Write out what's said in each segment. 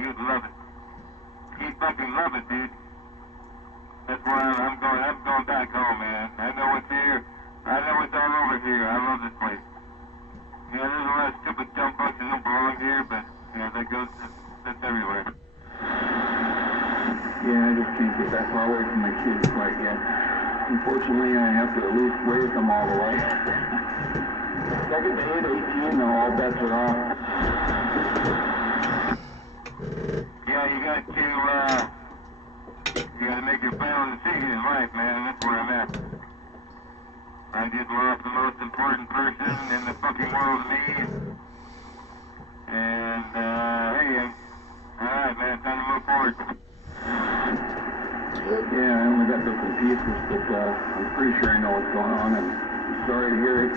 you'd love it. You'd fucking love it, dude. That's why I'm going back home, man. I know what's here. I know it's all over here. I love this place. You know, there's a lot of stupid dumb bucks that don't belong here, but, you know, that's everywhere. Yeah, I just can't get that far away from my kids quite yet. Unfortunately, I have to at least raise them all the way. Second day at 18, all bets are off. Yeah, you got to make your final decision in life, man. That's where I'm at. I just lost the most important person in the fucking world to me. And, hey, alright, man, time to move forward. Yeah, I only got bits and pieces, but I'm pretty sure I know what's going on. I'm sorry to hear it.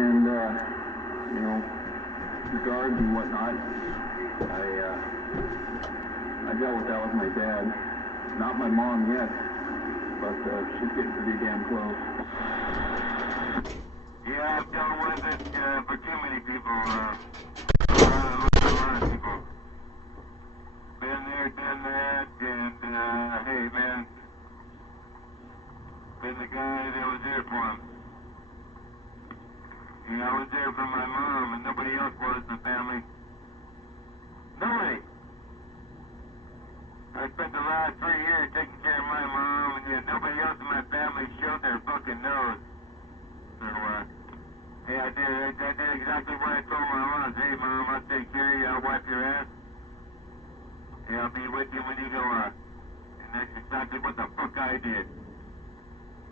And, you know, guards and whatnot, I dealt with that with my dad. Not my mom yet, but she's getting pretty damn close. Yeah, I've dealt with it for too many people. A lot of people. Been there, done that, and hey, man, been the guy that was there for him. You know, I was there for my mom, and nobody else was in the family. Nobody. I spent the last 3 years taking care of my mom, and yet nobody else in my family showed their fucking nose. So, hey, I did exactly what I told my mom. Hey, Mom, I'll take care of you, I'll wipe your ass. Yeah, I'll be with you when you go out. And that's exactly what the fuck I did.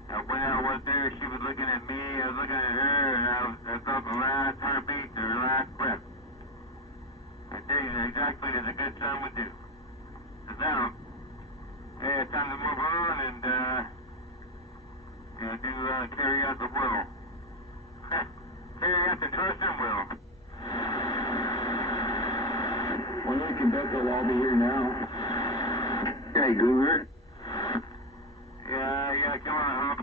When I was there, she was looking at me, I was looking at her, and I felt the last heartbeat, her last breath. I tell you, exactly as a good son would do. So now, hey, it's time to move on and, carry out the will. Carry out the trust and will. Well, you can bet they'll all be here now. Hey, Cougar. Yeah, come on, Hump.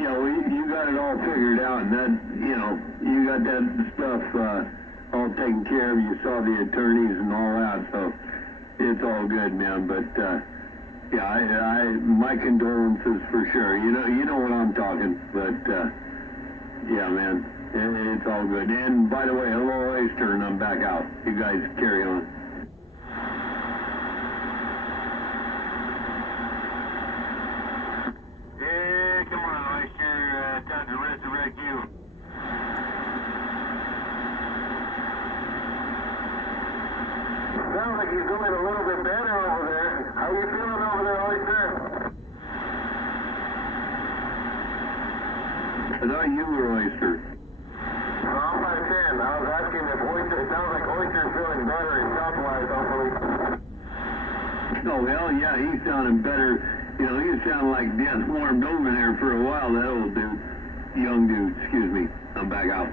You know, you got it all figured out, and that, you know, you got that stuff all taken care of. You saw the attorneys and all that, so it's all good, man. But yeah, my condolences for sure. You know what I'm talking. But yeah, man, it's all good. And by the way, hello, Oyster, and I'm back out. You guys carry on. Yeah, come on, Oyster. Time to resurrect you. Sounds like he's doing a little bit better over there. How you feeling over there, Oyster? I thought you were Oyster. No, I'm 5'10". I was asking if Oyster, it sounds like Oyster's feeling better health-wise, hopefully. Oh, hell yeah, he's sounding better. You know, he sounded like death warmed over there for a while, that old dude. Young dude, excuse me. I'm back out.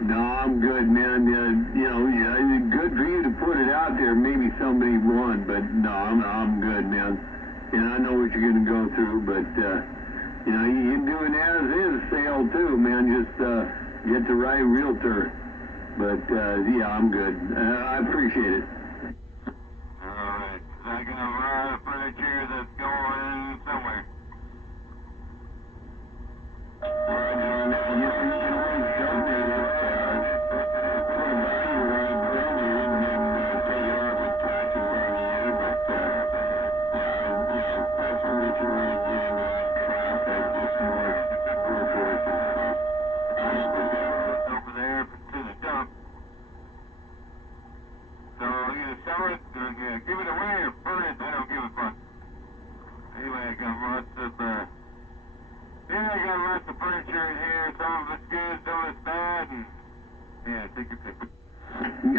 No, I'm good, man. You know, it's good for you to put it out there. Maybe somebody won, but no, I'm good, man. And I know what you're going to go through, but, you know, you can do an as-is sale, too, man. Just get the right realtor. But, yeah, I'm good. I appreciate it. All right. I got a lot of furniture that's going somewhere. Give it away or burn it, I don't give a fuck. Anyway, I got lots of furniture in here. Some of it's good, some of it's bad, and yeah, take your pick.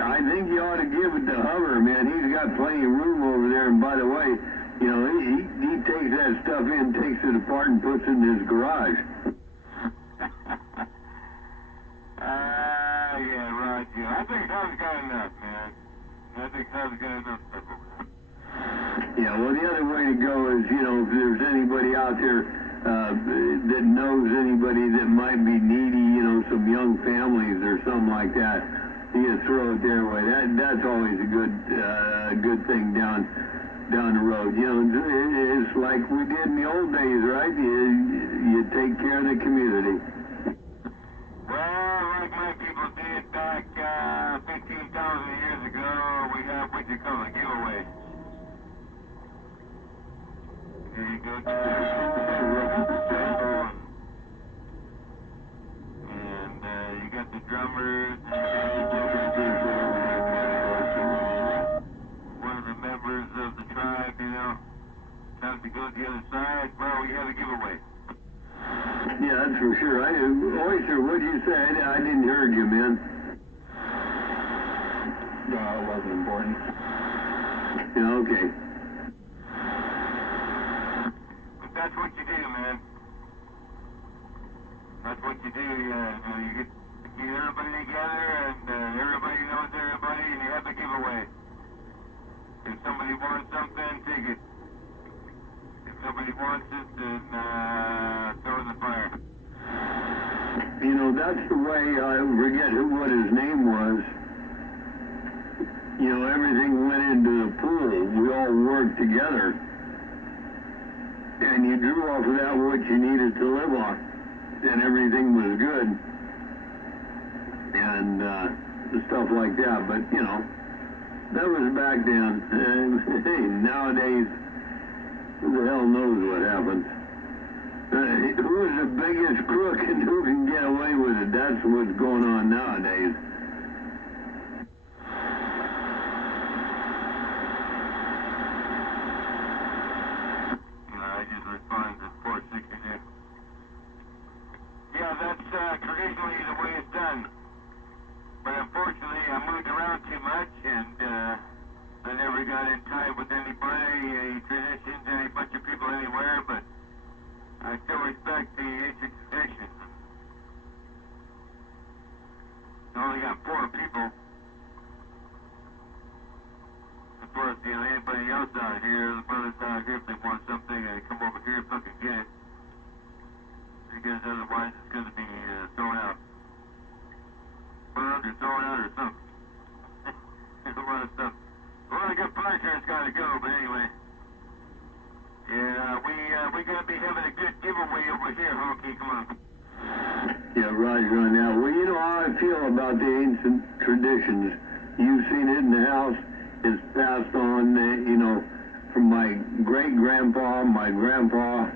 I think you ought to give it to Hover, man. He's got plenty of room over there, and by the way, you know, he takes that stuff in, takes it apart, and puts it in his garage. Yeah, Roger. would go is, you know, if there's anybody out there that knows anybody that might be needy, you know, some young families or something like that, you throw it their way. That's always a good thing down the road. You know, it's like we did in the old days, right? You take care of the community. Well, like my people did back 15,000 years ago, we have what you call a giveaway. There you go. And you got the drummers. One of the members of the tribe, you know, time to go to the other side. Well, we have a giveaway. Yeah, that's for sure. Oyster, what'd you say? I didn't hear you, man. No, it wasn't important. Yeah, okay. But that's what you do, man. That's what you do. You get everybody together, and everybody knows everybody, and you have a giveaway. If somebody wants something, take it. If somebody wants it, then throw it in the fire. You know, that's the way, I forget what his name was. You know, everything went into the pool. We all worked together. And you drew off of that what you needed to live on. And everything was good. And stuff like that. But, you know, that was back then. And hey, nowadays, who the hell knows what happens? Who's the biggest crook and who can get away with it? That's what's going on nowadays. I just responded to 460 there. Yeah, that's traditionally the way it's done. But unfortunately, I moved around too much, and I never got in tight with anybody, any traditions, any bunch of people anywhere, but I still respect the ancient traditions. I only got 4 people. Of course, you know, anybody else out here, the brothers out here, if they want something, they come over here and fucking get it. Because otherwise it's going to be thrown out. Burned or thrown out or something. There's a lot of stuff. A lot of good furniture's got to go, but anyway. Yeah, we're going to be having a good giveaway over here, Honky. Come on. Yeah, Roger on that. Well, you know how I feel about the ancient traditions. You've seen it in the house. It's passed on, you know, from my great-grandpa, my grandpa,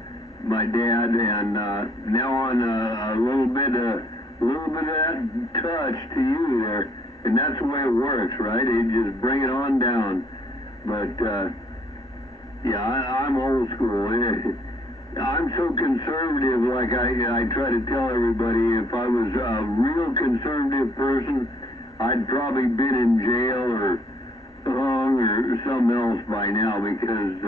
my dad, and now on a little bit of that touch to you there. And that's the way it works, right? You just bring it on down. But, yeah, I'm old school. I'm so conservative, like I try to tell everybody, if I was a real conservative person, I'd probably been in jail or hung or something else by now, because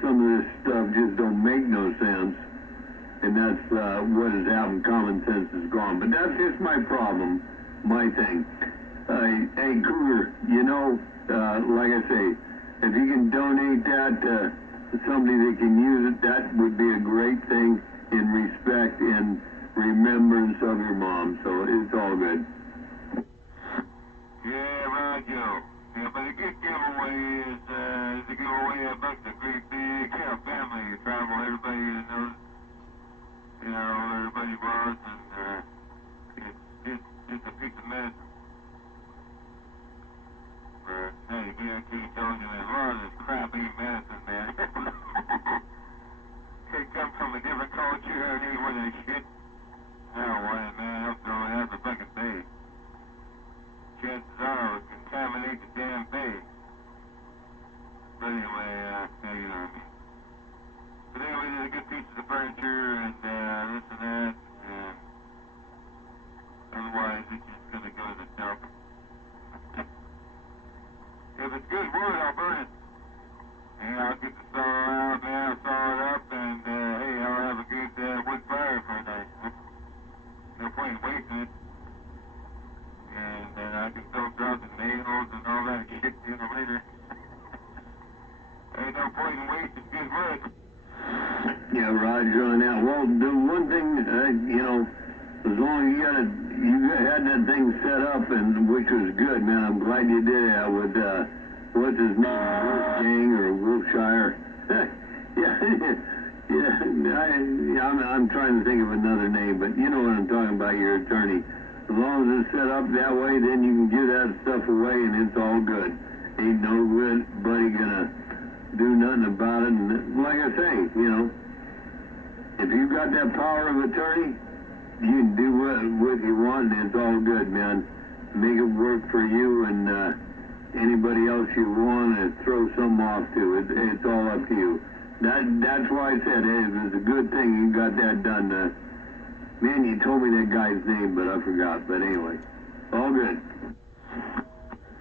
some of this stuff just don't make no sense. And that's what has happened. Common sense is gone. But that's just my problem, my thing. Hey, Cougar, you know, like I say, if you can donate that to somebody that can use it, that would be a great thing in respect and remembrance of your mom. So it's all good. Yeah, right, Joe. Yeah, but a good giveaway is the giveaway amongst a great big, you know, family. You travel, everybody knows, you know, everybody was, and it's just a piece of medicine. Hey, I keep telling you, man, a lot of this crappy medicine, man. It comes from a different culture, I mean, with this shit. Hell, why, man, I'll throw it out the fucking bay. Chances are it will contaminate the damn bay. But anyway, yeah, you know what I mean. But anyway, there's a good piece of the furniture, and this and that, and otherwise it's just gonna go to the dump. If it's good wood, I'll burn it. And I'll get the saw out, man, I'll saw it up, and hey, I'll have a good wood fire for a night. No point in wasting it. And I can still drop the nails and all that shit, you know, later. Ain't no point in wasting good you had that thing set up, and which was good, man. I'm glad you did that with what's his name, Wolfgang or Wilshire. I'm trying to think of another name, but you know what I'm talking about, your attorney. As long as it's set up that way, then you can give that stuff away and it's all good. Ain't nobody gonna do nothing about it. And like I say, you know, if you've got that power of attorney, you can do what you want and it's all good, man. Make it work for you and anybody else you want to throw something off to. It's all up to you. That's why I said it was a good thing you got that done. Man, you told me that guy's name, but I forgot. But anyway, all good.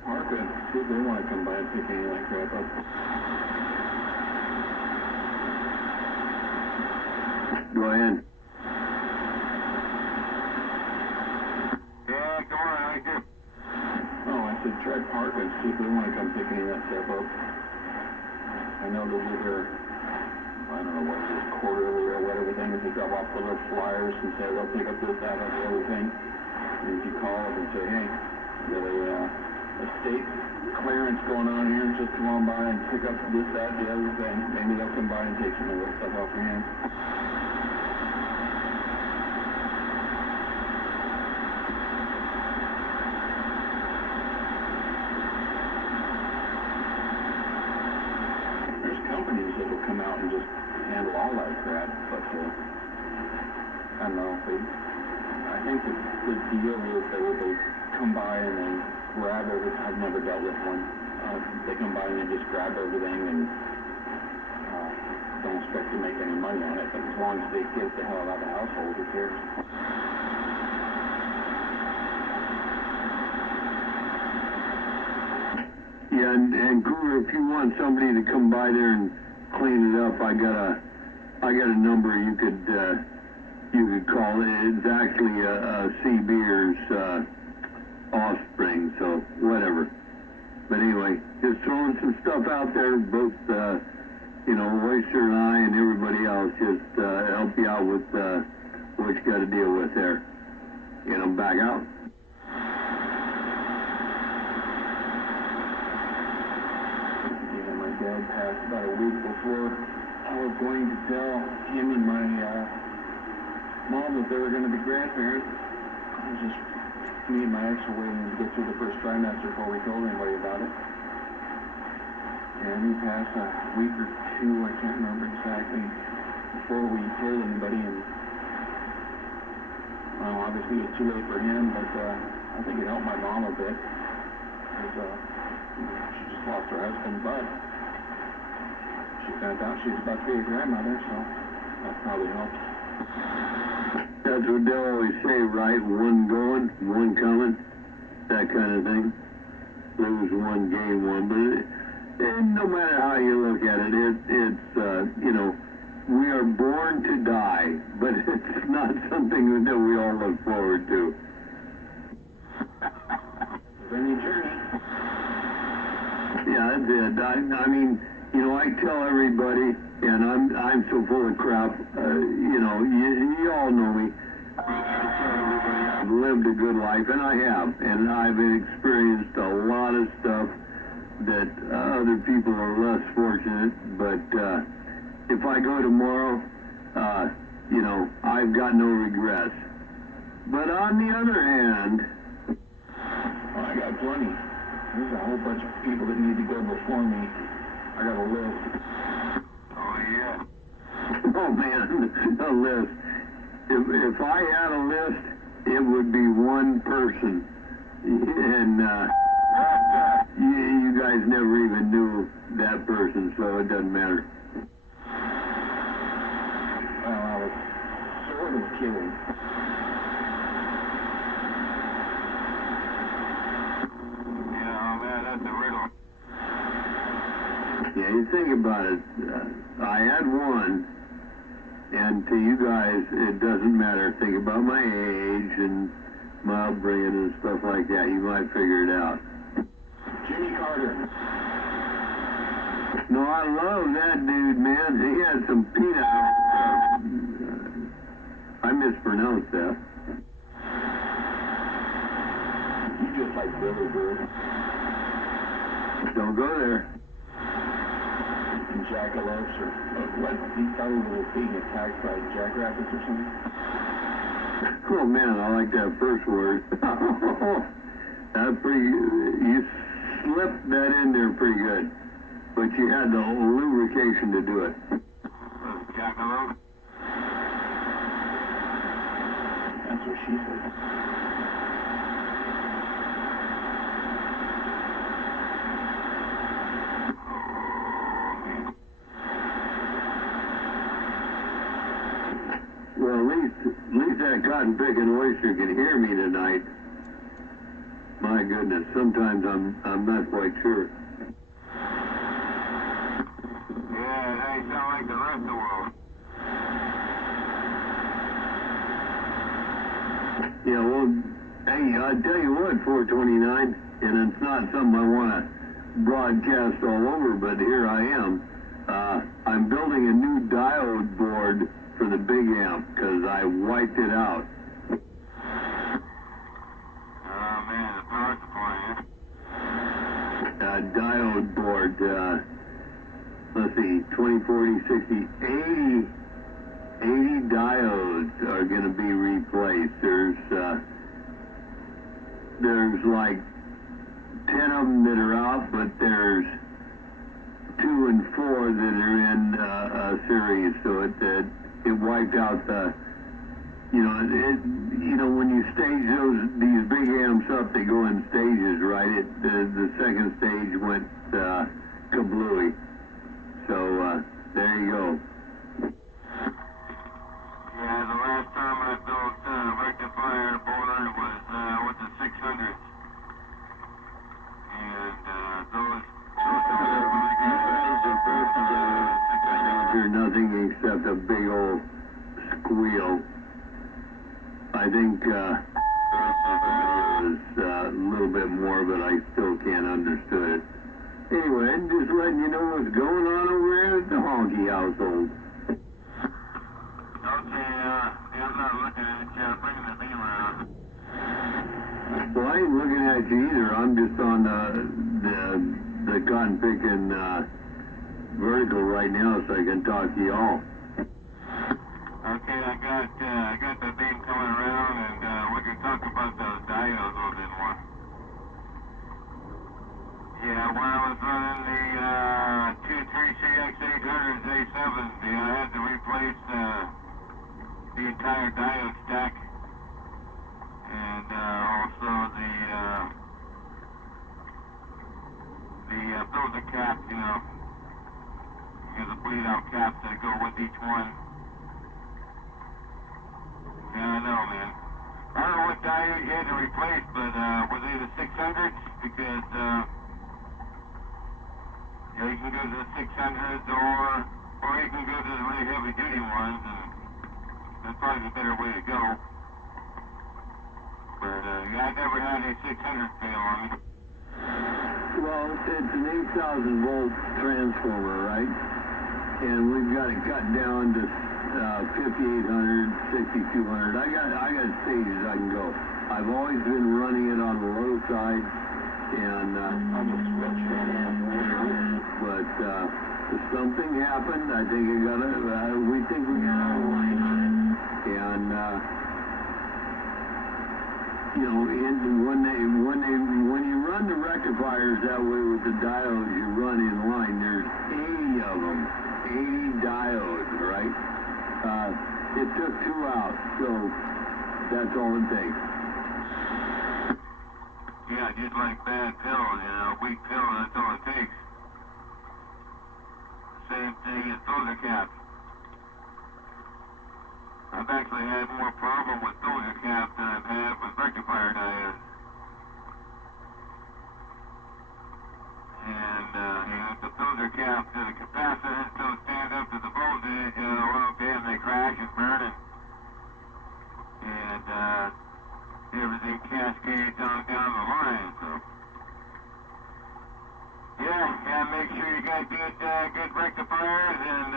Martha, see if they want to come by and pick any of that crap up. Go ahead. Yeah, come on, I do. Oh, I said try Park and see if they want to come pick any of that stuff up. I know they'll do their, I don't know what it is, quarterly or whatever thing, if they drop off the little flyers and say they'll pick up this, that, or the other thing. And if you call up and say, hey, got a state clearance going on here, just come on by and pick up this, that, the other thing. Maybe they'll come by and take some of that stuff off your hands. There's companies that will come out and just handle all that crap, but I don't know. I think the deal is that they come by and they grab everything. I've never dealt with one. They come by and they just grab everything and don't expect to make any money on it, but as long as they get the hell out of the household, who cares? Yeah, and Cougar, if you want somebody to come by there and clean it up, I got a number you could call it. It's actually a sea beer's offspring, so whatever. But anyway, just throwing some stuff out there, both you know, Oyster and I and everybody else, just help you out with what you got to deal with there. You know, back out. Yeah, my dad passed about a week before I was going to tell him and my mom that they were going to be grandparents. I was just, me and my ex were waiting to get through the first trimester before we told anybody about it. And he passed a week or two, I can't remember exactly, before we told anybody. And well, obviously it was too late for him, but I think it helped my mom a bit. Because she just lost her husband, but she found out she was about to be a grandmother, so that probably helped. That's what they always say, right? One going, one coming, that kind of thing. Lose one, gain one, but and no matter how you look at it, it's you know, we are born to die, but it's not something that we all look forward to. Any journey. Yeah, that's it. I mean, you know, I tell everybody, and I'm so full of crap. You know, you all know me. I've lived a good life, and I have, and I've experienced a lot of stuff that other people are less fortunate. But if I go tomorrow, you know, I've got no regrets. But on the other hand, Well, I got plenty. There's a whole bunch of people that need to go before me. I got a list. Oh, yeah. oh man, a list. If I had a list, it would be one person. And you guys never even knew that person, so it doesn't matter. Well, I was sort of kidding. Yeah, man, that's a riddle. Yeah, you think about it. I had one, and to you guys, it doesn't matter. Think about my age and my upbringing and stuff like that. You might figure it out. Jimmy Carter. No, I love that dude, man. He had some peanut. I mispronounced that. just like Billy Bird. Don't go there. Jackalopes or what? He thought he was being attacked by jackrabbits or something? Oh man, I like that first word. That's pretty. You slipped that in there pretty good, but you had the lubrication to do it. Jackalope. That's what she said. Well, at least that cotton picking oyster can hear me tonight. My goodness, sometimes I'm not quite sure. Yeah, they sound like the rest of the world. Yeah, well, hey, I tell you what, 429, and it's not something I want to broadcast all over, but here I am. I'm building a new diode board for the big amp because I wiped it out. Oh man, the power supply, Diode board, let's see, 20, 40, 60, 80 diodes are going to be replaced. There's like 10 of them that are out, but there's 2 and 4 that are in a series, so it wiped out the, when you stage these big amps up, they go in stages, right? The second stage went kablooey. So there you go. Yeah, the last time I built rectifier board was with the 600s. And those hear nothing except a big old squeal. I think was a little bit more, but I still can't understand it. Anyway, I'm just letting you know what's going on over here at the Honky household. Okay, I'm not looking at you. I'm bringing the beam around. Well, I ain't looking at you either. I'm just on the cotton picking vertical right now, so I can talk to y'all. Okay, I got the beam coming around, and we can talk about those diodes a little bit more. Yeah, when I was running the 23CX800s A7s, I had to replace the entire diode stack, and also the filter caps, the bleed-out caps that go with each one. Yeah, I know, man. I don't know what diode you had to replace, but were they the 600s? Because you can go to the 600s, or you can go to the really heavy-duty ones, and that's probably the better way to go. But I never had any 600s fail on me. Well, it's an 8,000 volt transformer, right? And we've got it cut down to 5,800, 6,200. I got stages I can go. I've always been running it on the low side, and I'll just switch right in. but something happened. I think we got a line on it, and when you run the rectifiers that way with the diodes, you run in line. There's 80 of them, 80 diodes, right? It took 2 out, so that's all it takes. Yeah, just like bad pills, weak pills, that's all it takes. Same thing as filter caps. I've actually had more problem with filter caps than I've had with rectifier diodes. And, if the filter caps to the capacitors don't stand up to the voltage, and they crash and burn it. And, everything cascades on down the line, so. Yeah, make sure you got good rectifiers and,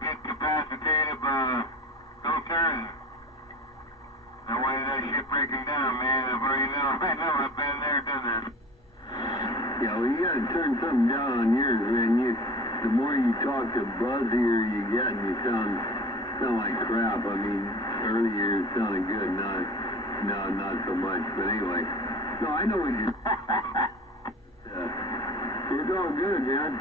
good capacitive, filters. No way that shit breaking down, man. I know, I've been there. doing then? Yeah, well, you gotta turn something down on yours, man. The more you talk, the buzzier you get, and you sound like crap. I mean, earlier it sounded good, now not so much. But anyway, no, I know what you're. It's all good, man.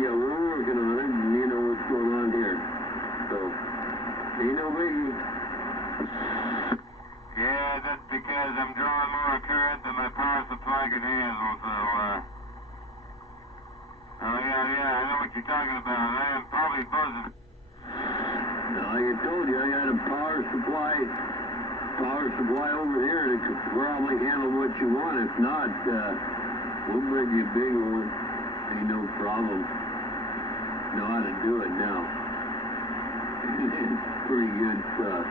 Yeah, we're working on it, and you know what's going on here. So, ain't no biggie. Yeah, that's because I'm drawing more current than my power supply can handle, so, oh, yeah, I know what you're talking about. I am probably buzzing. Now, like I told you, I got a power supply over here that could probably handle what you want. If not, we'll bring you a big one. Ain't no problem. Know how to do it now. It's pretty good stuff.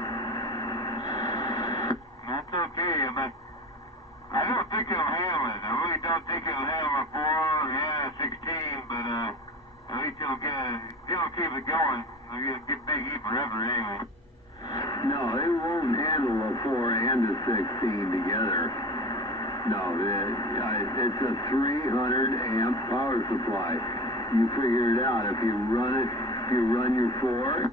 That's okay, but I don't think it'll handle it. I really don't think it'll handle a 4 and a 16, but at least it'll keep it going. It'll get Big E forever anyway. No, it won't handle a 4 and a 16 together. No, it's a 300 amp power supply. You figure it out. If you run your 4,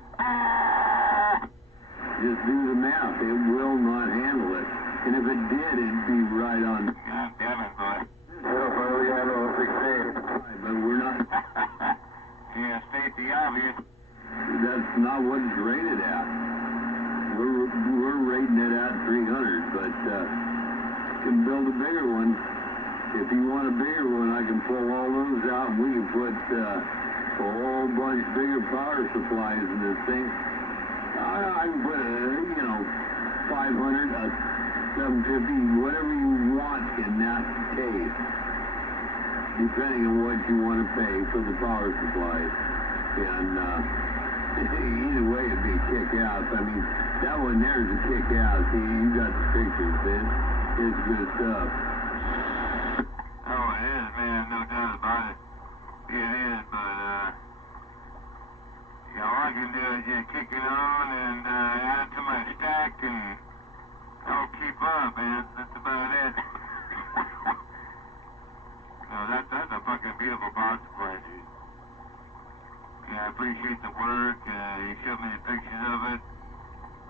just do the math. It will not handle it. And if it did, it'd be right on. God damn it, boy. Well, we handle a 16. But we're not. Yeah, state the obvious. That's not what it's rated at. We're rating it at 300, but can build a bigger one. If you want a bigger one, I can pull all those out, and we can put a whole bunch bigger power supplies in this thing. I can put 500, 750, whatever you want in that case, depending on what you want to pay for the power supplies. And either way, it'd be kick-ass. I mean, that one there is a kick-ass. You got the pictures, man. It's good stuff. Oh, it is, man. No doubt about it. It is, but, all I can do is just kick it on and add it to my stack, and I'll keep up, man. That's about it. No, that's a fucking beautiful power supply, dude. Yeah, I appreciate the work. You showed me the pictures of it.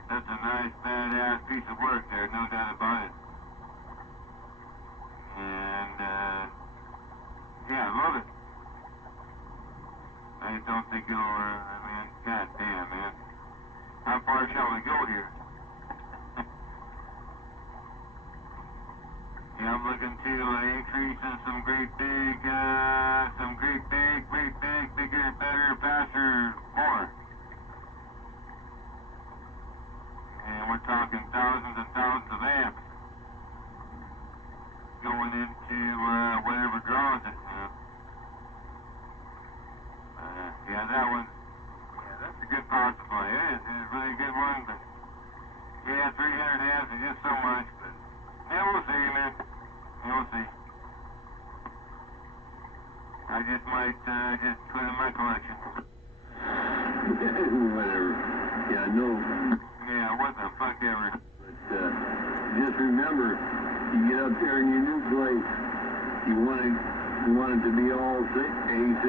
That's a nice, badass piece of work there, no doubt about it. And, yeah, I love it. I don't think it'll, god damn, man. How far shall we go here? Yeah, I'm looking to increase in some great big, bigger, better, faster, more. And we're talking thousands and thousands of amps going into whatever draws it. Yeah, that one. Yeah, that's a good power supply. It is. It's a really good one, but yeah, 300 amps is just so much. But yeah, we'll see, man. We'll see. I just might just put it in my collection. Whatever. Yeah, no. Yeah, what the fuck ever. But just remember, you get up there in your new place, you want it to be all AC.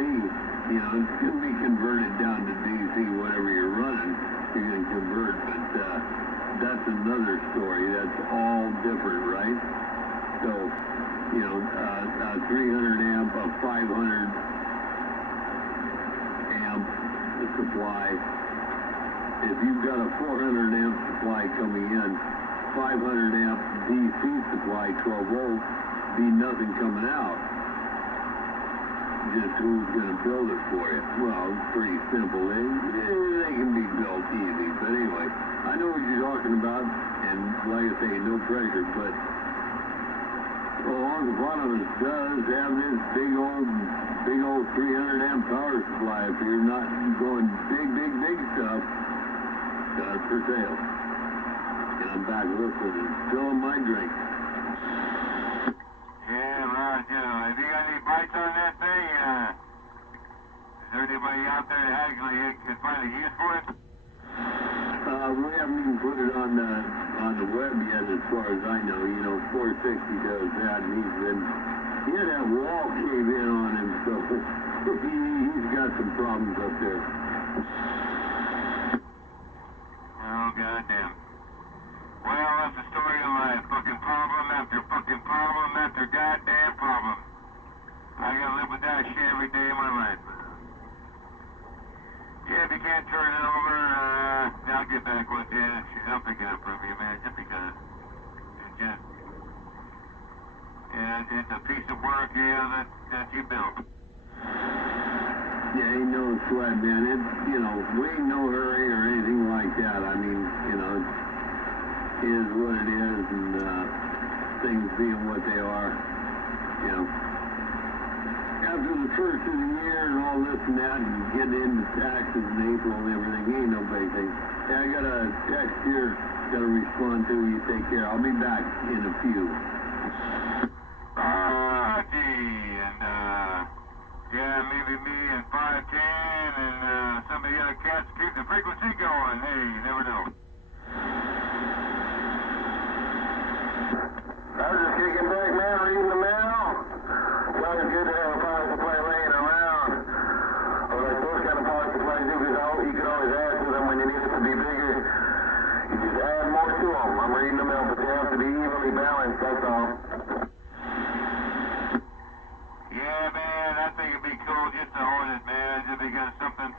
You know, it's going to be converted down to DC, whatever you're running, you're going to convert. But that's another story. That's all different, right? So, you know, a 300 amp, a 500 amp supply. If you've got a 400 amp supply coming in, 500 amp DC supply, 12 volts, be nothing coming out. Just who's going to build it for you? Well, it's pretty simple. They can be built easy. But anyway, I know what you're talking about, and like I say, no pressure, but along the bottom of it does have this big old 300 amp power supply. If you're not going big stuff, got it for sale. And I'm back listening, filling my drink. Yeah, right, have you got any bites on that thing? Is there anybody out there that actually could find a use for it? We haven't even put it on the web yet, as far as I know. You know, 460 does that, and he had that wall cave in on him, so he's got some problems up there. Oh, goddamn. Well, that's the story of life. Fucking problem after fucking problem after goddamn problem. I gotta live with that shit every day of my life. Yeah, if you can't turn it over, I'll get back with you. I'll pick it up from you, man, just because it's just, yeah, it's a piece of work, yeah, that you built. Yeah, ain't no sweat, man. It's, you know, we ain't no hurry or anything like that. I mean, you know, it is what it is, and things being what they are, you know. After the first of the year and all this and that, and getting into taxes in April and everything, ain't no big thing. Yeah, I got a text here, got to respond to. You take care. I'll be back in a few. Gee, and yeah, maybe me and 510 and some of the other cats keep the frequency going. Hey, you never know. I was just kicking back, man, reading the mail. It's always good to have a power supply laying around. Or like those kind of power supplies do, because you can always add to them when you need it to be bigger. You just add more to them. I'm reading the mail, but they have to be evenly balanced, that's all. Yeah, man, I think it'd be cool just to own it, man, just because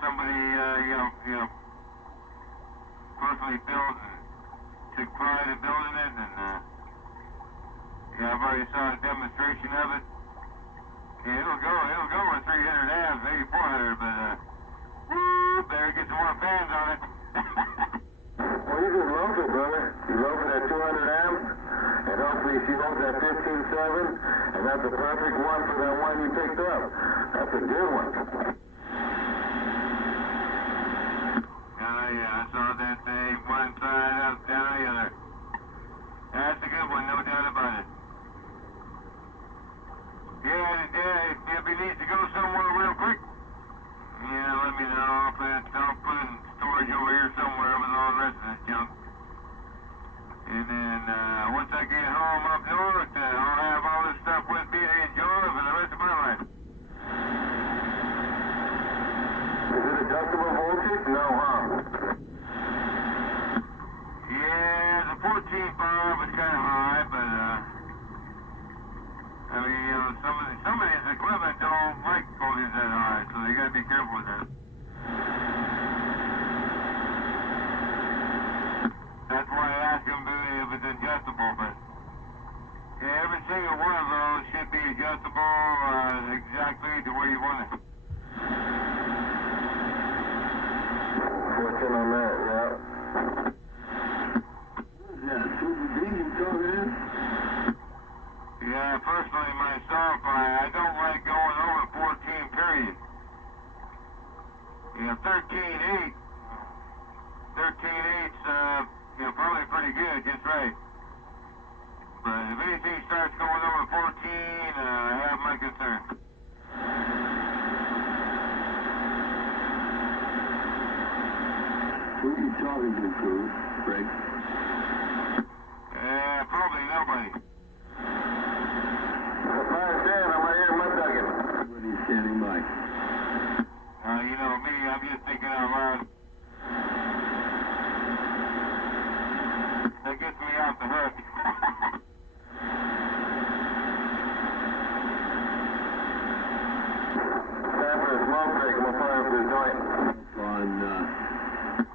somebody, you know, personally built and took pride in building it, and yeah, I've already saw a demonstration of it. Yeah, it'll go with 300 amps, maybe 400, but better get some more fans on it. Well, you just loaf it, brother. You loaf it at 200 amps, and hopefully she holds that 15.7, and that's a perfect one for that one you picked up. That's a good one. Oh, yeah, I saw that thing one side up, down the other. That's a good one, no doubt about it. Yeah, if he needs to go somewhere real quick, yeah, let me know. I'll put it in storage over here somewhere with all the rest of this junk. And then, once I get home up north, I'll have all this stuff with me to enjoy for the rest of my life. Is it adjustable voltage? No, huh? Yeah, the 14 bar was kind of high, but, I mean, you know, some of these equipment don't like voltage that high, so you gotta be careful with that. That's why I asked him if it's adjustable, but yeah, every single one of those should be adjustable exactly to where you want it. Working on that, yeah. What is that, Super D you talking in? Yeah, personally myself, I don't like going over 14 period. You know, 13.8. 13.8's, you know, probably pretty good, just right. But if anything starts going over 14, I have my concerns. Who are you talking to, Craig? Probably nobody. 510, I'm right here in Mudduggin. Somebody's standing by. You know me, I'm just thinking out loud. That gets me off the hook. Time for a smoke break. I'm gonna fire up this joint. On,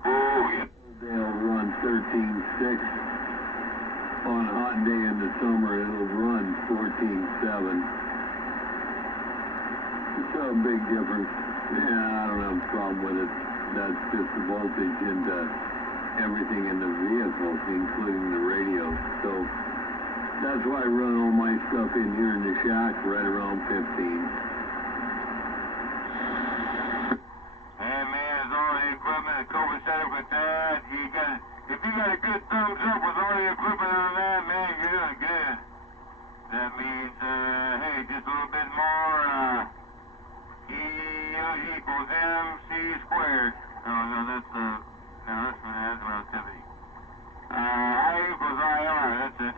Oh, yeah. they'll run 13.6. On a hot day in the summer, it'll run 14.7. It's a big difference. Yeah, I don't have a problem with it. That's just the voltage into everything in the vehicle, including the radio. So that's why I run all my stuff in here in the shack right around 15. Hey man, it's all the equipment, the COVID setup with that. If you got a good thumbs up with all the equipment on that, man, you're doing good. That means, hey, just a little bit more, E equals MC squared. Oh, no, that's, No, that's relativity. I equals IR, that's it.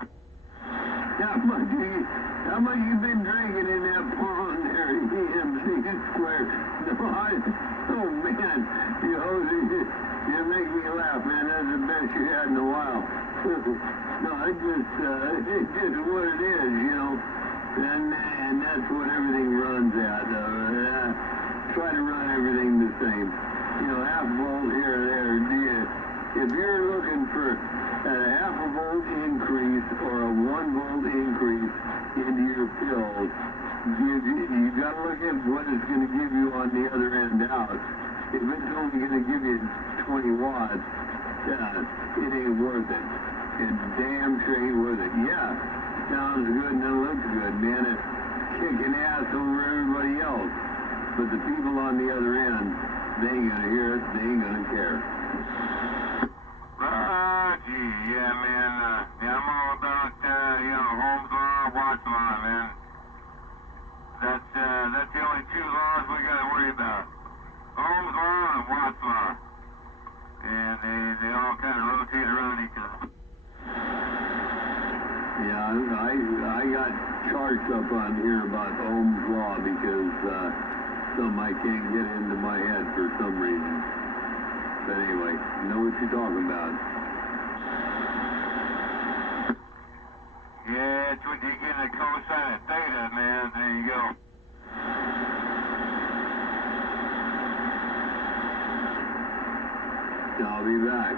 How much you been drinking in that pond there, EMC squared? No, oh man, you make me laugh, man. That's the best you had in a while. No, it's just what it is, you know. And that's what everything runs at. Try to run everything the same. You know, half a volt here or there. If you're looking for a half a volt increase or a 1 volt increase into your pills, you got to look at what it's going to give you on the other end out. If it's only going to give you 20 watts, it ain't worth it. It damn sure ain't worth it. Yeah, sounds good and it looks good, man. It's kicking ass over everybody else. But the people on the other end, they ain't going to hear it. They ain't going to care. Gee, yeah, man. Yeah, I'm all about, Ohm's law, Watt's law, man. That's the only two laws we got to worry about. Ohm's law and Watt's law. And they all kind of rotate around each other. Yeah, I got charged up on here about Ohm's law because something I can't get into my head for some reason. But anyway, you know what you're talking about. Yeah, it's when you get a cosine of theta, man. There you go. I'll be back.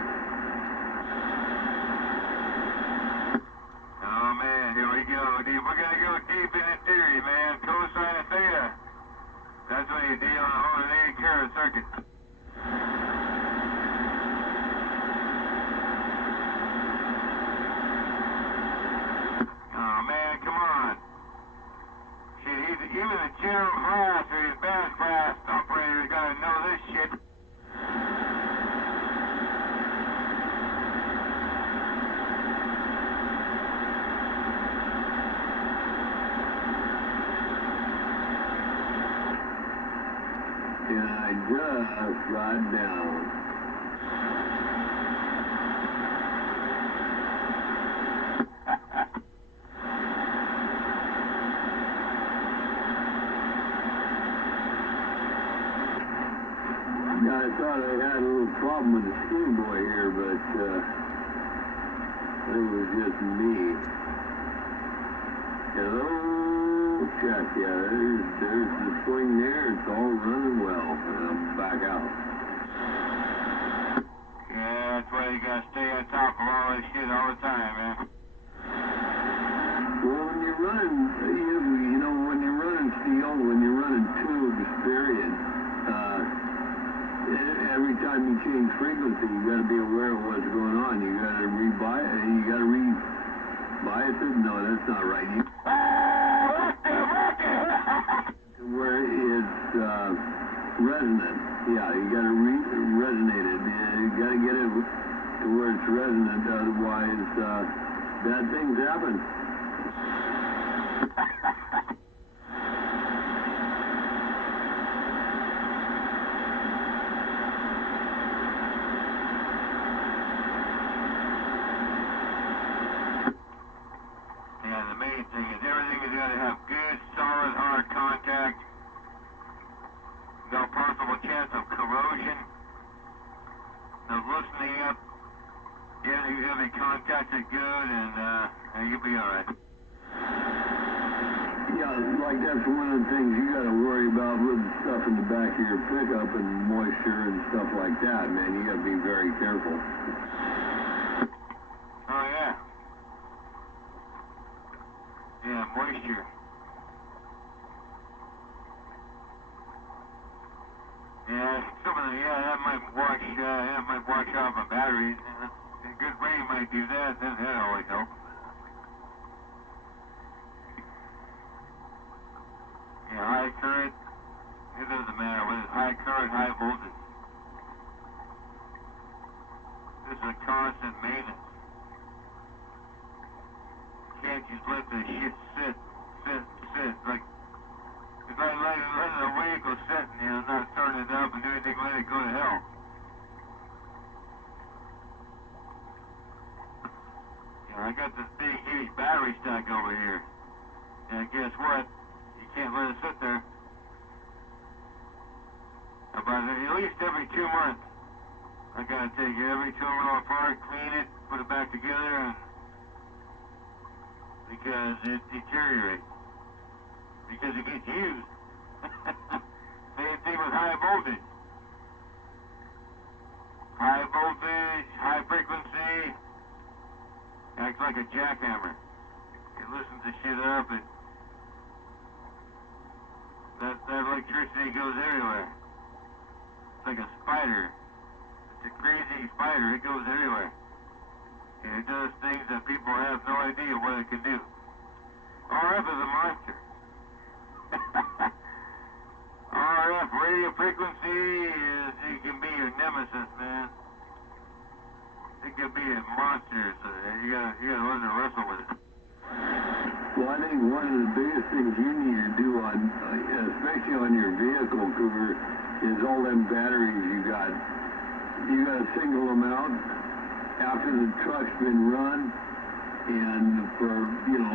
Oh, man, here we go. We're going to go deep into theory, man. Cosine of theta. That's what you deal on an 8 curve circuit. Oh, man, come on. Shit, even the general class or his band class operator's got to know this shit. And I just got down. I thought I had a little problem with the screen boy here, but it was just me. Hello, check. Yeah, there's the swing there. It's all running well, and I'm back out. Yeah, that's why you gotta stay on top of all this shit all the time, man. Well, when you're running, you know, when you're running steel, when you're running tubes, period, every time you change frequency, you got to be aware of what's going on. You got to rebias it. No, that's not right. Where it's resonant. Yeah, you got to resonate it. You got to get it to where it's resonant. Otherwise, bad things happen. Yeah, the main thing is everything is going to have good, solid, hard contact. No possible chance of corrosion. No loosening up. Every contact is good, and you'll be all right. Yeah, like that's one of the things you got to worry about with stuff in the back of your pickup and moisture and stuff like that, man. You got to be very careful. Oh, yeah. Yeah, moisture. Yeah, that might wash off a battery. A good rain might do that, then that always helps. Yeah, high current, it doesn't matter whether it's high current, high voltage. This is a constant maintenance. Can't just let the shit sit. Like, it's like letting a vehicle sit and, not starting it up and do anything, let it go to hell. I got this big, huge battery stack over here. And guess what? You can't let it sit there. About at least every 2 months, I gotta take every terminal apart, clean it, put it back together, and because it deteriorates. Because it gets used. Same thing with high voltage. High voltage, high frequency, acts like a jackhammer. It listens to shit up, that electricity goes everywhere. It's like a spider. It's a crazy spider, it goes everywhere. And it does things that people have no idea what it can do. RF is a monster. RF radio frequency it can be your nemesis, man. It can be a monster, so you gotta learn to wrestle with it. Well, I think one of the biggest things you need to do on, especially on your vehicle, Cougar, is all them batteries you got. You got to single them out after the truck's been run, and for,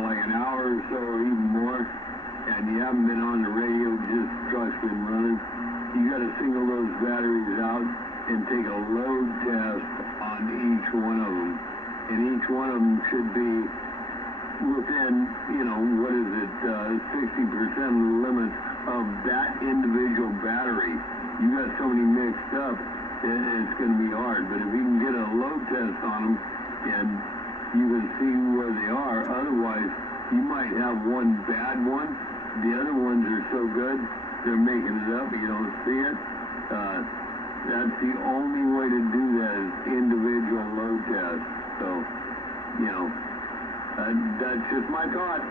like an hour or so or even more, and you haven't been on the radio, just the truck's been running, you got to single those batteries out and take a load test on each one of them. And each one of them should be within, 60% of the limits of that individual battery. You got so many mixed up, it's going to be hard. But if you can get a load test on them and you can see where they are, otherwise you might have one bad one. The other ones are so good, they're making it up, you don't see it. That's the only way to do that is individual load tests. So, that's just my thought.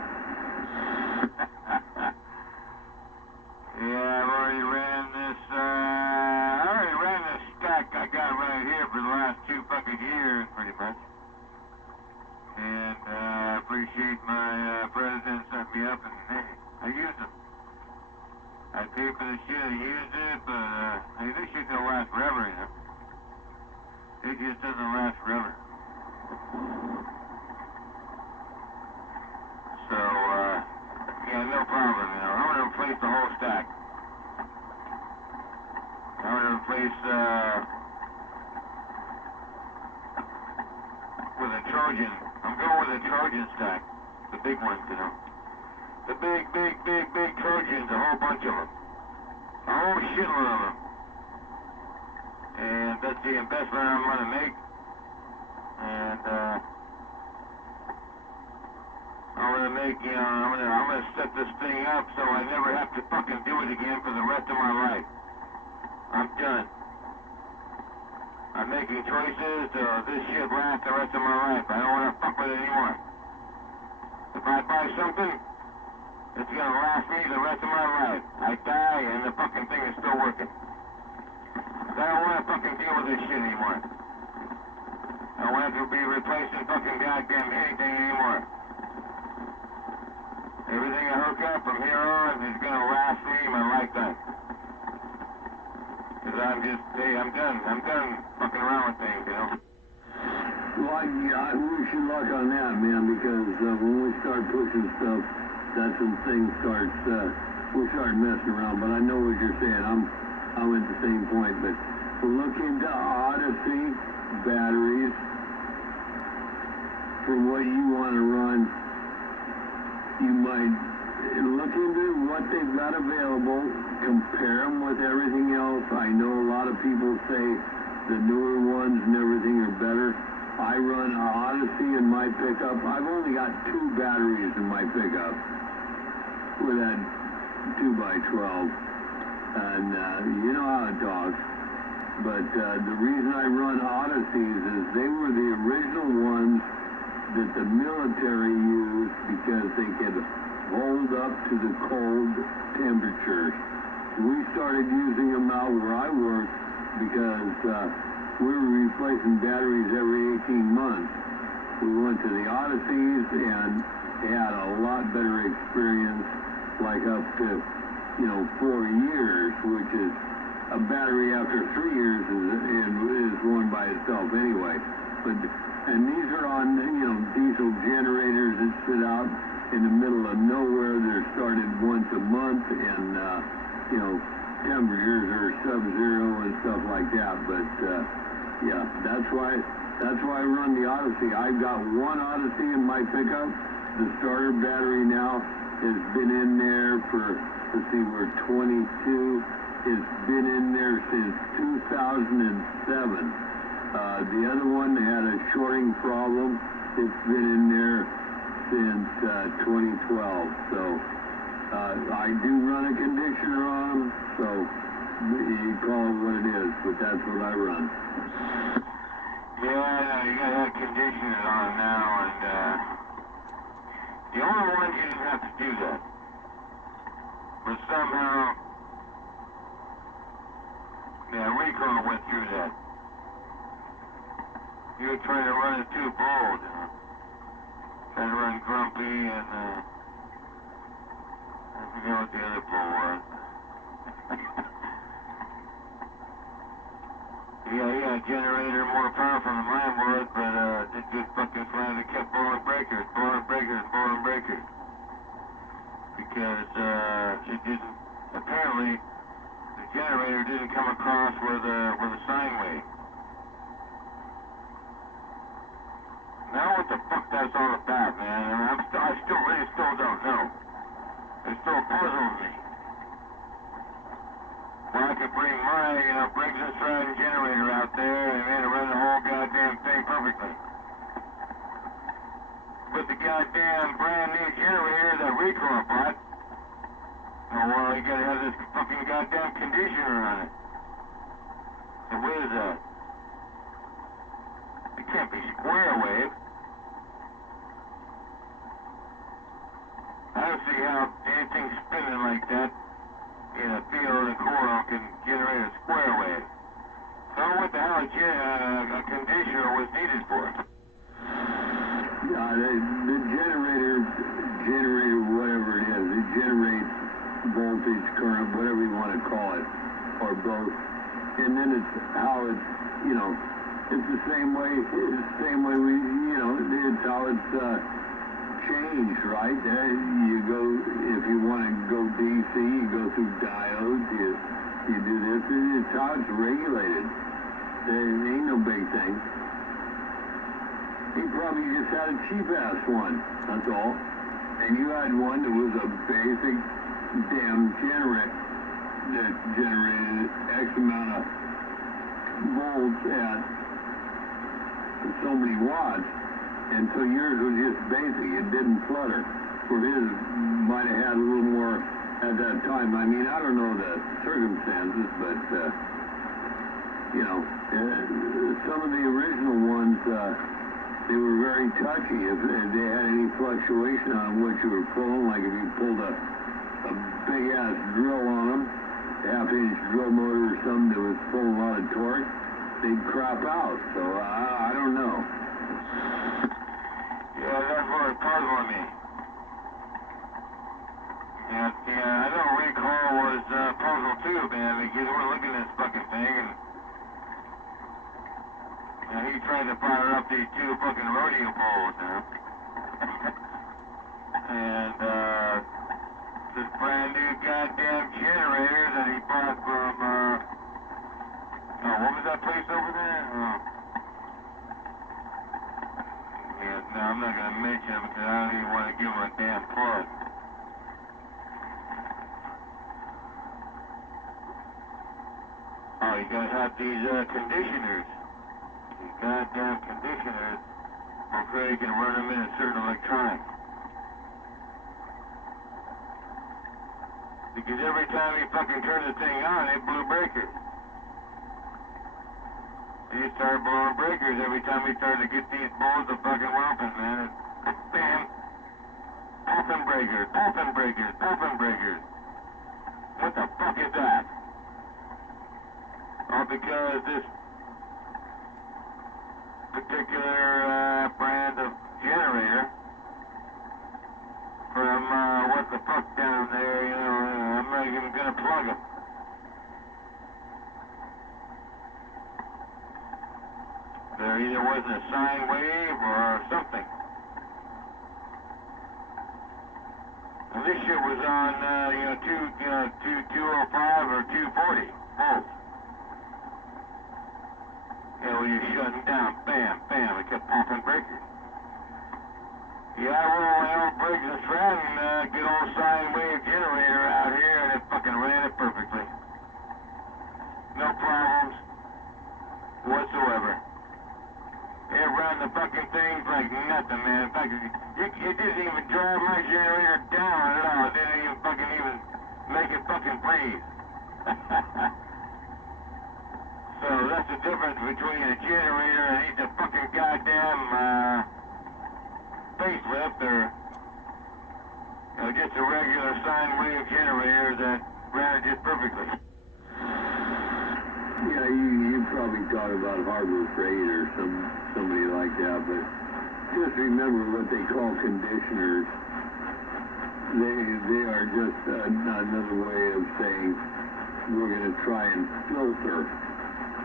Yeah, I've already ran this stack I got right here for the last 2 fucking years, pretty much. And I appreciate my president set me up, and hey, I used them. I paid for the shit, I used it, but this shit don't last forever, It just doesn't last forever. So, yeah, no problem, I'm gonna replace the whole stack. I'm gonna replace, with a Trojan. I'm going with a Trojan stack. The big ones, The big Trojans, a whole bunch of them. A whole shitload of them. And that's the investment I'm gonna make. And, I'm gonna make, I'm gonna set this thing up so I never have to fucking do it again for the rest of my life. I'm done. I'm making choices to this shit last the rest of my life. I don't want to fuck with it anymore. If I buy something, it's gonna last me the rest of my life. I die and the fucking thing is still working. I don't want to fucking deal with this shit anymore. I don't want to be replacing fucking goddamn anything anymore. Everything I hook up from here on is gonna last me my lifetime. Cause I'm done. I'm done fucking around with things, Well, I wish you luck on that, man, because when we start pushing stuff, that's when things we start messing around. But I know what you're saying. I'm at the same point. But look into Odyssey batteries for what you want to run. You might look into what they've got available, compare them with everything else. I know a lot of people say the newer ones and everything are better. I run Odyssey in my pickup. I've only got 2 batteries in my pickup with that 2x12. And you know how it talks. But the reason I run Odysseys is they were the original ones that the military used because they could hold up to the cold temperatures. We started using them out where I worked because we were replacing batteries every 18 months. We went to the Odysseys and had a lot better experience, like up to, 4 years, which is a battery after 3 years is one by itself anyway. But And these are on, diesel generators that sit out in the middle of nowhere. They're started once a month, and, temperatures are sub-zero and stuff like that. But, yeah, that's why I run the Odyssey. I've got one Odyssey in my pickup. The starter battery now has been in there for, let's see, we're 22. It's been in there since 2007. The other one had a shorting problem. It's been in there since 2012. So I do run a conditioner on them. So you call it what it is, but that's what I run. Yeah, I know. You gotta have conditioners on now, and the only one you didn't have to do that. But somehow, Recon went through that. You were trying to run it too bold, Trying to run grumpy, and I forget what the other bull was. Yeah, generator more powerful than mine was, but it just fucking slammed. It kept blowing breakers. Because it didn't, apparently, the generator didn't come across where the sine wave. Now what the fuck that's all about, man? I still don't know. It still puzzles me. Well, I could bring my, Briggs & Stratton generator out there and it'll run the whole goddamn thing perfectly. But the goddamn brand new generator that Recon bought, well, you gotta have this fucking goddamn conditioner on it. So what is that? It can't be square wave. I don't see how anything spinning like that in a field and coil can generate a square wave. So what the hell a conditioner was needed for? The generator, whatever it is, it generates voltage, current, whatever you want to call it, or both. And then it's how it's, it's the same way we, it's how it's changed, right? You go, if you want to go DC, you go through diodes, you do this, it's how it's regulated. There ain't no big thing. He probably just had a cheap-ass one, that's all. And you had one that was a basic damn generator that generated X amount of volts at so many watts. And so yours was just basic, it didn't flutter. For his, might have had a little more at that time. I mean, I don't know the circumstances, but, some of the original ones, they were very touchy. If they had any fluctuation on what you were pulling, like if you pulled a big-ass drill on them, half-inch drill motor or something that was pulling a lot of torque, they'd crop out. So, I don't know. Yeah, that's what it puzzled me. Yeah, I know Recall was puzzled too, man, because we're looking at this fucking thing, and he tried to fire up these two fucking rodeo bulls, and this brand new goddamn generator that he bought from, what was that place over there? No, I'm not going to mention him because I don't even want to give him a damn plug. Oh, you got to have these conditioners. These goddamn conditioners before you can run them in a certain electronic. Because every time you fucking turn the thing on, it blew breakers. You start blowing breakers every time we start to get these bulls to fucking romping, man. It's bam, popping breakers. What the fuck is that? All because this particular brand of generator from what the fuck down there, I'm not even gonna plug them. There either was wasn't a sine wave or something. And this shit was on, 205 or 240 volts. Yeah, when you're shutting down, bam, bam, it kept popping breakers. Yeah, I roll my own brakes and Stratton, good old sine wave generator out here, and it fucking ran it perfectly. No problems whatsoever. It ran the fucking things like nothing, man. In fact, it didn't even drive my generator down at all. It didn't even make it fucking breathe. So that's the difference between a generator that needs a fucking goddamn facelift or just a regular sine wave generator that ran it just perfectly. Yeah, you probably talk about Harbor Freight or somebody like that, but just remember what they call conditioners. They are just another way of saying we're going to try and filter.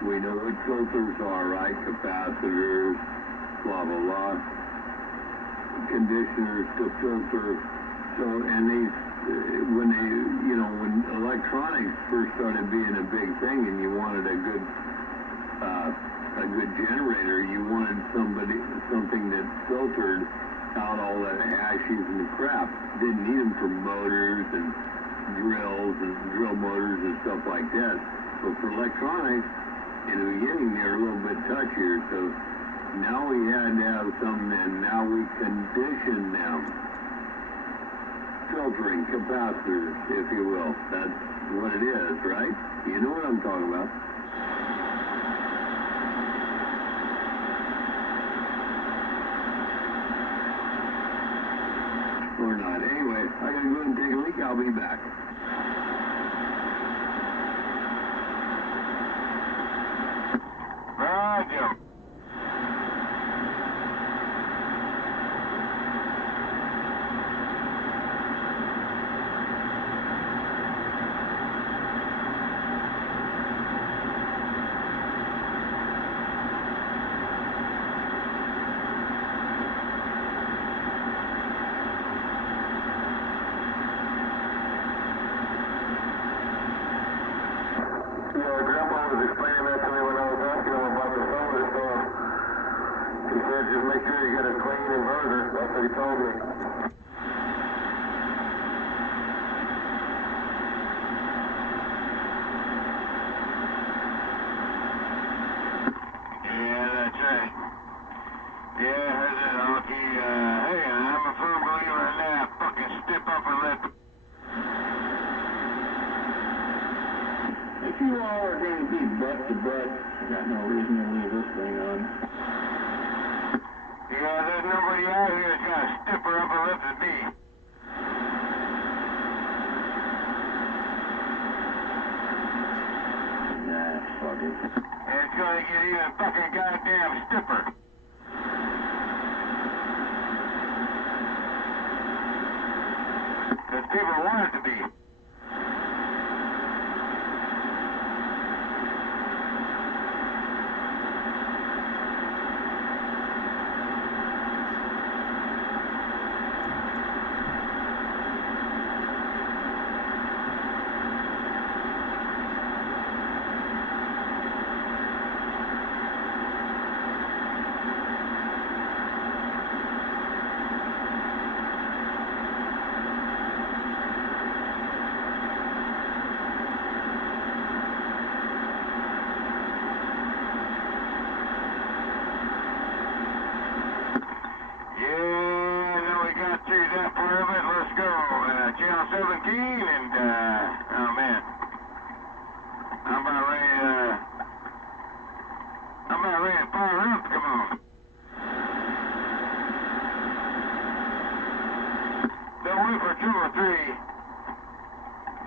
We know what filters are, right? Capacitors, blah, blah, blah. Conditioners to filter. So, and when electronics first started being a big thing and you wanted a good generator, you wanted something that filtered out all the ashes and the crap. Didn't need them for motors and drills and drill motors and stuff like that. But for electronics, in the beginning, they were a little bit touchier, so now we had to have something, and now we condition them. Filtering capacitors, if you will. That's what it is, right? You know what I'm talking about. Or not. Anyway, I gotta go and take a leak. I'll be back. Roger. Grandpa was explaining that to me when I was asking him about the solar stuff. He said just make sure you get a clean inverter. That's what he told me. Yeah, that's right. Yeah, here's it, Honky. Hey, I'm a firm believer in that. Fucking step up and let the... If you all are going to be butt to butt, I got no reason to leave this thing on. Yeah, there's nobody out here that's got a stipper up and left as me. Nah, fuck it. And it's gonna get even fucking goddamn stiffer. Because people want it to be. Channel 17, and, oh man, I'm about ready to fire up, come on. Don't wait for 2 or 3.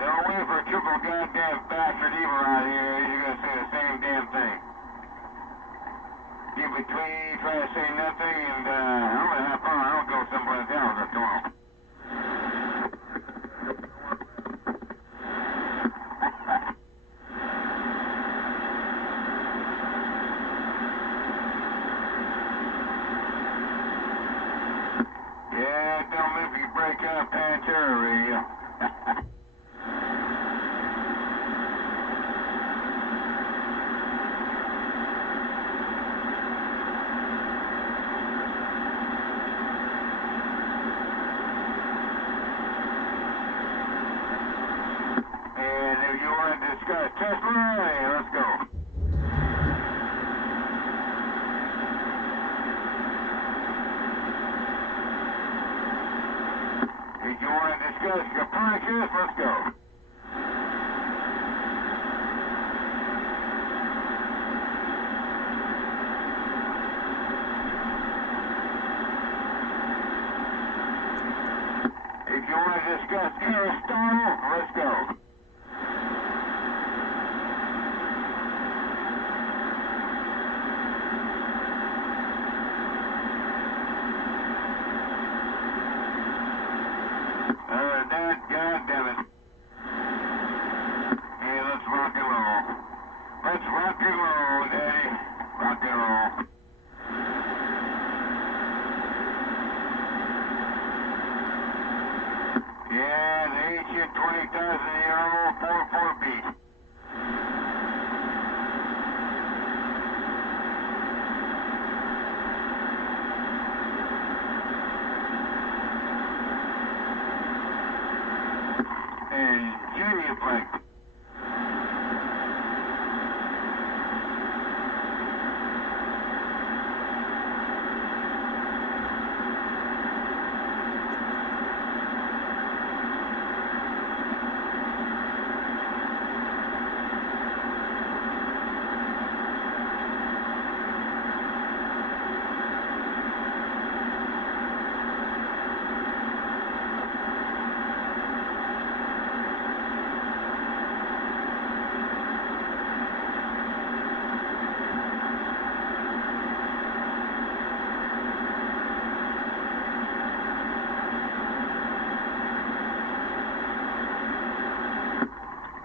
Don't wait for a triple goddamn bastard evil out here, you're gonna say the same damn thing. Get between, try to say nothing, and, I'm gonna have fun, I don't go someplace else, come on. Yeah, don't make me break up Pantera Radio. And if you want to discuss Tesla, hey, let's go. If you want to discuss Copernicus, let's go. If you want to discuss Aristotle, let's go. Other than that, God damn it. Hey, let's rock and roll. Let's rock and roll, Daddy. Rock and roll. Yeah, the ancient 20,000-year-old 4-4 beat. And genuflect.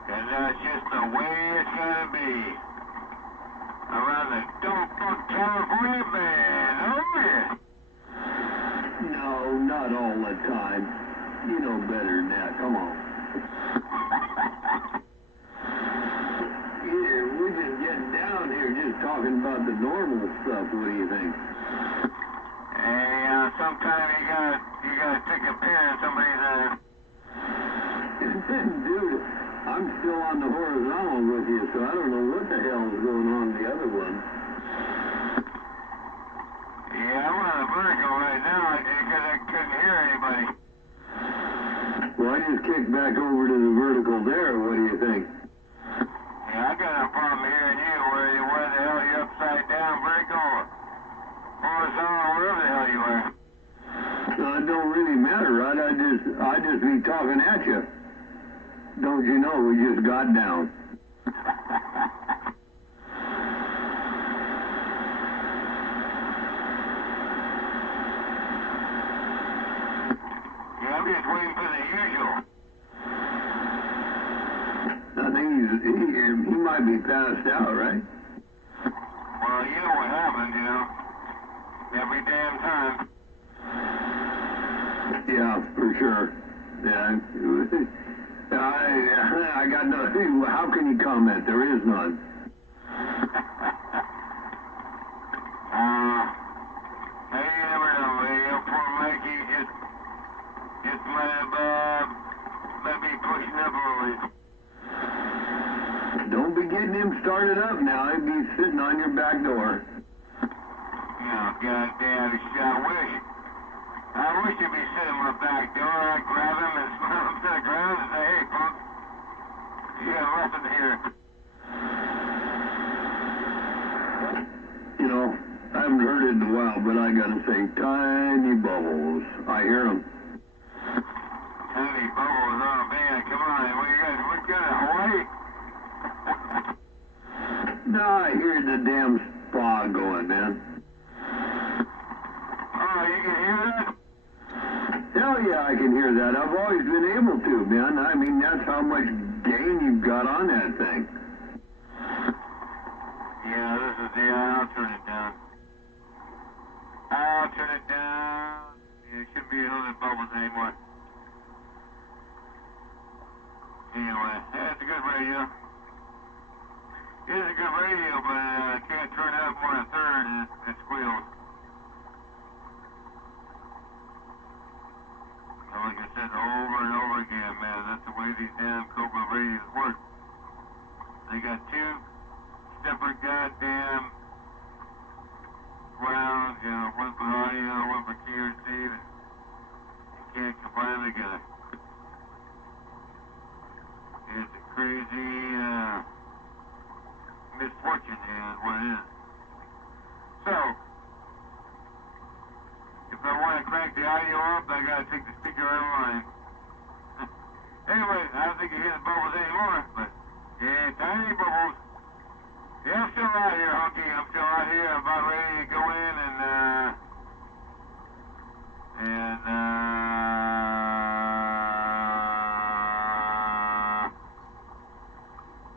And that's just the way it's gonna be. Around the Dope California band. Oh yeah. No, not all the time. You know better than that. Come on. Here, we're just getting down here, just talking about the normal stuff. What do you think? Hey, sometime you gotta take a pin in somebody's Dude, I'm still on the horizontal with you, so I don't know what the hell is going on the other one. Yeah, I'm on the vertical right now because I couldn't hear anybody. Well, I just kicked back over to the vertical there. What do you think? Yeah, I got no problem hearing you where the hell you're upside down, vertical, horizontal, wherever the hell you are. It don't really matter, right? I just be talking at you. Don't you know, we just got down. Yeah, I'm just waiting for the usual. I think he might be passed out, right? Well, you know what happens, you know. Every damn time. Yeah, for sure. Yeah. I got no... How can you comment? There is none. Hey, you never know, poor Mikey just might be pushing up a little bit. Don't be getting him started up now. He'd be sitting on your back door. Oh, goddamn, I wish you'd be sitting on my back door. I'd grab him and slam him to the ground and say, hey, punk, you got a lesson here. You know, I haven't heard it in a while, but I gotta say, tiny bubbles. I hear them. Tiny bubbles, oh man, come on, we got Hawaii. No, I hear the damn spa going, man. Oh, you can hear that? Hell yeah, I can hear that. I've always been able to, man. I mean, that's how much gain you've got on that thing. Yeah, this is the, I'll turn it down. I'll turn it down. It shouldn't be holding bubbles anymore. Anyway, yeah, it's a good radio. It is a good radio, but I can't turn it up more than a third and it squeals. So like I said over and over again, man, that's the way these damn Cobra radios work. They got two separate goddamn rounds, you know, one for audio, one for key receive, and you can't combine them together. It's a crazy misfortune, is what it is. So, if I want to crank the audio up, I gotta take the speaker out of line. Anyway, I don't think you hear the bubbles anymore, but yeah, tiny bubbles. Yeah, I'm still out here, Hunky. I'm still out here. I'm about ready to go in and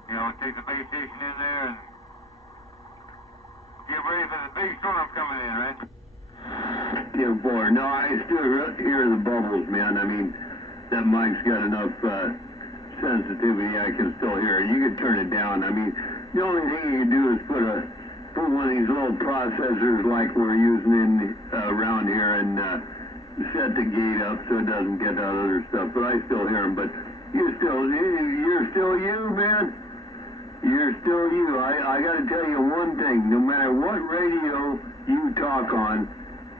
you know, take the base station in there and get ready for the big storm coming in, right? 10-4. No, I still hear the bubbles, man. I mean, that mic's got enough sensitivity. I can still hear it. You can turn it down. I mean, the only thing you can do is put one of these little processors like we're using around here and set the gate up so it doesn't get that other stuff. But I still hear them. But you're still you, man. You're still you. I got to tell you one thing. No matter what radio you talk on,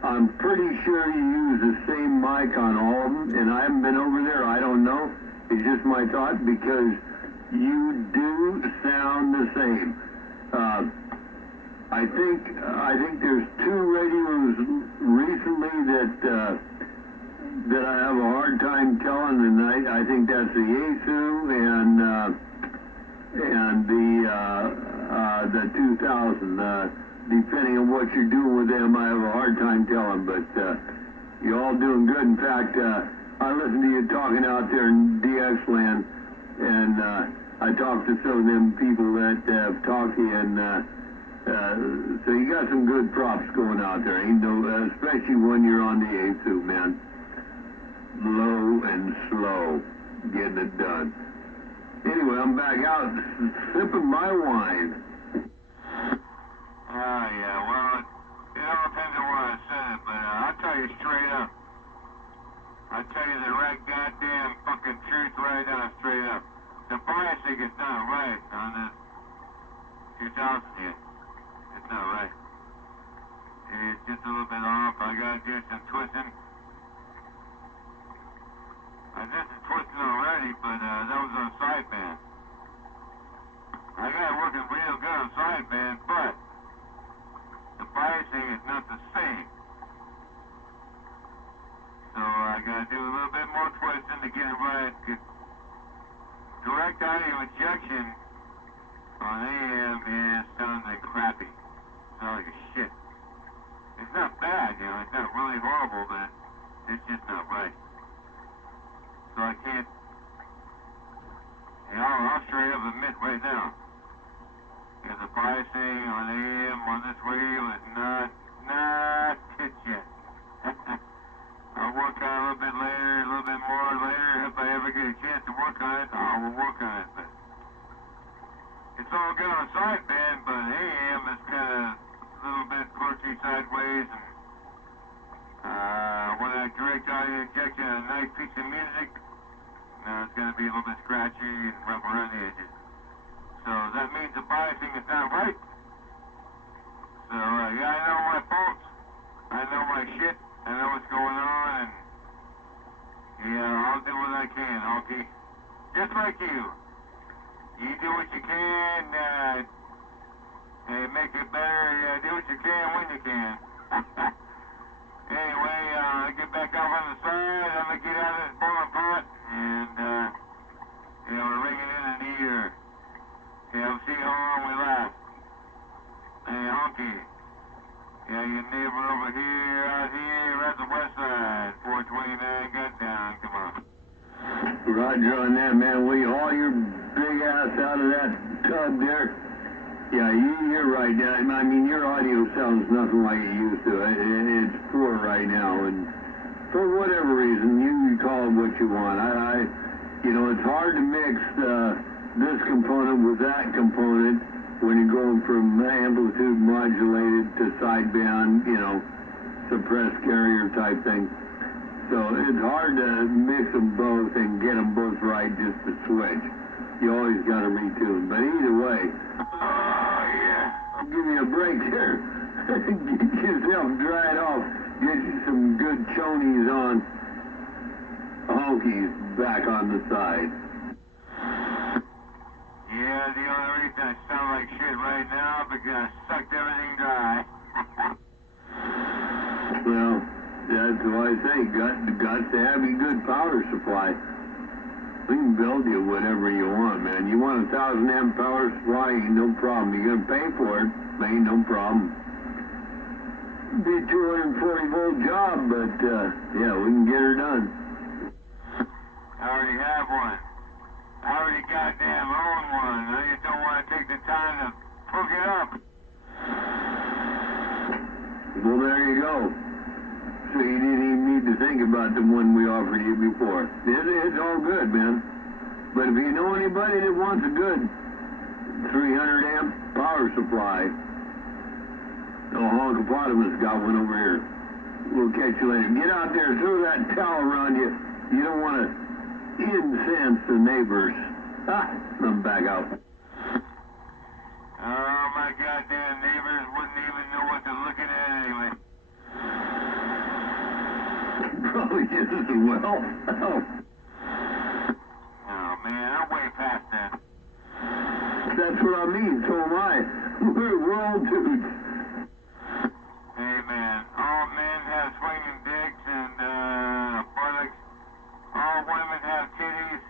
I'm pretty sure you use the same mic on all of them, and I haven't been over there. I don't know. It's just my thought because you do sound the same. I think there's two radios recently that I have a hard time telling, and I think that's the Yaesu and the 2000. Depending on what you're doing with them, I have a hard time telling, but you're all doing good. In fact, I listened to you talking out there in DX land, and I talked to some of them people that have talked to you, and so you got some good props going out there. Ain't no, especially when you're on the Yaesu, man. Low and slow, getting it done. Anyway, I'm back out sipping my wine. Yeah, well, it all depends on what I said, but I'll tell you straight up. I'll tell you the right goddamn fucking truth right now, straight up. The pricing is not right on this 2000 yet. It's not right. It's just a little bit off. I gotta do some twisting. I did some twisting already, but that was on sideband. I got it working real good on sideband, but the pricing is not the same. So I gotta do a little bit more twisting to get it right. Direct audio injection on AM is sounding crappy. Sounds like a shit. It's not bad, you know, it's not really horrible, but it's just not right. So I can't, you know, I'll straight up admit right now. Because the pricing on AM on this radio is not it yet. I'll work on it a little bit later, a little bit more later. If I ever get a chance to work on it, I will work on it. But it's all good on sideband, but AM is kind of a little bit quirky sideways. And when I direct audio injection on a nice piece of music, it's going to be a little bit scratchy and rough around the edges. So that means the pricing is not right. So yeah, I know my faults. I know my shit. I know what's going on, and yeah, I'll do what I can, okay? Just like you. You do what you can, and make it better. Do what you can when you can. Anyway, I get back off on the side. I'm gonna get out of this boiling pot, and you know, we're ringing in the new year. Yeah, we'll see how long we last. Hey, Honky. Yeah, your neighbor over here, out here, at the west side. 429, got down, come on. Roger on that, man. Will you haul your big ass out of that tub there? Yeah, you're right. I mean, your audio sounds nothing like it used to. It's poor right now, and for whatever reason, you can call it what you want. You know, it's hard to mix this component with that component when you're going from amplitude modulated to sideband, you know, suppressed carrier type thing. So it's hard to mix them both and get them both right just to switch. You always got to retune. But either way, I'll give you a break here. Get yourself dried off. Get you some good chonies on. Honkies back on the side. Yeah, the only reason I sound like shit right now because I sucked everything dry. Well, that's why I say, got to have a good power supply. We can build you whatever you want, man. You want a 1,000 amp power supply, ain't no problem. You're gonna pay for it, ain't no problem. Be a 240 volt job, but yeah, we can get her done. I already have one. I already goddamn own one. I just don't want to take the time to hook it up. Well, there you go. So you didn't even need to think about the one we offered you before. It's all good, man. But if you know anybody that wants a good 300 amp power supply, Honkopotamus got one over here. We'll catch you later. Get out there, throw that towel around you. You don't want to incense the neighbors. I'm back out. Oh, my goddamn neighbors wouldn't even know what they're looking at anyway. Probably is as well. Oh, man, I'm way past that. That's what I mean, so am I. We're all dudes. Hey, man, all men have swinging dicks and buttocks. All women have titties.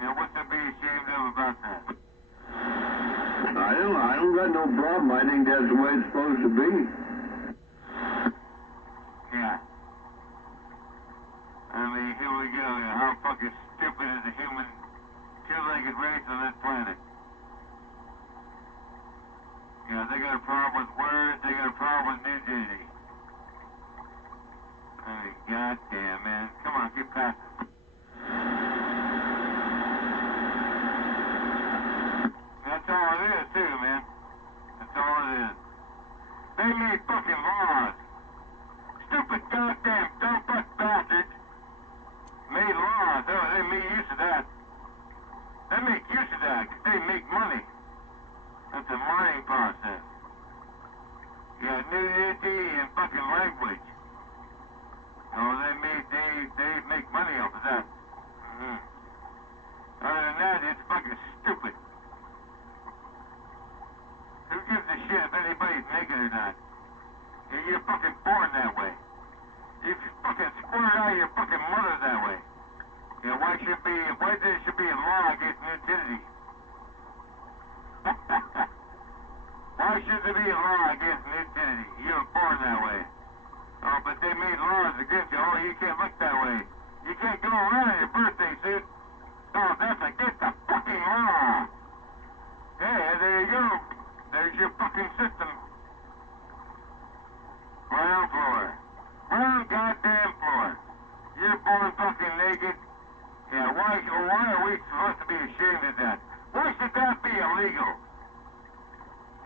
You know, what's to be ashamed of about that? I don't got no problem. I think that's the way it's supposed to be. Yeah. I mean, here we go. How fucking stupid is the human two-legged race on this planet? You know, they got a problem with words, they got a problem with nudity. I mean, goddamn, man. Come on, get past it. That's all it is, too, man. That's all it is. They made fucking laws. Stupid goddamn dumb-fuck bastards made laws. Oh, they made use of that. They make use of that because they make money. That's a mining process. You got nudity and fucking language. Oh, they make money off of that. Mm-hmm. Other than that, it's fucking stupid. Who gives a shit if anybody's naked or not? You're fucking born that way. You fucking squirted out of your fucking mother that way. You know, why there should be a law against nudity? Why should there be a law against nudity? You were born that way. Oh, but they made laws against you. Oh, you can't look that way. You can't go around on your birthday suit. Oh, that's against the fucking law. Yeah, there you go. There's your fucking system. Ground floor. Ground goddamn floor. You're born fucking naked. Yeah, why are we supposed to be ashamed of that? Why should that be illegal?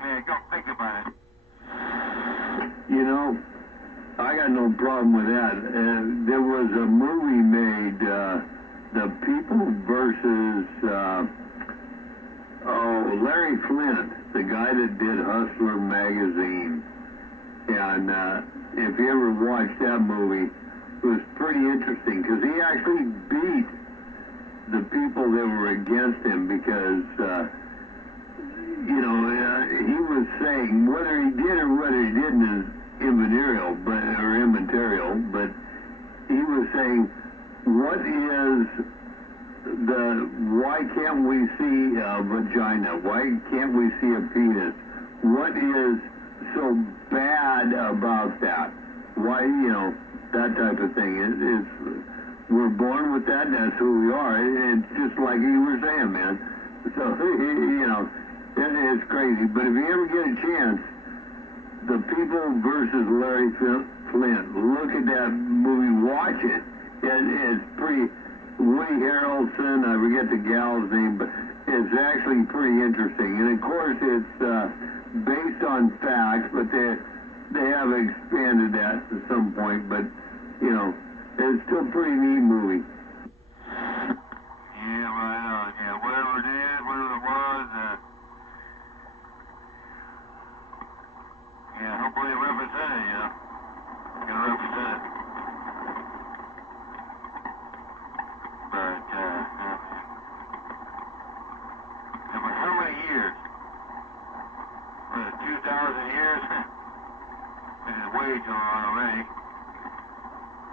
Yeah, go think about it. You know, I got no problem with that. There was a movie made, The People versus, Larry Flint, the guy that did Hustler magazine. And if you ever watched that movie, it was pretty interesting because he actually beat the people that were against him because, he was saying whether he did or whether he didn't is immaterial, but he was saying, why can't we see a vagina? Why can't we see a penis? What is so bad about that? Why, that type of thing. We're born with that, that's who we are. It's just like you were saying, man. So, it's crazy. But if you ever get a chance, The People versus Larry Flint. Look at that movie. Watch it. It's pretty. Woody Harrelson, I forget the gal's name, but it's actually pretty interesting. And of course, it's based on facts, but they have expanded that at some point. But you know, it's still a pretty neat movie. Yeah, right on. Yeah, whatever it is, whatever it was. Yeah, hopefully it represented, you know. Can represent it. But, for how many years? Was it 2,000 years? This is way too long already.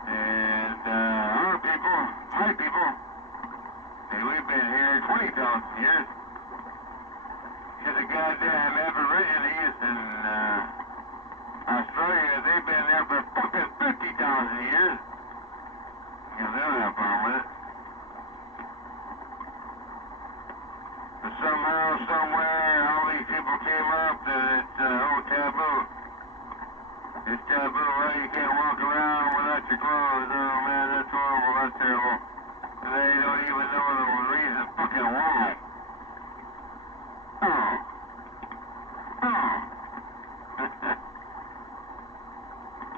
And, our people, my people, hey, we've been here 20,000 years. Just a goddamn Aborigines in, Australia, they've been there for fucking 50,000 years. You know, they don't have a problem with it. But somehow, somewhere, all these people came up that it's, taboo. It's taboo, well, you can't walk around without your clothes. Oh, man, that's horrible, that's terrible. And they don't even know the reason fucking why. Oh.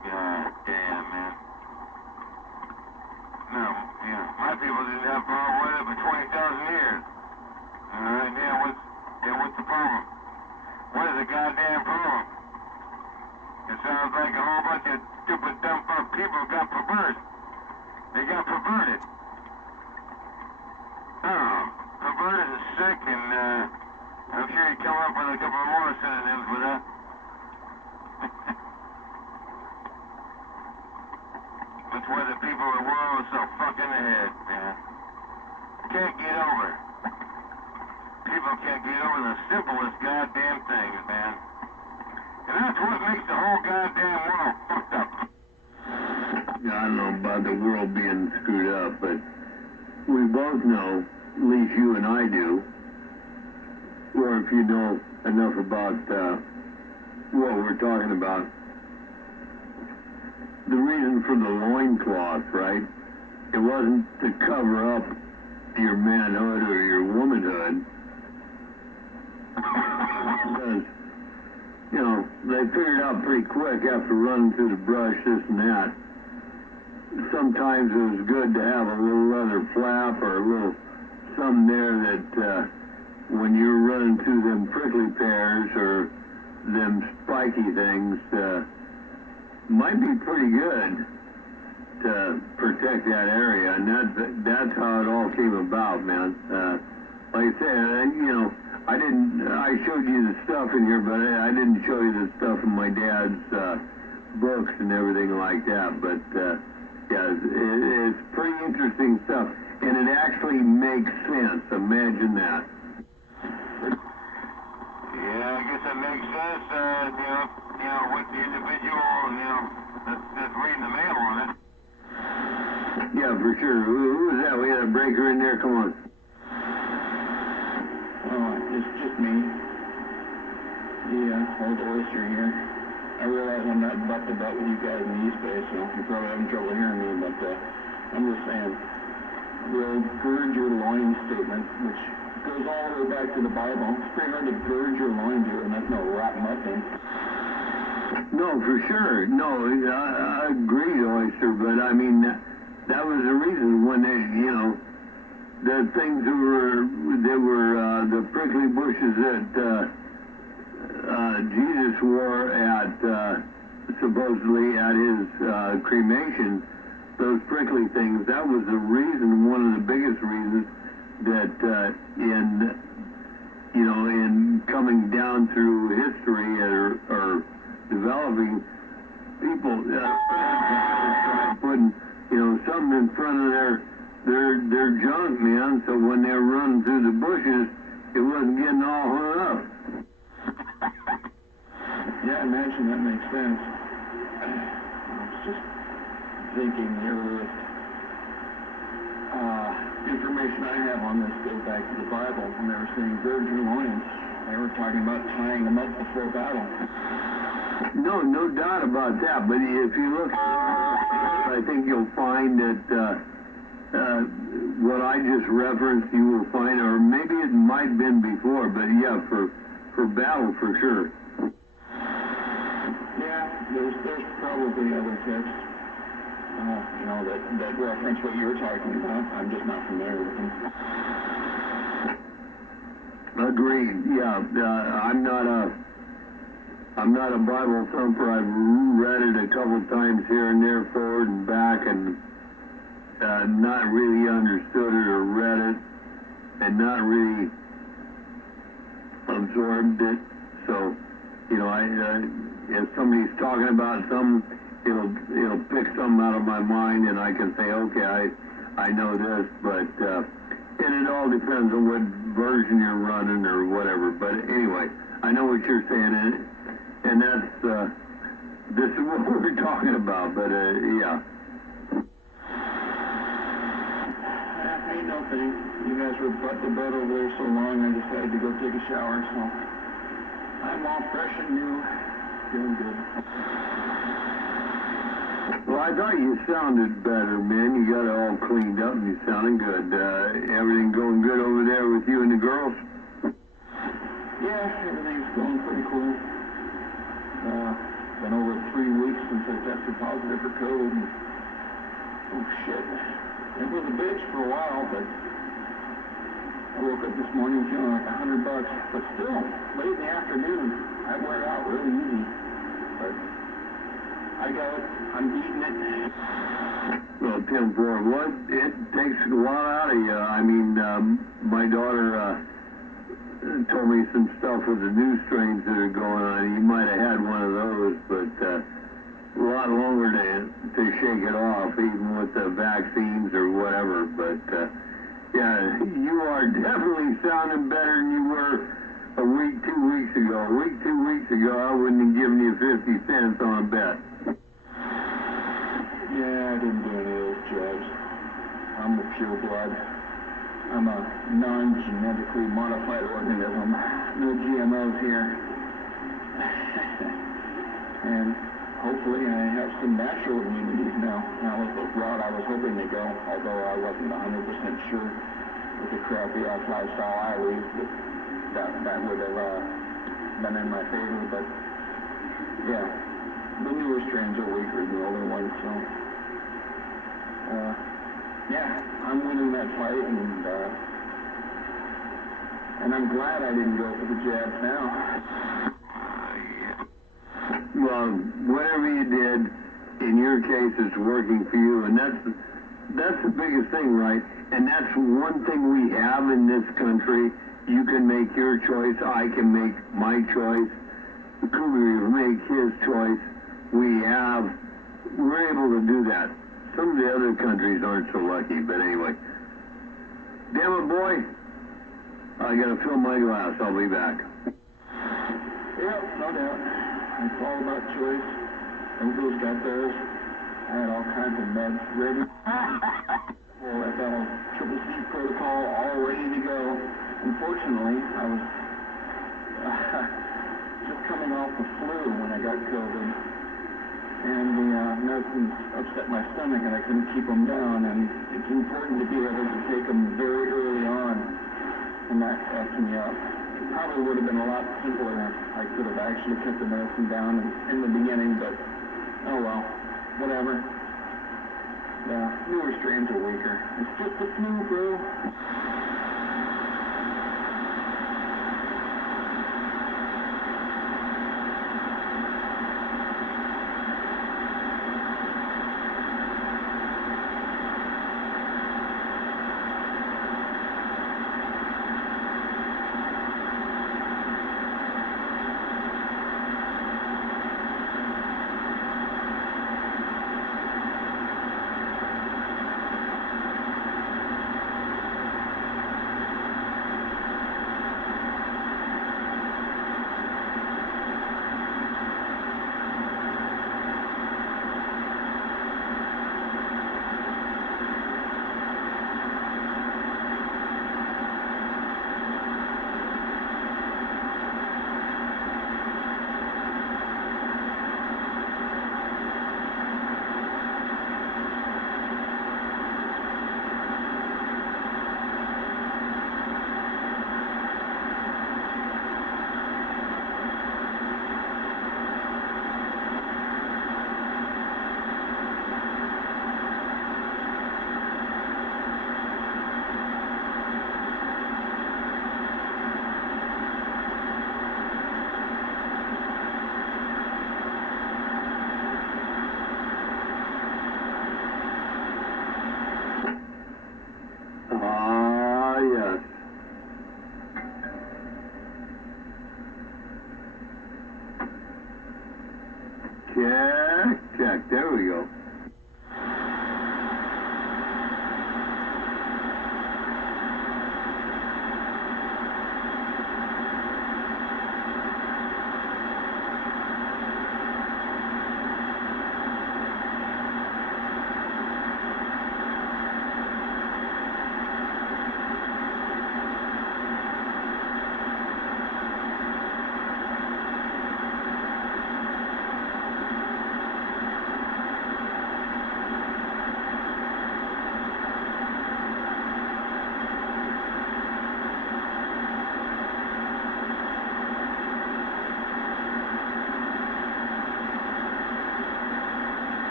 God damn, man. No, yeah, my people didn't have a problem with it for 20,000 years. Alright, what's the problem? What is the goddamn problem? It sounds like a whole bunch of stupid, dumb fuck people got perverted. They got perverted. Oh, perverted is sick, and, I'm sure you come up with a couple more synonyms for that. That's why the people of the world are so fucking ahead, man. Can't get over it. People can't get over the simplest goddamn things, man. And that's what makes the whole goddamn world fucked up. I don't know about the world being screwed up, but we both know, at least you and I do, or if you know enough about what we're talking about, the reason for the loincloth, right? It wasn't to cover up your manhood or your womanhood. Because, you know, they figured out pretty quick after running through the brush, this and that. Sometimes it was good to have a little leather flap or a little something there that when you're running through them prickly pears or them spiky things, might be pretty good to protect that area, and that's how it all came about, man. Like I said, you know, I showed you the stuff in here, but I didn't show you the stuff in my dad's books and everything like that. But yeah, it's pretty interesting stuff, and it actually makes sense. Imagine that. Yeah, I guess that makes sense, you know, with the individual, you know, that's reading the mail on it. Yeah, for sure. Who is that? We had a breaker in there. Come on. It's just me. Yeah, old oyster here. I realize I'm not butt to butt with you guys in the East Bay, so you're probably having trouble hearing me, but I'm just saying, the old gird your loins statement, which goes all the way back to the Bible. It's pretty hard to gird your loins here, and that's no rat muffin. No, for sure. No, I agree, oyster, but I mean, that was the reason when they, you know, the things that were the prickly bushes that Jesus wore at supposedly at his cremation, those prickly things. That was the reason, one of the biggest reasons that in coming down through history or developing, people putting something in front of their junk, man, so when they were running through the bushes, it wasn't getting all hung up. Yeah, I imagine that makes sense. I was just thinking the earliest information I have on this goes back to the Bible. When they were saying gird your loins, they were talking about tying them up before battle. No doubt about that. But if you look, I think you'll find that what I just referenced, you will find, or maybe it might have been before, but yeah, for battle for sure. Yeah, there's probably other texts, you know, that reference what you were talking about. I'm just not familiar with them. Agreed. Yeah, I'm not a Bible thumper. I've read it a couple times here and there, forward and back, and not really understood it or read it, and not really absorbed it. So, you know, if somebody's talking about something, it'll pick something out of my mind, and I can say, okay, I know this, but and it all depends on what version you're running or whatever. But anyway, I know what you're saying, and that's this is what we're talking about. But yeah. Ain't no thing. You guys were butt to butt over there so long, I decided to go take a shower, so I'm all fresh and new, feeling good. Well, I thought you sounded better, man. You got it all cleaned up and you sounding good. Everything going good over there with you and the girls? Yeah, everything's going pretty cool. Been over 3 weeks since I tested positive for COVID, and oh shit. It was a bitch for a while, but I woke up this morning feeling like $100. But still, late in the afternoon, I wear out really easy. But I got it. I'm beating it. Well, Tim Ford, what? It takes a lot out of you. I mean, my daughter told me some stuff with the new strains that are going on. You might have had one of those, but a lot longer to shake it off, even with the vaccines or whatever. But yeah, you are definitely sounding better than you were a week, 2 weeks ago. A week, 2 weeks ago, I wouldn't have given you 50 cents on a bet. Yeah, I didn't do any of those jabs. I'm a pure blood. I'm a non-genetically modified organism. No GMOs here. And hopefully I have some natural immunity now. That was the route I was hoping to go, although I wasn't 100% sure with the crappy lifestyle I lead that would have been in my favor. But yeah, the newer strains are weaker than the older ones, so yeah, I'm winning that fight, and I'm glad I didn't go for the jabs now. Well, whatever you did, in your case, it's working for you, and that's the biggest thing, right? And that's one thing we have in this country. You can make your choice. I can make my choice. Cougar will make his choice. We're able to do that. Some of the other countries aren't so lucky, but anyway. Damn it, boy. I gotta fill my glass. I'll be back. Yep, no doubt. It's all about choice. Everybody's got theirs. I had all kinds of meds ready. Well, I got a triple C protocol all ready to go. Unfortunately, I was just coming off the flu when I got COVID. And the medicines upset my stomach and I couldn't keep them down. And it's important to be able to take them very early on and not effing me up. It probably would have been a lot simpler if I could have actually cut the medicine down in the beginning, but oh well, whatever. The newer strains are weaker. It's just the flu, bro.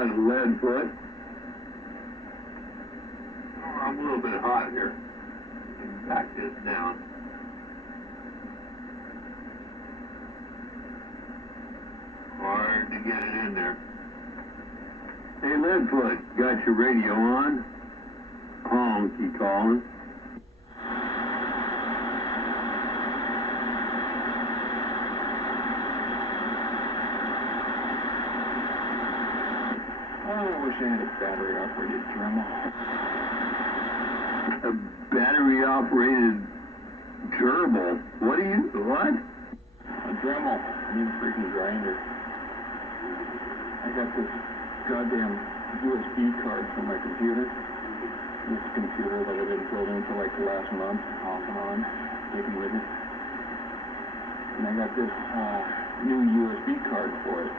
got a lead foot. Oh, I'm a little bit hot here. Back this down. Hard to get it in there. Hey, Leadfoot, got your radio on? Honky calling. Oh, I wish I had a battery-operated Dremel. A battery-operated gerbil? What? A Dremel. I need a freaking grinder. I got this goddamn USB card from my computer. This computer that I've been building for like the last month, off and on, taking with it. And I got this new USB card for it.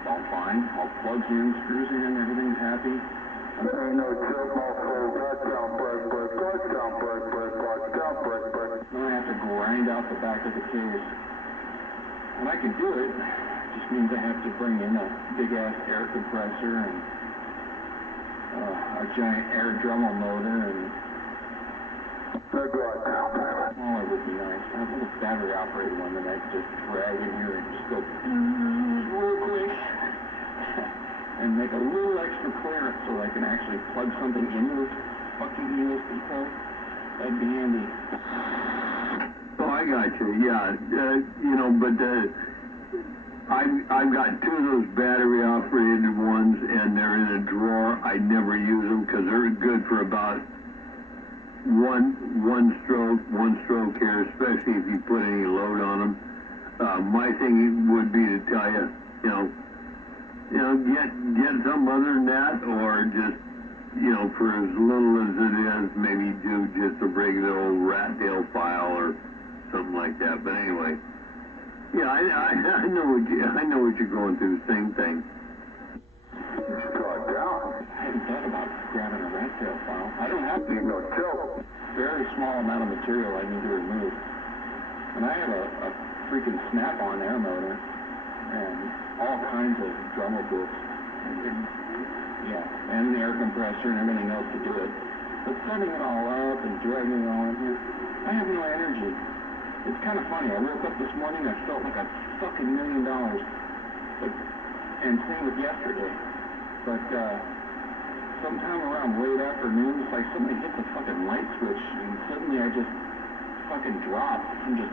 It's all fine. All plugs in, screws in, everything's happy. There ain't no tilt, no touchdown, break. Then I have to grind out the back of the case. And I can do it. Just means I have to bring in a big-ass air compressor and a giant air Dremel motor and... Oh, it would be nice. I have a little battery-operated one that I could just drag in here and just go real quick and make a little extra clearance so I can actually plug something into this fucking USB card. That'd be handy. Oh, I got you. Yeah, but I've got two of those battery-operated ones, and they're in a drawer. I never use them because they're good for about one stroke here, especially if you put any load on them. My thing would be to tell you, get something other than that, or just, for as little as it is, maybe do just a regular old rat tail file or something like that. But anyway, yeah, I know what you're going through. Same thing. I hadn't thought about grabbing a rat tail file. I don't have to. No tilt. Very small amount of material I need to remove. And I have a freaking snap-on air motor and all kinds of Dremel bits. Yeah, and the air compressor and everything else to do it. But setting it all up and dragging it all in here, I have no energy. It's kind of funny. I woke up this morning, I felt like a fucking $1 million. And same with yesterday. But sometime around late afternoon, it's like somebody hit the fucking light switch, and suddenly I just fucking drop. I'm just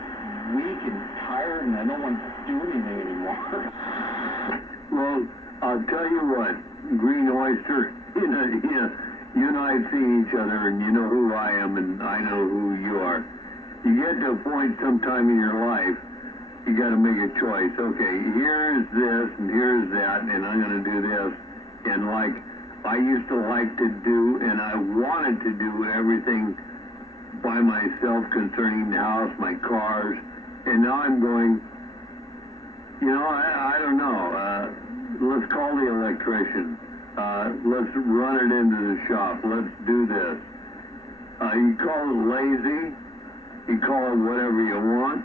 weak and tired, and I don't want to do anything anymore. Well, I'll tell you what, Green Oyster, you and I have seen each other, and you know who I am, and I know who you are. You get to a point sometime in your life, you got to make a choice. Okay, here's this, and here's that, and I'm going to do this. And like I used to like to do, and I wanted to do everything by myself concerning the house, my cars, and now I'm going, I don't know, let's call the electrician, let's run it into the shop, let's do this. You call it lazy, you call it whatever you want.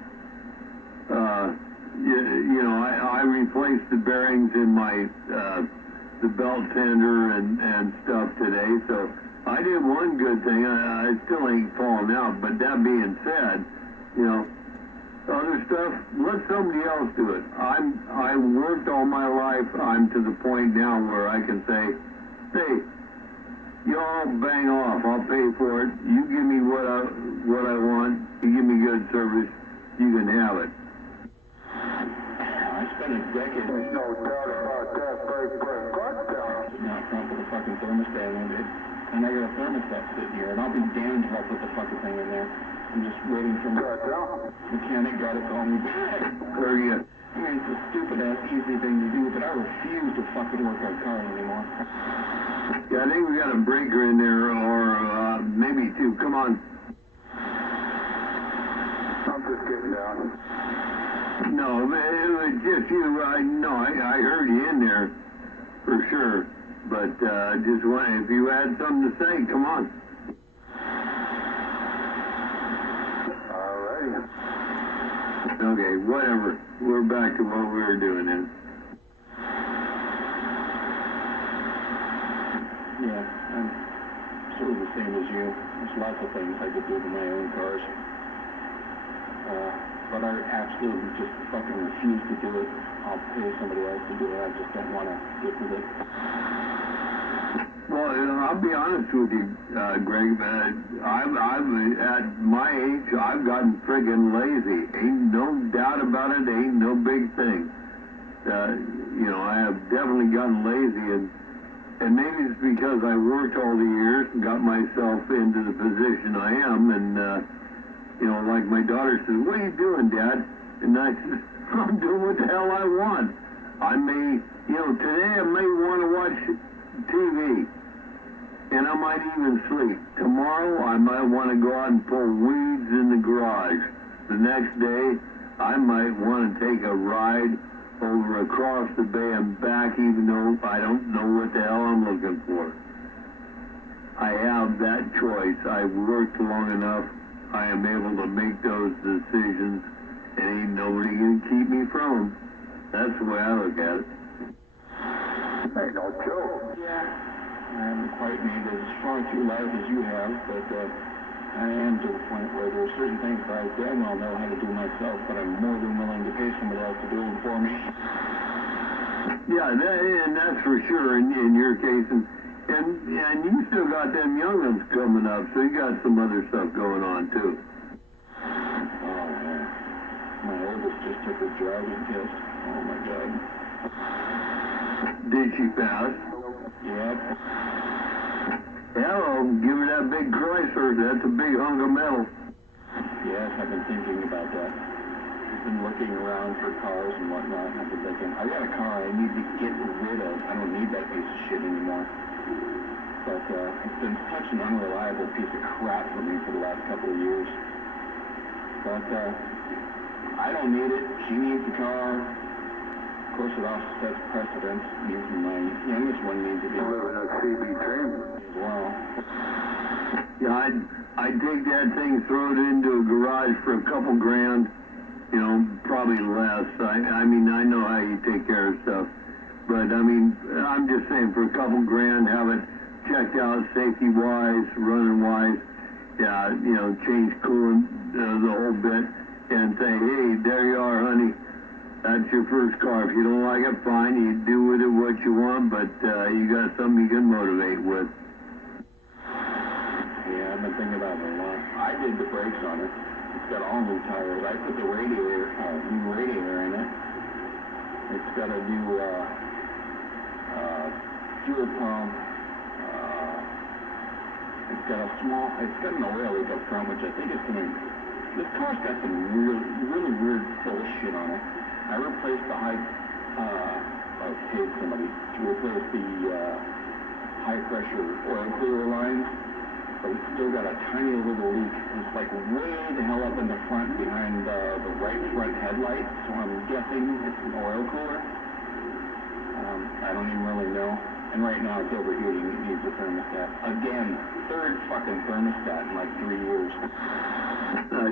I replaced the bearings in my the belt tender and stuff today, so I did one good thing. I still ain't falling out, but that being said, other stuff, let somebody else do it. I worked all my life. I'm to the point now where I can say, hey, y'all bang off. I'll pay for it. You give me what I want. You give me good service. You can have it. I spent a decade. There's no doubt about that, Not front with the fucking thermostat in it. And I got a thermostat sitting here, and I'll be damned if I put the fucking thing in there. I'm just waiting for my mechanic guy to call me back. There you go. I mean, it's a stupid-ass easy thing to do, but I refuse to fucking work on cars anymore. Yeah, I think we got a breaker in there, or maybe two. Come on. I'm just getting down. No, it was just you. I heard you in there for sure. But just if you had something to say, come on. Alrighty. Okay, whatever. We're back to what we were doing then. Yeah, I'm sort of the same as you. There's lots of things I could do to my own cars. But I absolutely just fucking refuse to do it. I'll pay somebody else to do it. I just don't want to get with it. Well, I'll be honest with you, Greg. I've at my age, I've gotten friggin' lazy. Ain't no doubt about it. Ain't no big thing. I have definitely gotten lazy, and maybe it's because I worked all the years and got myself into the position I am, and like my daughter says, "What are you doing, Dad?" And I said, "I'm doing what the hell I want. I may, today I may want to watch TV, and I might even sleep. Tomorrow I might want to go out and pull weeds in the garage. The next day I might want to take a ride over across the bay and back, even though I don't know what the hell I'm looking for. I have that choice. I've worked long enough. I am able to make those decisions, and ain't nobody gonna keep me from them. That's the way I look at it." Hey, no joke. Yeah, I haven't quite made as strong through life as you have, but I am to the point where there are certain things that I damn well know how to do myself, but I'm more than willing to pay somebody else to do them for me. Yeah, and that's for sure in your case, and you still got them young ones coming up, so you got some other stuff going on too. Oh man, my oldest just took her driving test. Oh my God. Did she pass? Yep. Hello, give her that big Chrysler. That's a big hunk of metal. Yes, I've been thinking about that. I've been looking around for cars and whatnot, and I've been thinking, I got a car I need to get rid of. I don't need that piece of shit anymore. But it's been such an unreliable piece of crap for me for the last couple of years. But I don't need it. She needs the car. Of course, it also sets precedence. Means my youngest one needs to be Living a CB train. as well. Yeah, I'd take that thing, throw it into a garage for a couple grand, probably less. I mean, I know how you take care of stuff. But, I mean, I'm just saying for a couple grand, have it checked out safety-wise, running-wise, yeah, change coolant, the whole bit, and say, hey, there you are, honey. That's your first car. If you don't like it, fine. You do with it what you want, but you got something you can motivate with. Yeah, I've been thinking about it a lot. I did the brakes on it. It's got all new tires. I put the new radiator in it. It's got a new fuel pump. It's got an oil leak up front, which I think is going to... This car's got some really weird bullshit on it. I replaced the I paid somebody to replace the high pressure oil cooler lines, but it's still got a tiny little leak. It's like way the hell up in the front behind the right front headlight, so I'm guessing it's an oil cooler. I don't even really know. And right now it's overheating. It needs a thermostat. Again, third fucking thermostat in like 3 years.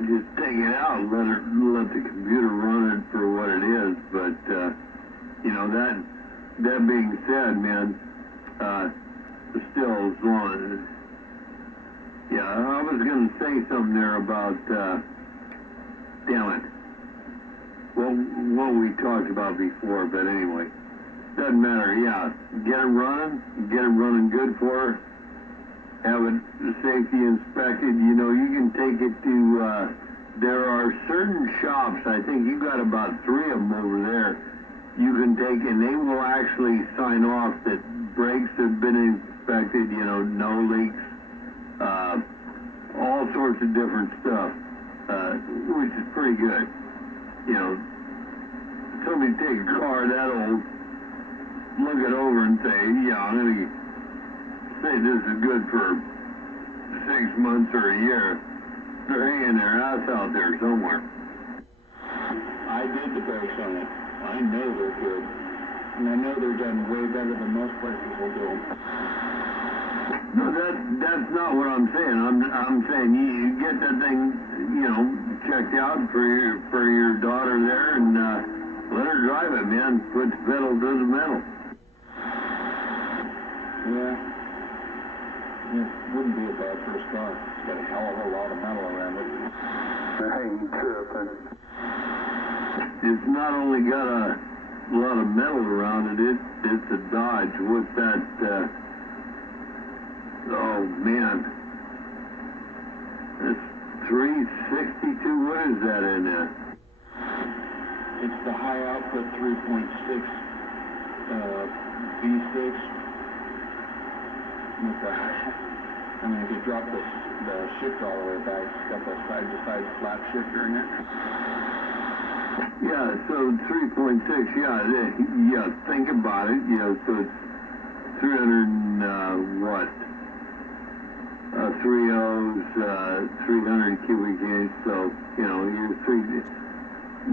Just take it out and let the computer run it for what it is. But that being said, man, still as long as I was gonna say something there about damn it. Well, what we talked about before, but anyway, doesn't matter. Yeah, get it running good for her. Have it safety inspected. You can take it to, there are certain shops, I think you got about 3 of them over there, you can take, and they will actually sign off that brakes have been inspected, no leaks, all sorts of different stuff, which is pretty good. Somebody take a car that old, look it over and say, yeah, I'm going to say this is good for 6 months or a year. They're hanging their ass out there somewhere. I did the brakes on it. I know they're good. And I know they're done way better than most places will do them. No, that's not what I'm saying. I'm saying you get that thing, checked out for your daughter there, and let her drive it, man. Put the pedal to the metal. Yeah. It wouldn't be a bad first car. It's got a hell of a lot of metal around it. I ain't tripping. It's not only got a lot of metal around it, it's a Dodge with that, oh man, it's 362, what is that in there? It's the high output 3.6 V6 with the, I mean, if you drop the shifter all the way back, it's got the side-to-side flat shifter in it. Yeah, so 3.6, yeah, think about it, so it's 300, what? 300 cubic inch, so, you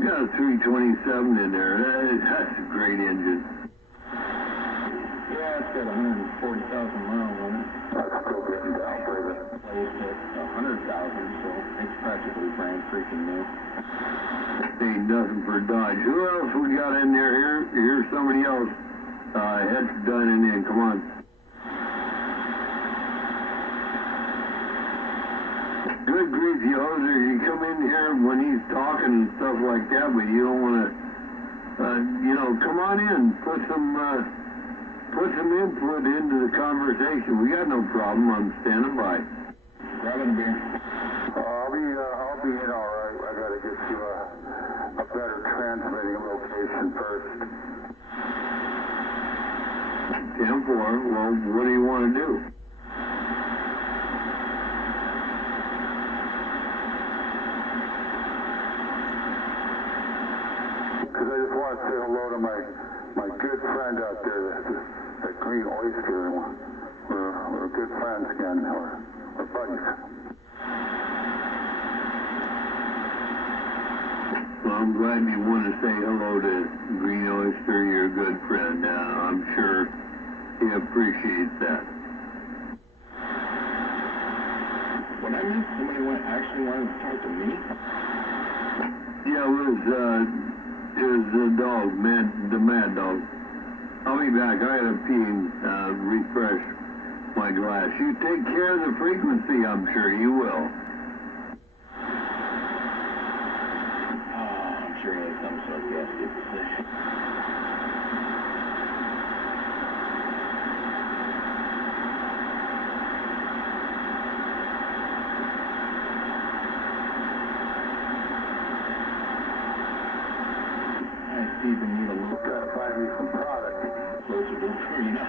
got a 327 in there. That's a great engine. Yeah, it's got 140,000 miles on it. That's still getting down further. Placed at 100,000, so it's practically brand freaking new. Ain't nothing for Dodge. Who else we got in there? Here's somebody else. Head's done in. Come on. Good grief, you hoser. You come in here when he's talking and stuff like that, but you don't want to, come on in. Put some input into the conversation. We got no problem. I'm standing by. Grabbing a beer. I'll be in all right. I gotta get to a better transmitting location first. 10-4. Well, what do you want to do? Because I just want to say hello to my good friend out there, that Green Oyster. We're good friends again. We're buddies. Well, I'm glad you want to say hello to Green Oyster. You're a good friend. I'm sure he appreciates that. What I missed? Somebody actually wanted to talk to me? Yeah, it was the dog, the mad dog. I'll be back. I gotta pee and refresh my glass. You take care of the frequency, I'm sure you will. I'm sure he had something sarcastic to say. I even need a little Gotta find me some product. closer to the arena.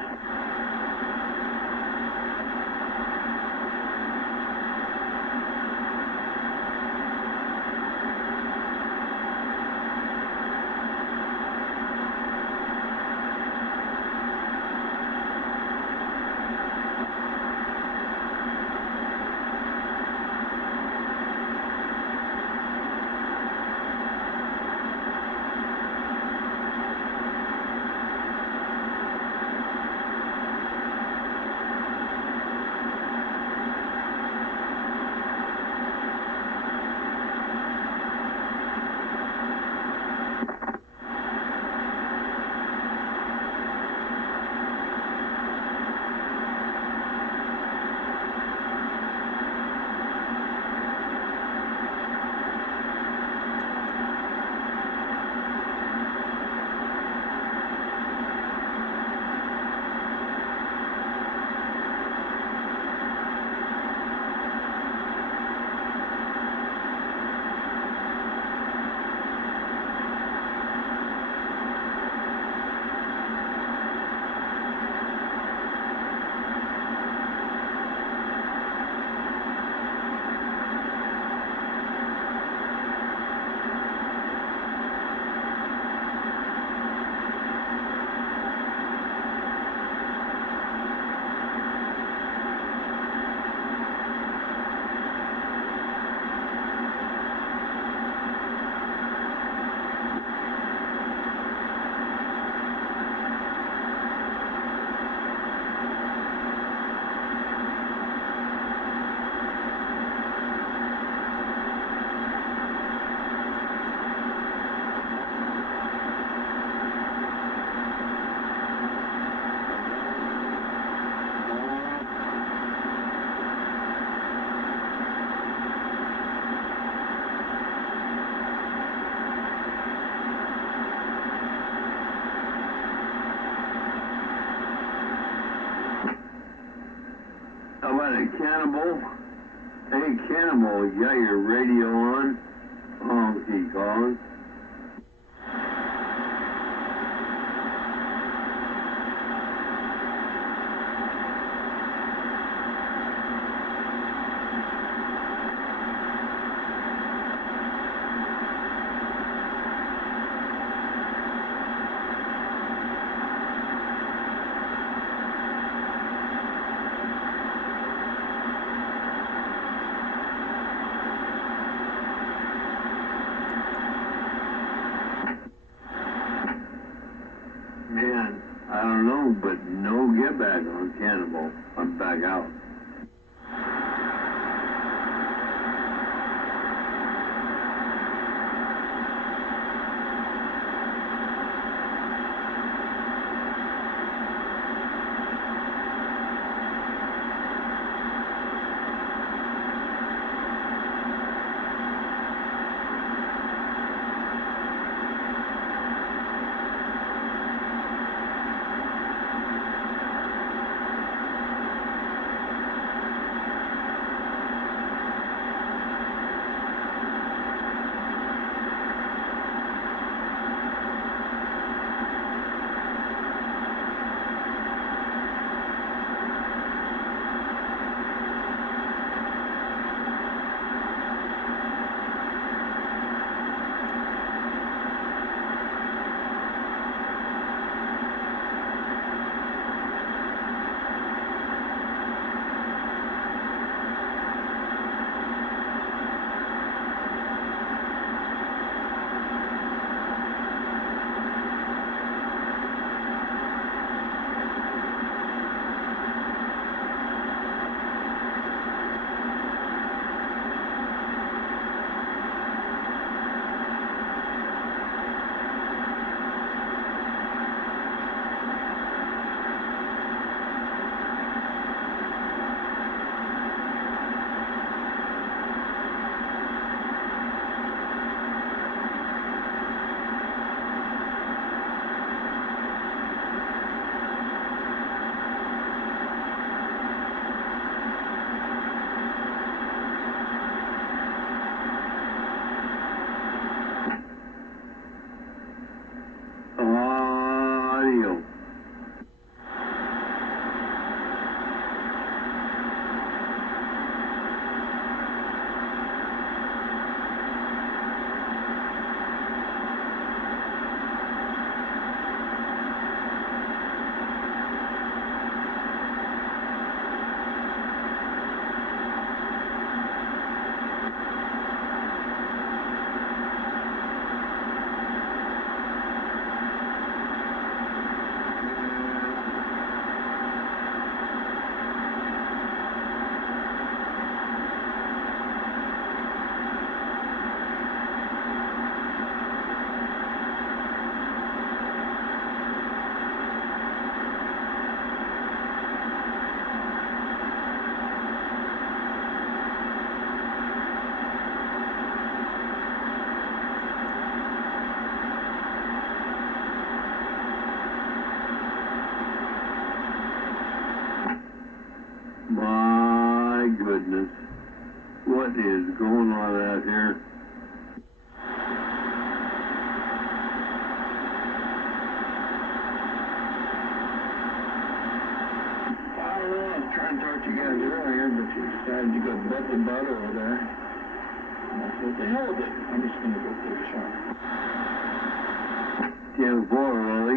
what, a Cannibal? Hey, Cannibal, you got your radio on? Honky calling. Man, I don't know, but no get back on Cannibal. I'm back out. Audio. My goodness. What is going on out here? I don't know, I was trying to talk to you guys earlier, but you decided to go butt to butt over there. And I said, the hell with it. I'm just going to go take a shot. 10-4, well, at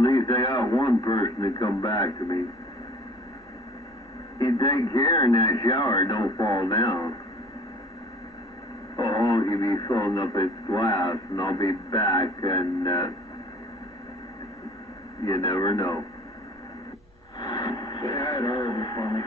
least I got one person to come back to me. You take care in that shower, don't fall down. Oh, he'll be filling up his glass, and I'll be back, and you never know. Say hi to her for me.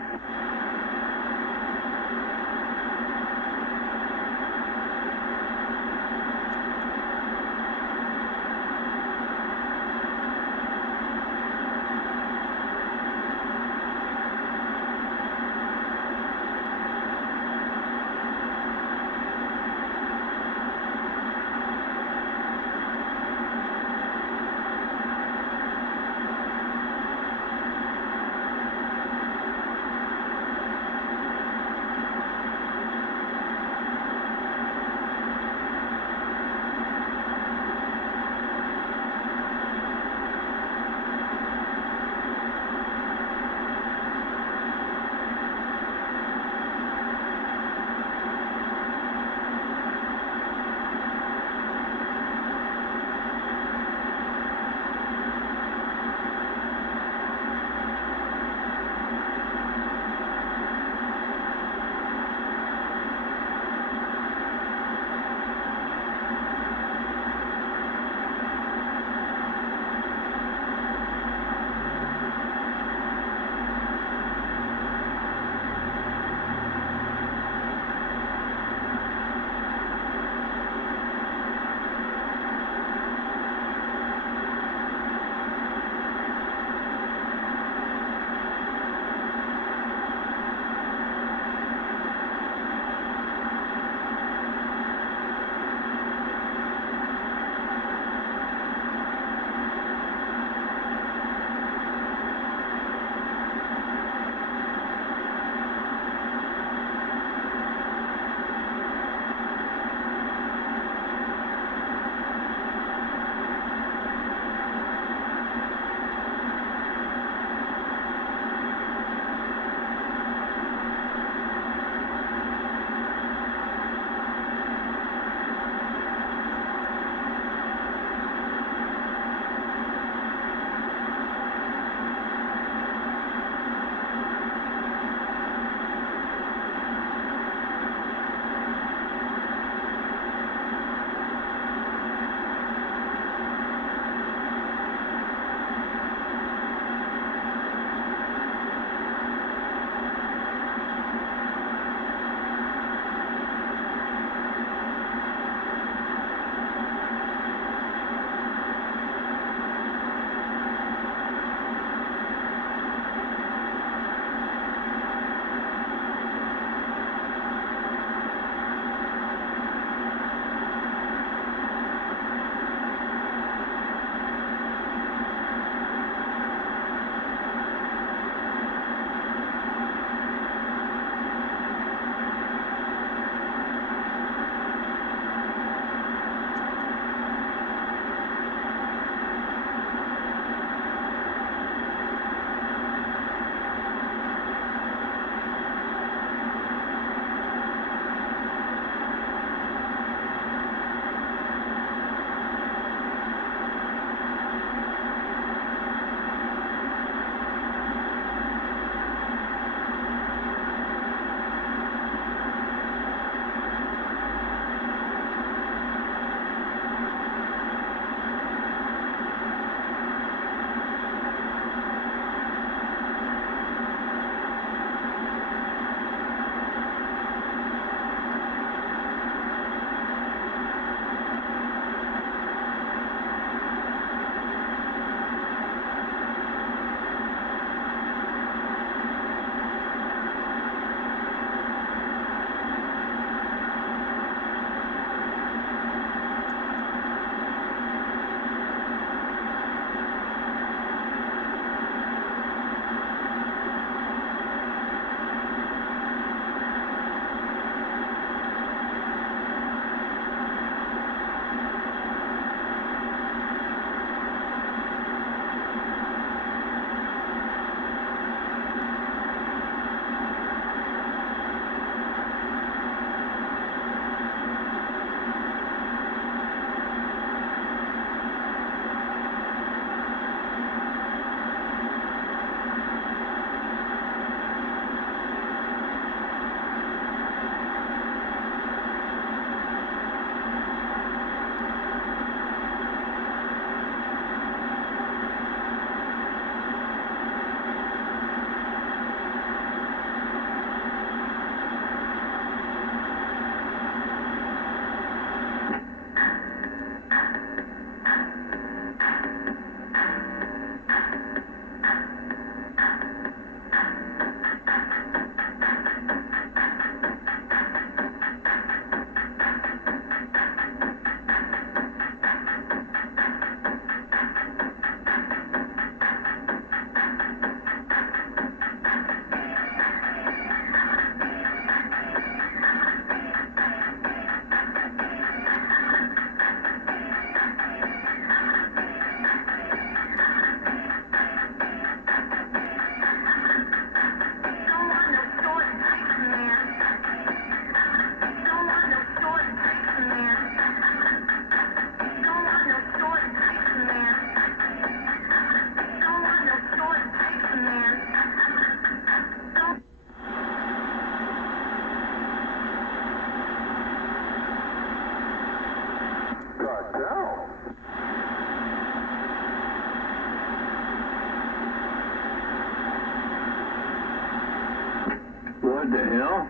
hell?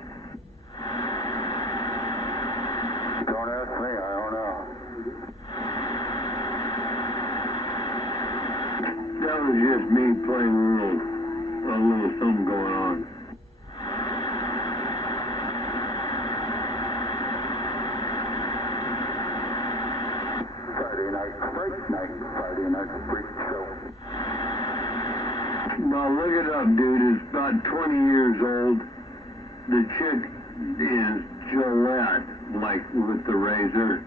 Don't ask me, I don't know. That was just me playing a little something going on. Friday night freak show. Now look it up, dude. It's about 20 years old. The chick is Gillette, like with the razor.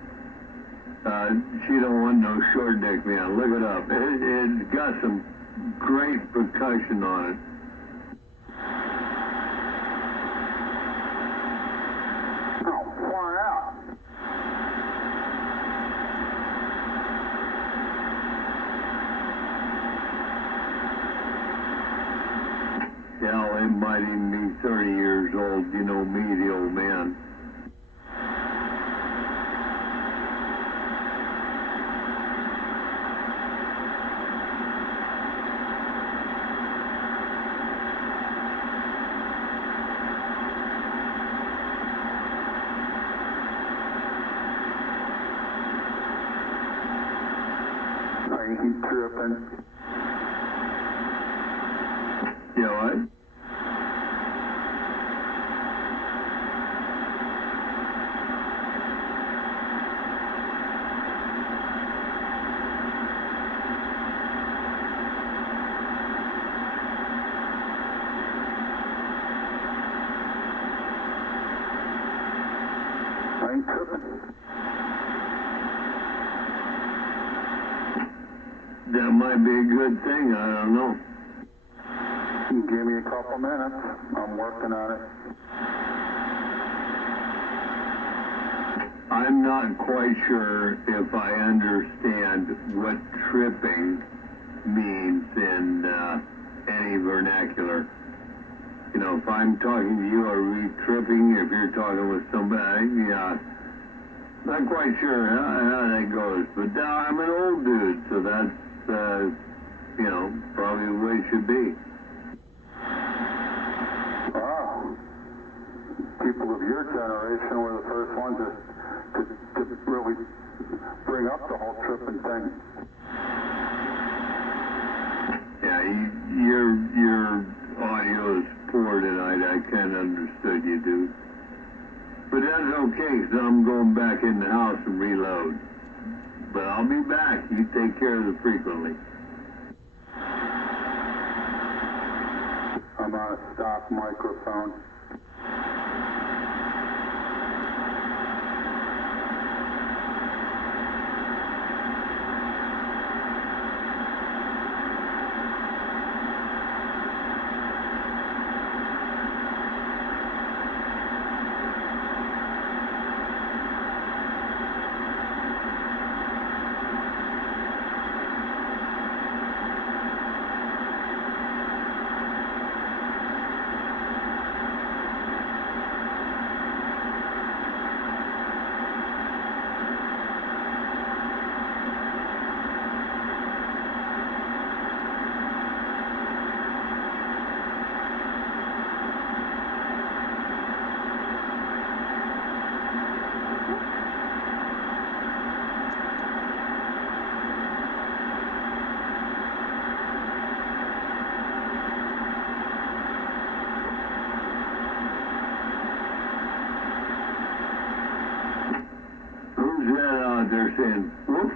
She don't want no short dick, man. Look it up. It's got some great percussion on it. Oh, far out. Hell, it might even be 30 years old. You know me, the old man. You keep tripping. You know what? I ain't tripping. That might be a good thing. I don't know. Give me a couple minutes. I'm working on it. I'm not quite sure if I understand what tripping means in any vernacular. You know, if I'm talking to you, are we tripping? If you're talking with somebody, yeah. Not quite sure how that goes. But I'm an old dude, so that's, you know, probably the way it should be. Wow. People of your generation were the first ones to really bring up the whole tripping thing. Yeah, your audio is poor tonight. I can't understood you, dude. But that's okay, because I'm going back in the house and reload. But I'll be back. You take care of it frequently. I'm on a stock microphone. Who's that out there saying, whoop?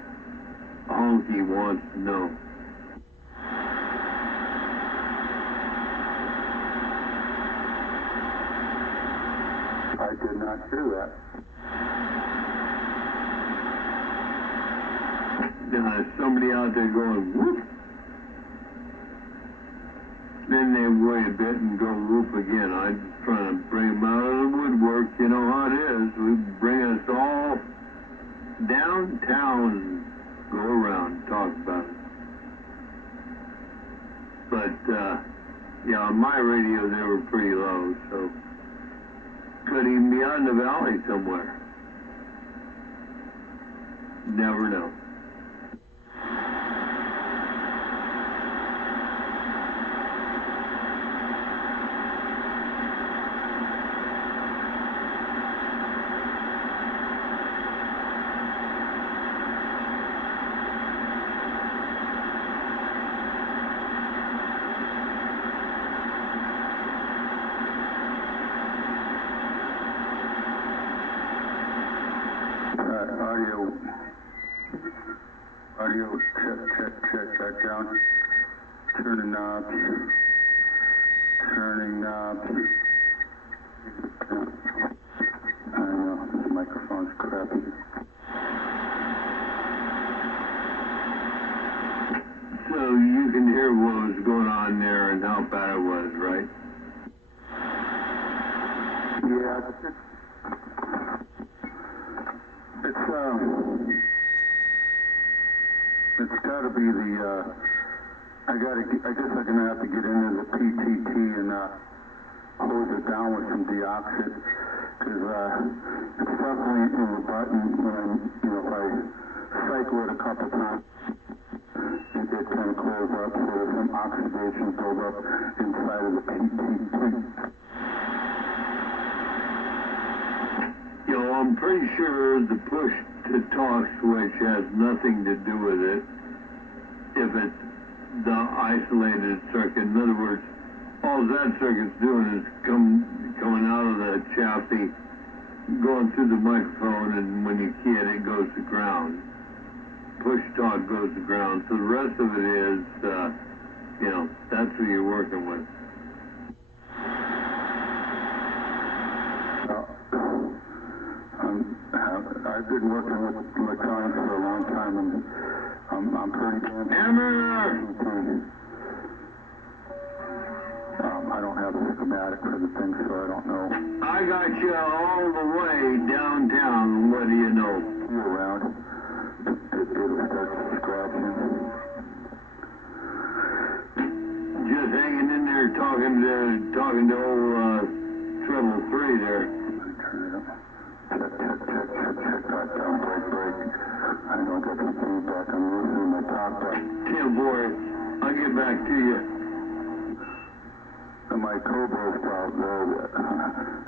Honky wants to know. I did not hear that. There's somebody out there going, whoop. Then they wait a bit and go whoop again. I'm just trying to bring them out of the woodwork. You know how it is. We bring us all downtown and go around and talk about it. But, yeah, on my radio they were pretty low, so could even be out in the valley somewhere. Never know. Audio, check that down. Turning knobs. I know, this microphone's crappy. So you can hear what was going on there and how bad it was, right? Yeah, it's gotta be the, I guess I'm gonna have to get into the PTT and, hose it down with some deoxit, cause, it's definitely in the button when I'm, if I cycle it a couple times, it kind of close up, so there's some oxidation build up inside of the PTT. I'm pretty sure the push-to-talk switch has nothing to do with it if it's the isolated circuit. In other words, all that circuit's doing is coming out of the chassis, going through the microphone, and when you key it, it goes to ground. Push-talk goes to ground. So the rest of it is, that's what you're working with. I've been working with electronics for a long time, and I'm pretty damn... Hammer! I don't have a schematic for the thing, so I don't know. I got you all the way downtown. What do you know? You're around. It'll start scratching. Just hanging in there talking to old Treble 3 there. Turn it up. Check that down. Break. I don't get the feedback. I'm losing my top back. Tim, boy, I'll get back to you. And my Cobra's out there.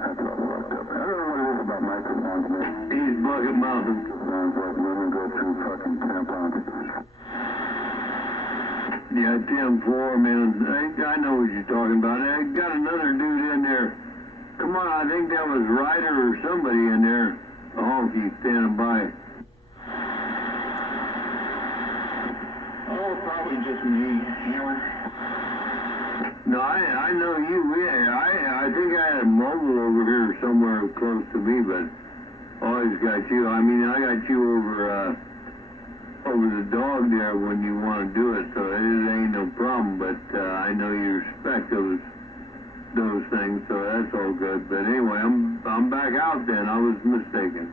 That's all fucked up. I don't know what it is about microphones, man. He's bucket mouthing. Sounds like women go through fucking tampons. Yeah, Tim 4, man. I know what you're talking about. I got another dude in there. Come on, I think that was Ryder or somebody in there. A honky standing by. Oh, probably just me, Hammer. No, I know you. Yeah, I think I had a mobile over here somewhere close to me, but always got you. I mean, I got you over the dog there when you want to do it, so it ain't no problem. But I know you respect those things, so that's all good. But anyway, I'm back out then. I was mistaken.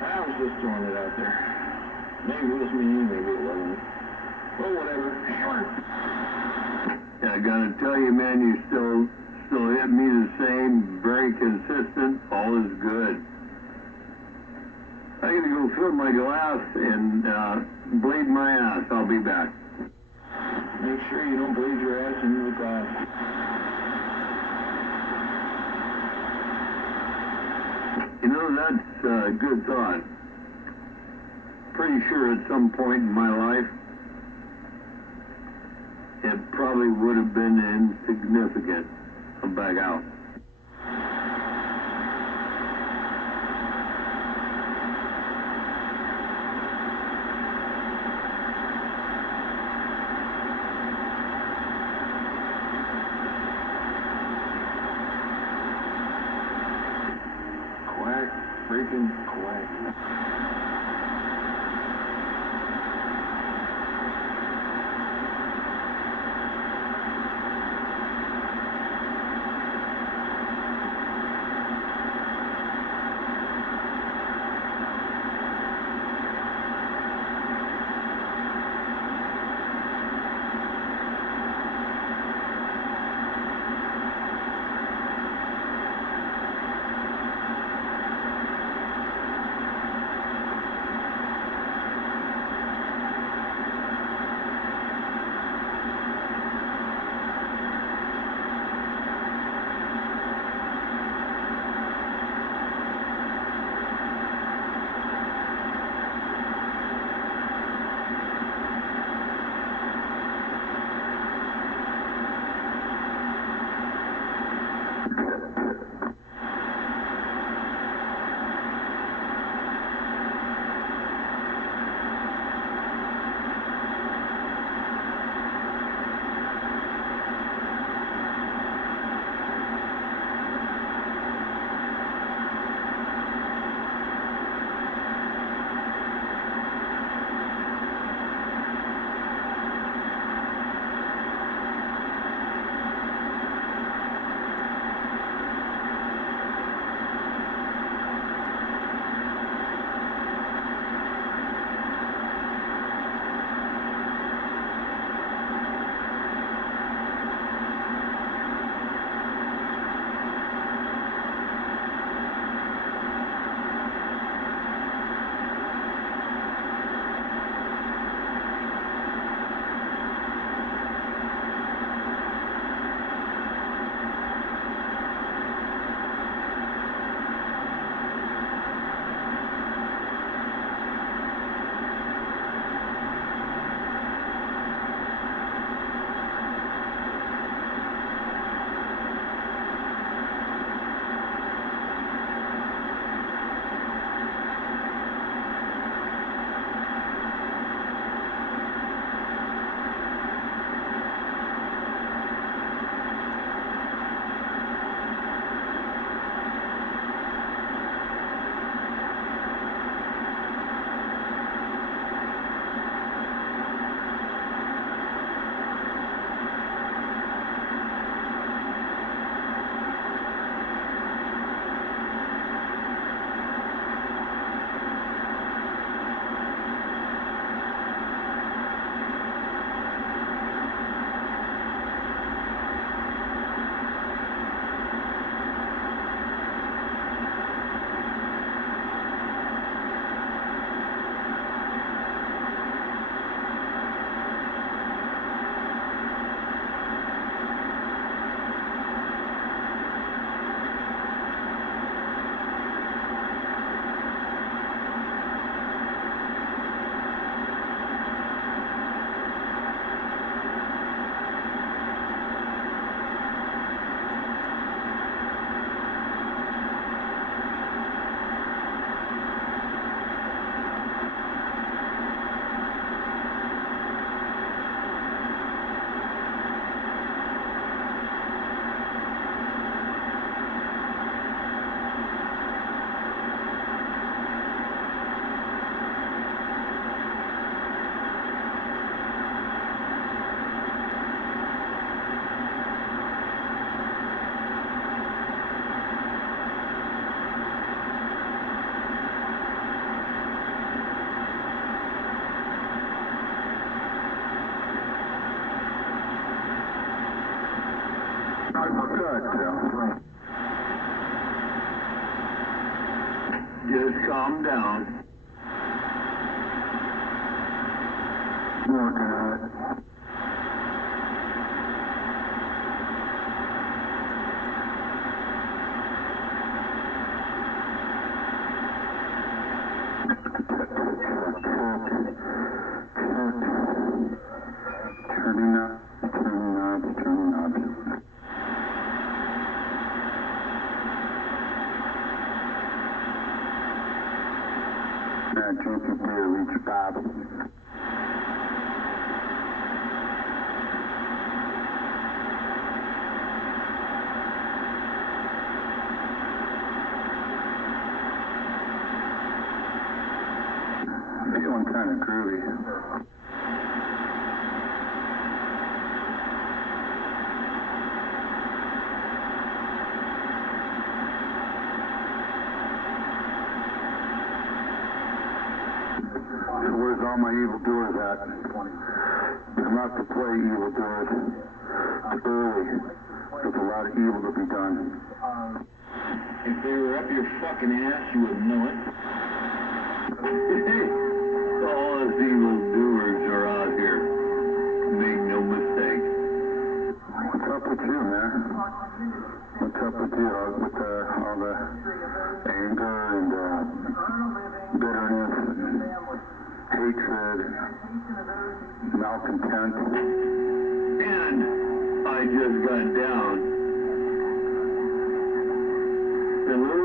I was just throwing it out there. Maybe it was me, maybe it wasn't. Well, whatever. Hammer. Yeah, I gotta tell you, man, you still hit me the same, very consistent. All is good. I gotta go fill my glass and bleed my ass. I'll be back. Make sure you don't bleed your ass into the glass. You know, that's a good thought. Pretty sure at some point in my life, it probably would have been insignificant. I'm back out. Quack, freaking quack. Just calm down. Working on it. Turning up. Drinking beer, reach Bob. Feeling kind of groovy. So where's all my evildoers at? I'm not to play evildoers. It's early. There's a lot of evil to be done. If they were up your fucking ass, you would know it. All us evildoers are out here. Make no mistake. What's up with you, man? What's up with you? With all the anger and bitterness and hatred, malcontent. And I just got down. Hello,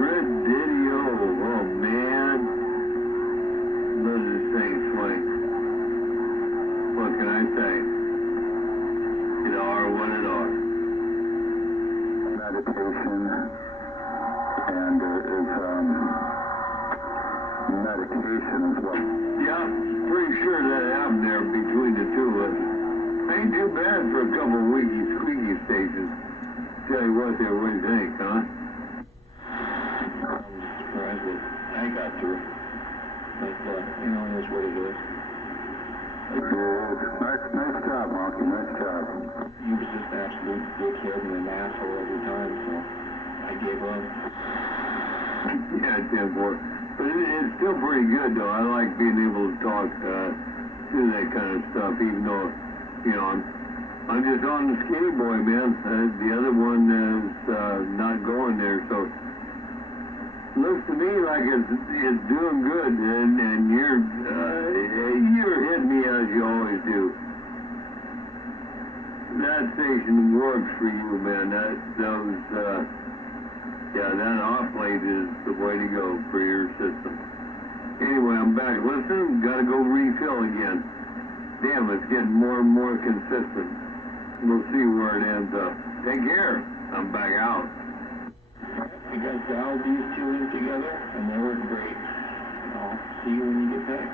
Red Daddy-O. Oh, man. Love this thing swing. What can I say? It are what it are. Meditation, and there is medication as well. Yeah, pretty sure that happened there between the two of us. Ain't too bad for a couple of weaky, squeaky stations. Tell you what there, what do you think, huh? I'm surprised that I got through. But, you know, it is what it is. Nice job, Marky, nice job. He was just an absolute dickhead and an asshole every time, so I gave up. Yeah, Tim, boy. But it's still pretty good, though. I like being able to talk through that kind of stuff, even though, you know, I'm just on the skinny boy, man. The other one is not going there, so looks to me like it's doing good, and you're hitting me as you always do. That station works for you, man. That off-plate is the way to go for your system. Anyway, I'm back listening. Got to go refill again. Damn, it's getting more and more consistent. We'll see where it ends up. Take care. I'm back out. You guys dialed these two in together, and they work great. I'll see you when you get back.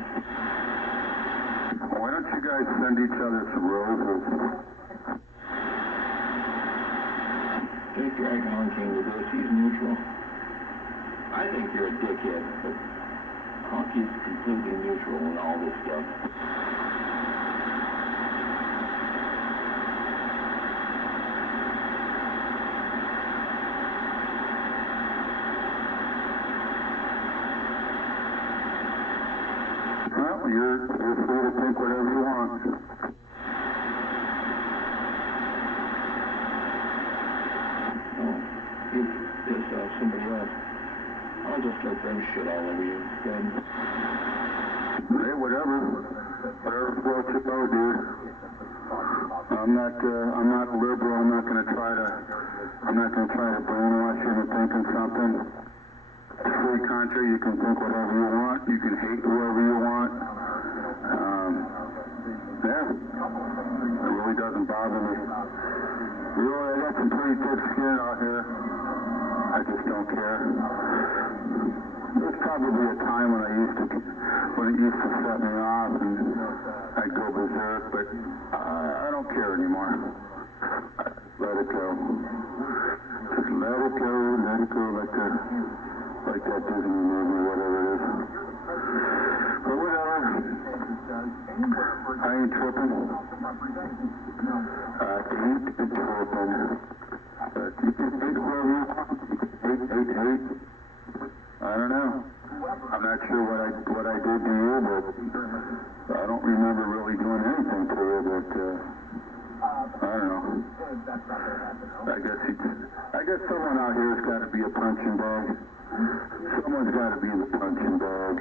Why don't you guys send each other some roses? Jake Dragon came to this. He's neutral. I think you're a dickhead, but Honky's completely neutral in all this stuff. Well, you're free to think whatever you want. You pissed off somebody else. I'll just let them shit all over you instead. Hey, whatever. Whatever floats your boat, dude. I'm not liberal. I'm not gonna try to brainwash you into thinking something. It's a free country. You can think whatever you want. You can hate whoever you want. Yeah. It really doesn't bother me. Really, I got some pretty thick skin out here. I just don't care. There's probably a time when it used to set me off and I'd go berserk, but I don't care anymore. Let it go. Just let it go like that Disney movie, whatever it is. But whatever. I ain't tripping. I don't know. I'm not sure what I did to you, but I don't remember really doing anything to you, but I don't know. I guess someone out here's got to be a punching bag. Someone's got to be the punching bag.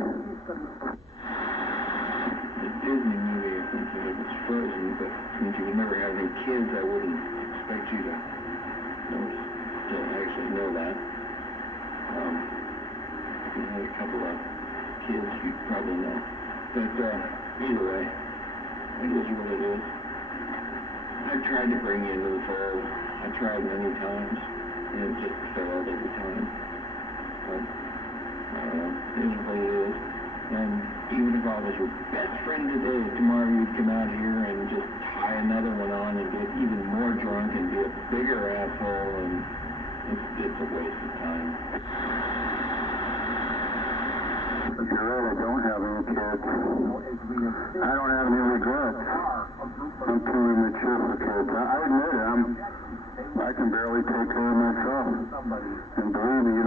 The Disney movie, I think it was Frozen, but since you would never have any kids, I wouldn't expect you to actually know that. If you had a couple of kids, you'd probably know. But either way, it is what it is. I've tried to bring you into the fold. I tried many times, and it just failed every time. But I don't know. It is what it is. And even if I was your best friend today, tomorrow you'd come out here and just tie another one on and get even more drunk and be a bigger asshole, and it's a waste of time. You're right, I don't have any kids. I don't have any regrets. I'm too immature for kids. I admit it, I can barely take care of myself. And believe me,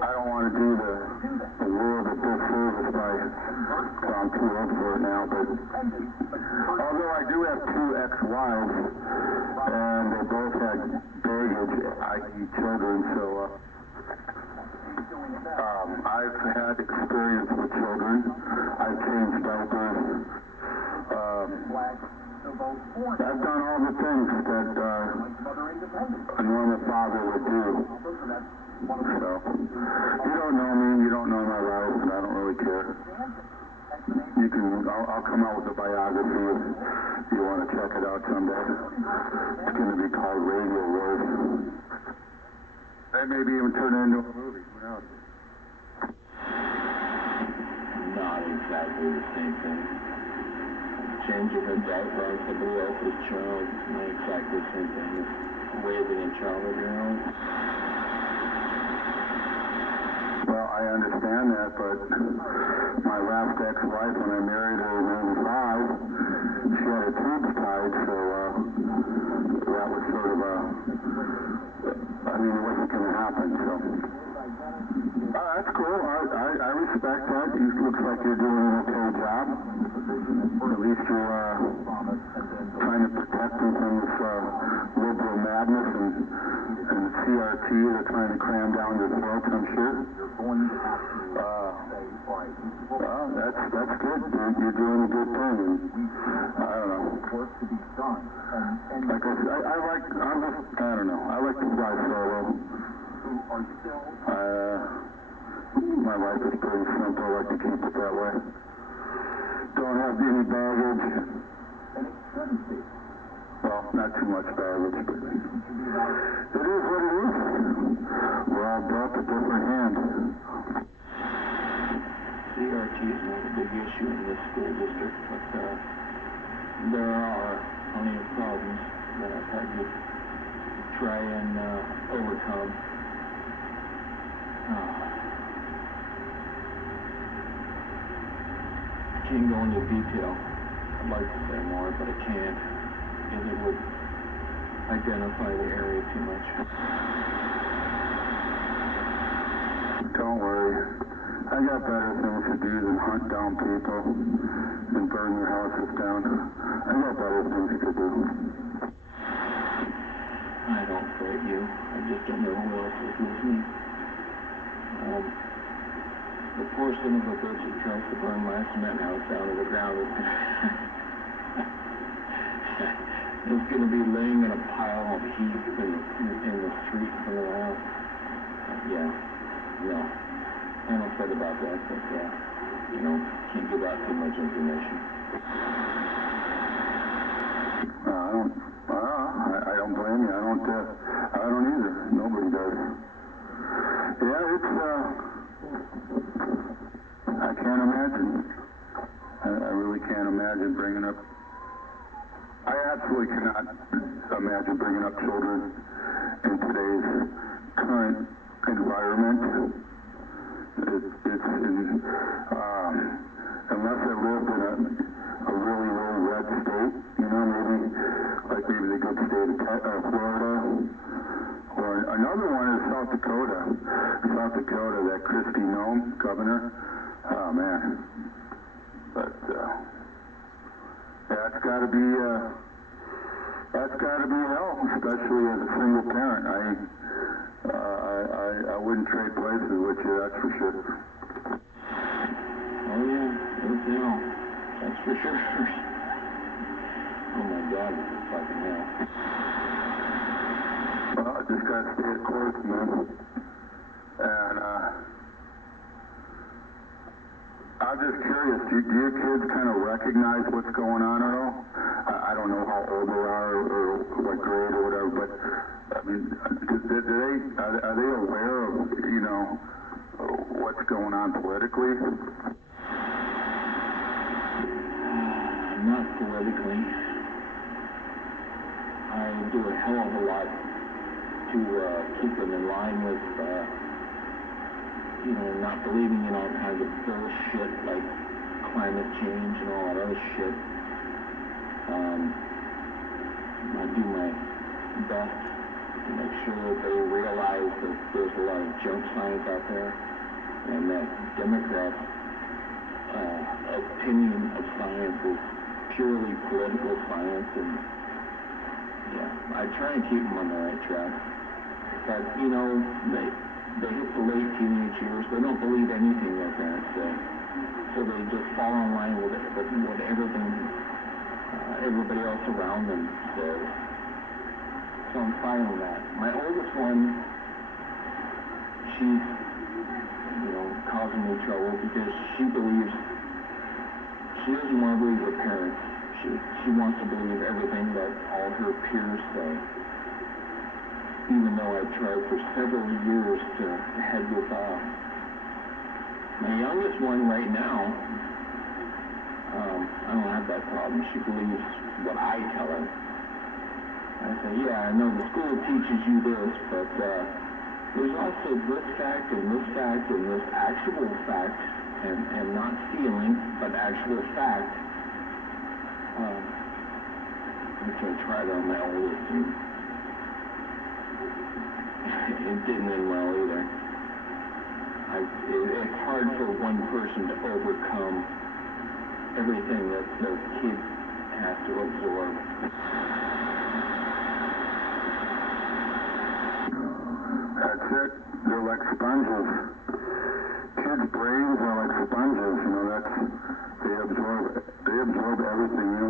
I don't want to do the world a disservice by, so I'm too old for it now, but although I do have two ex-wives, and they both had baggage, i.e. children, so I've had experience with children. I've changed diapers. I've done all the things that a normal father would do. So, you don't know me, you don't know my life, and I don't really care. I'll come out with a biography if you want to check it out someday. It's going to be called Radio Wars. They maybe even turn it into a movie, who knows? Not exactly the same thing. Changing a diaper on somebody else's child is not exactly the same thing as raising a child of your own. Well, I understand that, but my last ex-wife, when I married her in '85, she had her tubes tied, so that was sort of it wasn't going to happen, so. That's cool. I respect that. It looks like you're doing an okay job. At least you're trying to protect me from this liberal madness and the CRT they're trying to cram down your throats, I'm sure. Well, that's good. You're doing a good thing. And I don't know. Like I said, I don't know. I like to fly solo. My life is pretty simple. I like to keep it that way. Don't have any baggage. Well, not too much baggage, but it is what it is. We're all dealt a different hand. CRT is not a big issue in this school district, but there are plenty of problems that I've had to try and overcome. I can't go into detail. I'd like to say more, but I can't, because it would identify the area too much. Don't worry. I got better things to do than hunt down people and burn their houses down. I got better things to do. I don't blame you. I just don't know who else is listening. The poor son of a bitch that tries to burn my cement house down to the ground is going to be laying in a pile of heat in the street in front of the house. No. I'm upset about that, but, can't give out too much information. I don't blame you. I don't either. Nobody does. Yeah, it's, I can't imagine. I really can't imagine bringing up, I absolutely cannot imagine bringing up children in today's current environment. Unless I lived in a really, really red state, maybe the in Florida. Or another one is South Dakota. South Dakota, that Kristi Noem, governor. Oh, man. But, that's got to be hell, especially as a single parent. I wouldn't trade places with you, that's for sure. Oh yeah, it's hell. That's for sure. Oh my God, this is fucking hell. Well, I just got to stay the course, man. And, I'm just curious, do your kids kind of recognize what's going on at all? I don't know how old they are or what grade or whatever, but I mean, are they aware of, you know, what's going on politically? Not politically. I do a hell of a lot to keep them in line with you know, not believing in all kinds of bullshit like climate change and all that other shit. I do my best to make sure that they realize that there's a lot of junk science out there and that Democrats' opinion of science is purely political science, and yeah, I try and keep them on the right track. But, you know, they hit the late teenage years. They don't believe anything their parents say. So they just fall in line with everything everybody else around them says. So I'm fighting that. My oldest one, she's, you know, causing me trouble because she doesn't want to believe her parents. She wants to believe everything that all her peers say. Even though I've tried for several years to head this off. My youngest one right now, I don't have that problem. She believes what I tell her. I say, yeah, I know the school teaches you this, but there's also this fact and this fact and this actual fact, and not feeling, but actual fact, which I tried on my oldest, and it didn't end well either. It's hard for one person to overcome everything that their kid has to absorb. That's it. They're like sponges. Kids' brains are like sponges. You know, they absorb everything. You know,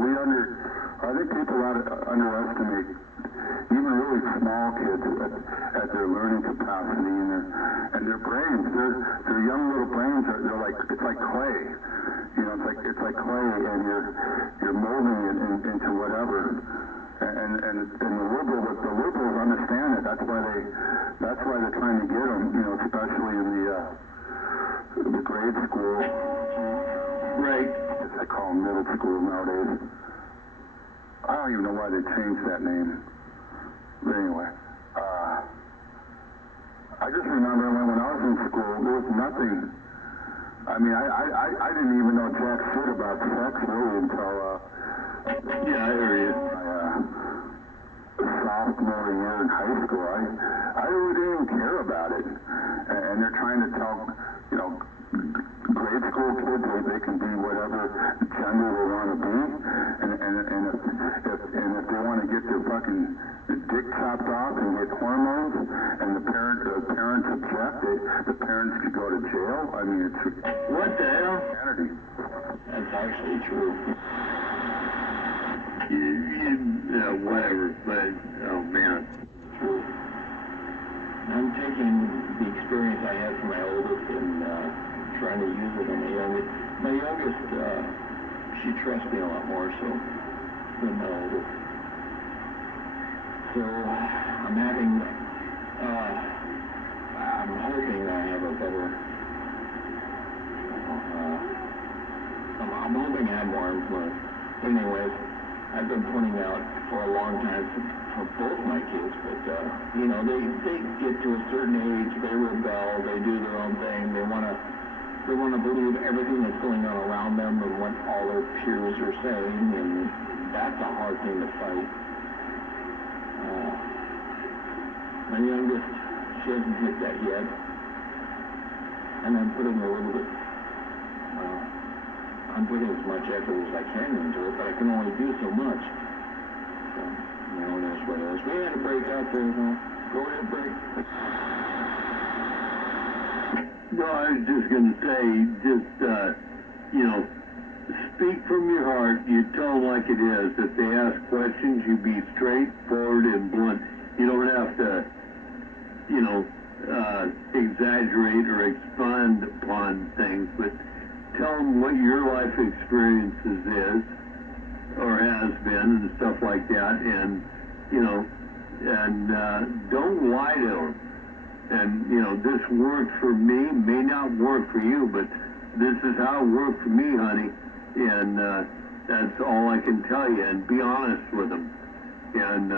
I think people underestimate even really small kids at their learning capacity and their brains. Their young little brains they're like, it's like clay. You know, it's like clay, and you're molding it into whatever. And the liberals understand it. That's why they're trying to get them. You know, especially in the grade school. Right. I call them middle school nowadays. I don't even know why they changed that name. But anyway, I just remember when I was in school, there was nothing. I mean, I didn't even know jack shit about sex really until Yeah, I hear you. my sophomore year in high school. I really didn't even care about it. And they're trying to tell, you know, grade school kids they can be whatever gender they want to be, and if they want to get their fucking dick chopped off and get hormones, and the parents object, the parents could go to jail. I mean, it's What the hell? insanity. That's actually true. Whatever, but, oh man. True. I'm taking the experience I had from my oldest and trying to use it on my youngest. My youngest, she trusts me a lot more so than my oldest. So I'm hoping I have a better, I'm hoping I have more influence. But anyways, I've been pointing out for a long time for both my kids, but you know, they get to a certain age, they rebel, they do their own thing, they want to believe everything that's going on around them and what all their peers are saying, and that's a hard thing to fight. She hasn't hit that yet. And I'm putting a little bit, well, I'm putting as much effort as I can into it, but I can only do so much. So, you know, that's what it is. We had a break out there, though. Go ahead, break. No, I was just going to say, you know, speak from your heart. You tell them like it is. If they ask questions, you be straightforward and blunt. You don't have to, you know, exaggerate or expand upon things, but tell them what your life experiences is or has been and stuff like that, and, you know, and don't lie to them. And, you know, this worked for me, may not work for you, but this is how it worked for me, honey. And that's all I can tell you. And be honest with them. And,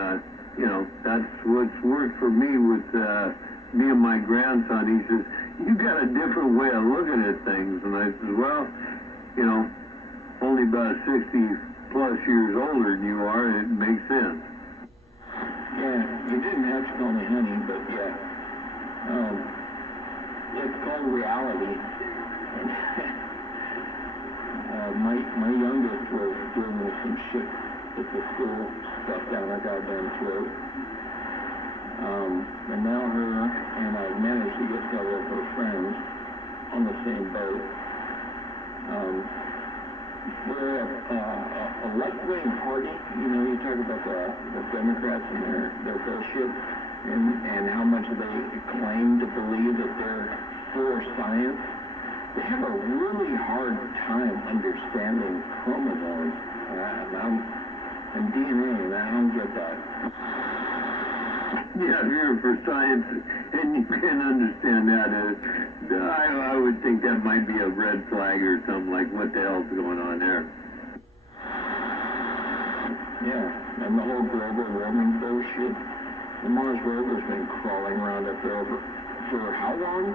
you know, that's what's worked for me with me and my grandson. He says, you got a different way of looking at things. And I said, well, you know, only about 60 plus years older than you are, it makes sense. Yeah, you didn't have to call me honey, but yeah. It's called reality. My youngest was dealing with some shit at the school stuff down her goddamn throat. And now her and I've managed to get several of her friends on the same boat. We're a left-wing party. You know, you talk about the Democrats and their bullshit and how much they claim to believe that they're for science. They have a really hard time understanding chromosomes and DNA, and I don't get that. Yeah, if you're for science and you can understand that, I would think that might be a red flag or something, like what the hell's going on there. Yeah, and the whole global warming bullshit. The Mars rover's been crawling around up there for how long?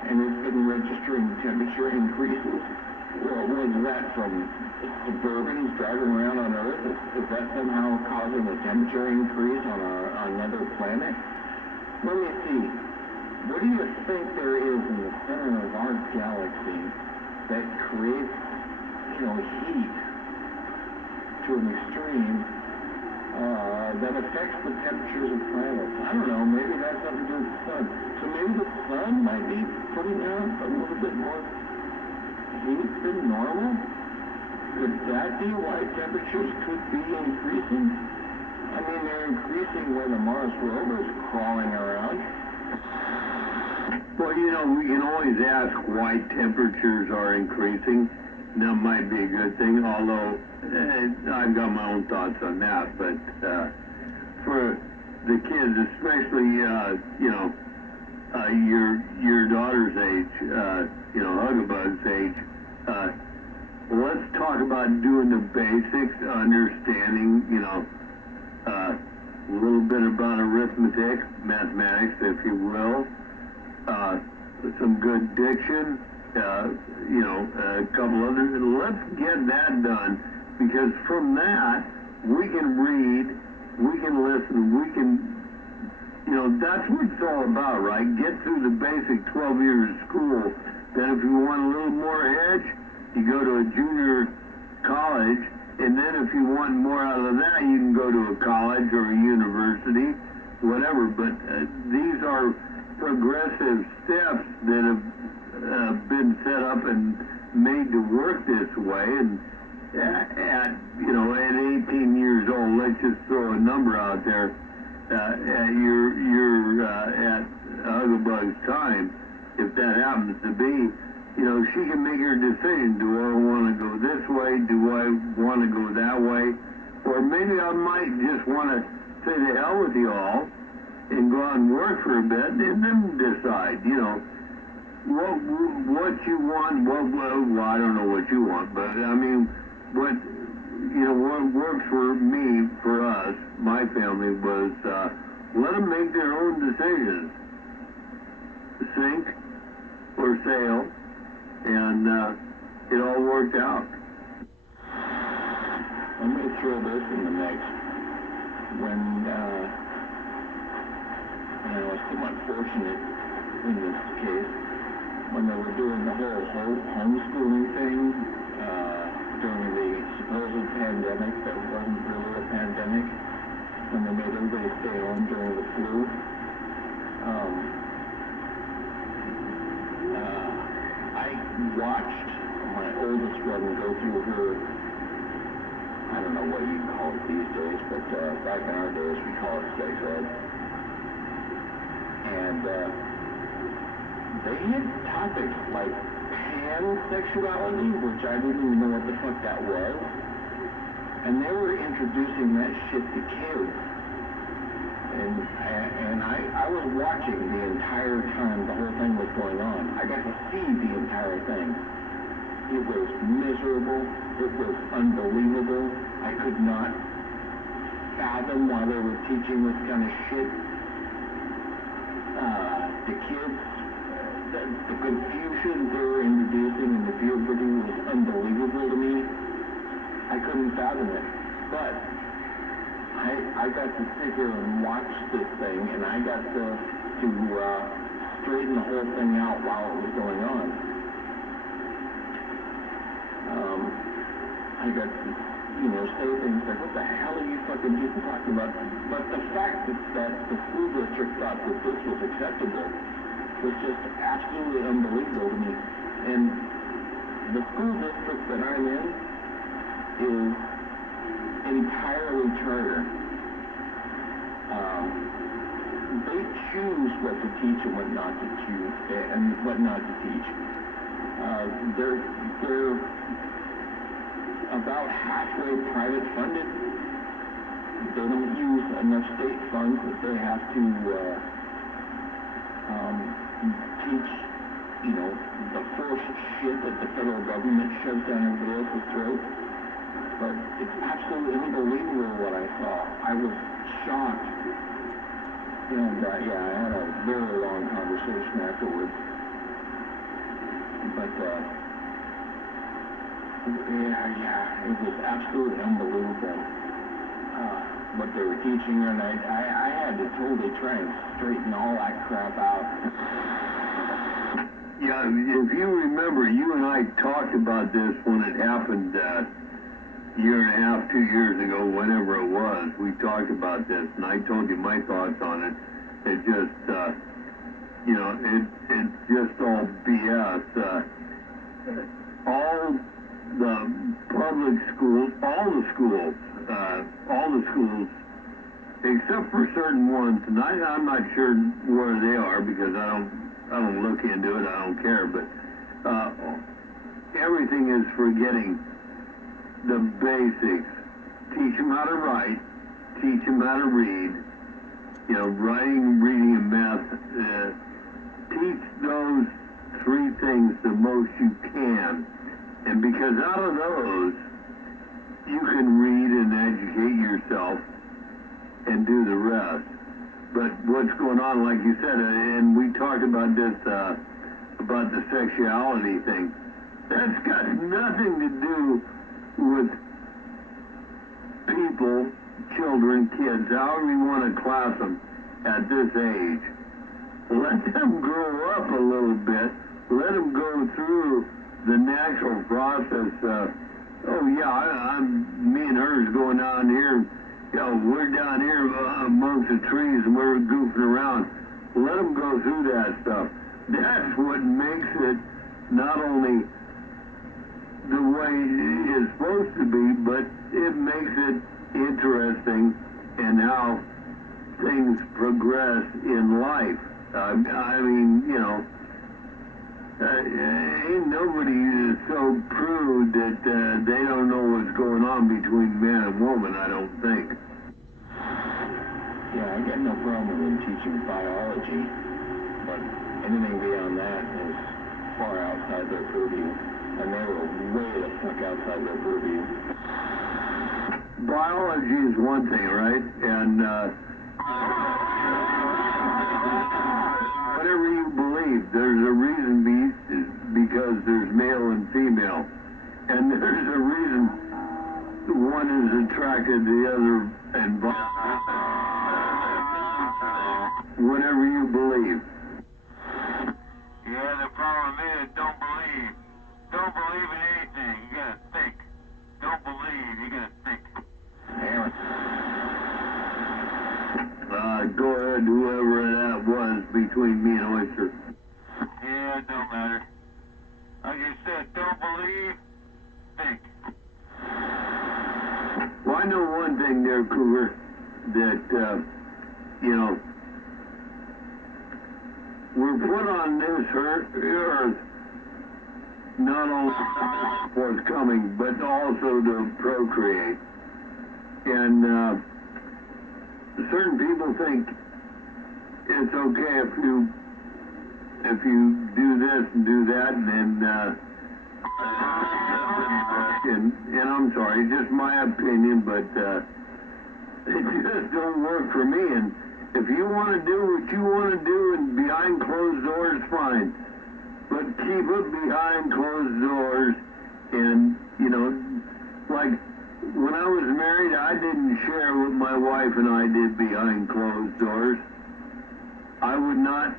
And it's been registering temperature increases. Well, was that from suburbans driving around on Earth? Is that somehow causing a temperature increase on another planet? Let me see. What do you think there is in the center of our galaxy that creates, you know, heat to an extreme that affects the temperatures of planets? I don't know. Maybe that's something to do with the sun. So maybe the sun might be putting out a little bit more heat than normal? Could that be why temperatures could be increasing? I mean, they're increasing when the Mars rover is crawling around. Well, you know, we can always ask why temperatures are increasing. That might be a good thing, although I've got my own thoughts on that. But for the kids, especially, you know, your daughter's age, you know, Huggabug's age, let's talk about doing the basics, understanding, you know, a little bit about arithmetic, mathematics, if you will, some good diction, you know, a couple others. Let's get that done, because from that, we can read, we can listen, we can, you know, that's what it's all about, right? Get through the basic 12 years of school. Then if you want a little more edge, you go to a junior college, and then if you want more out of that, you can go to a college or a university, whatever. But these are progressive steps that have been set up and made to work this way. And at you know, at 18 years old, let's just throw a number out there. You're at Huggabug's time, if that happens to be, you know, she can make her decision. Do I want to go this way? Do I want to go that way? Or maybe I might just want to say to hell with you all and go out and work for a bit and then decide, you know, what you want, well, I don't know what you want, but I mean, what, you know, what worked for me, for us, my family, was let them make their own decisions. Sink or sail, and it all worked out. Let me throw this in the mix. When, you know, someone unfortunate in this case when they were doing the whole homeschooling thing during the supposed pandemic that wasn't really a pandemic, when they made everybody stay home during the flu. I watched my oldest one go through her, I don't know what you call it these days, but back in our days we call it sex ed. And they hit topics like pansexuality, which I didn't even know what the fuck that was. And they were introducing that shit to kids. And I was watching the entire time the whole thing was going on. I got to see the entire thing. It was miserable. It was unbelievable. I could not fathom why they were teaching this kind of shit to kids. The confusion they were introducing in the puberty was unbelievable to me. I couldn't fathom it. But I got to sit here and watch this thing, and I got to straighten the whole thing out while it was going on. I got to, say things like, what the hell are you fucking people talking about? But the fact that the school district thought that this was acceptable was just absolutely unbelievable to me. And the school district that I'm in is entirely charter. They choose what to teach and what not to choose, and what not to teach. They're about halfway private funded. They don't use enough state funds that they have to teach, the forced shit that the federal government shoves down everybody else's throat. But it's absolutely unbelievable what I saw. I was shocked. And I had a very long conversation afterwards. But it was absolutely unbelievable what they were teaching, and I had to totally try and straighten all that crap out. Yeah, if you remember, you and I talked about this when it happened year and a half, 2 years ago, whenever it was. We talked about this, and I told you my thoughts on it. It just, it's just all BS. All the public schools, all the schools, except for certain ones, and I'm not sure where they are because I don't look into it, I don't care, but everything is forgetting the basics. Teach them how to write, teach them how to read, writing, reading, and math. Teach those three things the most you can. And because out of those, you can read and educate yourself and do the rest. But what's going on, like you said, and we talked about this, about the sexuality thing, that's got nothing to do with people, children, kids, however you want to class them at this age. Let them grow up a little bit. Let them go through the natural process. Me and her's going down here. We're down here amongst the trees and we're goofing around. Let them go through that stuff. That's what makes it not only the way it's supposed to be, but it makes it interesting in how things progress in life. Ain't nobody so prude that they don't know what's going on between man and woman, I don't think. Yeah, I got no problem with them teaching biology, but anything beyond that is far outside their purview, and they were way the fuck outside their purview. Biology is one thing, right? And whatever you believe, there's a reason because there's male and female. And there's a reason one is attracted to the other and whatever you believe. go ahead, whoever that was between me and Oyster. Yeah, it don't matter. Like you said, don't believe, think. Well, I know one thing there, Cougar, that, you know, we're put on this earth not only forthcoming, but also to procreate. And certain people think it's okay if you do this and do that, and then and I'm sorry, just my opinion, but it just don't work for me. And if you want to do what you want to do and behind closed doors, fine. But keep it behind closed doors. And, you know, like when I was married, I didn't share what my wife and I did behind closed doors. I would not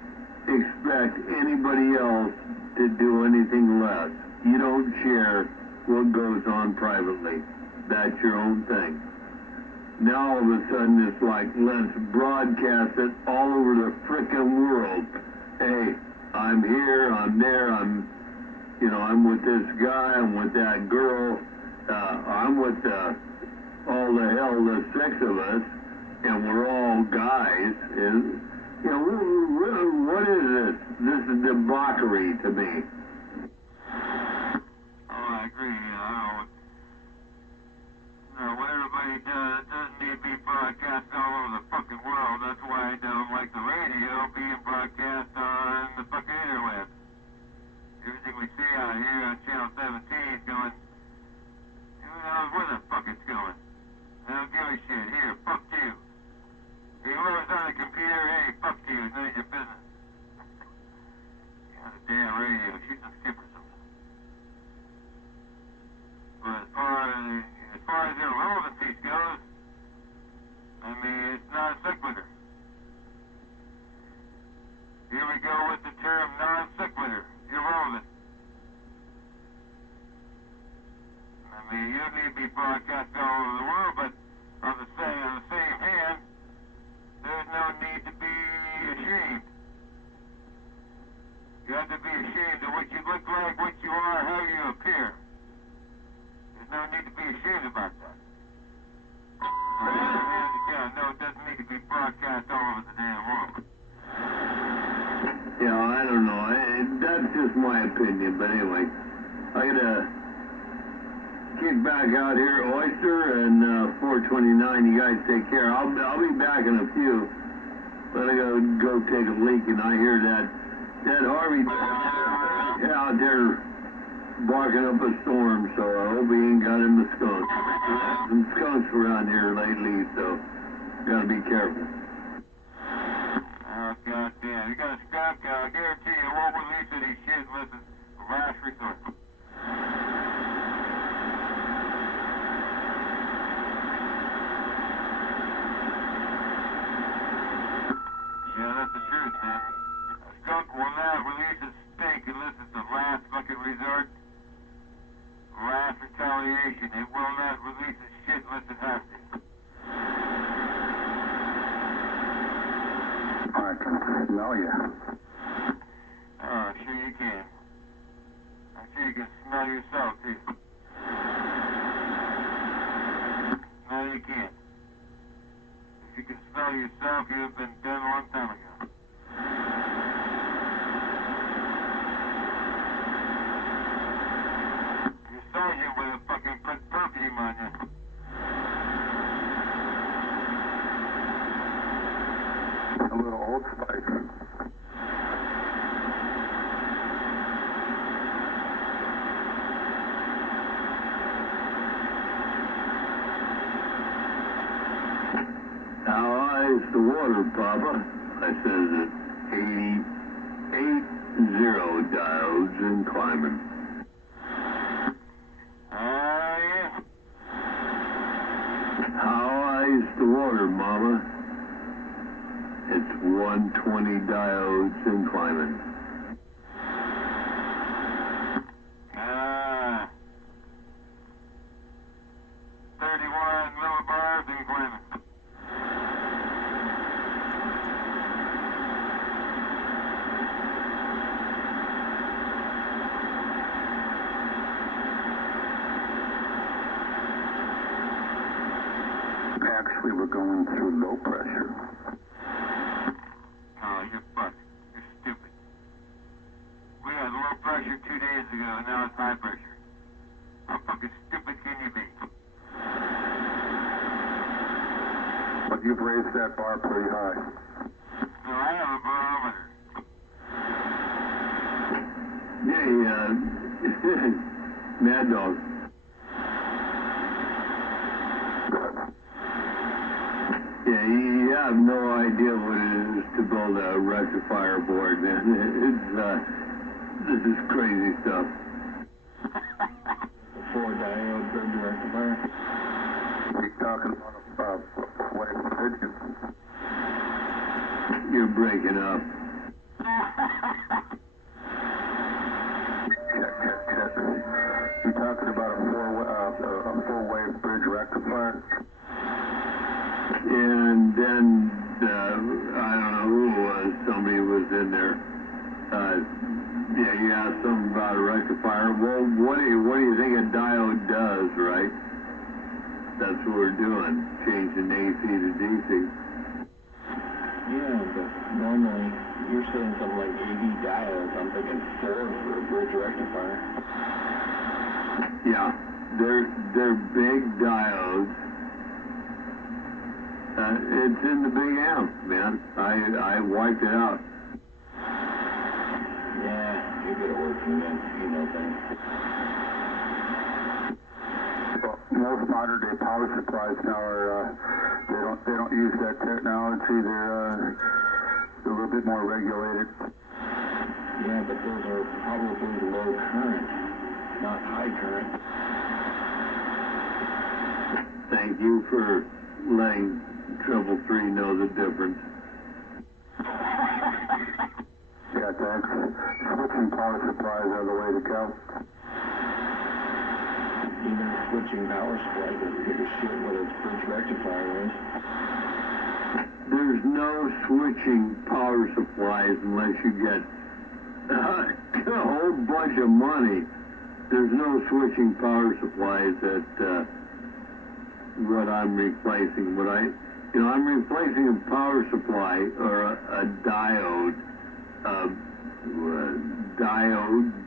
expect anybody else to do anything less. You don't share what goes on privately. That's your own thing. Now all of a sudden it's like, let's broadcast it all over the frickin' world. Hey, I'm here, I'm there, I'm with this guy, I'm with that girl, I'm with all the hell, the six of us, and we're all guys. And, you know, what is this? This is debauchery to me. Oh, I agree. What everybody does doesn't need to be broadcast all over the fucking world. That's why I don't like the radio being broadcast on the fucking interweb. Everything we see out here on Channel 17 going, who knows where the fuck it's going. I don't give a shit. Here, fuck you. Whoever's on the computer, hey, fuck you. It's none of your business. The damn radio. She's some skipper something. But as far as their relevancy goes, I mean, it's not a sequitur. Here we go with the term non sequitur. Irrelevant. I mean, you need to be broadcast all over the world, but on the same hand, there's no need to be ashamed. You have to be ashamed of what you look like, what you are, how you appear. There's no need to be ashamed about that. On the other hand, again, no, it doesn't need to be broadcast all over the damn world. Yeah, I don't know. That's just my opinion, but anyway, I gotta kick back out here, Oyster and 429. You guys take care. I'll be back in a few, but I gotta go take a leak, and I hear that Harvey out there barking up a storm, so I hope he ain't got him the skunk. Some skunks around here lately, so gotta be careful. Oh, goddamn. You got a skunk, I guarantee you won't release any shit unless it's a last resort. Yeah, that's the truth, man. A skunk will not release a stink unless it's the last fucking resort. Last retaliation. It will not release a shit unless it has to. I can smell you. Oh, sure you can. I'm sure you can smell yourself, too. No, you can't. If you can smell yourself, you have been done a long time ago. Your sergeant would have fucking put perfume on you. A little Old Spice. How high is the water, Papa? I says it 80 diodes and climbing. Yeah. How high is the water, Mama? It's 120 diodes and climbing. 31 millibars and climbing. run through low pressure. Oh, you're fucked. You're stupid. We had low pressure 2 days ago, and now it's high pressure. How fucking stupid can you be? But you've raised that bar pretty high. No, I have a barometer. Hey, Mad Dog. Yeah, you have no idea what it is to build a rectifier board, man. This is crazy stuff. The 4-diode bridge rectifier. You're talking about a wave bridge. You're breaking up. Check. You're talking about a full-wave bridge rectifier? And then, I don't know who it was, somebody was in there. Yeah, you asked something about a rectifier. Well, what do you think a diode does, right? That's what we're doing, changing AC to DC. Yeah, but normally you're saying something like 80 diodes. I'm thinking 4 for a bridge rectifier. Yeah, they're big diodes. It's in the big amp, man. I wiped it out. Yeah, you're good at working then. You know things. Well, most modern day power supplies now are they don't use that technology. They're a little bit more regulated. Yeah, but those are probably low current, not high current. Thank you for letting Triple 3 know the difference. Yeah, thanks. Switching power supplies are the way to go. Even switching power supply doesn't give a shit what its bridge rectifier is. There's no switching power supplies unless you get a whole bunch of money. There's no switching power supplies at what I'm replacing. I'm replacing a power supply or a diode,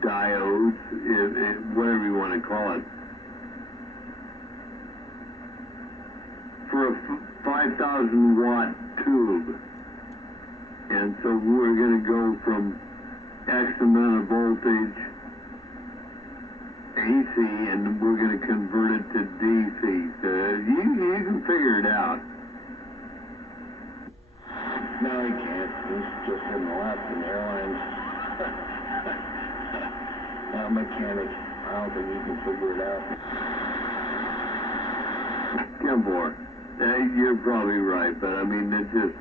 diodes, whatever you want to call it, for a 5,000 watt tube. And so we're going to go from X amount of voltage AC, and we're going to convert it to DC. So you can figure it out. No, he can't. He's just in the left in the airlines. Not a mechanic. I don't think he can figure it out. Kimbor, you're probably right, but I mean, it just,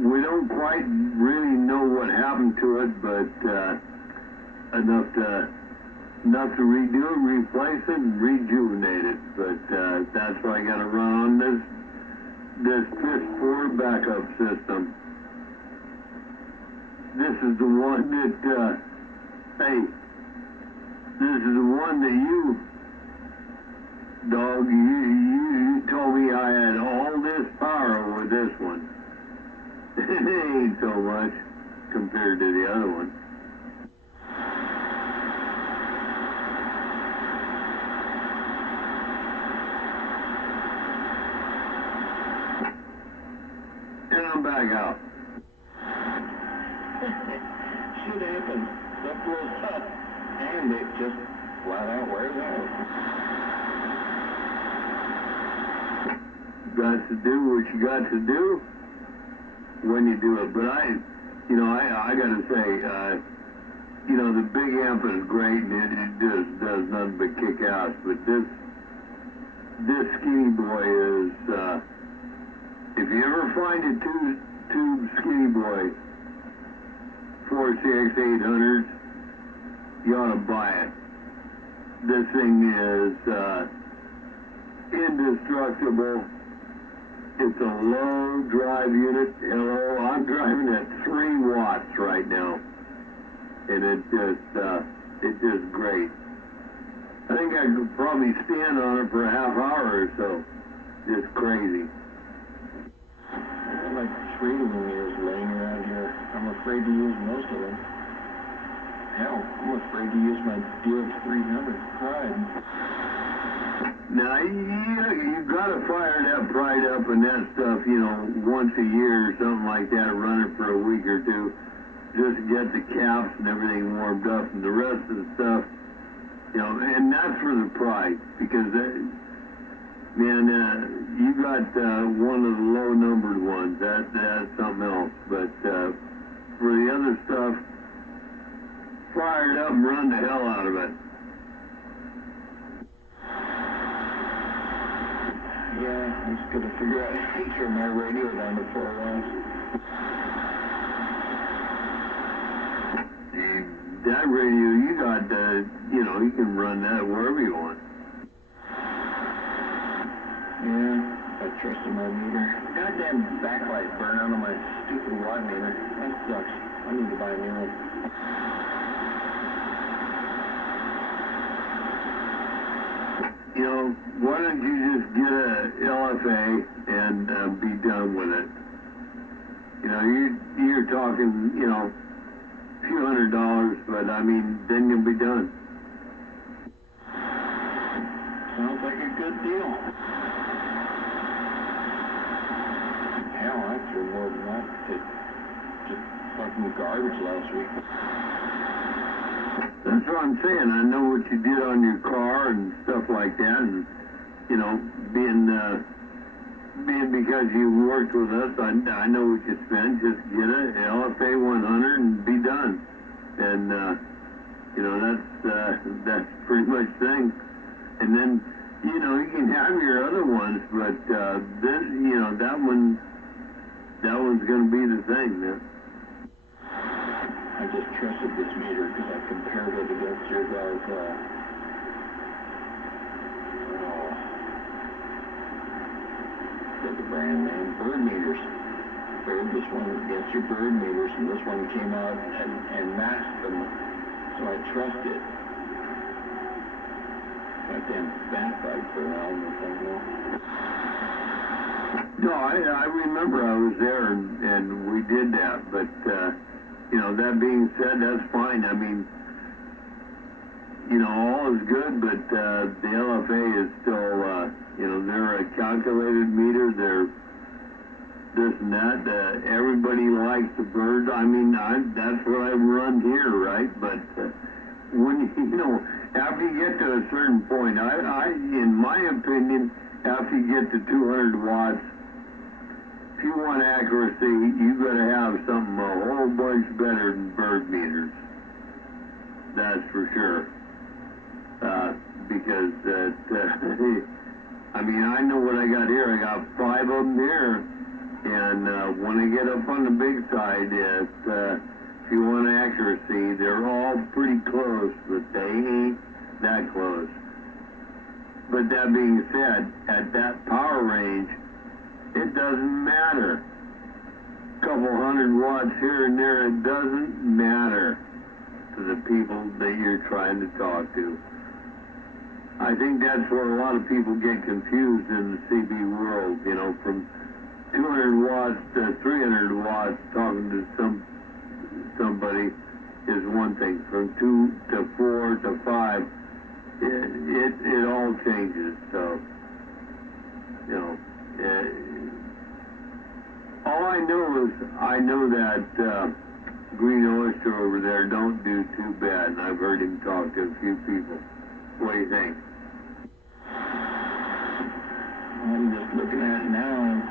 we don't quite really know what happened to it, but enough to redo it, replace it, and rejuvenate it. But that's why I got to run on this fifth-forward backup system. This is the one that, this is the one that you, dog, you told me I had all this power with this one. It ain't so much compared to the other one. And I'm back out. Shit happens. Stuff blows up. And it just flat out wears out. Got to do what you got to do when you do it. But I got to say, the big amp is great and it just does nothing but kick ass. But this Skinny Boy is, if you ever find a tube Skinny Boy 4CX800, you ought to buy it. This thing is indestructible. It's a low drive unit. Hello, I'm driving at 3 watts right now, and it's just great. I think I could probably stand on it for a half hour or so. just crazy. I got like 3 of them meters laying around here. I'm afraid to use most of them. Hell, I'm afraid to use my DX300 Pride. Now, you got to fire that Pride up and that stuff, you know, once a year or something like that, run it for a week or two, just get the caps and everything warmed up, and the rest of the stuff, you know, and that's for the Pride, because, man, you got one of the low-numbered ones, that's something else, but for the other stuff, fire it up and run the hell out of it. Yeah, I'm just gonna figure out how to turn my radio down to 4 watts. That radio you got, you know, you can run that wherever you want. Yeah, I trust in my meter. Goddamn backlight burn out on my stupid watt meter. That sucks. I need to buy a new one. You know, why don't you just get a LFA and be done with it? You know, you're talking, you know, a few $100s, but I mean, then you'll be done. Sounds like a good deal. Hell, I threw more than that to just fucking garbage last week. That's what I'm saying. I know what you did on your car and stuff like that, and you know, being because you worked with us, I know what you spent. Just get a LFA 100 and be done. And you know, that's pretty much the thing. And then, you know, you can have your other ones, but this, you know, that one's going to be the thing, man. I just trusted this meter because I compared it against your guys' what's the brand name? Bird meters. Compared this one against your bird meters, and this one came out and matched them, so I trust it. Goddamn backlight burn out on the thing though. No, I remember I was there and we did that, but you know, that being said, that's fine. I mean, you know, all is good, but the LFA is still, you know, they're a calculated meter. They're this and that. Everybody likes the bird. I mean, that's what I run here, right? But when, you know, after you get to a certain point, in my opinion, after you get to 200 watts, if you want accuracy, you got to have something a whole bunch better than bird meters. That's for sure. Because I mean, I know what I got here. I got 5 of them here, and when I get up on the big side, if you want accuracy, they're all pretty close, but they ain't that close. But that being said, at that power range, it doesn't matter. A couple 100 watts here and there, it doesn't matter to the people that you're trying to talk to. I think that's where a lot of people get confused in the CB world, you know, from 200 watts to 300 watts, talking to somebody is one thing. From 2 to 4 to 5, it all changes. So, you know, all I know is I know that Green Oyster over there don't do too bad, and I've heard him talk to a few people. What do you think? I'm just looking at it now.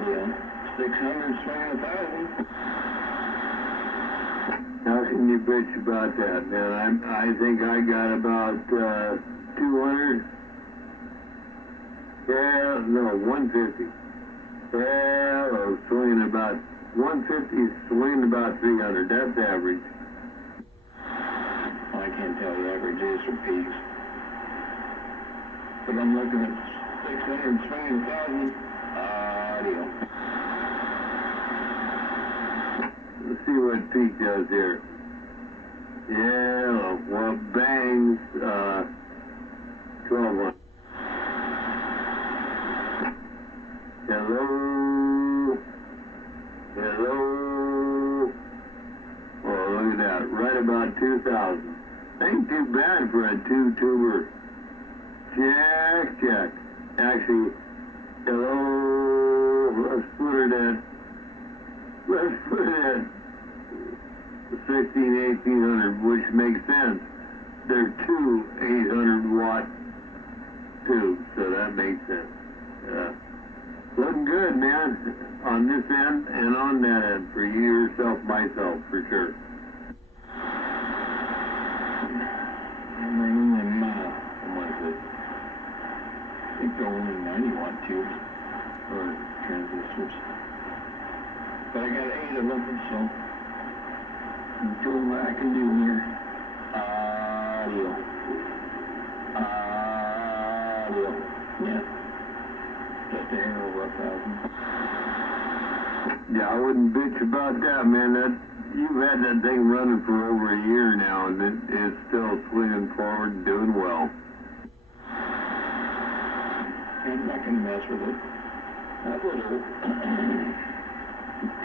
Yeah, 600 swinging 1,000. How can you bitch about that, man? I think I got about 200. Yeah, no, 150. Yeah, or swinging about 150, swinging about 300. That's average. I can't tell the average is for peaks. But I'm looking at 600 swinging 1,000. Deal. Let's see what peak does here. Yeah, well, bangs, 1200. Hello? Hello? Oh, look at that. Right about 2,000. Ain't too bad for a two-tuber. Check. Actually, hello? Let's put it at 1,800, which makes sense. They're two 800-watt tubes, so that makes sense. Looking good, man, on this end and on that end, for you, yourself, myself, for sure. I'm running them, what is it? I think they're only 90-watt tubes, or transistors. But I got 8 of them, so I'm doing what I can do here. Audio. Yeah. Just a hair over 1,000. Yeah, I wouldn't bitch about that, man. You've had that thing running for over a year now, and it's still swinging forward and doing well. I'm not going to mess with it. That little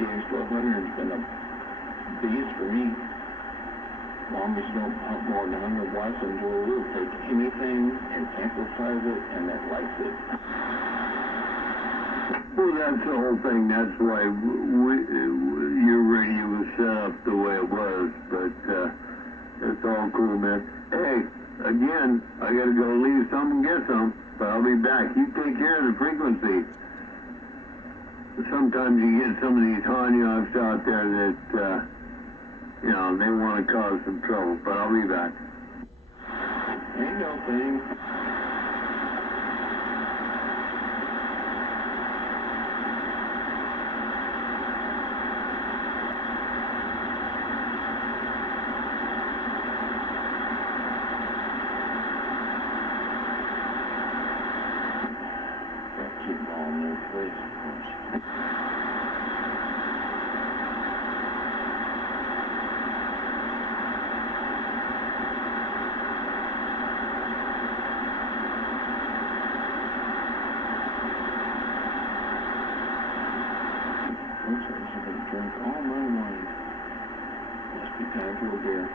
DX1200 has been a beast for me. As long as you don't pump more than 100 watts into it, it'll take anything and amplifies it, and it likes it. Well, that's the whole thing. That's why your radio was set up the way it was. But it's all cool, man. Hey, again, I got to go leave some and get some, but I'll be back. You take care of the frequency. Sometimes you get some of these Hanyaks out there that, they want to cause some trouble, but I'll be back. Ain't no thing. Keep them all in their place, of course. Looks like I'm going to drink all my wine. Must be time for a beer.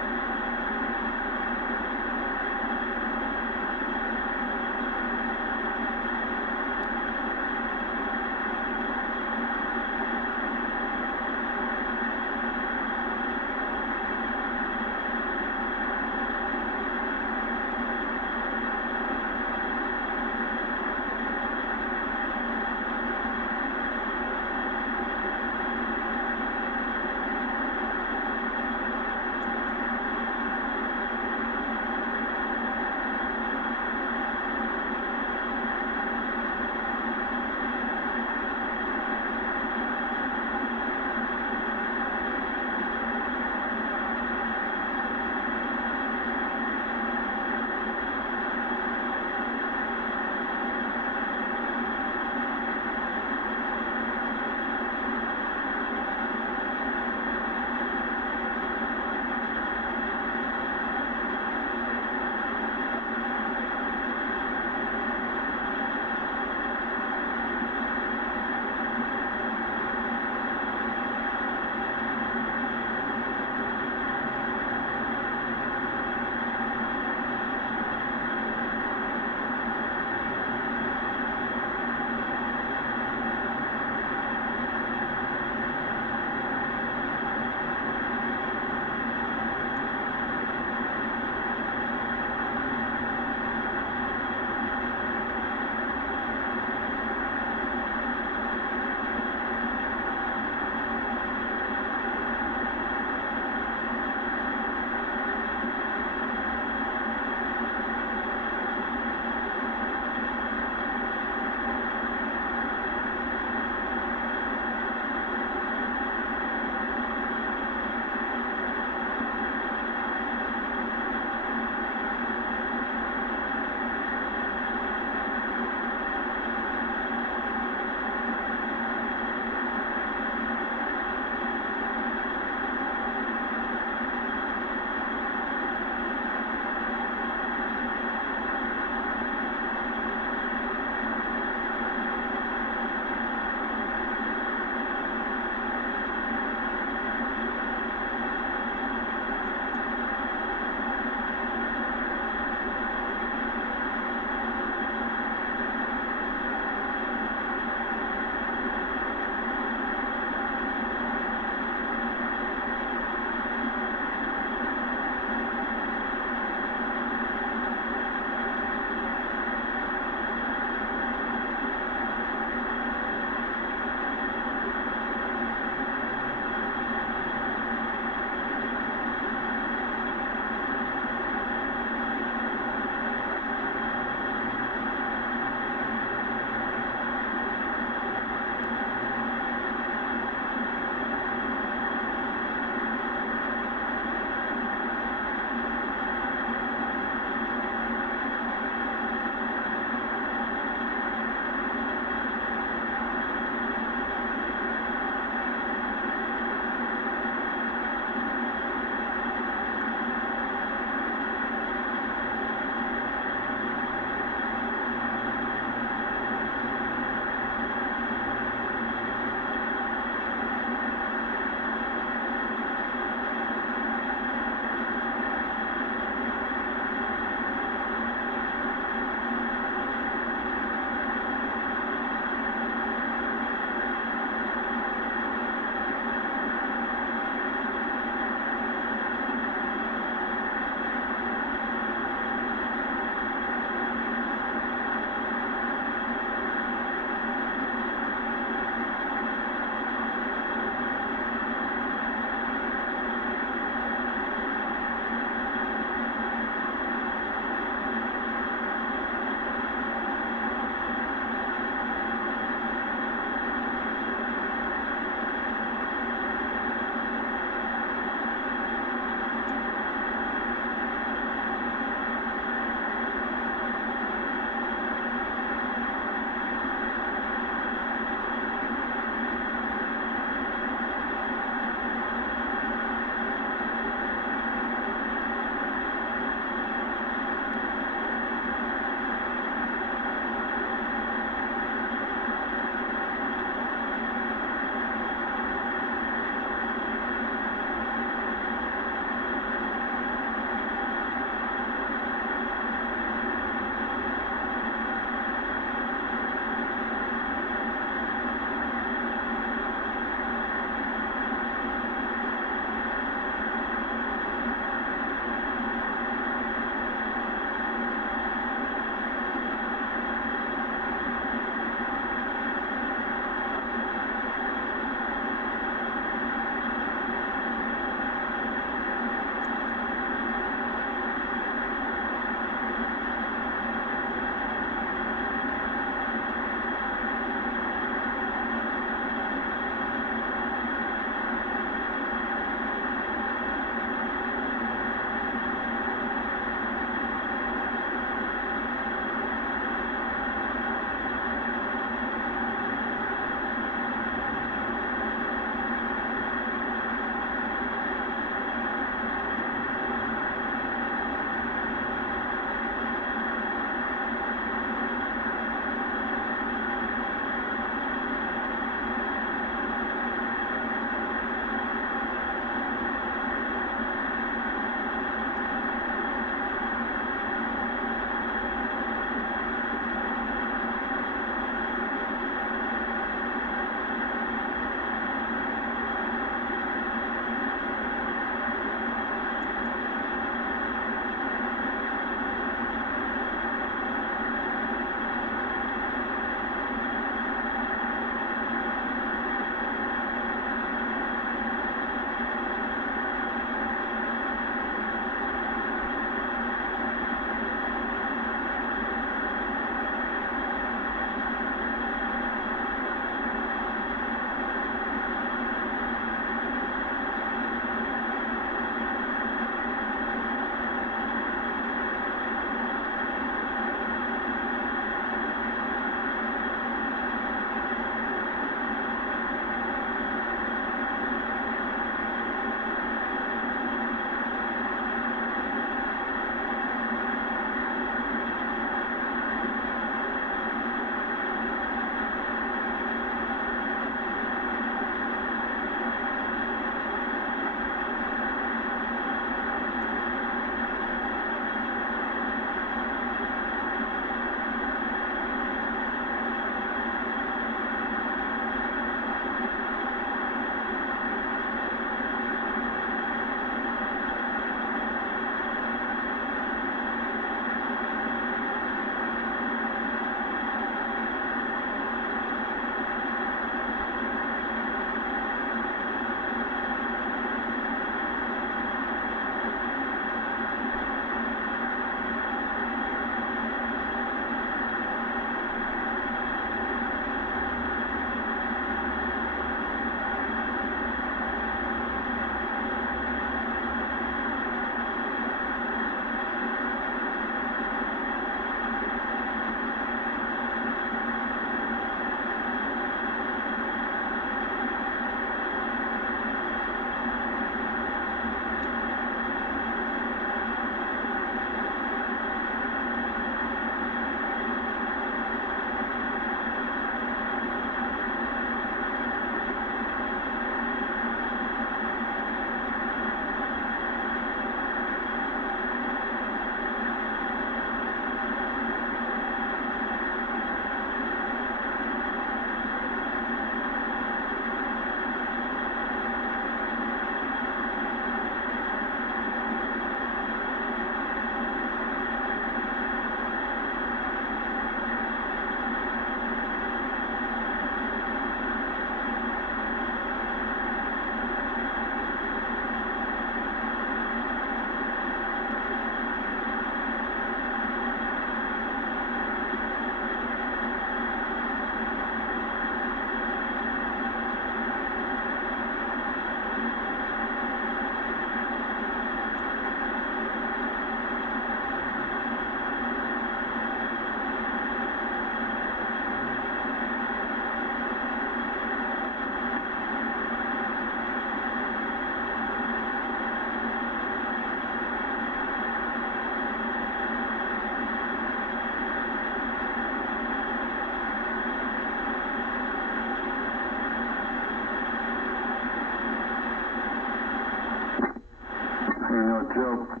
Ain't no joke.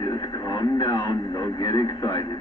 Just calm down. Don't get excited.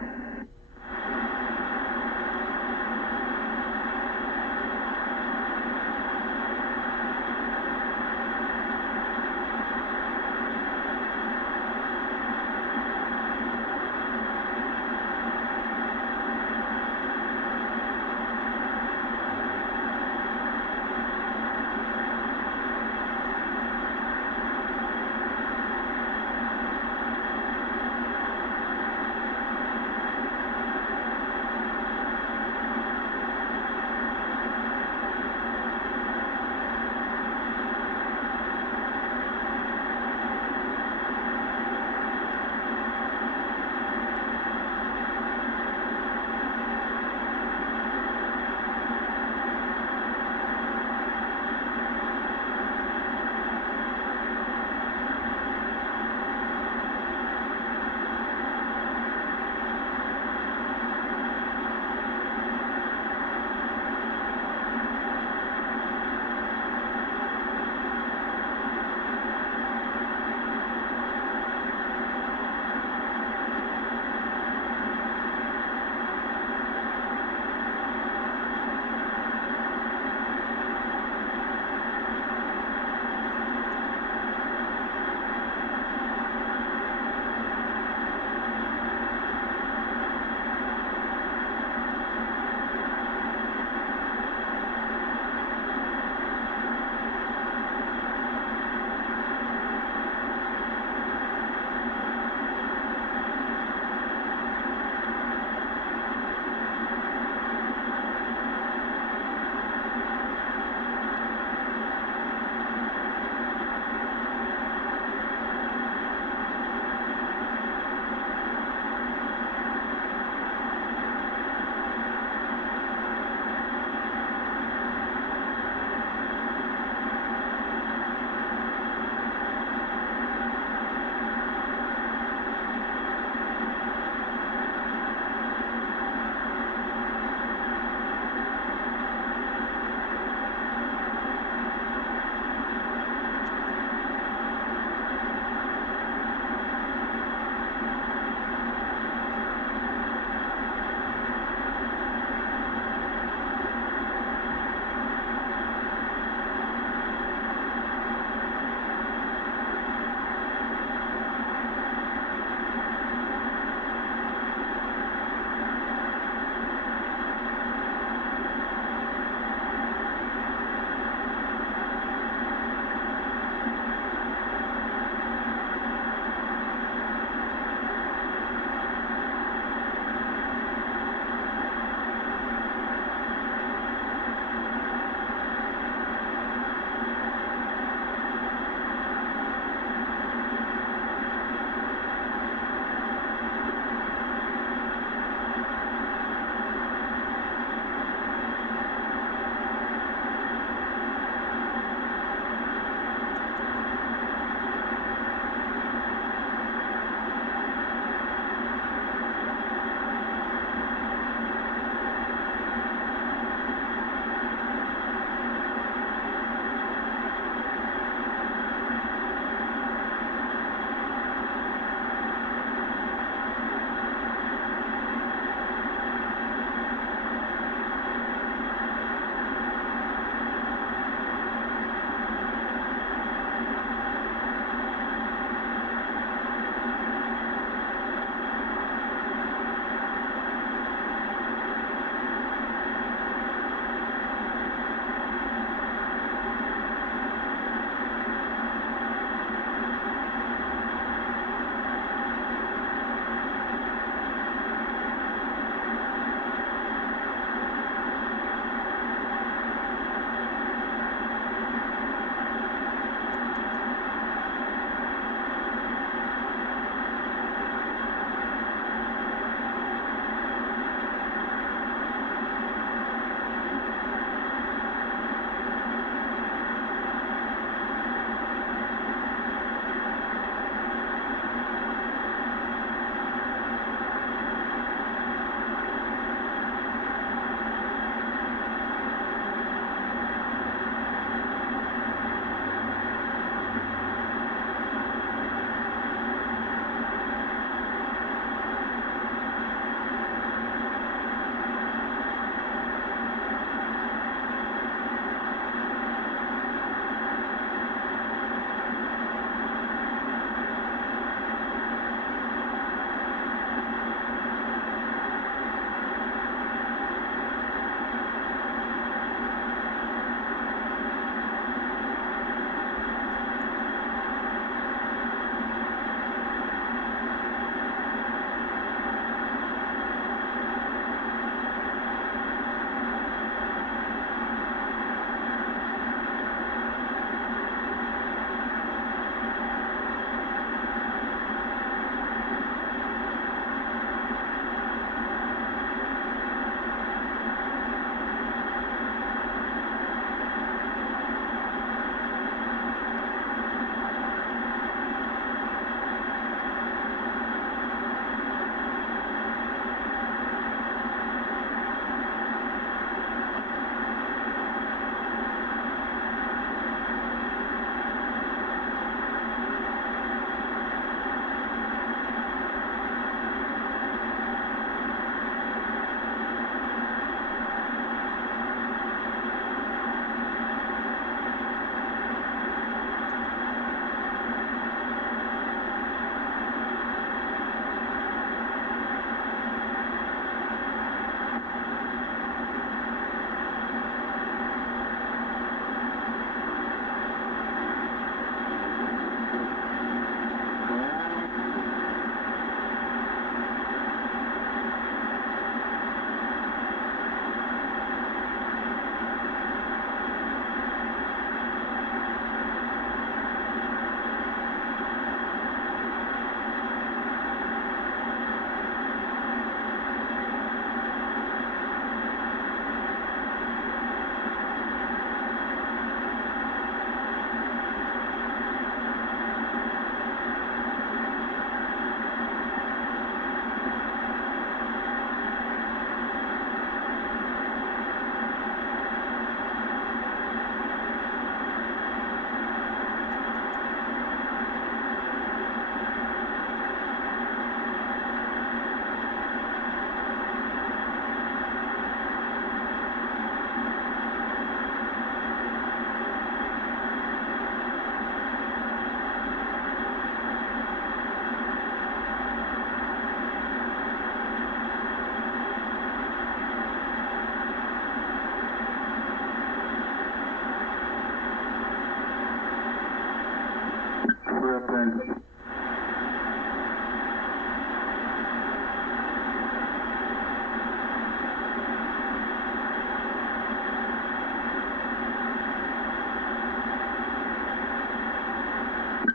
Vision.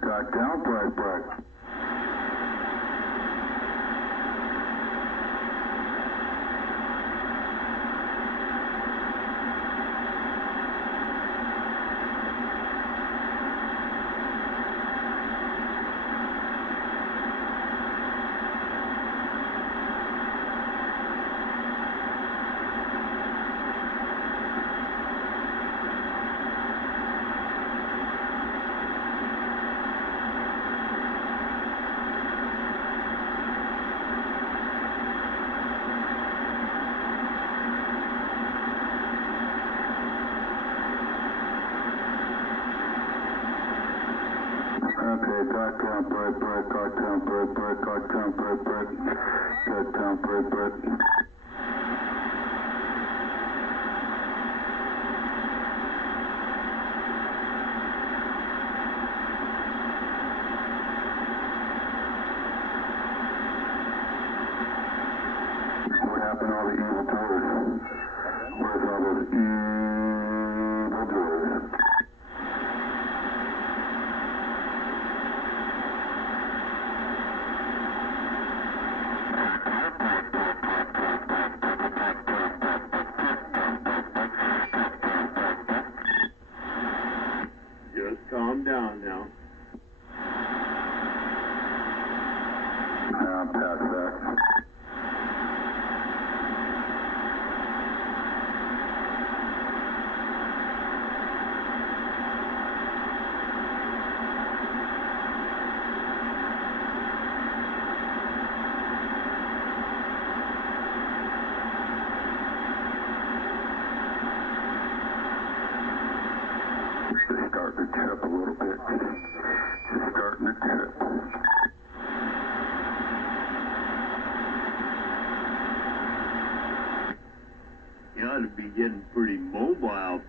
Got down, break. Okay, got down, break, got down, break, got down, break, got down, break. What happened to all the evil doers? Where's all those evil doers? Just calm down now. Past that. Just starting to trip a little bit. Just starting to trip. You ought to be getting pretty mobile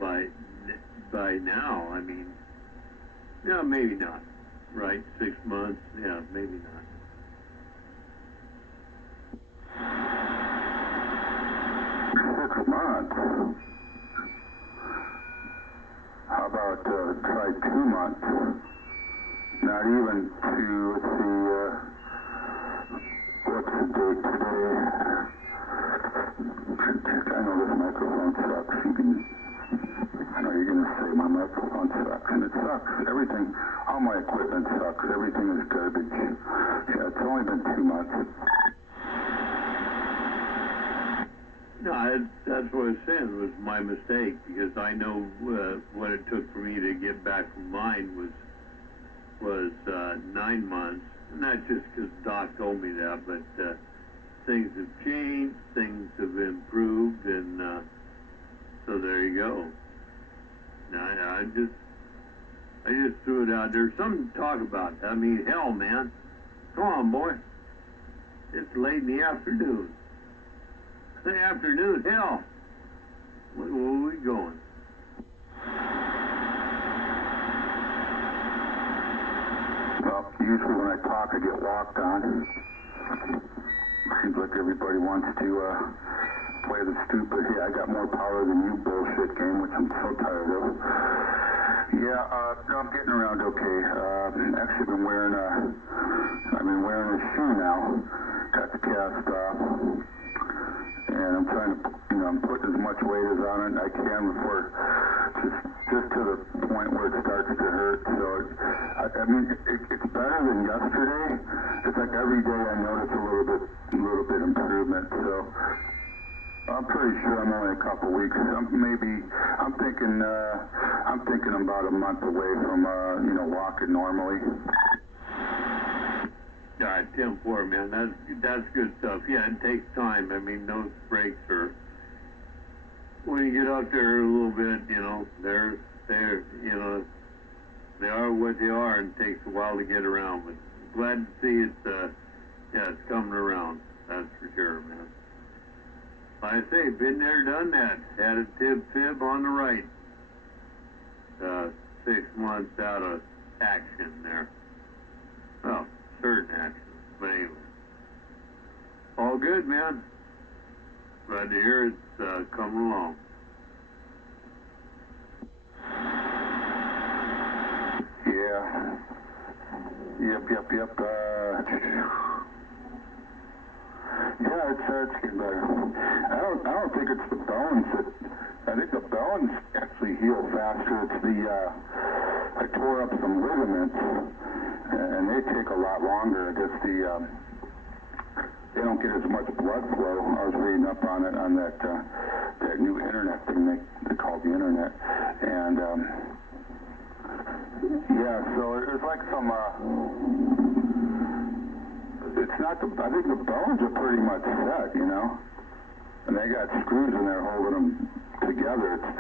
by now. I mean, yeah, maybe not. Right, 6 months. Yeah, maybe not. Six months. How about try 2 months? Not even to, let's see, what's the date today? I know this microphone sucks. I know you're going to say my microphone sucks, and it sucks. Everything, all my equipment sucks. Everything is garbage. Yeah, it's only been 2 months. No, that's what I was saying. It was my mistake because I know what it took for me to get back from mine was 9 months, and that's just because Doc told me that. But things have changed, things have improved, and so there you go. Now I just threw it out there. Something to talk about. I mean, hell, man, come on, boy. It's late in the afternoon. The afternoon, hell. Where are we going? Well, usually when I talk, I get walked on. Seems like everybody wants to play the stupid, hey, I got more power than you bullshit game, which I'm so tired of. Yeah, I'm getting around okay. Actually I've been wearing a shoe now. Got the cast off. And I'm trying to, I'm putting as much weight as on it I can before, just to the point where it starts to hurt. So, I mean, it's better than yesterday. It's like every day I notice a little bit improvement. So, I'm pretty sure I'm only a couple weeks. I'm thinking about a month away from, walking normally. All right, 10-4, man. That's good stuff. Yeah, it takes time. I mean, those breaks are, when you get out there a little bit, they're they are what they are, and it takes a while to get around. But glad to see it's coming around. That's for sure, man. Like I say, been there, done that. Had a fib on the right. 6 months out of action there. Well, certain accidents, but anyway. All good, man. Glad to hear it's coming along. Yeah. Yep. Yeah, it's getting better. I don't think it's the bones I think the bones actually heal faster. It's I tore up some ligaments, and they take a lot longer. I guess they don't get as much blood flow. I was reading up on it on that new internet thing they call the internet, and yeah, so it's like some. It's not I think the bones are pretty much set, you know, and they got screws in there holding them together. It's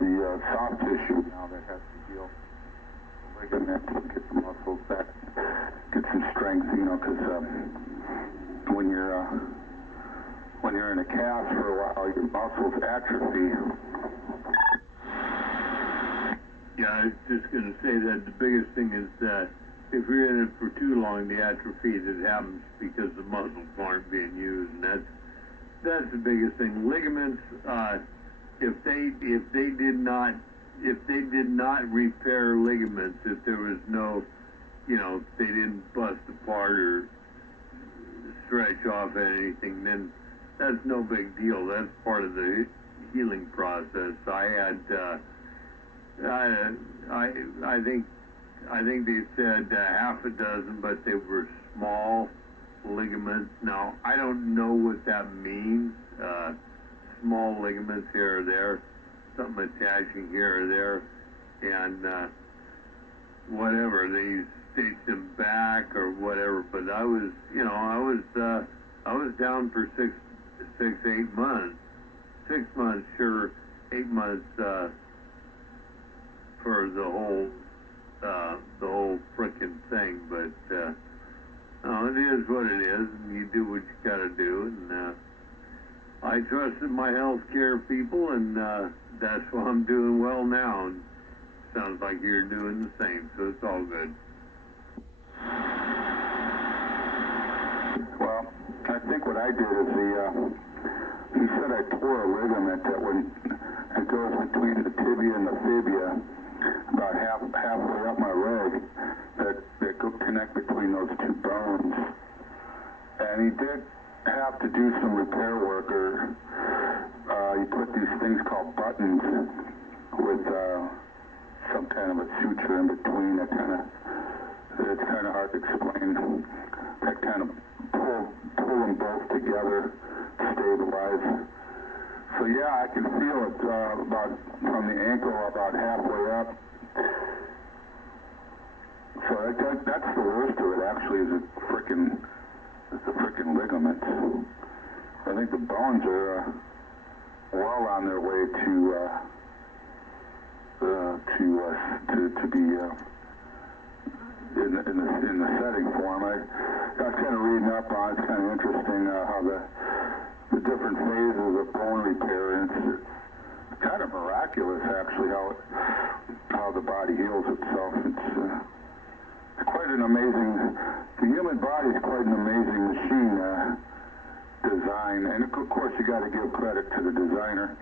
the soft tissue now that has to heal. The ligament to get the muscles back, get some strength, you know, because when you're in a cast for a while, your muscles atrophy. Yeah, I was just going to say that the biggest thing is that if you're in it for too long, the atrophy that happens because the muscles aren't being used, and that's the biggest thing. Ligaments, if they did not repair ligaments, if there was no, you know, if they didn't bust apart or stretch off anything, then that's no big deal. That's part of the healing process. I think they said half a dozen, but they were small ligaments. Now, I don't know what that means. Small ligaments here or there, something attaching here or there, and whatever, they stitched them back or whatever. But I was down for 8 months. 6 months, sure, 8 months for the whole frickin' thing, but it is what it is, and you do what you gotta do, and I trusted my healthcare people, and that's why I'm doing well now, and sounds like you're doing the same, so it's all good. Well, I think what I did is he said I tore a ligament that when it goes between the tibia and the fibia, about halfway up my leg, that could connect between those two bones. And he did have to do some repair work, or he put these things called buttons with some kind of a suture in between. It's kind of hard to explain. That kind of pull them both together, stabilize. So yeah, I can feel it about from the ankle about halfway up. So that's the worst of it. Actually, is the frickin' ligament. I think the bones are well on their way to be in the setting form. I was kind of reading up on it. It's kind of interesting how the different phases of bone repair, and it's kind of miraculous actually how the body heals itself. It's quite an amazing. The human body is quite an amazing machine design, and of course you got to give credit to the designer.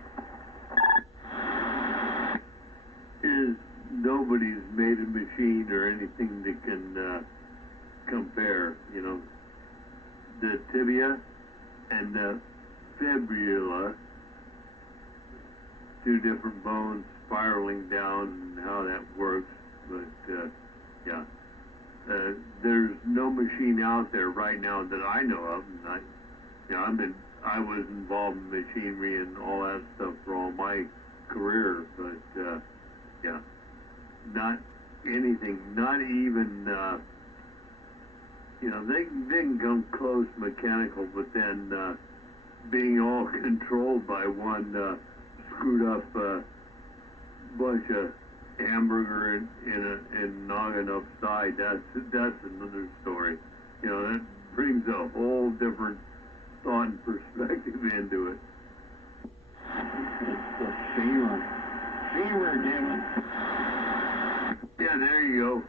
Nobody's made a machine or anything that can compare. You know, the tibia and the fibula, two different bones spiraling down, and how that works. But yeah, there's no machine out there right now that I know of. And I was involved in machinery and all that stuff for all my career, but yeah, not anything, not even. They can come close mechanical, but then being all controlled by one screwed up bunch of hamburger in noggin upside. That's another story. That brings a whole different thought and perspective into it. It's the femur, damn it. Yeah, there you go.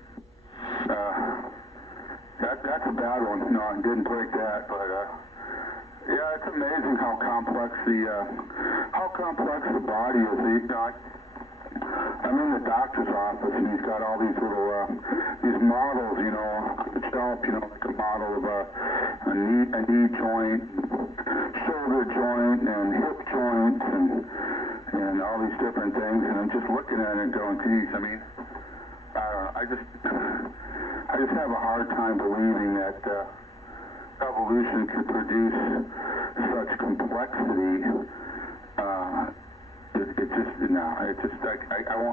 that's a bad one. No, I didn't break that, but yeah, it's amazing how complex the body is. I'm in the doctor's office, and he's got all these little these models, you know, on the shelf, you know, like a model of a knee joint, shoulder joint, and hip joints, and all these different things. And I'm just looking at it and going, geez, I mean, I don't know. I just have a hard time believing that evolution could produce such complexity.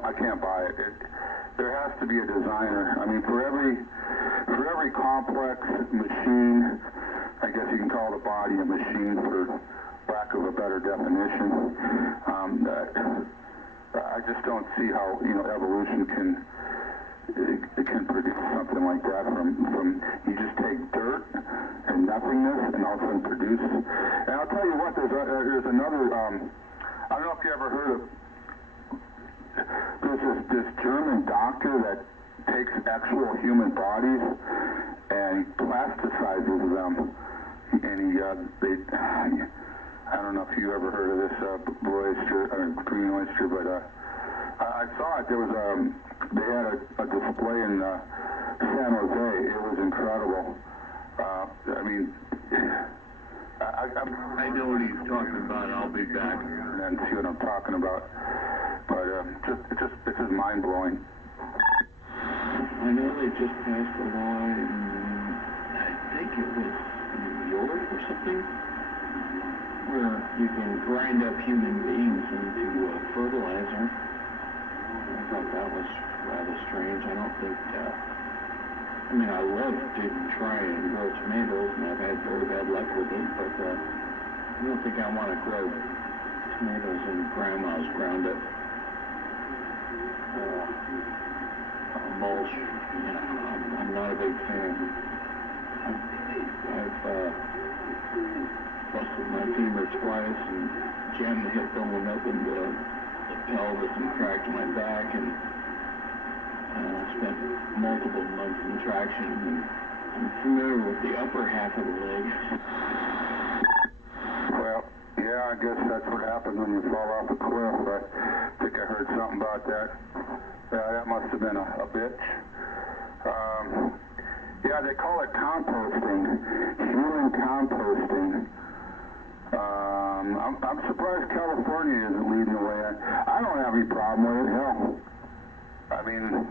I can't buy it. There has to be a designer. I mean, for every complex machine, I guess you can call the body a machine for lack of a better definition. I just don't see how, you know, evolution can produce something like that from you just take dirt and nothingness and all of a sudden produce. And I'll tell you what, there's another. I don't know if you ever heard of. There's this German doctor that takes actual human bodies and he plasticizes them, and I don't know if you ever heard of this blue oyster or green oyster, but I saw it. There was they had a display in San Jose. It was incredible. I mean, I know what he's talking about. I'll be back. And see what I'm talking about. But this is mind blowing. I know they just passed a law in, I think it was New York or something, where you can grind up human beings into fertilizer. I thought that was rather strange. I don't think, I mean, I love to try and grow tomatoes, and I've had very bad luck with it, but I don't think I want to grow tomatoes in grandma's ground up mulch. You know, I'm not a big fan. I've busted my femur twice and jammed the hip bone up in the pelvis and cracked my back, and spent multiple months in traction, and I'm familiar with the upper half of the leg. Well, yeah, I guess that's what happens when you fall off a cliff. I think I heard something about that. Yeah, that must have been a bitch. Yeah, they call it composting, human composting. I'm surprised California isn't leading the way. I don't have any problem with it. Hell, I mean,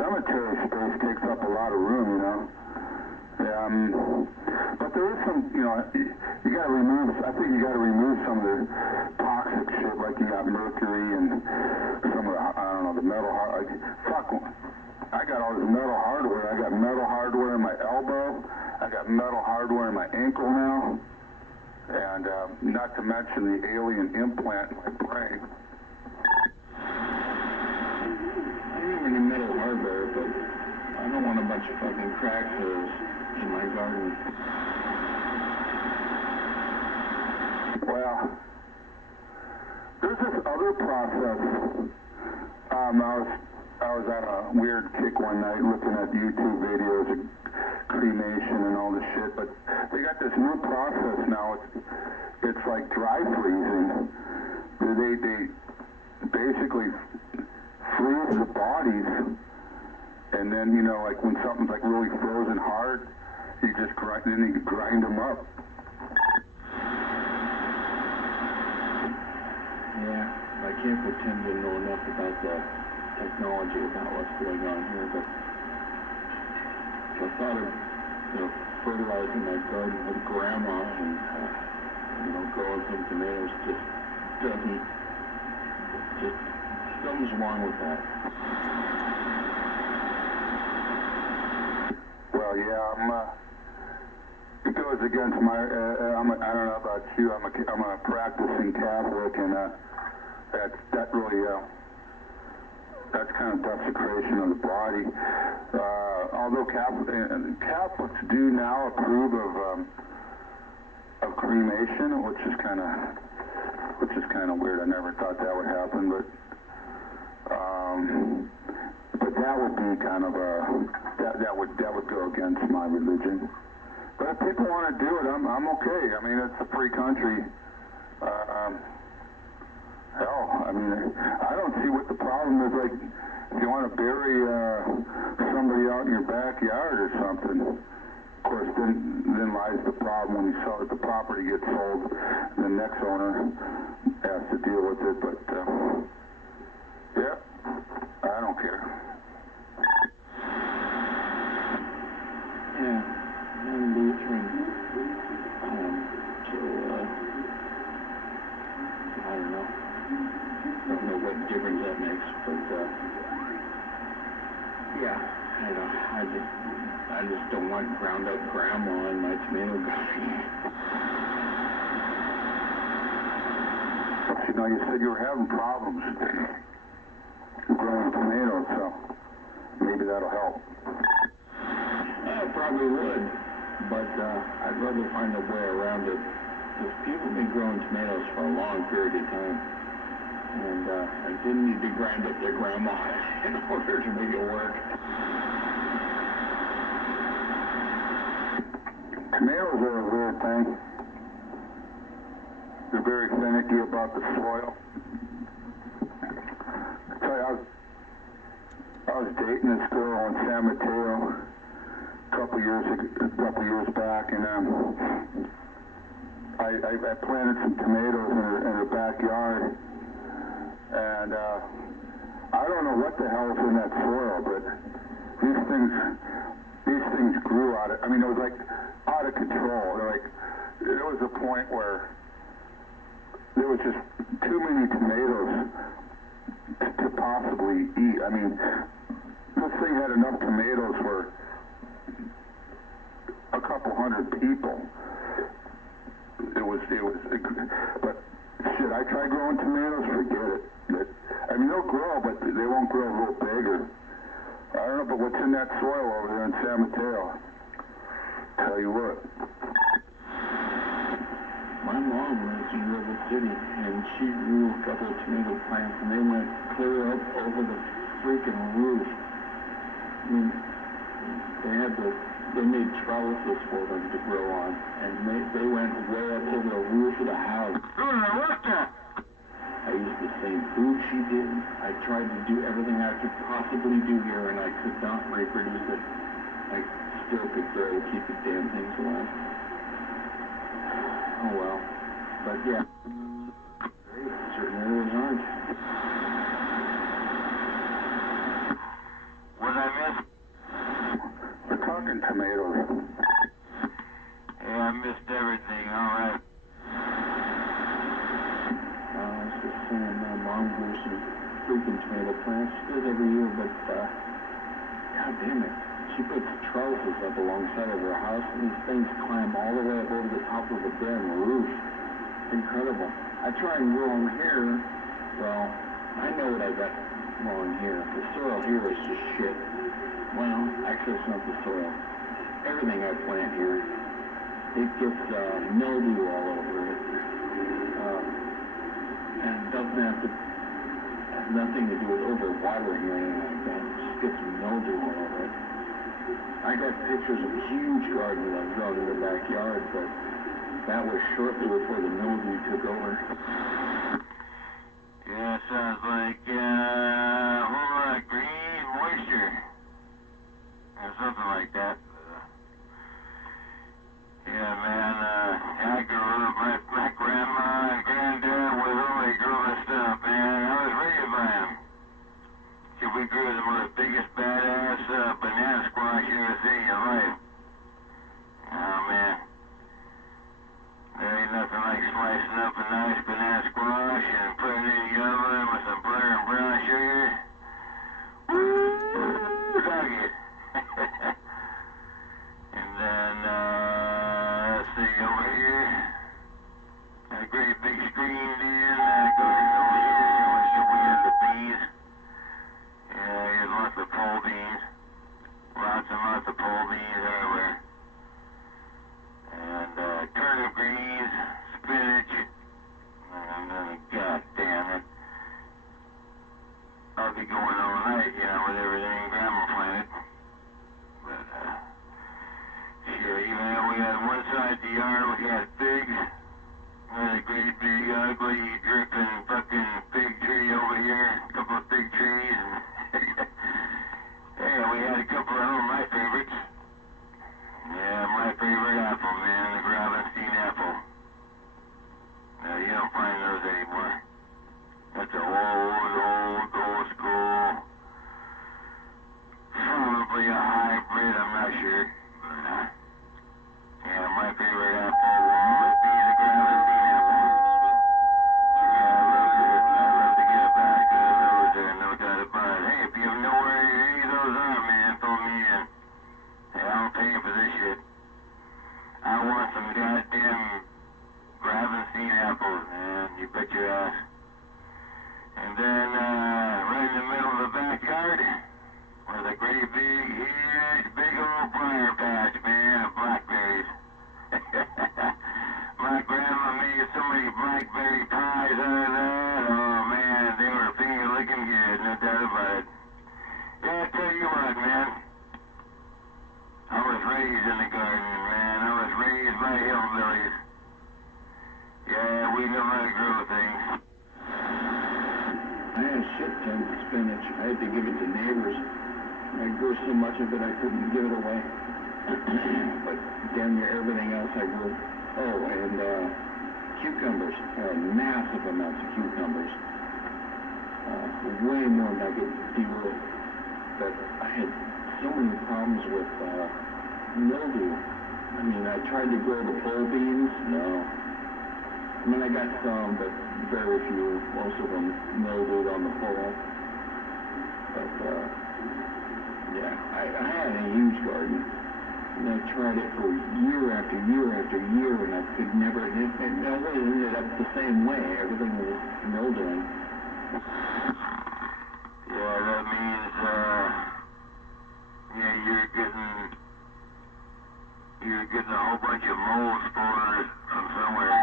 cemetery space takes up a lot of room, you know. But there is some, you know, you got to remove. I think you got to remove some of the toxic shit, like you got mercury and some of the, I don't know, the metal. Like, fuck, I got all this metal hardware. I got metal hardware in my elbow. I got metal hardware in my ankle now, and not to mention the alien implant in my brain. I am in the metal hardware, but I don't want a bunch of fucking crack holes in my garden. Well, there's this other process. I was on a weird kick one night looking at YouTube videos of cremation and all this shit, but they got this new process now. It's like dry freezing. They basically freeze the bodies, and then, you know, like when something's like really frozen hard, you just grind them up. Yeah, I can't pretend to know enough about the technology about what's going on here, but the thought of, you know, fertilizing my garden with grandma and, you know, growing some tomatoes something's wrong with that. Well, yeah, it goes against my, I don't know about you, I'm a practicing Catholic, and that really, that's kind of desecration of the body. Although Catholics do now approve of cremation, which is kind of weird. I never thought that would happen, but that would be kind of a, that would go against my religion. But if people want to do it, I'm okay. I mean, it's a free country. Hell, I mean, I don't see what the problem is. Like, if you want to bury somebody out in your backyard or something, of course, then lies the problem when you sell it. The property gets sold, the next owner has to deal with it. But yeah, I don't care. Yeah, I'm Lutheran. So, I don't know. Don't know what difference that makes, but, yeah, I just don't want ground up grandma in my tomato garden. You know, you said you were having problems growing tomatoes, so maybe that'll help. I probably would, but I'd rather find a way around it. Because people have been growing tomatoes for a long period of time, and I didn't need to grind up their grandma in order to make it work. Tomatoes are a weird thing. They're very finicky about the soil. I tell you, I was dating this girl in San Mateo a couple years back, and I planted some tomatoes in her backyard, and I don't know what the hell's in that soil, but these things grew out of, I mean, it was like out of control. Like, there was a point where there was just too many tomatoes to possibly eat. I mean, this thing had enough tomatoes for a couple hundred people. But shit, I tried growing tomatoes, forget it. I mean, they'll grow, but they won't grow real big, or I don't know, but what's in that soil over there in San Mateo? Tell you what. My mom lives in River City, and she grew a couple of tomato plants, and they went clear up over the freaking roof. I mean, they made trellises for them to grow on, and they went way up over the roof of the house. I used the same food she did. I tried to do everything I could possibly do here, and I could not reproduce it. I still could barely keep the damn things alive. Oh well. But yeah, great. Certain areas aren't. What I miss? We're talking tomatoes. Yeah, I missed everything, alright. I was just saying, my mom grew some freaking tomato plants. She does every year, but, god damn it. She puts trellises up alongside of her house, and these things climb all the way up over the top of the damn roof. Incredible. I try and grow them here. Well, I know what I got wrong here. The soil here is just shit. Well, actually, it's not the soil. Everything I plant here, it gets mildew all over it. And it doesn't have nothing to do with overwatering or anything like that. It just gets mildew all over it. I got pictures of a huge garden that I've grown in the backyard, but that was shortly before the mildew took over. Yeah, sounds like a whole lot of green moisture. Or something like that. Yeah, man, I grew up, my grandma and granddad was only growing stuff, man. I was raised by them. See, we grew the most biggest badass banana squash you ever seen in your life. Oh, man. There ain't nothing like slicing up a nice banana squash and putting it in the oven with some butter and brown sugar. Woo! Doggy. And then, let's see, over here, got a great big screen there, garden over here, we have the beans. Yeah, here's lots of pole beans. Lots and lots of pole beans everywhere. And, turnip greens, spinach, and god damn it. I'll be going all night, you know, with everything ground. of the backyard with a great big, huge, big old briar patch, man, of blackberries. My grandma made so many blackberry pies out of that. Oh, man, they were finger-licking good, no doubt about it. Yeah, I tell you what, man. I was raised in the garden, man. I was raised by hillbillies. Yeah, we know how to grow things. I had a shit ton of spinach. I had to give it to neighbors. I grew so much of it I couldn't give it away. But damn near everything else I grew. Oh, and cucumbers. I had massive amounts of cucumbers. Way more than I could deal with. But I had so many problems with mildew. I mean, I tried to grow the pole beans. No. I mean, I got some, but very few. Most of them mildewed on the pole. But, yeah, I had a huge garden. And I tried it for year after year after year, and I could never, it always ended up the same way. Everything was mildewing. Yeah, that means, yeah, you're getting a whole bunch of mold spores from somewhere.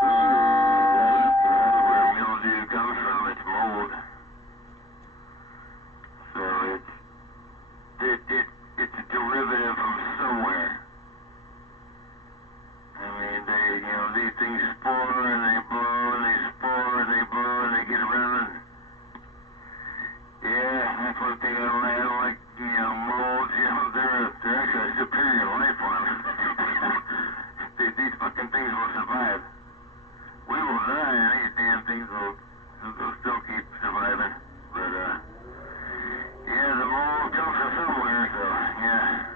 That's where mildew comes from. It's mold. So it's a derivative from somewhere. I mean, these things spore and they blow and they spore and they blow and they get around. Yeah, that's one thing I don't like, molds, they're actually a superior life form. These fucking things will survive. We will die, and these damn things will still keep surviving. But, yeah, the mold comes from somewhere, so, yeah.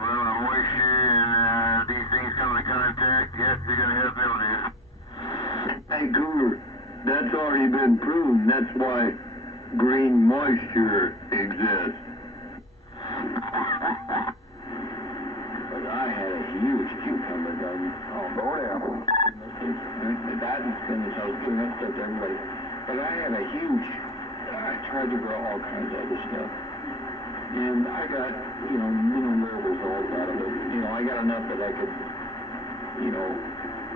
Well, the moisture and, these things come in contact, yes, you're gonna have mildew. Hey, Cougar, that's already been proven. That's why green moisture exists. But I had a huge cucumber garden. Oh, go down. That and spinach, I was giving that stuff to everybody. But I had a huge, I tried to grow all kinds of other stuff. And I got, little results out of it. I got enough that I could,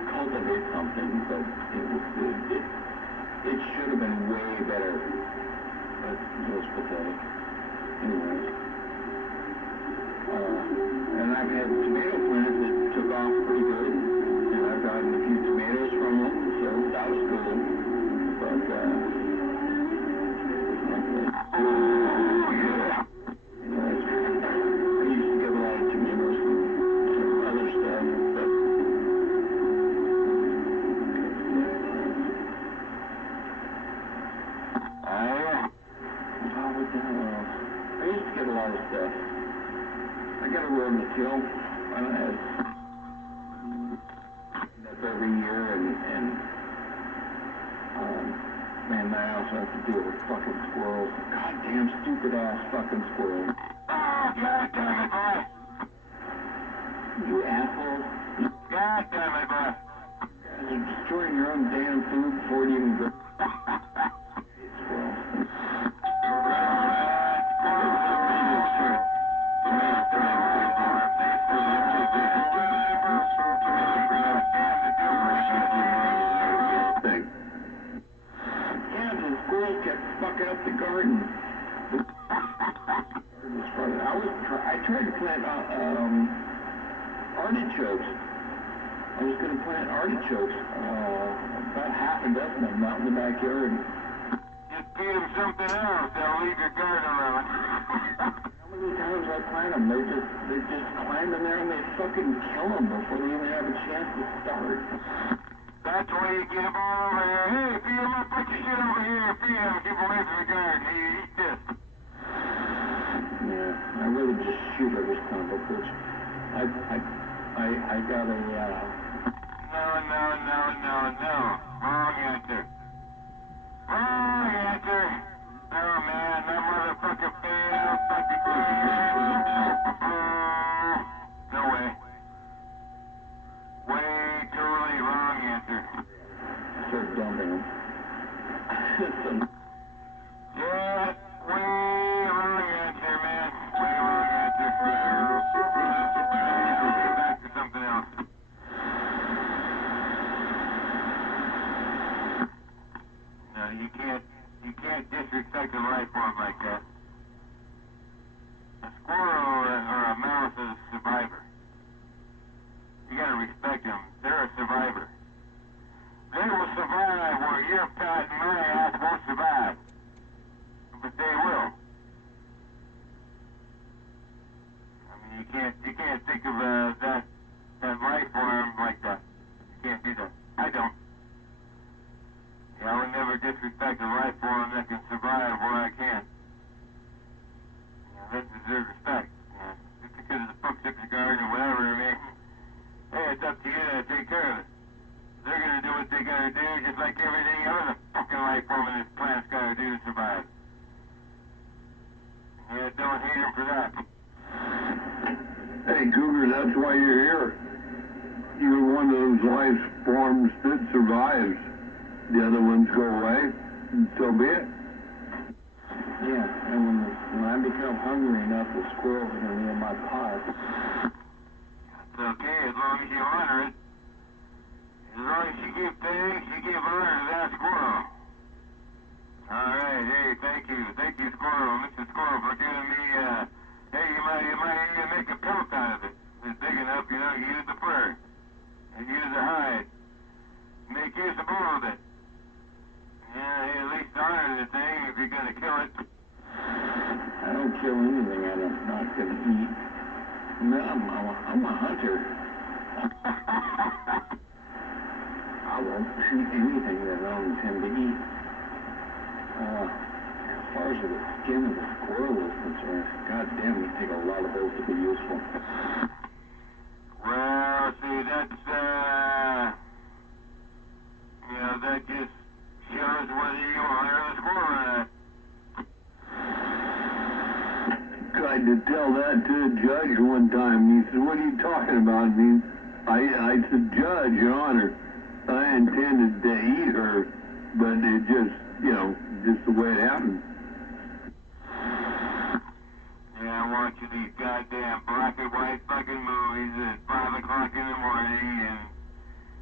cultivate something, but it should have been way better. But it was pathetic. Anyways. And I've had tomato plants that took off pretty good, and I've gotten a few tomatoes from them, so that was cool. But, anyways, I used to get a lot of tomatoes from some other stuff, but, what the hell else? I used to get a lot of stuff. I got a road-to-till. I don't have up every year, and man, I also have to deal with fucking squirrels. Goddamn stupid-ass fucking squirrels. Oh, God damn it, boy! You assholes. God damn it, boy! You guys are destroying your own damn food before it even grows. Squirrels. Yeah, the squirrels kept fucking up the garden. I tried to plant artichokes. I was going to plant artichokes, about half a dozen of them out in the backyard. Just feed them something else. They'll leave your garden alone. How many times I plant them? They just climb in there and they fucking kill them before they even have a chance to start. That's why you get them all over here. Hey, feed them up, put your shit over here. Feed them. Keep away from the garden. Hey, eat this. Yeah, I'd rather just shoot every son of a bitch. I got a, No. Wrong answer. Wrong answer. Oh, man, that motherfucker failed. No way. Way totally wrong answer. I started dumping them. system. Yeah, way wrong answer, man. Way wrong answer. Yeah, we'll get back to something else. No, you can't disrespect a life form like that. A squirrel or a mouse is a survivor. You gotta respect them. They're a survivor. They will survive where your fat and my ass won't survive. But they will. I mean, you can't think of that life form like that. You can't do that. I don't. Yeah, I would never disrespect a life form that can survive where I can't. Yeah, that deserves respect. Yeah. Just because it's a fucked up your garden or whatever, I mean, hey, it's up to you to take care of it. They're gonna do what they gotta do, just like everything other fucking life form on this planet's gotta do to survive. Yeah, don't hate them for that. Hey, Cougar, that's why you're here. You're one of those life forms that survives. The other ones go away, and so be it. Yeah, and when I become hungry enough, the squirrels are going to be in my pot. It's okay, as long as you honor it. As long as you give thanks, you give honor to that squirrel. Alright, hey, thank you, squirrel, Mr. Squirrel, for giving me, hey, you might even make a pelt out of it. It's big enough, you know, you use the fur, and use the hide, make use of all of it. Yeah, hey, at least honor the thing if you're gonna kill it. I don't kill anything I'm not going to eat. I'm a hunter. I won't shoot anything that I don't intend to eat. As far as the skin of the squirrel is concerned, god damn, you take a lot of those to be useful. Well, see, that's, you know, that just shows whether you honor the squirrel or not. Tried to tell that to a judge one time, and he said, "What are you talking about?" And I said, "Judge, Your Honor, I intended to eat her, but it just, you know, just the way it happened." Yeah, I'm watching these goddamn black and white fucking movies at 5 o'clock in the morning, and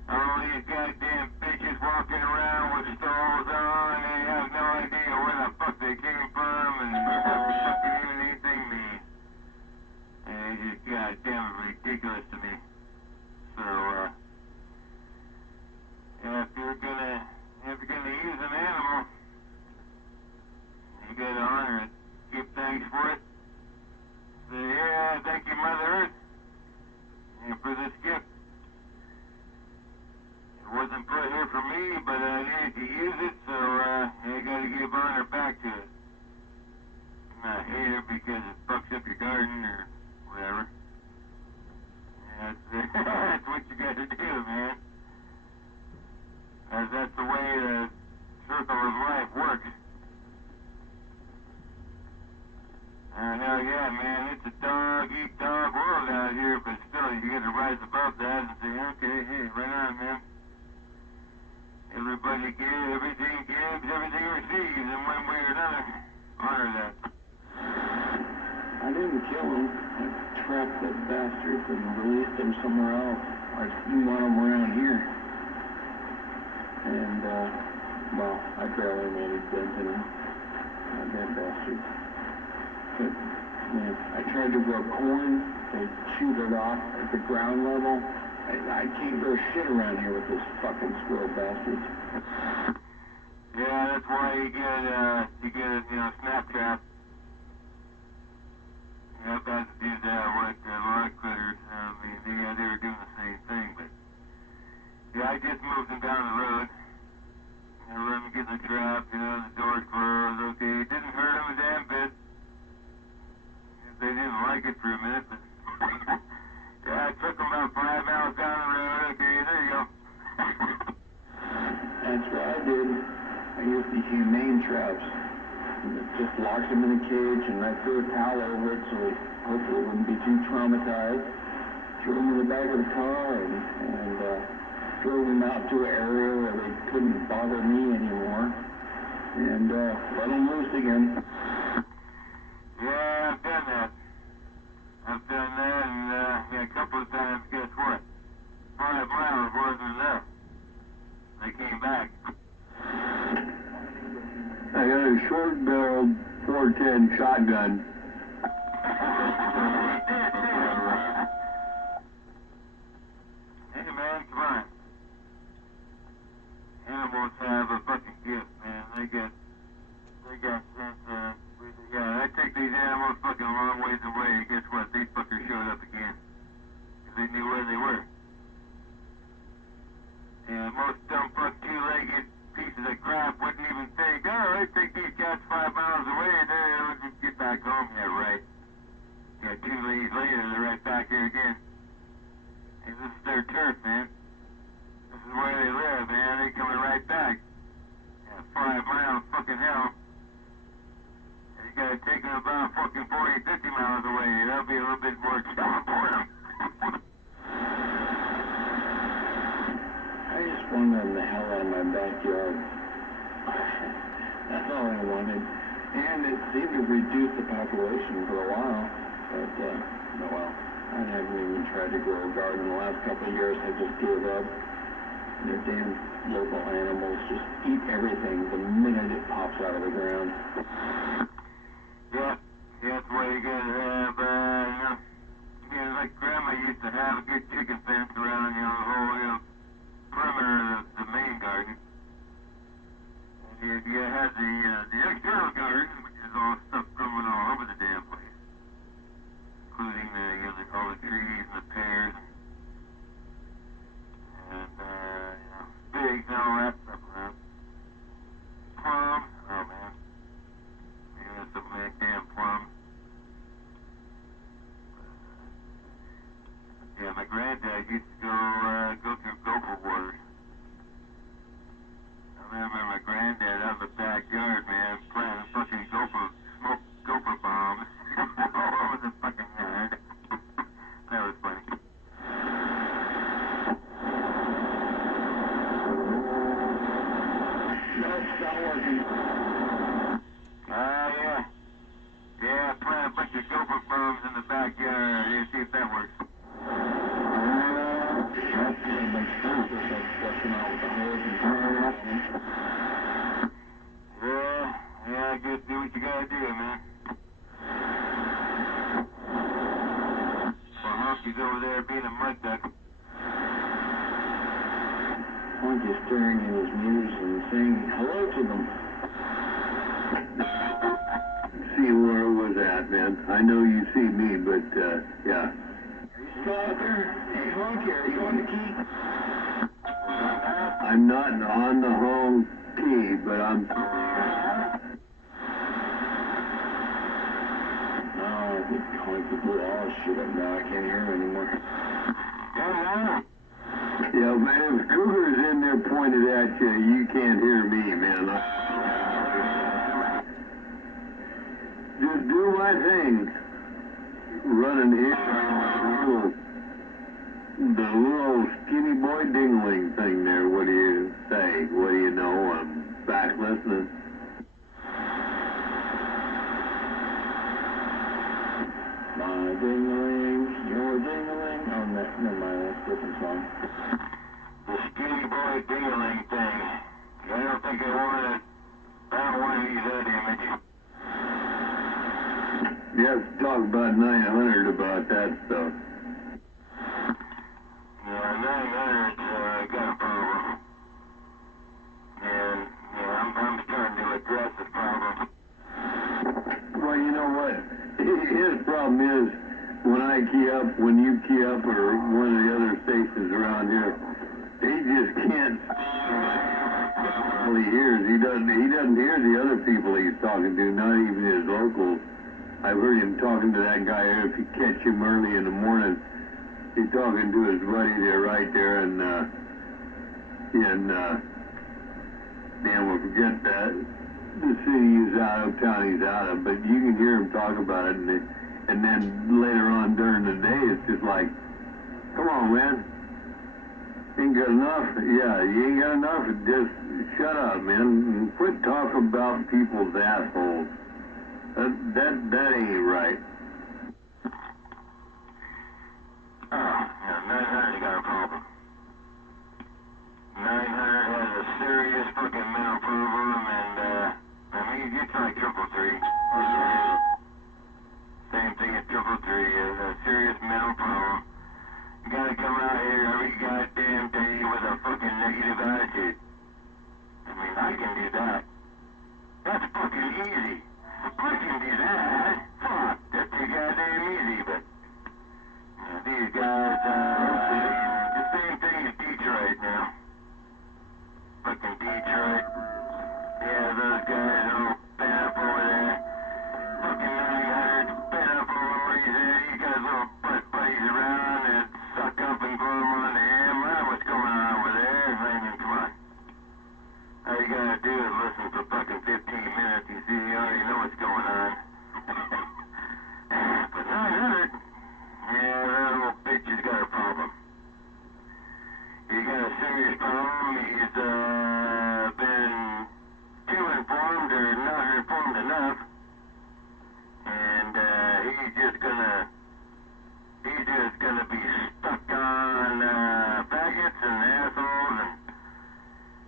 all these goddamn bitches walking around with stalls on, they have no idea where the fuck they came from, and what fucking even anything means. And it's just goddamn ridiculous to me. So, yeah, if you're gonna use an animal, you gotta honor it. Give thanks for it. Say, yeah, thank you, Mother Earth, and for this gift. It wasn't put here for me, but I needed to use it, so I gotta give honor back to it. Not hate it because it fucks up your garden or whatever. Yeah, that's what you gotta do, man. That's the way the circle of life works. Hell yeah, man, it's a dog-eat-dog world out here, but still, you gotta rise above that and say, okay, hey, right on, man. Everybody gives, everything receives in one way or another. Honor that. I didn't kill him. I trapped the bastards and released them somewhere else. I've seen one of them around here. And, well, I barely made a dent in them. They're bastards. But, man, I tried to grow corn. They chewed it off at the ground level. I can't grow shit around here with this fucking squirrel bastards. Yeah, that's why you get a, you know, snap trap. You have to do that with a lot of critters. I mean, they were doing the same thing, but yeah, I just moved them down the road. I let them get in the trap, you know, the door's closed, okay. It didn't hurt them a damn bit. They didn't like it for a minute, but yeah, I took them about 5 miles down the road, okay, there you go. That's what I did. I used the humane traps. Just locked him in a cage, and I threw a towel over it so he hopefully wouldn't be too traumatized. Threw him in the back of the car and drove him out to an area where they couldn't bother me anymore. let them loose again. Yeah, I've done that. I've done that, and yeah, a couple of times, guess what? 5 miles wasn't enough. They came back. I got a short-barreled 410 shotgun. Hey, man, come on. Animals have a fucking gift, man. They got sense, yeah, I take these animals fucking a long ways away, and guess what? These fuckers showed up again. Because they knew where they were. And most dumb fuck two-legged pieces of crap wouldn't even think, oh, I take these cats 5 miles away, and they'll just get back home. Yeah, right. Yeah, 2 days later, they're right back here again. And this is their turf, man. This is where they live, man. They're coming right back. Yeah, 5 miles, fucking hell. You gotta take them about fucking 40, 50 miles away. That'll be a little bit more trouble for them. I just wanted them the hell out of my backyard. That's all I wanted. And it seemed to reduce the population for a while. But, oh well. I haven't even tried to grow a garden the last couple of years. I just gave up. The damn local animals just eat everything the minute it pops out of the ground. Yeah, that's why you gotta have, like Grandma used to have a good chicken fence around, the whole, perimeter of the main garden. And you had the external garden, which is all stuff growing all over the damn place, including all the trees and the pears and figs and all that stuff around. Plums, oh man. Some damn plums. Yeah, my granddad used to go through gopher wars. I remember my granddad out in the backyard, man, planting fucking gopher bombs all over the fucking yard. That was funny. Nope, it's not working. Yeah. Yeah, plant a bunch of gopher bombs in the backyard. Yeah, see if that works. Nope, it makes sense. It's like flushing out with the hose and Yeah, I guess do what you gotta do, man. Well, Honky's over there being a mud duck. Honky's staring in his mirrors and saying hello to them. See where it was at, man. I know you see me, but, yeah. Are you still out there? Hey, Honky, are you on the key? I'm not on the home key, but I'm... No, I think Honky blew all his shit up now. I can't hear him anymore. Yeah, but if Cougar's in there pointed at you, you can't hear me, man. Just do my thing. Running here, the little skinny boy dingling thing there. What do you say? What do you know? I'm back listening. My ding-a-ling, your ding-a-ling. Oh, never mind, that's a different song. The skinny boy ding-a-ling thing. I don't think I want to use that image. You have to talk about 900 about that stuff. Yeah, 900's got a problem. And, I'm starting to address the problem. Well, you know what? His problem is when you key up, or one of the other stations around here, he just can't. All he hears, he doesn't hear the other people he's talking to, not even his locals. I've heard him talking to that guy. If you catch him early in the morning, he's talking to his buddy there, right there, and damn, I forget that. The city he's out of, town he's out of, but you can hear him talk about it, and then later on during the day, it's just like, come on, man, ain't got enough. Yeah, you ain't got enough. Just shut up, man, and quit talking about people that ain't right. Oh, yeah, 900, you got a problem. 900 has a serious fucking mental problem, and, I mean, you try 333. Same thing as 333 is a serious mental problem. You gotta come out here every goddamn day with a fucking negative attitude. I mean, I can do that. That's fucking easy. I can do that. Fuck, that's too goddamn easy, but these guys, the same thing as Detroit now. Fucking Detroit. Yeah, those guys are all bent up over there. Fucking 900 bent up over where he's at. He's got his little butt buddies around and suck up and glom onto him. I know what's going on over there. I mean, come on. All you gotta do is listen for fucking 15 minutes. You see, you already know what's going on. But 900, yeah, that little bitch has got a problem. He's got a serious problem. He's been too informed or not informed enough. And he's just gonna be stuck on faggots and assholes,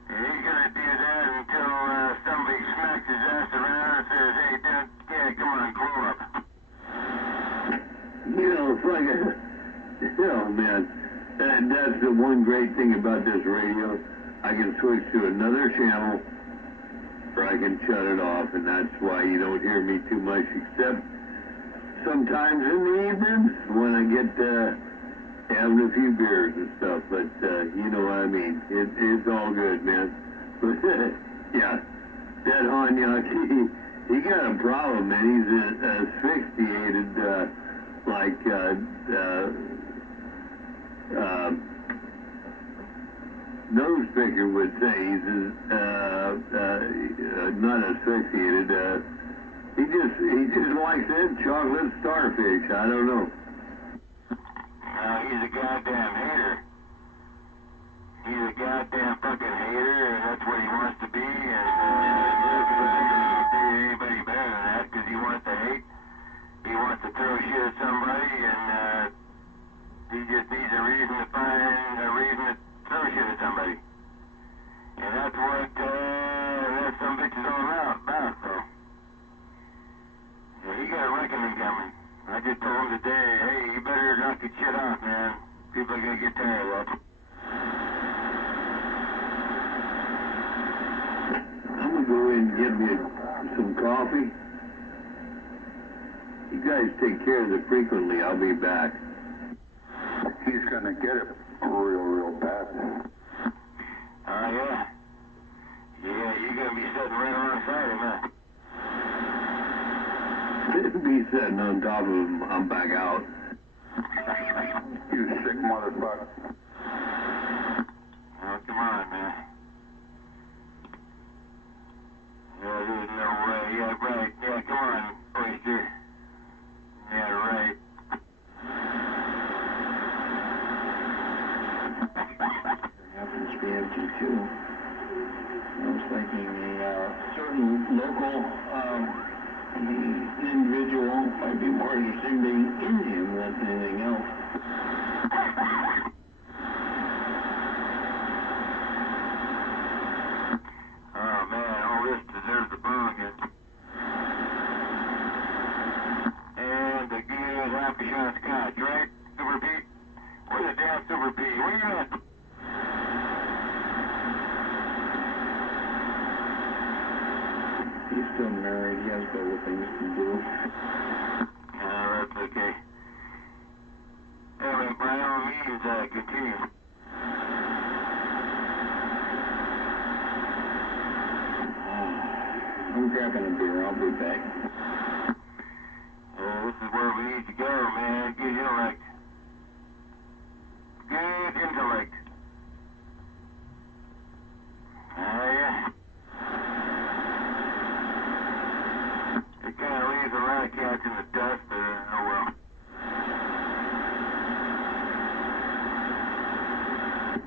and he's gonna do that until somebody smacks his ass around and says, "Hey, dude, yeah, come on, grow up." You know, it's like man, that's the one great thing about this radio. I can switch to another channel, or I can shut it off, and that's why you don't hear me too much, except sometimes in the evenings when I get having a few beers and stuff. But you know what I mean. It's all good, man. But yeah, that Hanyak, he got a problem, man. He's asphyxiated, like nose picker would say. He's not asphyxiated. He just likes that chocolate starfish. I don't know. He's a goddamn hater. He's a goddamn fucking hater, and that's what he wants to be. And he's not gonna be anybody better than that because he wants to hate. He wants to throw shit at somebody, and he just needs a reason to throw shit at somebody. And that's what that some bitch is all about. So yeah, he got a reckoning coming. I just told him today, hey, you better knock your shit off, man. People are gonna get tired of that. I'm gonna go in and get me some coffee. You guys take care of it frequently. I'll be back. He's gonna get it real bad. Yeah. Yeah, you're gonna be sitting right alongside him, huh? Be sitting on top of him. I'm back out. You sick motherfucker. Oh, come on, man. Yeah, there's no way. Yeah, right. Yeah, come on, oyster. Yeah, right. Happens to be empty too. I was thinking a certain local individual might be more interesting being in him than anything else. Oh, man, all this deserves a bong. And again, half a shot of scotch, right? Super Pete? Where's the damn Super Pete? Where you at? He's still married. He has better things to do. That's okay. Anyway, by all means, continue. I'm grabbing a beer. I'll be back. This is where we need to go, man. Good intellect. Good intellect. Yeah. It kind of leaves a lot of cats in the dust, but oh well.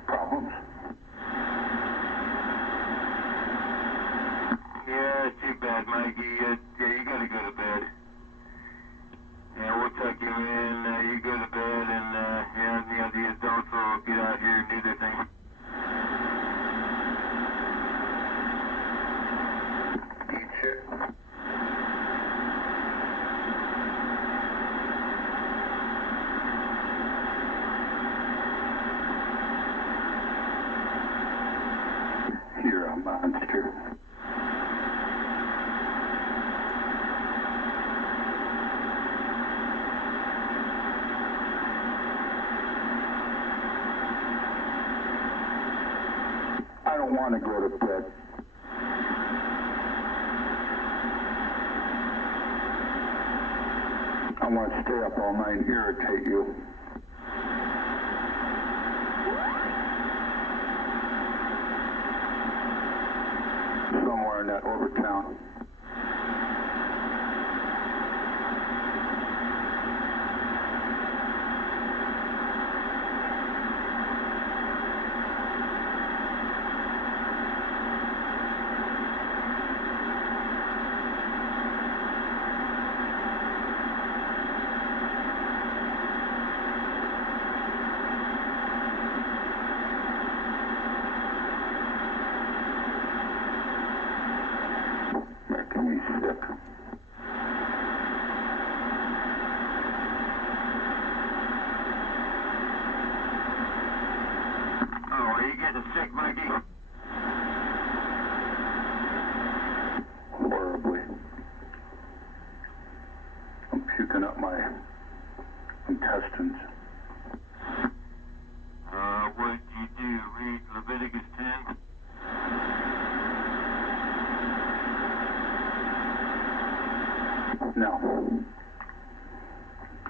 Problems? Yeah, it's too bad, Mikey. Yeah, you gotta go to bed. don't want to go to bed. I want to stay up all night and irritate you. Somewhere in that Overtown. Making me sick. Oh, are you getting sick, Mikey? Horribly. I'm puking up my intestines. What'd you do? Read Leviticus 10? No.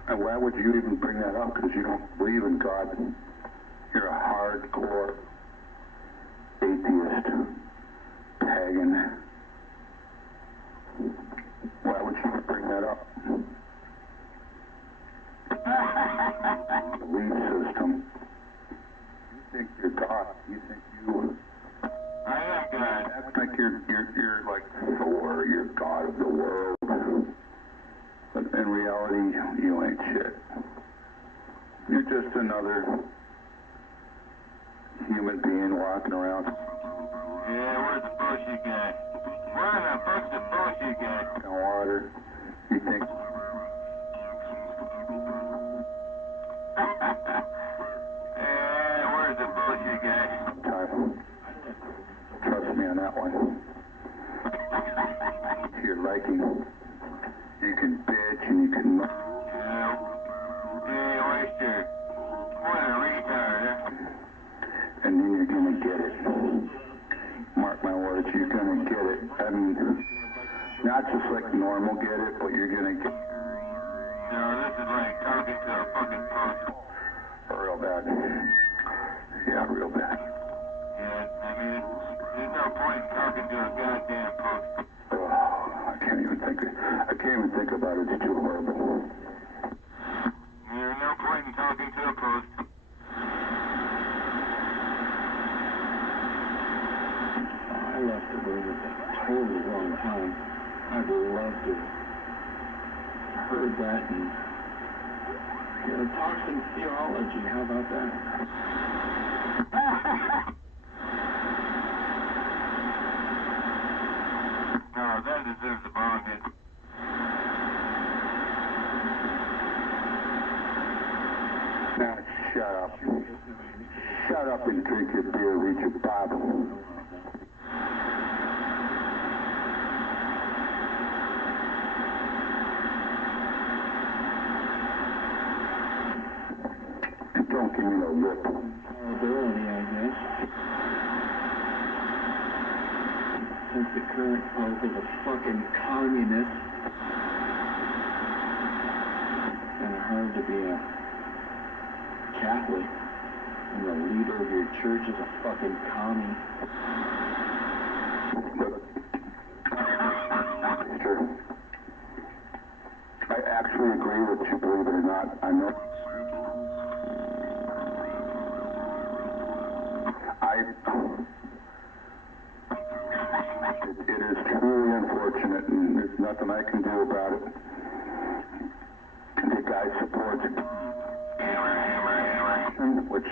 And why would you even bring that up? Because you don't believe in God. You're a hardcore atheist, pagan. Why would you bring that up? Belief system. You think you're God. You think you... I am God. Act like you're like Thor. You're God of the world. But in reality, you ain't shit. You're just another human being walking around. Yeah, where's the bullshit guy? Where in the fuck's the bullshit guy? In water. You think... Yeah, where's the bullshit guy? Trust me on that one. To your liking. You can bitch and you can... Yeah. Hey, oyster. What a retard, huh? And then you're gonna get it. Mark my words, you're gonna get it. I mean, not just like normal get it, but you're gonna get... No, this is like talking to a fucking post. Real bad. Yeah, real bad. Yeah, I mean, there's no point in talking to a goddamn post. Oh, I can't even think about it. It's too horrible. There's no point in talking to a post. I left the room at the totally wrong time. I'd love to have heard that and talk some theology. How about that? No, that deserves a bong hit. Now, shut up. Shut up and drink your beer, read your Bible. And don't give me no lip. Ability, I guess. Since the current Pope is a fucking communist, it's kind of hard to be a Catholic and the leader of your church is a fucking commie. Look, sure. I actually agree with you, believe it or not. I know. It is truly unfortunate, and there's nothing I can do about it. The guy supports which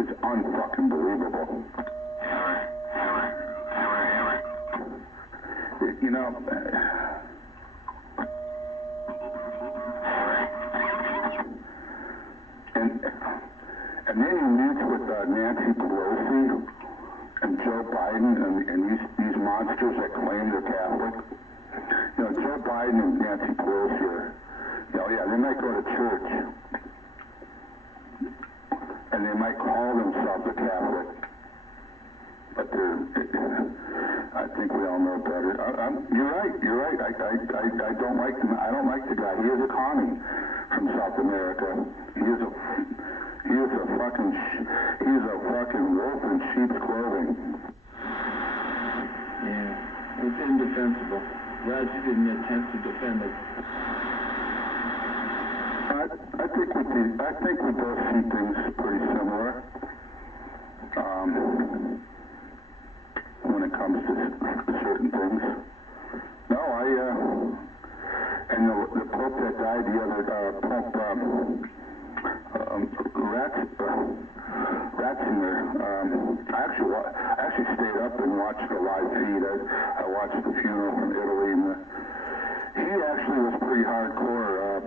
is unfucking believable. You know, and then he meets with Nancy Pelosi and Joe Biden and these monsters that claim they're Catholic. You know, Joe Biden and Nancy Pelosi are, yeah, they might go to church and they might call themselves a Catholic, But I think we all know better. You're right. I don't like him. I don't like the guy. He is a commie from South America. He's a fucking wolf in sheep's clothing. Yeah, it's indefensible. Glad you didn't attempt to defend it. I think we both see things pretty similar. When it comes to certain things. No, and the Pope that died the other, Pope Ratzinger, I actually stayed up and watched the live feed. I watched the funeral from Italy, and he actually was pretty hardcore.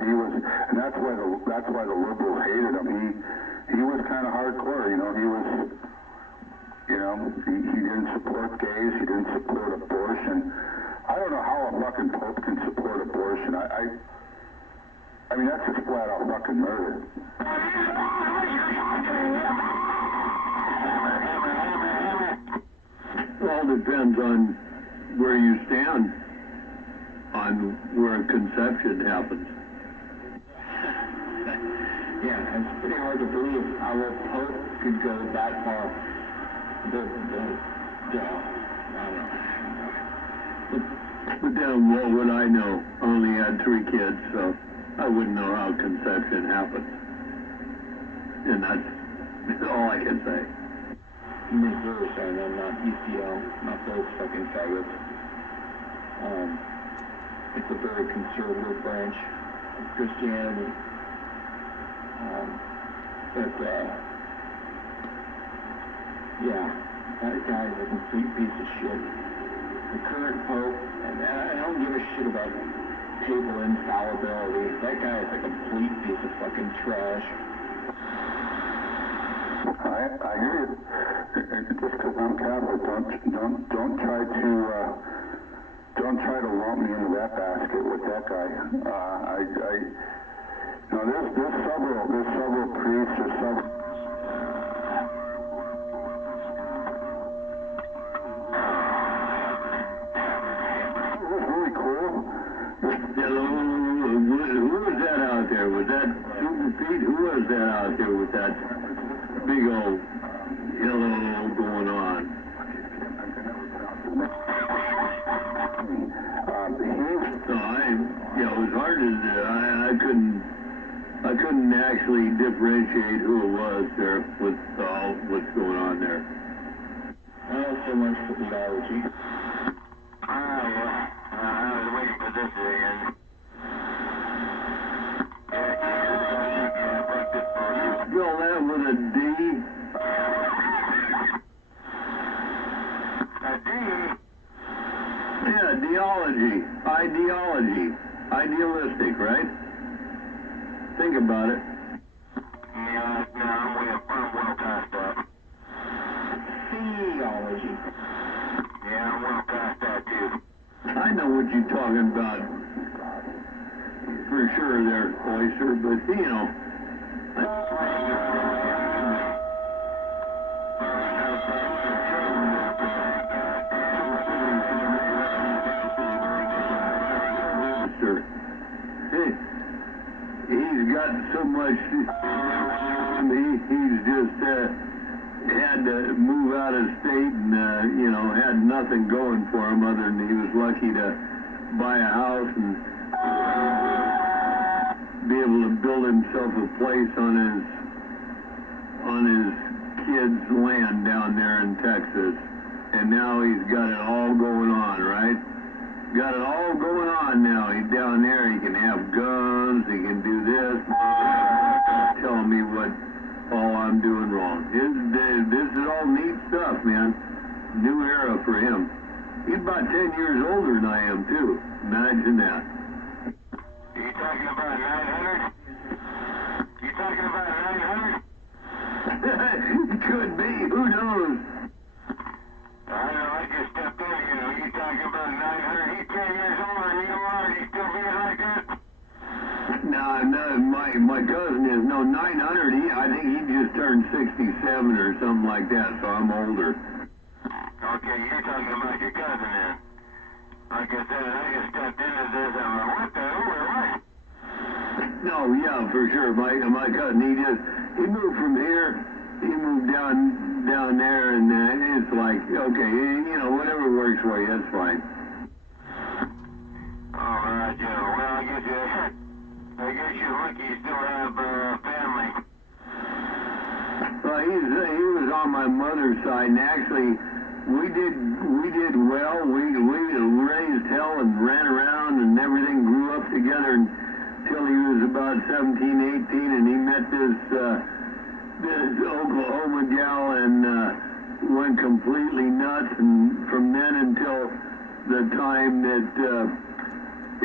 He was, and that's why the liberals hated him. He was kind of hardcore. He was. He didn't support gays. He didn't support abortion. I don't know how a fucking pope can support abortion. I mean, that's just flat out fucking murder. It all depends on where you stand on where conception happens. Yeah, it's pretty hard to believe how a pope could go that far. I don't know. But then what would I know? I only had 3 kids, so I wouldn't know how conception happens. And that's all I can say. Missouri, sorry, no, not ECL, not those fucking faggots. It's a very conservative branch of Christianity. Yeah, that guy is a complete piece of shit. The current pope, and I don't give a shit about papal infallibility. That guy is a complete piece of fucking trash. I hear you. Just because I'm Catholic, don't try to lump me into that basket with that guy. There's several priests or several. Who was that out there? Was that Super Pete? Who was that out there with that big old yellow going on? So it was hard to I couldn't actually differentiate who it was there with all what's going on there. Well, so much for theology. I was waiting for this again. Spell that with a D. A D? Yeah, ideology. Idealistic, right? Think about it. Yeah, no, I'm well past that. Theology. Yeah, I'm well past that too. I know what you're talking about. For sure there, Oyster, but he's got so much, he's just had to move out of state and, had nothing going for him other than he was lucky to buy a house and be able to build himself a place on his kids' land down there in Texas. And now he's got it all going on, right? Got it all going on now. He's down there, he can have guns, he can do this. Tell me what all I'm doing wrong. This is all neat stuff, man. New era for him. He's about 10 years older than I am, too. Imagine that. You talking about 900? You talking about 900? It could be. Who knows? I don't know. I just stepped in here. You talking about 900? He's 10 years older than you are, and he's still being like that? No, my cousin is 900. I think he just turned 67 or something like that, so I'm older. Okay, you're talking about your cousin then. Like I said, I just stepped into this and I'm like, what the hell or what? No, yeah, for sure. My cousin, he moved from here, he moved down there, and it's like, okay, you know, whatever works for you, that's fine. All right, Joe. Well, I guess you're lucky you still have family. Well, he was on my mother's side, and actually, we did well. We raised hell and ran around, and everything grew up together until he was about 17, 18, and he met this Oklahoma gal and went completely nuts. And from then until the time that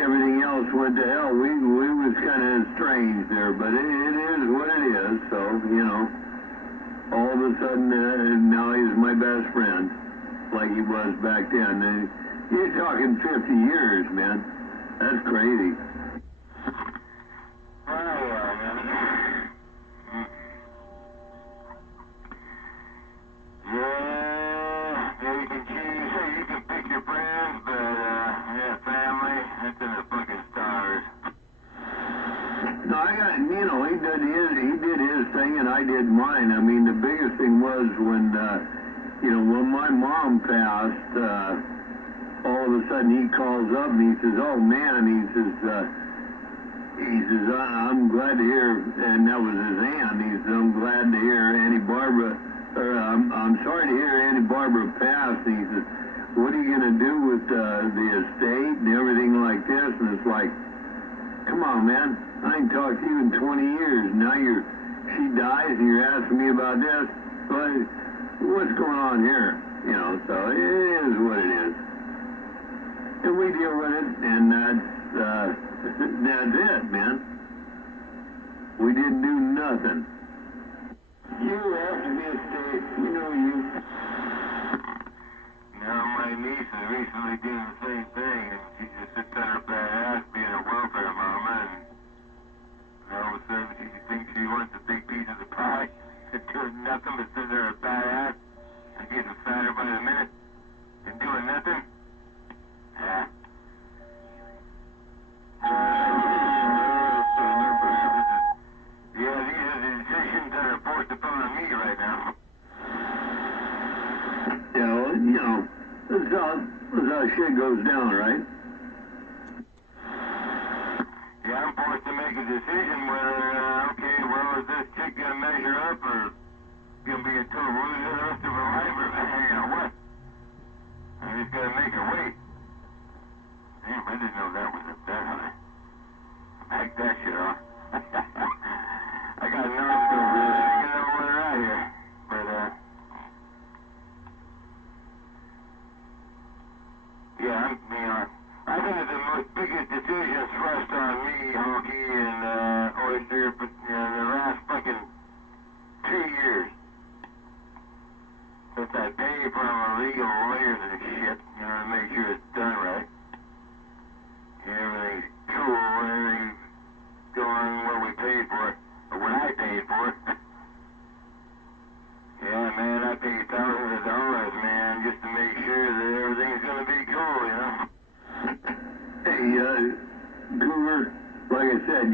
everything else went to hell, we was kind of estranged there. But it is what it is. So, you know, all of a sudden now he's my best friend, like he was back then. And you're talking 50 years, man. That's crazy. Oh, yeah, man. Yeah, you can choose, you can pick your friends, but, yeah, family, that's in the fucking stars. No, you know, he did his thing, and I did mine. I mean, the biggest thing was when, you know, when my mom passed, all of a sudden he calls up and he says, oh man, he says, I'm glad to hear, and that was his aunt, he says, I'm glad to hear I'm sorry to hear Auntie Barbara passed, and he says, what are you going to do with the estate and everything like this? And it's like, come on, man, I ain't talked to you in 20 years, now she dies and you're asking me about this? What's going on here? You know, so it is what it is. And we deal with it, and that's it, man. We didn't do nothing. You have to be a state, you know you. Now my niece is recently doing the same thing, and she just sits on her fat ass being a welfare mama, and all of a sudden she thinks she wants a big piece of the pie, and doing nothing but sitting there her fat ass, and getting fatter by the minute, and doing nothing. Yeah. Yeah, these are the decisions that are forced upon me right now. Yeah, well, you know, that's how shit goes down, right? Yeah, I'm forced to make a decision whether, okay, well, is this chick gonna measure up or gonna be a total loser the rest of her life, or, you know what? I just gotta make her wait. Damn, I didn't know that was up that high. Back that shit off. I got nostrils hanging all the way around here, but, yeah, I've had the most biggest decisions thrust on me, Honky and Oyster, but the last fucking 2 years. Since I paid for my legal lawyers and shit, you know, to make sure it's done right. Everything's cool, everything's going what we paid for it, or what I paid for it. Yeah, man, I paid thousands of dollars, man, just to make sure that everything's gonna be cool, you know? Hey, Cougar, like I said,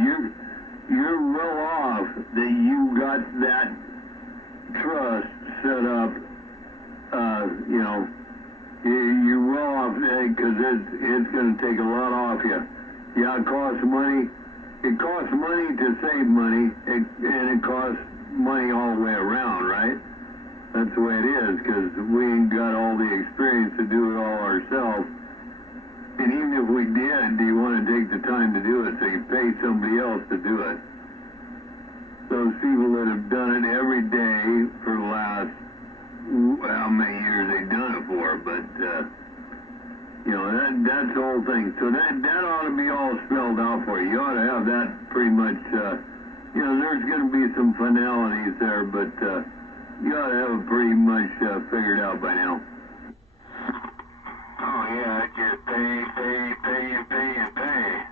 you're well off that you got that trust set up. You know, you're well off because it's going to take a lot off you. Yeah, it costs money. It costs money to save money, and it costs money all the way around, right? That's the way it is, because we ain't got all the experience to do it all ourselves. And even if we did, do you want to take the time to do it so you pay somebody else to do it? Those people that have done it every day for the last, how many years they've done it for, but, you know, that's the whole thing. So that ought to be all spelled out for you. You ought to have that pretty much, you know, there's going to be some finalities there, but you ought to have it pretty much figured out by now. Oh yeah, it's just pay, and pay.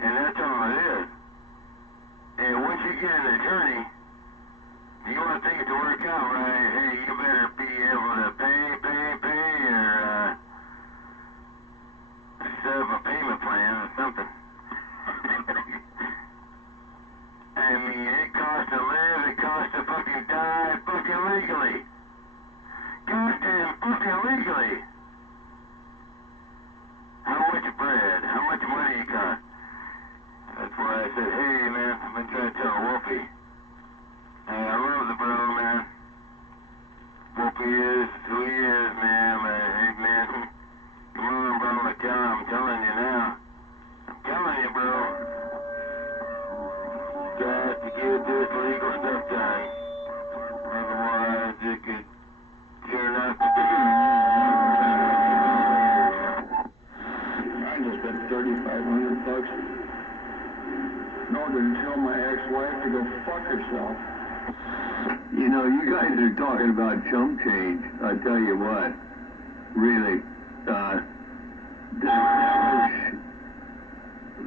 And that's all it is. And once you get an attorney, you want things to work out right, hey, you better be able to pay, telling you now. I'm telling you, bro. Got to get this legal stuff done. Otherwise, it could turn out to be. I just spent $3,500 in order to tell my ex-wife to go fuck herself. You know, you guys are talking about chump change. I tell you what, really,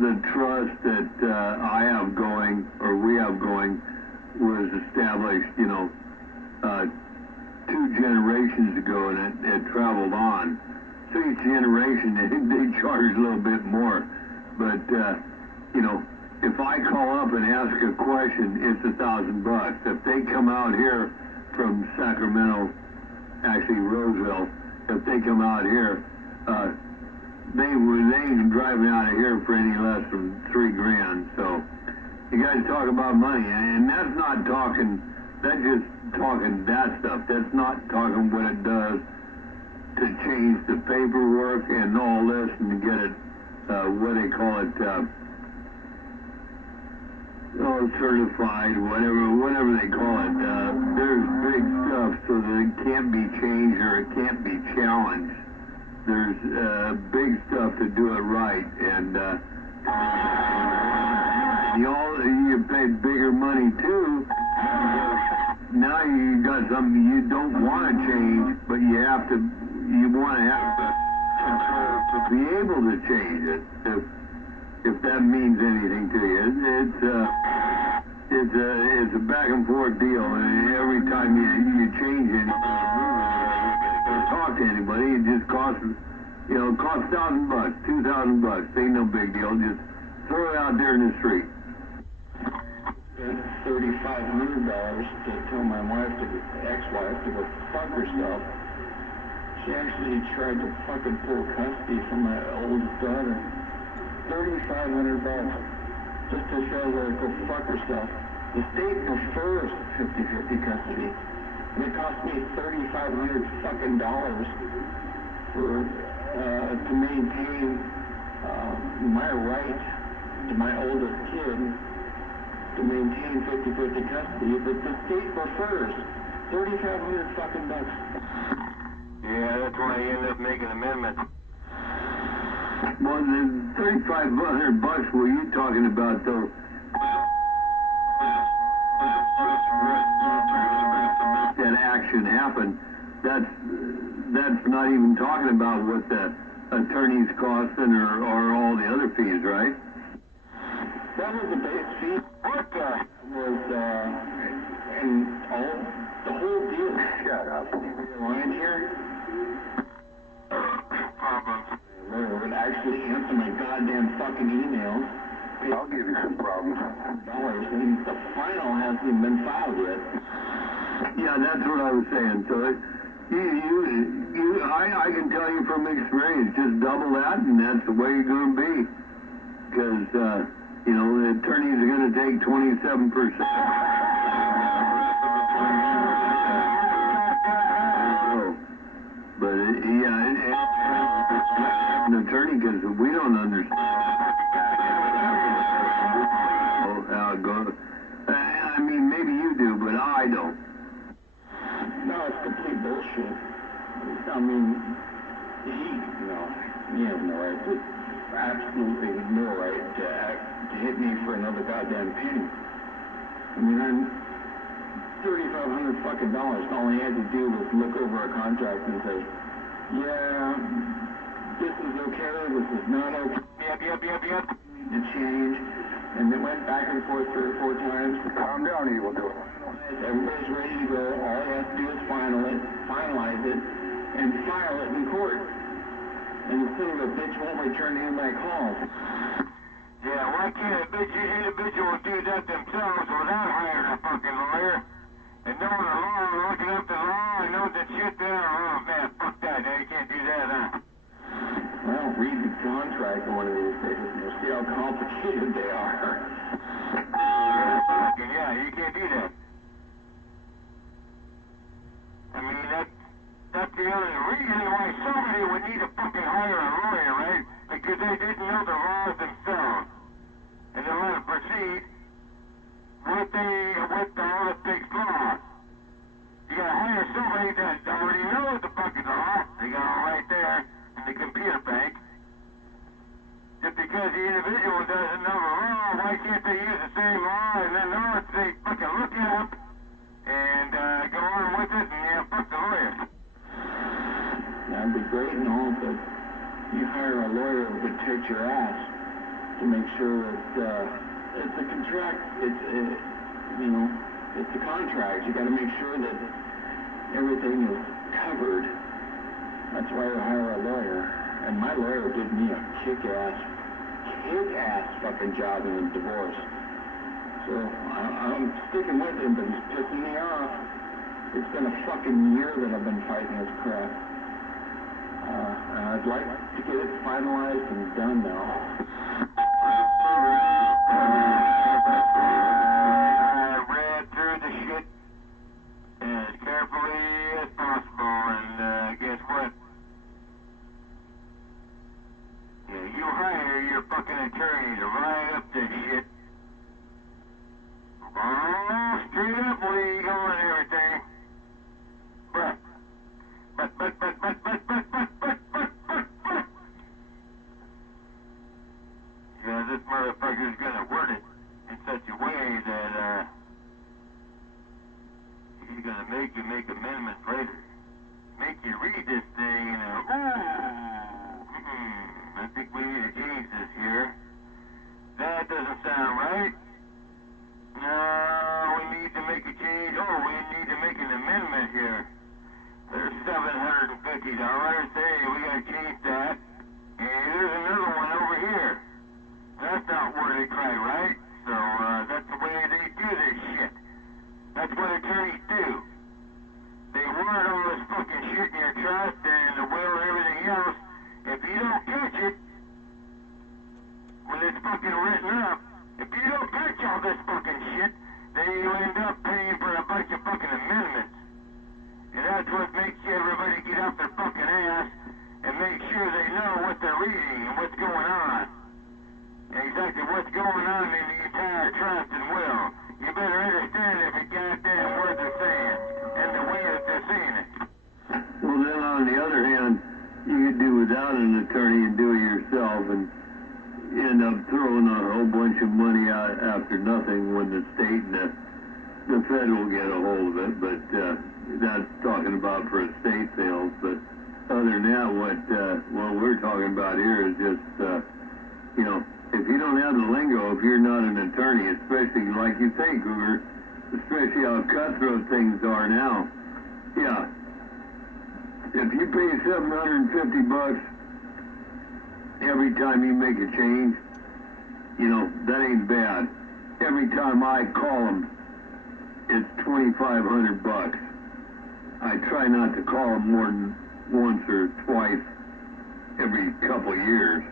the trust that I have going, or we have going, was established, you know, 2 generations ago, and it traveled on. So each generation, they charge a little bit more. But, you know, if I call up and ask a question, it's $1,000. If they come out here from Sacramento, actually Roseville, if they come out here, they ain't driving out of here for any less than $3,000. So you guys talk about money, and that's not talking. That's just talking that stuff. That's not talking what it does to change the paperwork and all this and get it, what they call it, certified, whatever they call it. There's big stuff so that it can't be changed or it can't be challenged. There's big stuff to do it right, and you paid bigger money too. Now you got something you don't want to change, but you want to have to be able to change it. If that means anything to you, it's a back and forth deal, and every time you change it, talk to anybody, it just costs $1,000, $2,000. Ain't no big deal. Just throw it out there in the street. $3,500 to tell my ex-wife to go fuck herself. She actually tried to fucking pull custody from my oldest daughter. $3,500 just to tell her to go fuck herself. The state prefers 50-50 custody, and it cost me $3,500 fucking dollars for to maintain my right to my oldest kid to maintain 50-50 custody, but the state prefers $3,500 fucking bucks. Yeah, that's why you end up making amendments. Well, the $3,500 were you talking about, though? That action happened. That's not even talking about what the attorney's costing or all the other fees, right? That was the base fee. What the? Was and all the whole deal. Shut up. Line here. Problems. Lawyer would actually answer my goddamn fucking emails. I'll give you some problems. Dollars, and the final hasn't even been filed yet. Yeah, that's what I was saying. So I can tell you from experience, just double that, and that's the way you're going to be. Because, the attorneys are going to take 27%. But, an attorney, because we don't understand how it goes. I mean, maybe you do, but I don't. No, it's complete bullshit. I mean, he has no right to, absolutely no right to hit me for another goddamn penny. I mean, I'm $3,500 fucking dollars. All he had to do was look over a contract and say, yeah, this is okay, this is not okay. Yep. To change, and it went back and forth 3 or 4 times. Calm down, evil doer. Everybody's ready to go. All he has to do is finalize it, and file it in court. And the son of a bitch won't return any of my calls. Yeah, why can't a bitch? You hate a bitch who will do that themselves without hiring a fucking lawyer? And knowing the law, looking up the law, and know that shit there. Oh man, fuck that. You can't do that, huh? Well, read the contract one of these days, and you'll see how complicated they are. Yeah, you can't do that. I mean, that's the only reason why somebody would need to fucking hire a lawyer, right? because they didn't know the laws themselves. And they let them proceed with all the fixed laws. You gotta hire somebody that already knows the fucking law. They got all right there in the computer bank. Just because the individual doesn't know the law, why can't they use the same law and then know it? They fucking look it up and go on with it and fuck the lawyer. That'd be great and all, but you hire a lawyer who would take your ass to make sure that it's a contract. It's a contract. You got to make sure that everything is covered. That's why you hire a lawyer. And my lawyer did me a kick-ass fucking job in the divorce. So I'm sticking with him, but he's pissing me off. It's been a fucking year that I've been fighting his crap. And I'd like to get it finalized and done now. I read through the shit as carefully as possible, and guess what? Yeah, you hire your fucking attorney to write up this shit. Oh, straight up legal and everything. But. Yeah, this motherfucker's gonna word it in such a way that, he's gonna make you make amendments later. Make you read this thing and, I think we need to change this here. That doesn't sound right. No, we need to make a change. Oh, we need to make an amendment here. There's $750. Hey, we gotta change that. And there's another one over here. That's not worded quite right. So, that's the way they do this shit. That's what attorneys do. They word all this fucking shit in your trust and the will and everything else. If you don't catch it, when it's fucking written up, if you don't catch all this fucking shit, then you end up paying for a bunch of fucking amendments. And that's what makes everybody get off their fucking ass and make sure they know what they're reading and what's going on. And exactly what's going on in the entire trust and will. You better understand every goddamn word they're saying and the way that they're saying it. Well, then on the other hand, you could do without an attorney and do it yourself and end up throwing a whole bunch of money out after nothing when the state and the federal get a hold of it. But that's talking about for estate sales. But other than that, what we're talking about here is just, if you don't have the lingo, if you're not an attorney, especially like you say, Cougar, especially how cutthroat things are now, yeah. If you pay $750 every time you make a change, that ain't bad. Every time I call them, it's $2,500. I try not to call them more than once or twice every couple of years.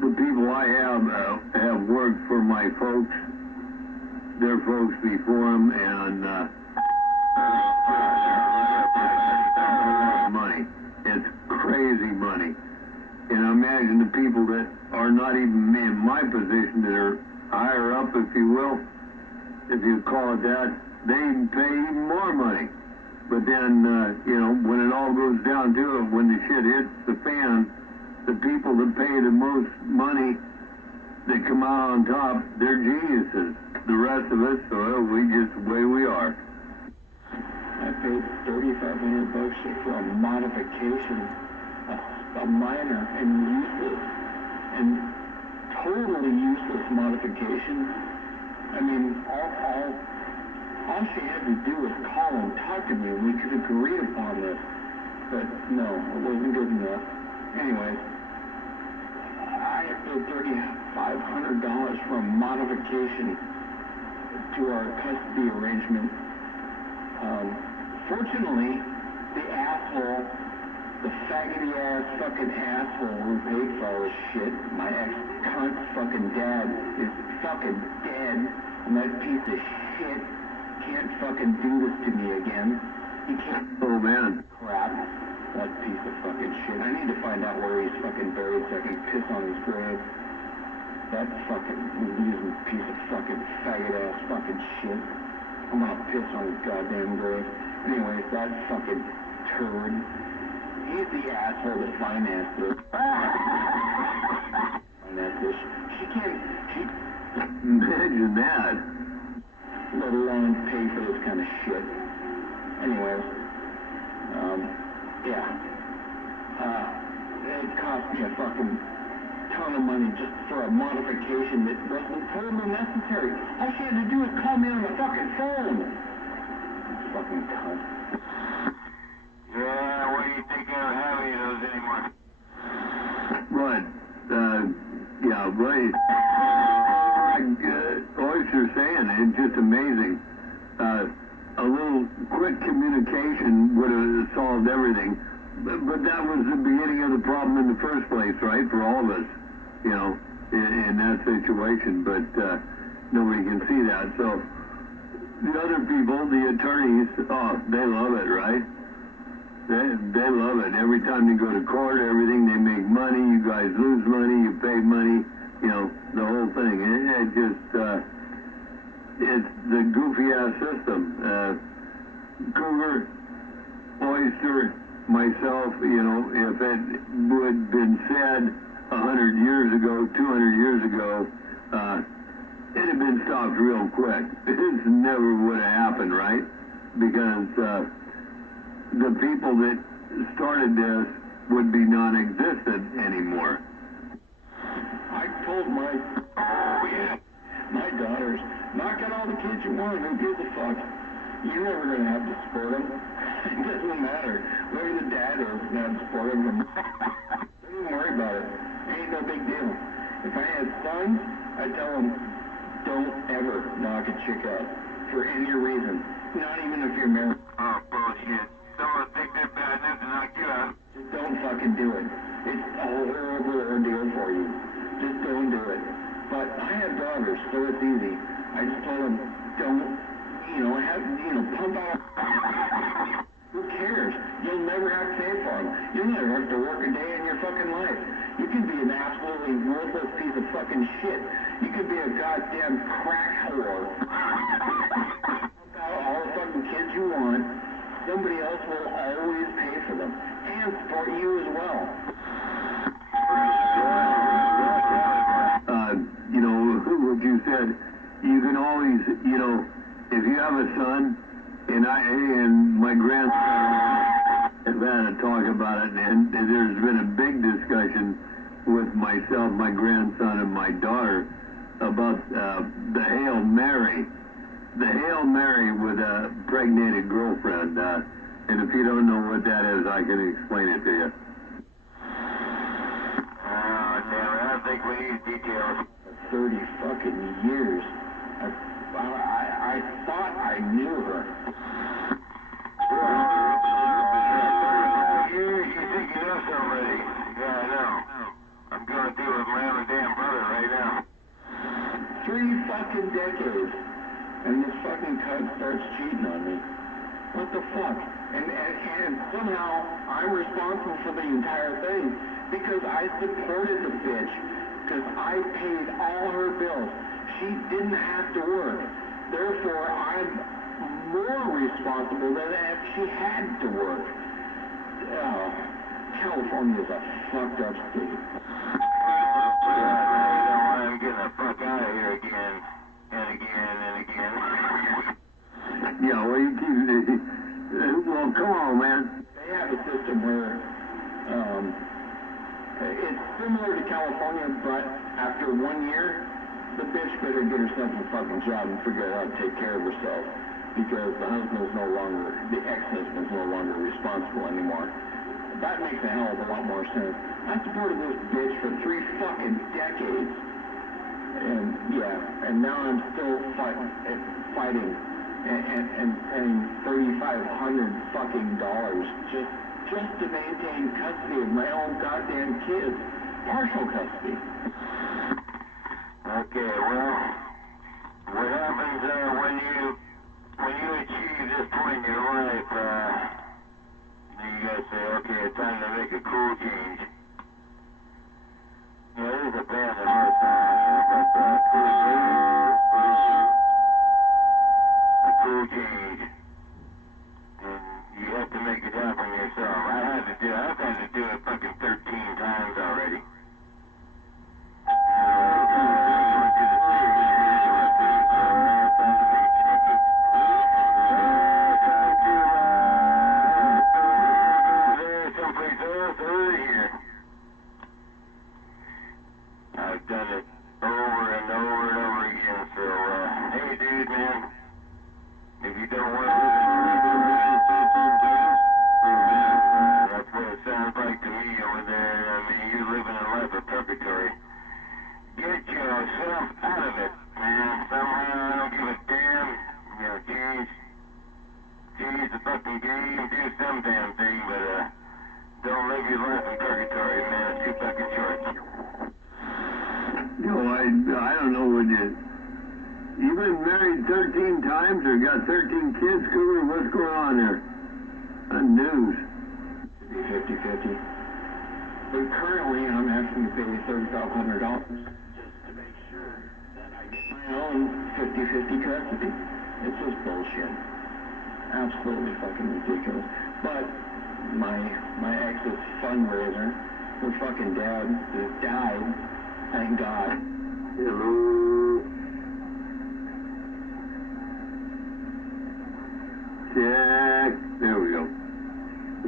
The people I have worked for my folks, their folks before them, and money. It's crazy money. And imagine the people that are not even in my position, that are higher up, if you will, if you call it that, they pay even more money. But then, when it all goes down to it, when the shit hits the fan, the people that pay the most money that come out on top, they're geniuses. The rest of us, we just the way we are. I paid $3,500 for a modification, a minor and useless, and totally useless modification. I mean, all she had to do was call and talk to me, and we could agree upon this. But no, it wasn't good enough. Anyways, I paid $3,500 for a modification to our custody arrangement. Fortunately, the asshole, the faggoty ass fucking asshole who paid for all this shit, my ex-cunt fucking dad, is fucking dead, and that piece of shit can't fucking do this to me again. He can't. Oh, man. Crap. That piece of fucking shit. I need to find out where he's fucking buried so I can piss on his grave. That fucking losing piece of fucking faggot ass fucking shit. I'm gonna piss on his goddamn grave. Anyways, that fucking turd. He's the asshole that financed this. Financed this. She can't. Imagine that. Let alone pay for this kind of shit. Anyways, yeah. It cost me a fucking ton of money just for a modification that wasn't totally necessary. All she had to do was call me on the fucking phone. Fucking cunt. Yeah, what do you think I don't have any of those anymore? What? Yeah, right. Oyster's saying, it's just amazing. A little quick communication would have solved everything. But that was the beginning of the problem in the first place, right? For all of us, you know, in that situation. But nobody can see that. So the other people, the attorneys, oh, they love it, right? They love it. Every time they go to court, everything, they make money. You guys lose money. You pay money. You know, the whole thing. It just, it's the goofy-ass system. Cougar, Oyster, myself, you know, if it would been said 100 years ago, 200 years ago, it had been stopped real quick. This never would have happened, right? Because the people that started this would be non-existent anymore. I told my daughters, knock out all the kids you want, who gives a fuck? You're never going to have to support them. It doesn't matter. Whoever the dad is, going to have to support them. Don't even worry about it. It ain't no big deal. If I had sons, I'd tell them, don't ever knock a chick out for any reason. Not even if you're married. Oh, bullshit. Someone think they're bad enough to knock you out. Just don't fucking do it. It's a horrible ordeal for you. Just don't do it. But I have daughters, so it's easy. I just told them, don't, pump out. Who cares? You'll never have to pay for them. You'll never have to work a day in your fucking life. You can be an absolutely worthless piece of fucking shit. You could be a goddamn crack whore. Pump out all the fucking kids you want. Somebody else will always pay for them. And support you as well. What you said, you can always, if you have a son, and my grandson have had a talk about it, and there's been a big discussion with myself, my grandson, and my daughter about the Hail Mary. The Hail Mary with a pregnated girlfriend. And if you don't know what that is, I can explain it to you. Oh, damn it. I don't think we need details. 30 fucking years. I thought I knew her. You think you know somebody? Yeah, I know. I'm going through with my own damn brother right now. 3 fucking decades. And this fucking cunt starts cheating on me. What the fuck? And somehow I'm responsible for the entire thing because I supported the bitch. Because I paid all her bills. She didn't have to work. Therefore, I'm more responsible than if she had to work. California is a fucked up state. I'm getting the fuck out of here again. And again and again. Yeah, well, you keep... well, come on, man. They have a system where... it's similar to California, but after 1 year, the bitch better get herself a fucking job and figure out how to take care of herself. Because the the ex-husband's no longer responsible anymore. That makes a hell of a lot more sense. I supported this bitch for 3 fucking decades. And now I'm still fighting and paying $3,500 fucking dollars just to maintain custody of my own goddamn kids. Partial custody. Okay, well, what happens when you when you achieve this point in your life, then you gotta say, okay, it's time to make a cool change. You know, there's a band that hard song, you know, about a cool change. And you have to make it happen yourself. I've had to do it fucking 13 times already. I've done it over and over and over again, so, hey dude, man, if you don't want to live that's what it sounds like to me over there. I mean, you're living a life of purgatory. Get yourself out of it, man. Somehow, I don't give a damn. You know, change the fucking game, do some damn thing, but, don't live your life in purgatory, man. It's too fucking short. You know, I don't know what you've been married 13 times or got 13 kids, Cougar? What's going on there? On news. Be 50-50. But currently, I'm asking to pay $3,500 just to make sure that I get my own 50-50 custody. It's just bullshit. Absolutely fucking ridiculous. But my ex's fundraiser, her fucking dad just died. Thank God. Hello. Check. There we go.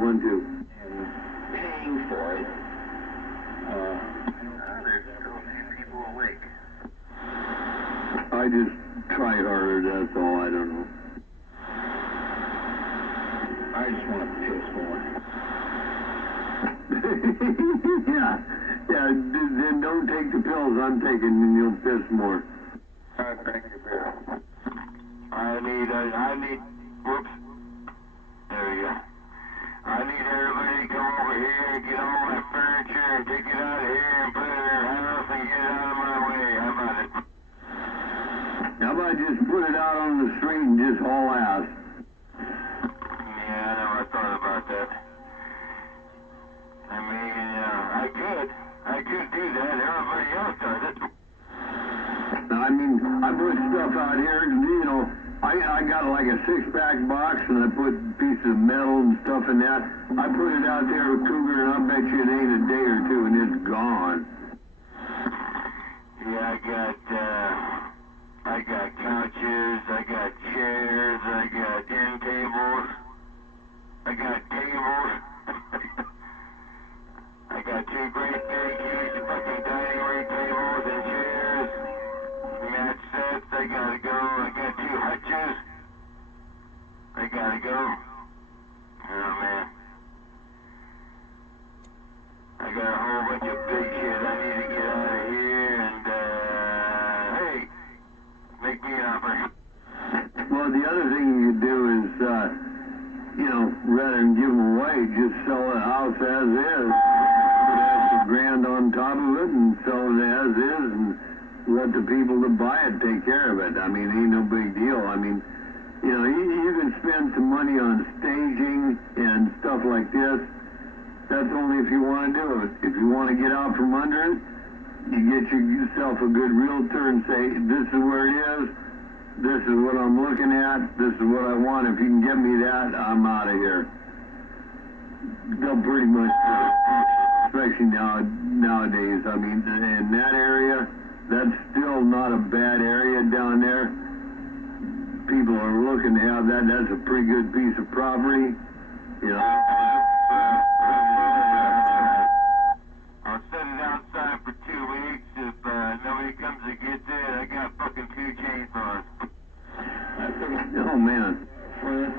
1, 2. And paying for it. There's still a few people awake. I just try harder, that's all. I don't know. I just want to piss more. yeah, then don't take the pills I'm taking and you'll piss more. Thank you, Bill. I need, whoops. There we go. I need everybody to come over here and get all my furniture and take it out of here and put it in their house and get it out of my way. How about it? How about just put it out on the street and just haul ass? Yeah, I know, I thought about that. I mean, I could do that. Everybody else does it. I mean, I put stuff out here, you know, I got like a 6-pack box and I put pieces of metal and stuff in that. I put it out there with Cougar and I bet you it ain't a day or two and it's gone. Yeah, I got couches, I got chairs, I got end tables, I got tables. I got 2 great big huge fucking dining room tables and chairs, mat sets, I gotta go, I got 2 hutches, I gotta go. Oh man. I got a whole bunch of big shit I need to get out of here and, hey, make me an offer. Well, the other thing you could do is, you know, rather than give them away, just sell the house as is. Put $1,000 on top of it and sell it as is and let the people that buy it take care of it. I mean, ain't no big deal. I mean, you know, you can spend some money on staging and stuff like this. That's only if you want to do it. If you want to get out from under it, you get yourself a good realtor and say, this is where it is. This is what I'm looking at. This is what I want. If you can get me that, I'm out of here. They'll pretty much do it. Especially nowadays. I mean, in that area, that's still not a bad area down there. People are looking to have that. That's a pretty good piece of property. You know. I'll set it outside for 2 weeks. If nobody comes and gets it, I got fucking 2 chainsaws. Oh man. Friend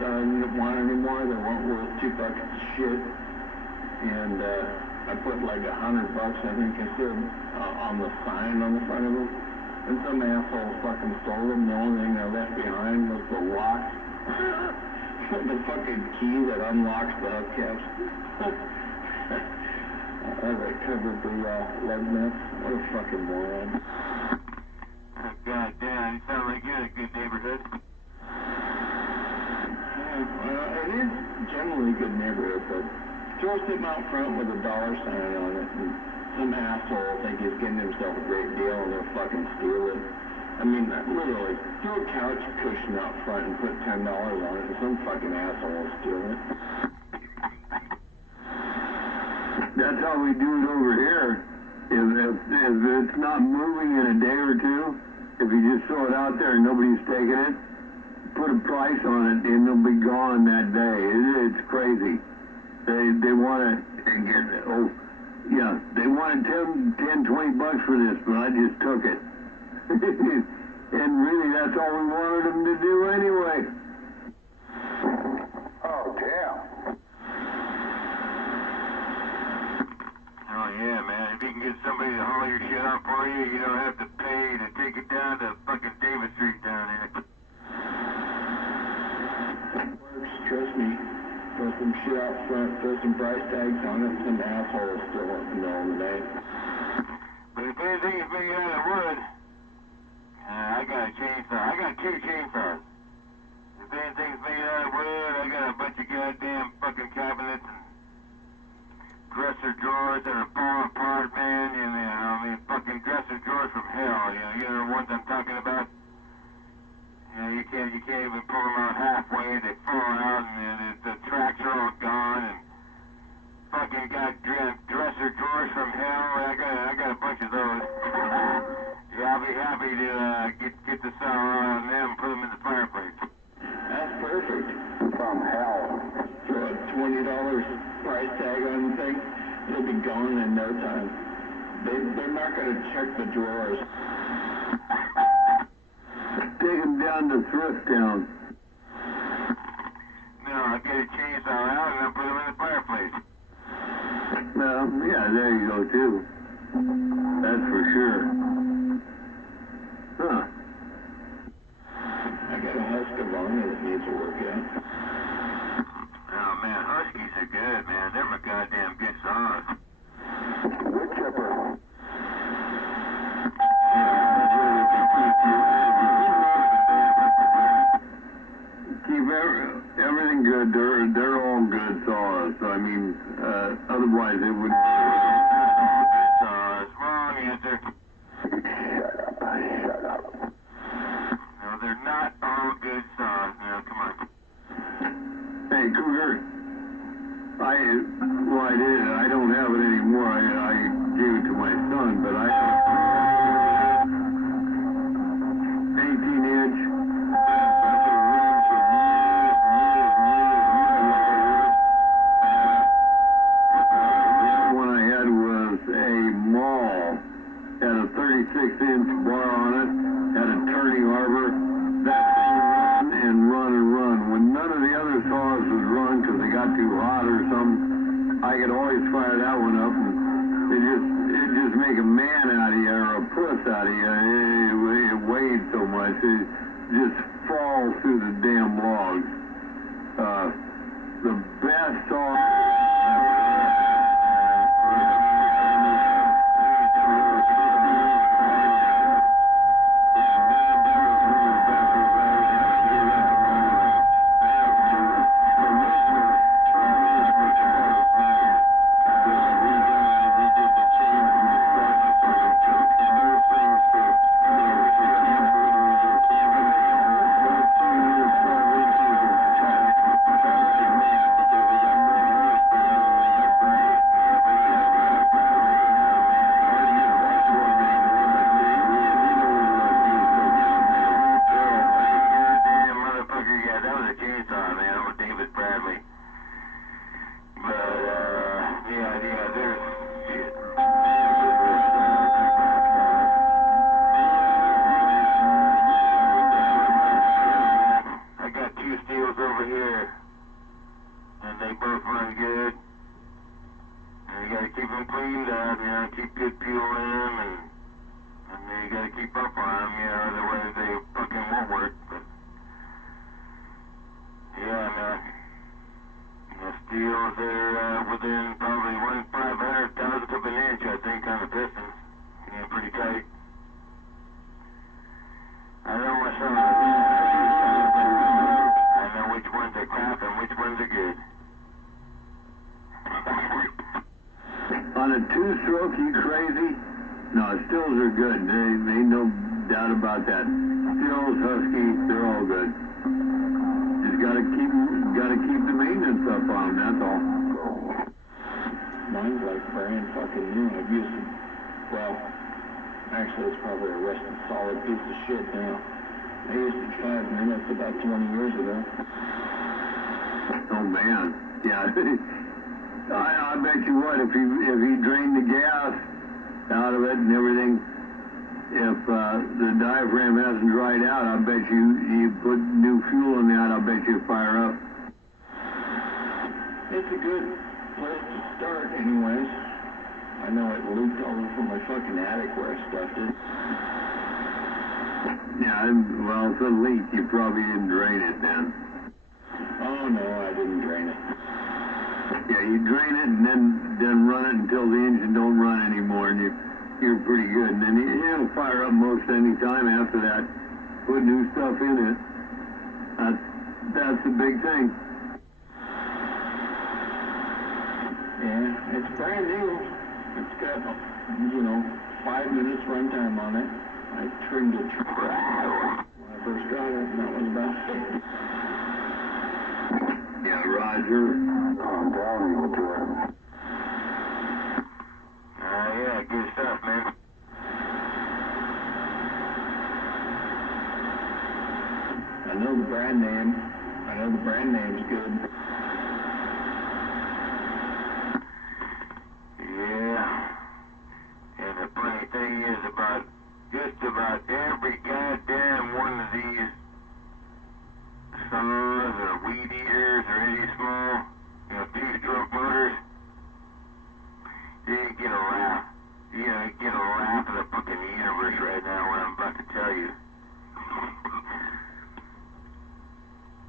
didn't want anymore. They weren't worth 2 bucks of shit. And I put like $100, I think I said, on the sign on the front of it. And some asshole fucking stole them. The only thing I left behind was the lock. The fucking key that unlocks the hubcaps. As I covered the lug nuts. What a fucking moron. God damn, you sound like you're in a good neighborhood. well, it is generally a good neighborhood, but throw something out front with a dollar sign on it, and some asshole think he's getting himself a great deal and they'll fucking steal it. I mean, literally, throw a couch cushion out front and put $10 on it, and some fucking asshole will steal it. That's how we do it over here. If it's not moving in a day or two, if you just throw it out there and nobody's taking it, put a price on it and it'll be gone that day. It's crazy. They want to get, they wanted 10, 20 bucks for this, but I just took it. And really, that's all we wanted them to do anyway. Oh, damn. Oh, yeah, man. If you can get somebody to haul your shit out for you, you don't have to pay to take it down to fucking David Street down there. Trust me. Throw some shit out front, throw some price tags on it, and some asshole will steal it in the middle of the night. But if anything is made out of wood, I got a chainsaw. I got 2 chainsaws. If anything's made out of wood, I got a bunch of goddamn fucking cabinets and dresser drawers that are falling apart, man. And, I mean, fucking dresser drawers from hell. You know the ones I'm talking about? You can't even pull them out halfway. They fall out, and the tracks are all gone. And fucking got dresser drawers from hell. I got a bunch of those. Yeah, I'll be happy to get the saw on them and put them in the fireplace. That's perfect. From hell. Throw a $20 price tag on the thing, it'll be gone in no time. They're not going to check the drawers. Take them down to Thrift Town. No, I'll get a chainsaw out and I'll put them in the fireplace. Well, yeah, there you go, too. That's for sure. Huh. I got a Husqvarna that needs to work out. Oh, man, Huskies are good, man. They're my goddamn good saws. Wood chipper. Keep everything good. They're all good saws. I mean, otherwise they wouldn't. Good saws. Wrong answer. Shut up. No, they're not all good saws. No, come on. Hey, Cougar. I don't have it anymore. I gave it to my son, but 18-inch. One I had was a Maul. Had a 36-inch bar on it. Had a turning arbor. That thing run and run and run. When none of the other saws would run because they got too hot or something, I could always fire that one up, and it just make a man out of you or a puss out of you. It weighed so much, it just falls through the damn logs. The best saw. Within probably 1/500,000th of an inch, I think, on the pistons. Yeah, pretty tight. I know myself. I know which ones are crap ones are good. On a two-stroke, you crazy? No, stills are good. Ain't no doubt about that. Stills, husky, they're all good. Just gotta keep the maintenance up on them, that's all. Mine's like brand fucking new. I've used it. Well, actually, it's probably a rusted solid piece of shit now. I used it 5 minutes about 20 years ago. Oh man, yeah. I bet you what, if he drained the gas out of it and everything, if the diaphragm hasn't dried out, I bet you put new fuel in that, I bet you fire up. It's a good place to start anyways. I know it leaked all over my fucking attic where I stuffed it. Yeah, well, if it leaked, you probably didn't drain it then. Oh no, I didn't drain it. Yeah, you drain it and then run it until the engine don't run anymore, and you're pretty good. And then it'll fire up most any time after that. Put new stuff in it. That's the big thing. Yeah, it's brand new. It's got, 5 minutes runtime on it. I trimmed it when I first got it, and that was about it. Yeah, Roger. I'm down to it. Yeah, good stuff, man. I know the brand name. I know the brand name's good. Yeah. And the funny thing is just about every goddamn one of these saws or weed eaters or any small, two-stroke motors, you get a laugh. You get a laugh of the fucking universe right now, what I'm about to tell you.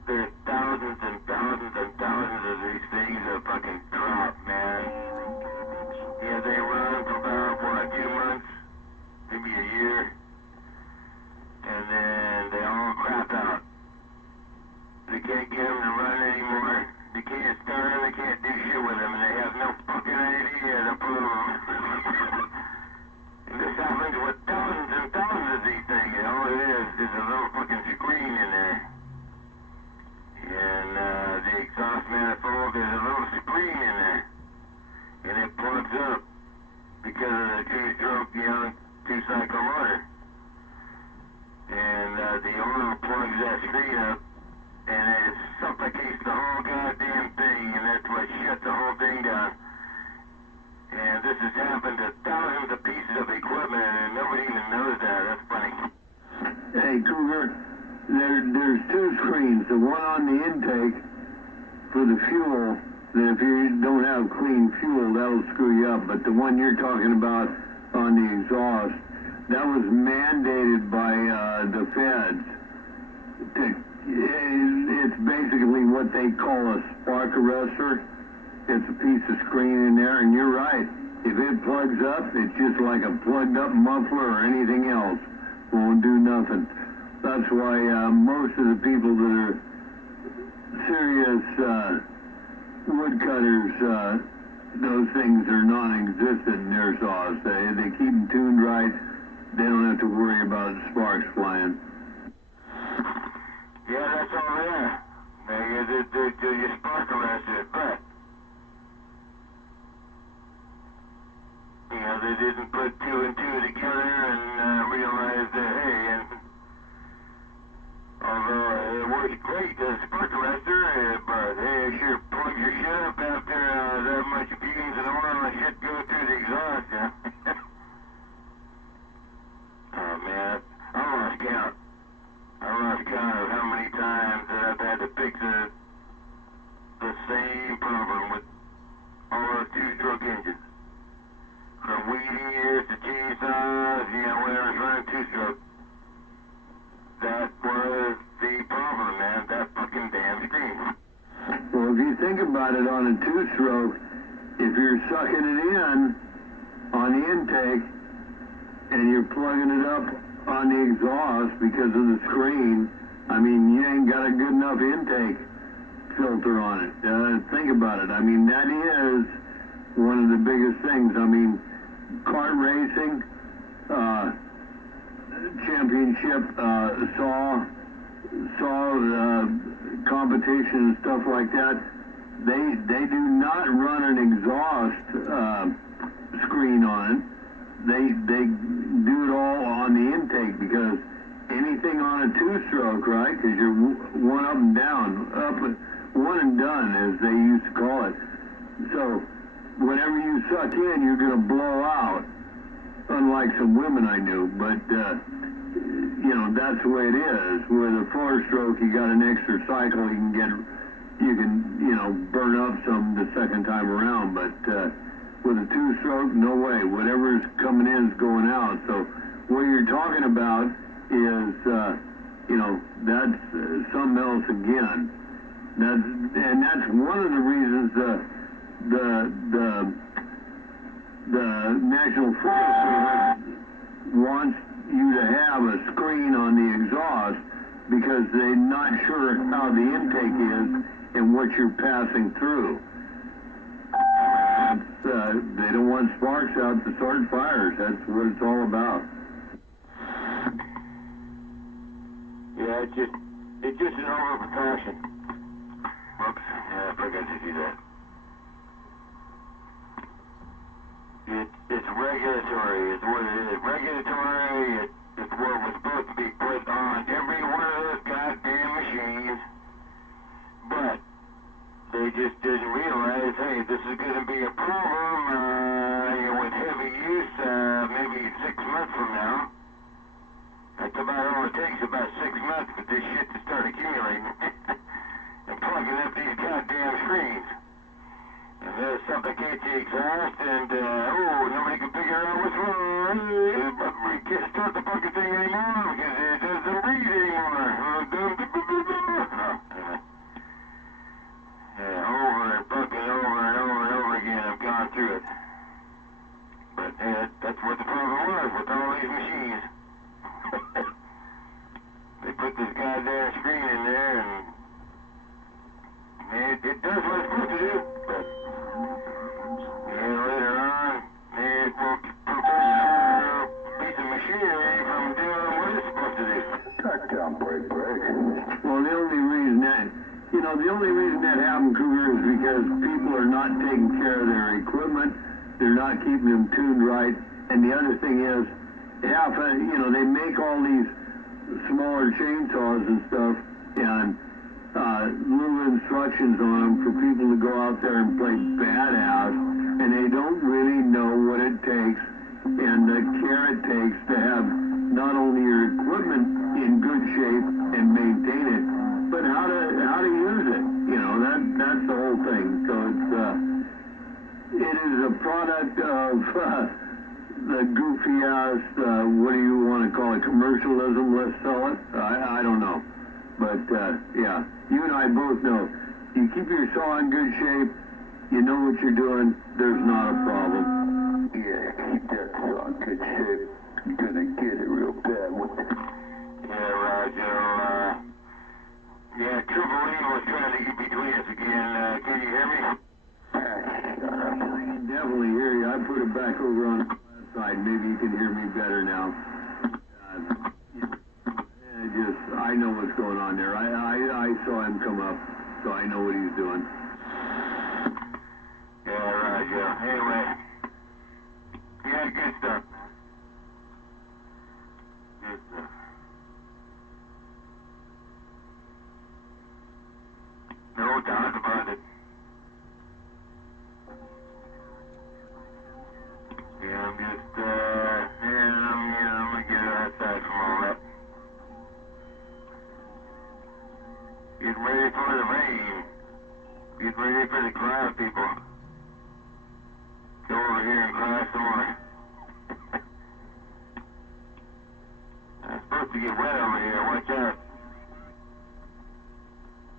There's thousands and thousands and thousands of these things that fucking drop, man. Yeah, they run for about, 2 months, maybe a year, and then they all crap out. They can't get them to run anymore. They can't start them, they can't do shit with them, and they have no fucking idea the problem. And this happens with thousands and thousands of these things. All it is a little fucking screen in there. And the exhaust manifold, there's a little screen in there. And it plugs up because of the two-stroke, two-cycle motor. And the oil plugs that screen up, and it suffocates the whole goddamn thing, and that's what shuts the whole thing down. And this has happened to thousands of pieces of equipment, and nobody even knows that. That's funny. Hey, Cougar, there's two screens. The one on the intake for the fuel, that if you don't have clean fuel, that'll screw you up. But the one you're talking about on the exhaust, that was mandated by the feds. It's basically what they call a spark arrestor. It's a piece of screen in there, and you're right. If it plugs up, it's just like a plugged-up muffler or anything else. Won't do nothing. That's why most of the people that are serious woodcutters, those things are non-existent in their saws. They keep them tuned right. They don't have to worry about sparks flying. Yeah, that's all there. They're your spark arrestor, but they didn't put 2 and 2 together and realize that, hey, and although it works great, the spark arrestor, but hey, it sure plugs your shit up after that much fumes and oil and shit go through the exhaust, Oh man, I lost count. I lost count of how many times that I've had to fix the same problem with all those two-stroke engines. From weed eaters to chainsaws, whatever's running two-stroke. That was the problem, man. That fucking damn screen. Well, if you think about it on a two-stroke, if you're sucking it in on the intake and you're plugging it up on the exhaust because of the screen, I mean, you ain't got a good enough intake filter on it. Think about it. I mean, that is one of the biggest things. I mean, kart racing, championship, saw competition and stuff like that. They do not run an exhaust screen on it. They do it all on the intake, because anything on a two-stroke, right? Because you're one up and down, one and done, as they used to call it. So whenever you suck in, you're going to blow out. Unlike some women I knew, but you know, that's the way it is. With a four-stroke, you got an extra cycle. You can burn up some the second time around. But with a two-stroke, no way. Whatever's coming in is going out. So what you're talking about is, that's something else again. That's one of the reasons the National Forest Service wants you to have a screen on the exhaust, because they're not sure how the intake is and what you're passing through. They don't want sparks out to start fires. That's what it's all about. Yeah, it's just an over-precaution. Whoops, yeah, I forgot to do that. It's regulatory, is what it is. Regulatory, it's what was supposed to be put on every one of those goddamn machines. But they just didn't realize, hey, this is going to be a problem, with heavy use, maybe 6 months from now. That's about all it takes, about 6 months for this shit to start accumulating and plugging up these goddamn screens. And there's suffocates the exhaust, and, nobody can figure out what's wrong. But we can't start the fucking thing anymore because it doesn't breathe anymore. Yeah, over and fucking over and over and over again, I've gone through it. But, that's what the problem was with all these machines. They put this goddamn screen in there, and it does what it's supposed to do, but later on, it will prevent a piece of machinery from doing what it's supposed to do. Touchdown, break. Well, the only reason that happened, Cougar, is because people are not taking care of their equipment. They're not keeping them tuned right. And the other thing is, they make all these smaller chainsaws and stuff, and little instructions on them for people to go out there and play badass, and they don't really know what it takes and the care it takes to have not only your equipment in good shape and maintain it, but how to use it. That's the whole thing. So it is a product of the goofy ass, what do you want to call it, commercialism, let's sell it? I don't know. But, yeah, you and I both know. You keep your saw in good shape, you know what you're doing, there's not a problem. Yeah, keep that saw in good shape. You're gonna get it real bad. Yeah, Roger. Yeah, Triple E was trying to get between us again. Can you hear me? I can definitely hear you. I put it back over on the side. Maybe you can hear me better now. I know what's going on there. I saw him come up, so I know what he's doing. Yeah, Roger. Anyway. Yeah, good stuff, man. Good stuff. No doubt about it. Yeah, I'm just, I'm gonna get outside from all that. Get ready for the rain. Get ready for the cloud, people. Go over here and cry some more. It's supposed to get wet over here, watch out.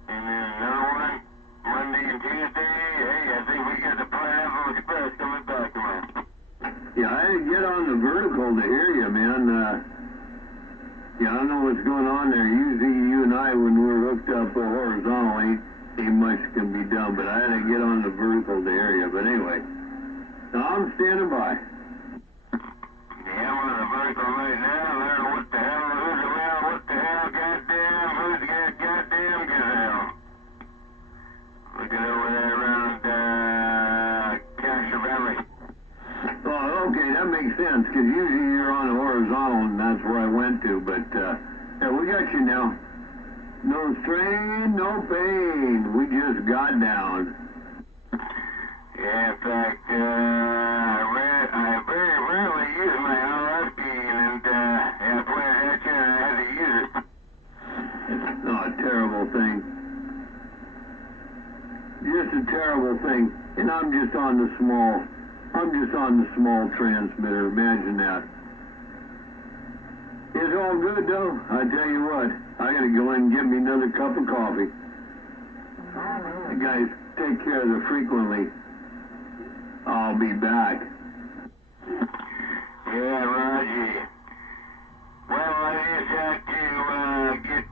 And then another one, Monday and Tuesday. Hey, I think we got the Pineapple Express coming back tomorrow. Yeah, I had to get on the vertical to hear you, man. Yeah, I don't know what's going on there. Usually you and I, when we're hooked up horizontally, ain't much can be done, but I had to get on the vertical area. But anyway, so I'm standing by. Yeah, I'm on the vertical right now. Learn what the hell, who's around, what the hell, goddamn, who's got goddamn gazelle. Looking over there around, Casher Valley. Oh, okay, that makes sense, because usually you're on the horizontal, and that's where I went to, but, yeah, we got you now. No strain, no pain. We just got down. Yeah, in fact, I very rarely use my RF key, and, yeah, I pointed at you, and I had to use it. It's not a terrible thing. Just a terrible thing. And I'm just on the small transmitter. Imagine that. It's all good, though. I tell you what, I gotta go in and get me another cup of coffee. You guys take care of the frequently. I'll be back. Yeah, Roger. Well, I just had to, get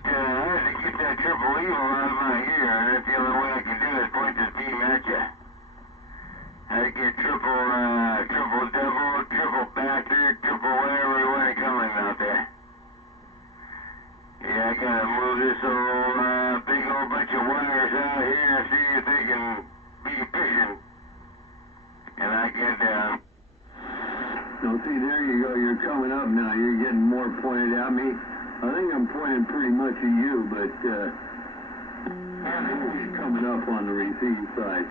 that triple evil out of my ear, and that's the only way I can do it, point this beam at you. I get triple devil, triple bastard, triple whatever you want to call him out there. Yeah, I gotta move this old, big old bunch of wires out here and see if they can be efficient. And I get down. So see, there you go. You're coming up now. You're getting more pointed at me. I think I'm pointing pretty much at you, but you're coming up on the receive side.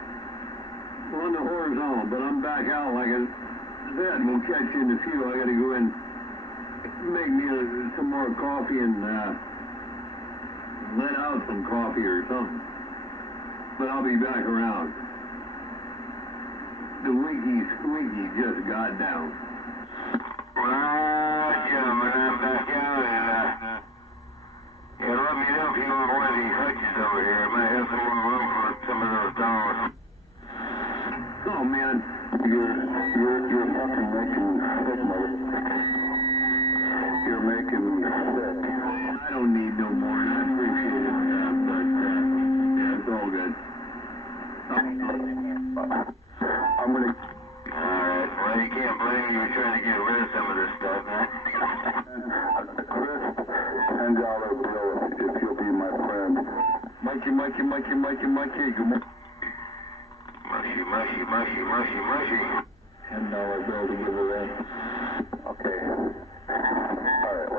On the horizontal, but I'm back out like I said. We'll catch you in a few. I got to go in, make me some more coffee and let out some coffee or something. But I'll be back around. The winky squeaky just got down. Right, gentlemen, I'm back out, and, yeah, let me know if you want one of these hutches over here. I might have some more room for some of those dollars. Oh, man. You're fucking making me sick, mother. You're making me sick. I don't need no more, and I appreciate it, but, yeah, it's all good. I'm gonna... Alright, well, you can't blame me for trying to get rid of some of this stuff, man. Chris, $10 bill if you'll be my friend. Mikey, good morning. Mushy. $10 bill to give away. Okay. Alright,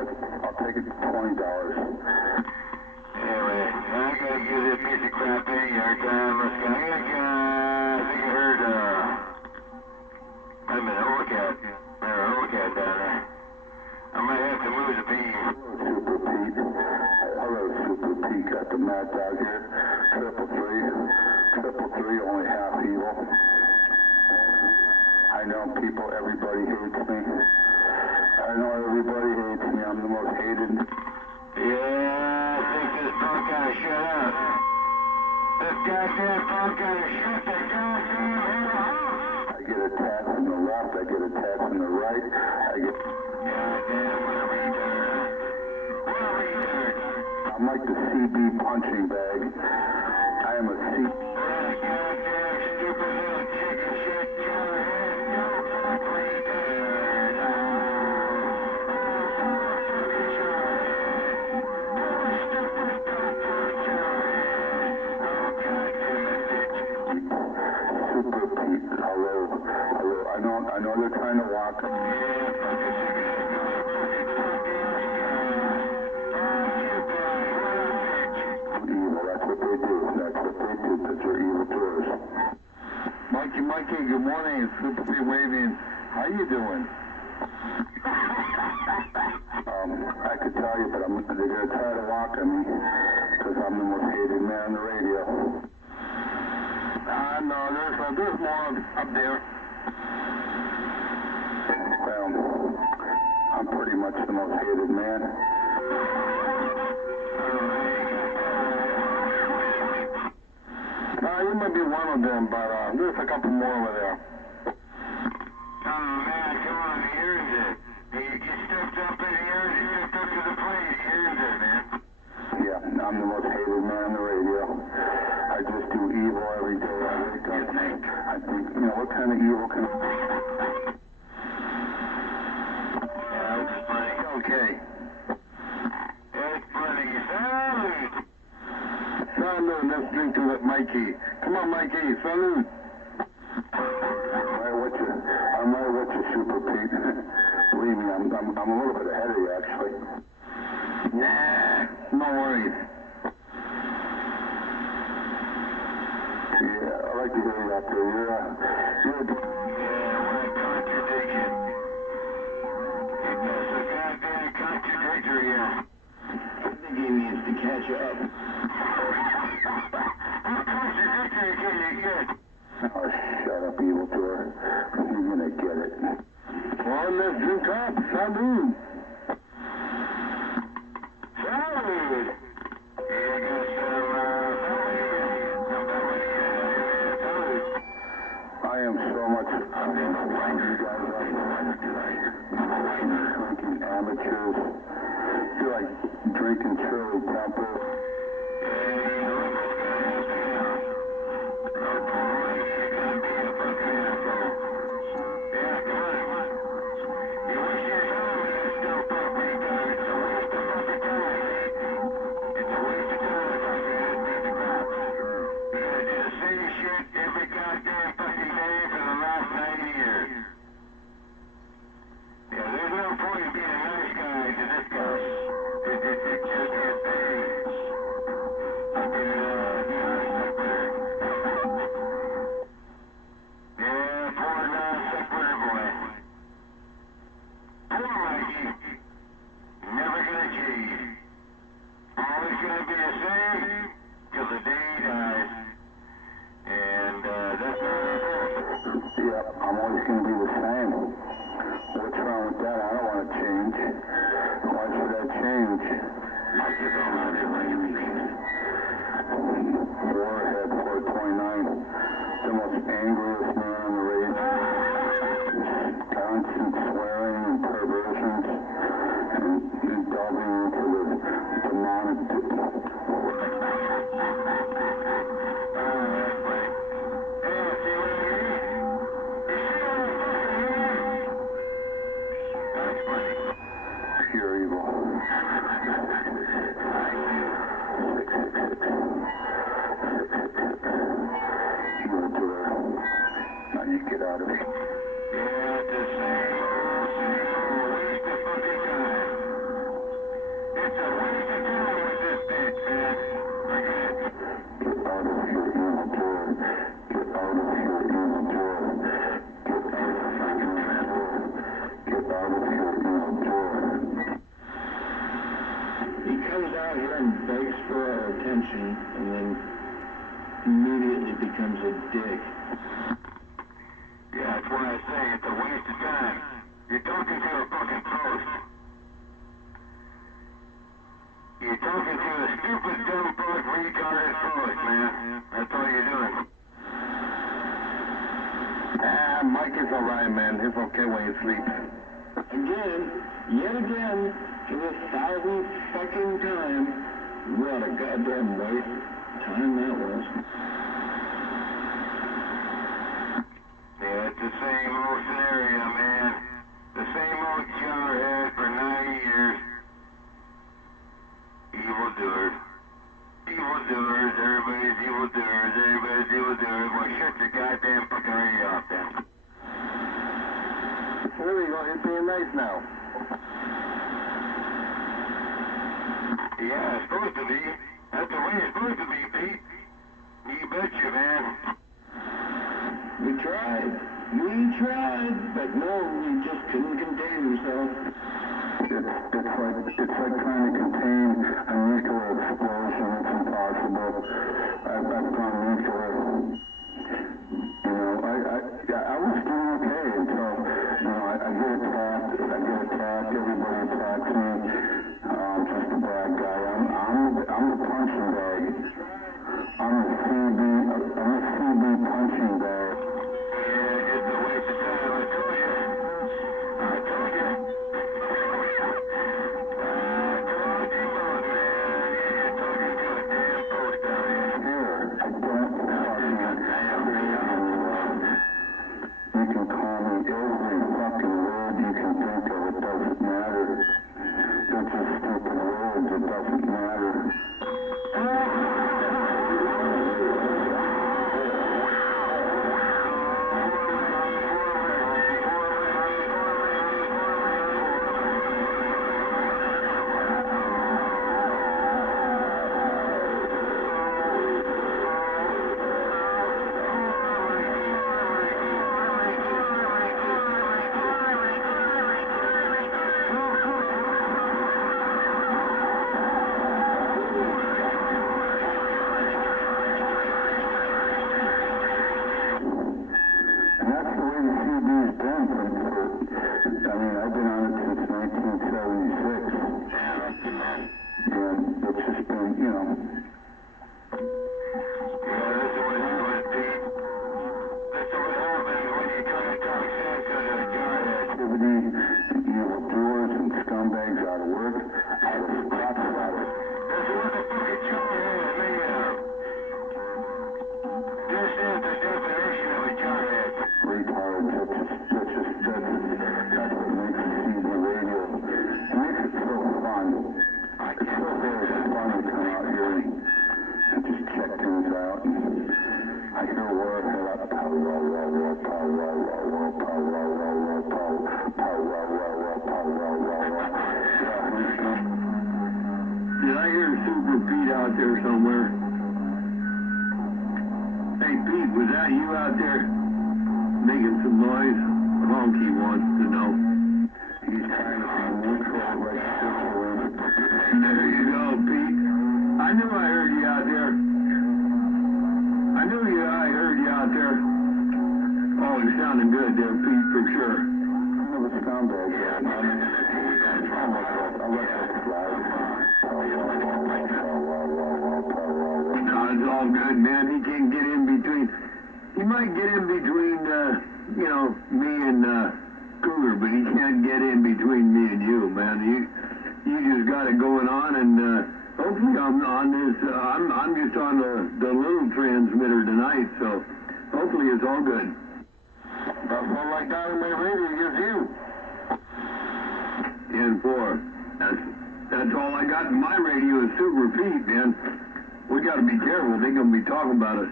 I'll take it $20. Anyway, I gotta give this piece of crap any yard time. Let's go. I think I heard, I'm an overcat. There's an overcat down there. I might have to move the beam. Super Pete. Hello, Super Pete. Got the Mad Dog here. 333, only half evil. I know people, everybody hates me. I know everybody hates me. I'm the most hated. Yeah, I think this punk gotta shut up. This goddamn punk gotta shut the goddamn hell up. I get attacked from the left. I get attacked from the right. I get... Goddamn, what a retard. What a retard. I'm like the CB punching bag. I am a C... Goddamn stupid little chicken shit jarhead. No fuck retard. Fucking jarhead. No stupid dumb fuck jarhead. Oh, goddamn it, bitch. Super Pete. Hello. I know they're trying to walk. Yeah, fucking sick of this fucking punk ass guy. Oh, you guys, what a bitch. Evil. That's what they do. Because they're evil tours. Mikey, good morning. It's Super P Waving. How you doing? I could tell you, but they're going to try to walk on me because I'm the most hated man on the radio. No, there's more up there. Well, I'm pretty much the most hated man. You might be one of them, but there's a couple more over there. Oh man, come on, he earns it. He stepped up in the earned it, stepped up to the plate, he earns it, man. Yeah, I'm the most hated man on the radio. I just kind of evil can... Okay. It's funny. Salute! Salute, let's drink to it, Mikey. Come on, Mikey, salute. I'm right with you, Super Pete. Believe me, I'm a little bit ahead of you, actually. Nah, no worries. Yeah, I like to hear you out there. You're Yeah, what a contradiction. It's just a goddamn contradictory, yeah. I think he needs to catch up. How contradictory can you get? Oh, shut up, evil tour. You're gonna get it. Well, let's drink up. Salute. Salute! Here goes some salute. I am so much fun. You guys are drinking amateurs. You're like drinking Shirley Temple. I'm always going to be the same. What's wrong with that? I don't want to change. Why should I change? Warhead 429, the most angriest man on the radio. Constant swearing and perversions and delving into the demonic... Pure evil. Evil doer. Now you get out of here. Yeah, it's the same old waste of fucking time. It's a waste of time with this bitch, man. Forget it. Get out of here, evil doer. Get out of here, evil doer. Get out of here, evil doer. Get out of here, evil doer. He comes out here and begs for our attention and then immediately becomes a dick. Yeah, that's why I say it's a waste of time. You're talking to a fucking post. You're talking to a stupid, dumb, fuck, retarded post, man. That's all you're doing. Mike is alright, man. He's okay when he sleeps. Again, yet again, for the 1000th fucking time. What a goddamn waste of time that was. Yeah, it's the same old scenario, man. The same old jarhead for 9 years. Evil doers. Evil doers, everybody's evil doers, everybody's evil doers. Well, shut your goddamn fucking radio off then. There you go, he's being nice now. Yeah, it's supposed to be. That's the way it's supposed to be, Pete. You betcha, man. We tried, but no, he just couldn't contain himself. It's like trying to contain a nuclear explosion. It's impossible. I've gone nuclear. You know, I was doing okay until, you know, I get attacked, everybody attacks me. I'm just a bad guy. I'm the punching bag. I'm the CB punching bag. Yeah, it's a waste of time. I told you. I told you. I told you both, man. You're talking to a damn post out here. Here. out there somewhere. Hey, Pete, was that you out there making some noise? Honky wants to know. He's trying to be neutral like super. There you go, Pete. I knew I heard you out there. I heard you out there. Oh, you're sounding good there, Pete, for sure. It was sound bad, yeah. I'll let that slide. No, it's all good, man. He can't get in between. He might get in between, me and Cougar, but he can't get in between me and you, man. You just got it going on, and hopefully I'm on this. I'm just on the little transmitter tonight, so hopefully it's all good. That's all I got in my radio, just you. 10-4. That's all I got in my radio is Super Pete, man. We got to be careful. They're going to be talking about us.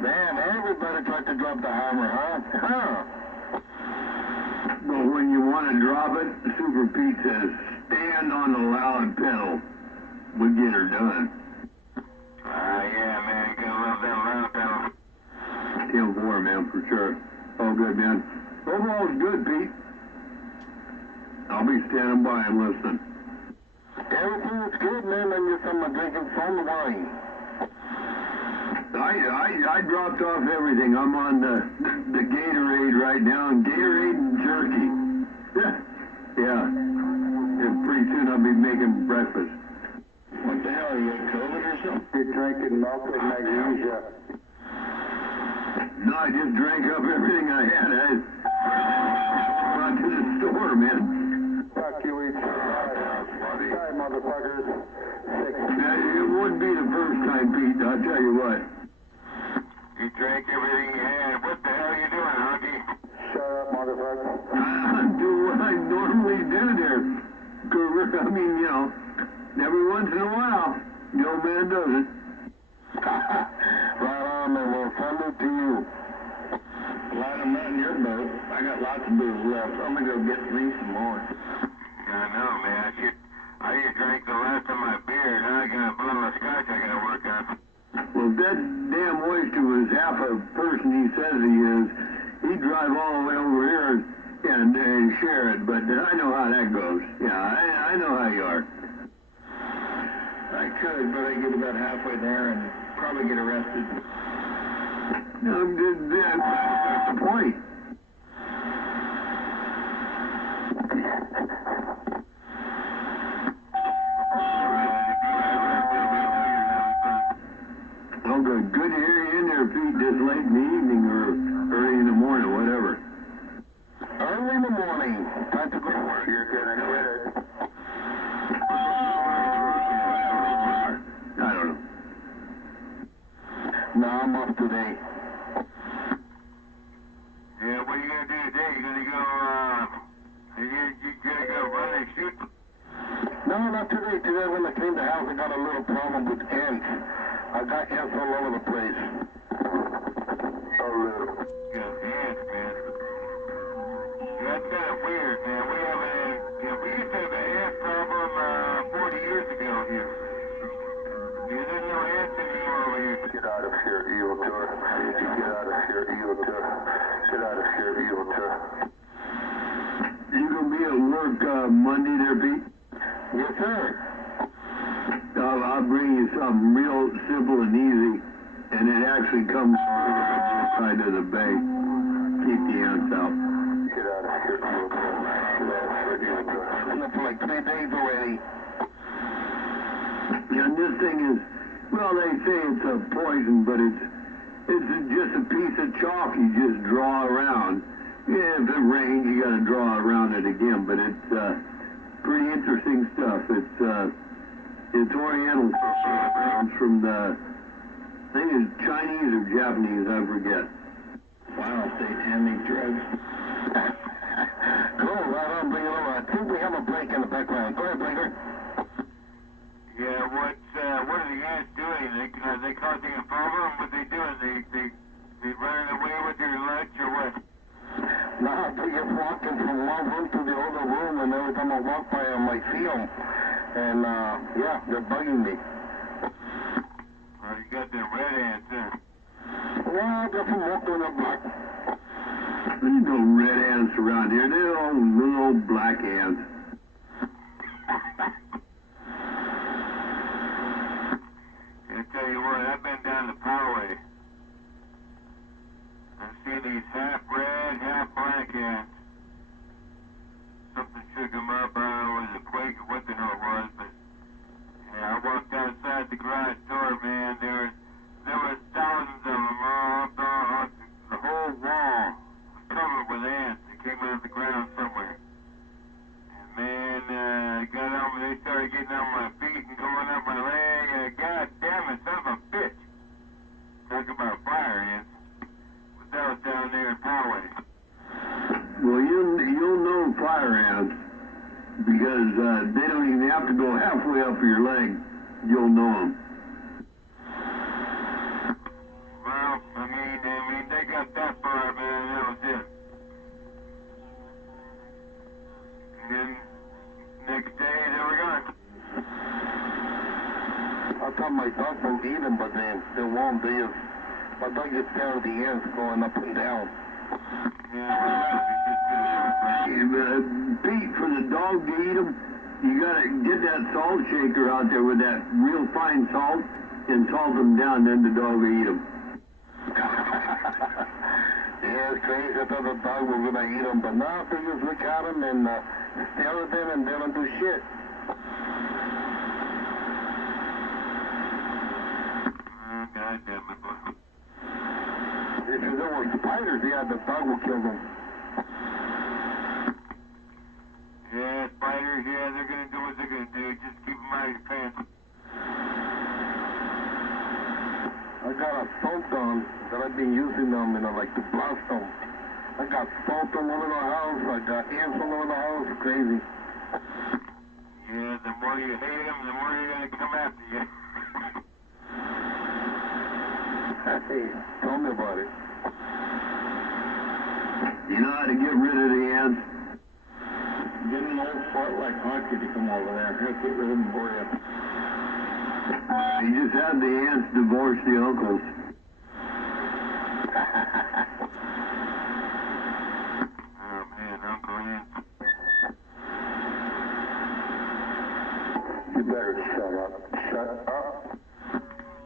Man, everybody tried to drop the hammer, huh? But when you want to drop it, Super Pete says, stand on the loud pedal. We get her done. Yeah, man, you gotta love that loud pedal. 10-4, man, for sure. All good, man. Overall's good, Pete. I'll be standing by and listening. Everything's good, man. I'm drinking some wine. I dropped off everything. I'm on the Gatorade right now, and Gatorade and jerky. Yeah. And pretty soon I'll be making breakfast. What the hell, you got COVID or something? You're drinking melted magnesia. No, I just drank up everything I had. I went to the store, man. Fuck you, each sorry, motherfuckers. It wouldn't be the first time, Pete. I'll tell you what. You drank everything you had. What the hell are you doing, Honky? Shut up, motherfucker. I'm doing what I normally do there, Cougar. I mean, every once in a while, the old man does it. Right on, man. Well, salute to you. Glad I'm not in your boat. I got lots of booze left. I'm going to go get me some more. I know, man. I just drank the last of my beer. Now I got a bottle of scotch I gotta work on. Well, that damn oyster was half a person he says he is. He'd drive all the way over here and share it, but I know how that goes. Yeah, I know how you are. I could, but I get about halfway there and probably get arrested. No, that's the point. Oh, good. Good to hear you in there, Pete, this late in the evening or early in the morning, whatever. Early in the morning. Time to go to work. You're gonna get it. I don't know. No, I'm off today. Yeah, what are you gonna do today? You gonna go run and shoot? No, not today. Today when I cleaned the house, I got a little problem with ants. I got ants all over the place. A little. Yeah, ants, man. That's kind of weird, man. We used to have an ant problem 40 years ago here. There's no ants anymore over here. Get out of here, evil tour. Get out of here, evil tour. Get out of here, evil tour. You gonna be at work Monday there, Pete? Yes, sir. I'll bring you something real simple and easy, and it actually comes side of the bay. Keep the ants out. Get out of here, evil tour. Get out of here, evil tour. I've been up for like 3 days already. And this thing is, well, they say it's a poison, but it's just a piece of chalk you just draw around. Yeah, if it rains, you got to draw around it again, but it's pretty interesting stuff. It's Oriental. It comes from the, I think it's Chinese or Japanese, I forget. Wow, satanic drugs. Cool, right on, bring it over. I think we have a break in the background. Go ahead, Breaker. Yeah, what are the ants doing? Are they causing a problem? What they doing? They running away with your lunch or what? Nah, they just walking from one room to the other room, and every time I walk by them, I see them. And, yeah, they're bugging me. Well, you got them red ants, huh? Well, I got some more in the black. There's no red ants around here. They're all little black ants. I tell you what, I've been down the Poway. I've seen these half red, half black ants. Something shook them up. I don't know if it was a quake or what the hell it was, but yeah, I walked outside the garage door, man. There was thousands of them all up the whole wall was covered with ants. They came out of the ground somewhere. And man, I got on, they started getting on my feet and going up my leg. God damn it, son of a bitch. Talk about fire ants. But that was down there in Poway. Well, you'll know fire ants because they don't even have to go halfway up your leg. You'll know them. Well, I mean, they got that far, man. That was it. And then next day they were gone. I thought my dog will eat them, but they won't. My dog just stares at the ants going up and down. Pete, for the dog to eat them, you gotta get that salt shaker out there with that real fine salt and salt them down, then the dog will eat them. Yeah, it's crazy. I thought the dog was gonna eat them, but now they just look at them and stare at them and they don't do shit. God damn it, boy. If there were spiders, yeah, the dog will kill them. Yeah, spiders, yeah, they're gonna do what they're gonna do. Just keep them out of your pants. I got a salt gun that I've been using them, like to blast them. I got salt all over the house. I got ants all over the house. Crazy. Yeah, the more you hate them, the more you're gonna come after you. Hey, tell me about it. You know how to get rid of the ants? Get an old fart like hockey to come over there. He'll get rid of them for you. You just had the ants divorce the uncles. Oh man, Uncle Ant. You better shut up. Shut up.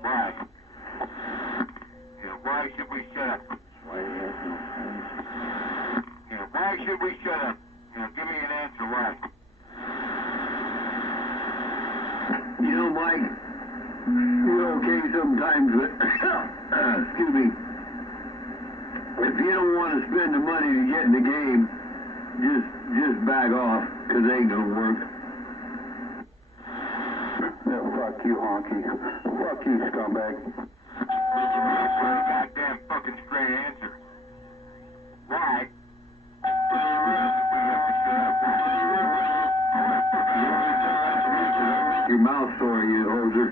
Why? Yeah, why should we shut up? Why he has no friends. Yeah, why should we shut up? Give me an answer, why? You know, Mike, you're okay sometimes, but excuse me. If you don't want to spend the money to get in the game, just back off, because it ain't gonna work. Yeah, fuck you, honky. Fuck you, scumbag. That's a goddamn fucking straight answer. Why? Your mouth sore, you hoser.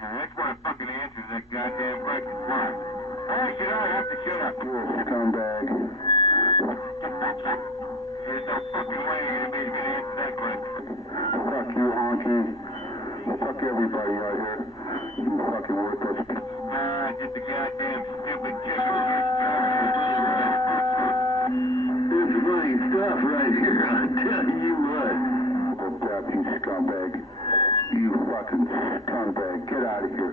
I just want to fucking answer that goddamn question. Why? Why should I have to shut up? You're a scumbag. There's no fucking way anybody's gonna answer that question. Fuck you, honky. Fuck everybody out here. You fucking worthless. Just a goddamn stupid chicken. It's funny stuff right here, I tell you what. What's up, you scumbag? You fucking scumbag. Get out of here.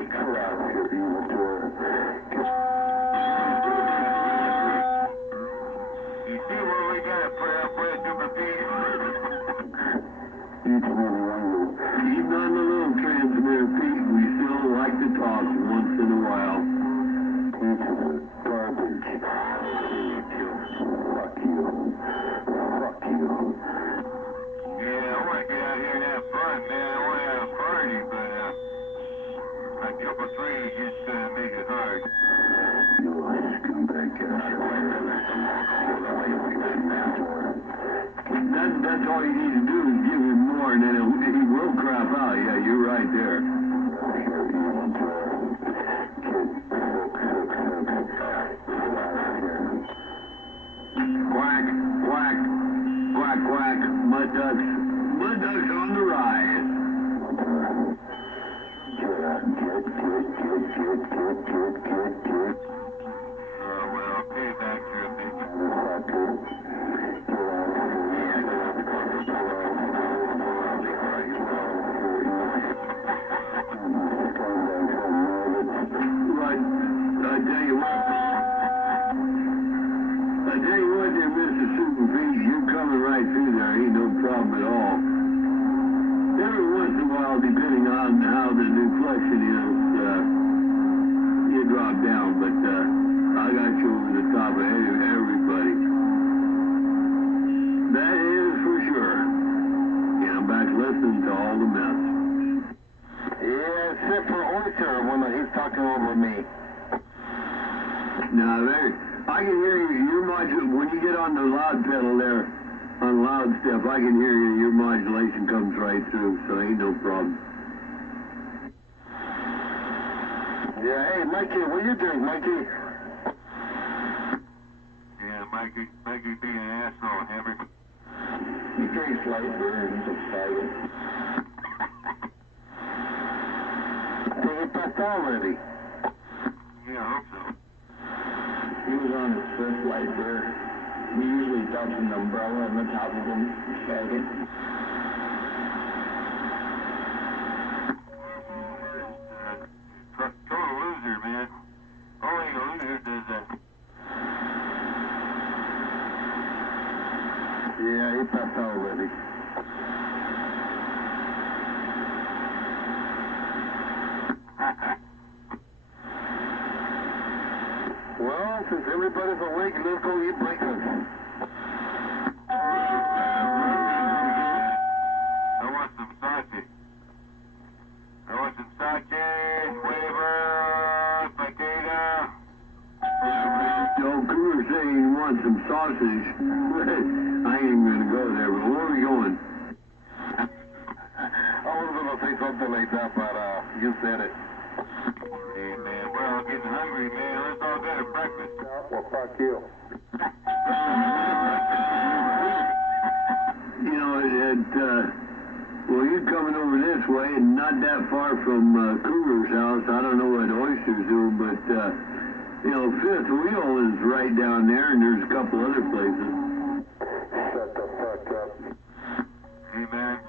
Get out of here, evildoer. You see what we gotta put up with, Super Pete? Each and every one of you. Even on the little transmitter, Pete, we still like to talk once in a while. Pieces of garbage. Fuck you. Fuck you. Yeah, I wanna get out here and have fun, man. I wanna have a party, but, a couple threes just, make it hard. You scumbag. Get out of here. That's all you need to do is give him more, and then he will crap out. Yeah, you're right there. Quack, quack, quack, quack, mud ducks. Pete, you're coming right through there. Ain't no problem at all. Every once in a while, depending on how the deflection is, you drop down, but I got you over the top of everybody. That is for sure. And I'm back listening to all the mess. Yeah, except for Oyster when he's talking over me. Now, I can hear you. Your modulation, when you get on the loud pedal there, on loud step, I can hear you. Your modulation comes right through, so ain't no problem. Yeah, hey, Mikey, what you doing, Mikey? Yeah, Mikey being an asshole, Hammer. He drinks light beer and he's a faggot. Think he passed out already? Yeah, I hope so. He was on his fifth light beer. He usually dumps an umbrella on the top of him, faggot. Total loser, man. Only a loser does that. Yeah, he passed out already. Well, since everybody's awake, let's go eat breakfast. I want some sausage. Flavor, potato. So Cougar saying he wants some sausage. I ain't gonna go there, but where are we going? I was going to say something like that, but you said it. Hey, man, we're all getting hungry, man. Let's all go to breakfast. Well, fuck you. You know, well, you're coming over this way and not that far from Cougar's house. I don't know what Oyster's doing, but, you know, Fifth Wheel is right down there, and there's a couple other places. Shut the fuck up. Hey, man,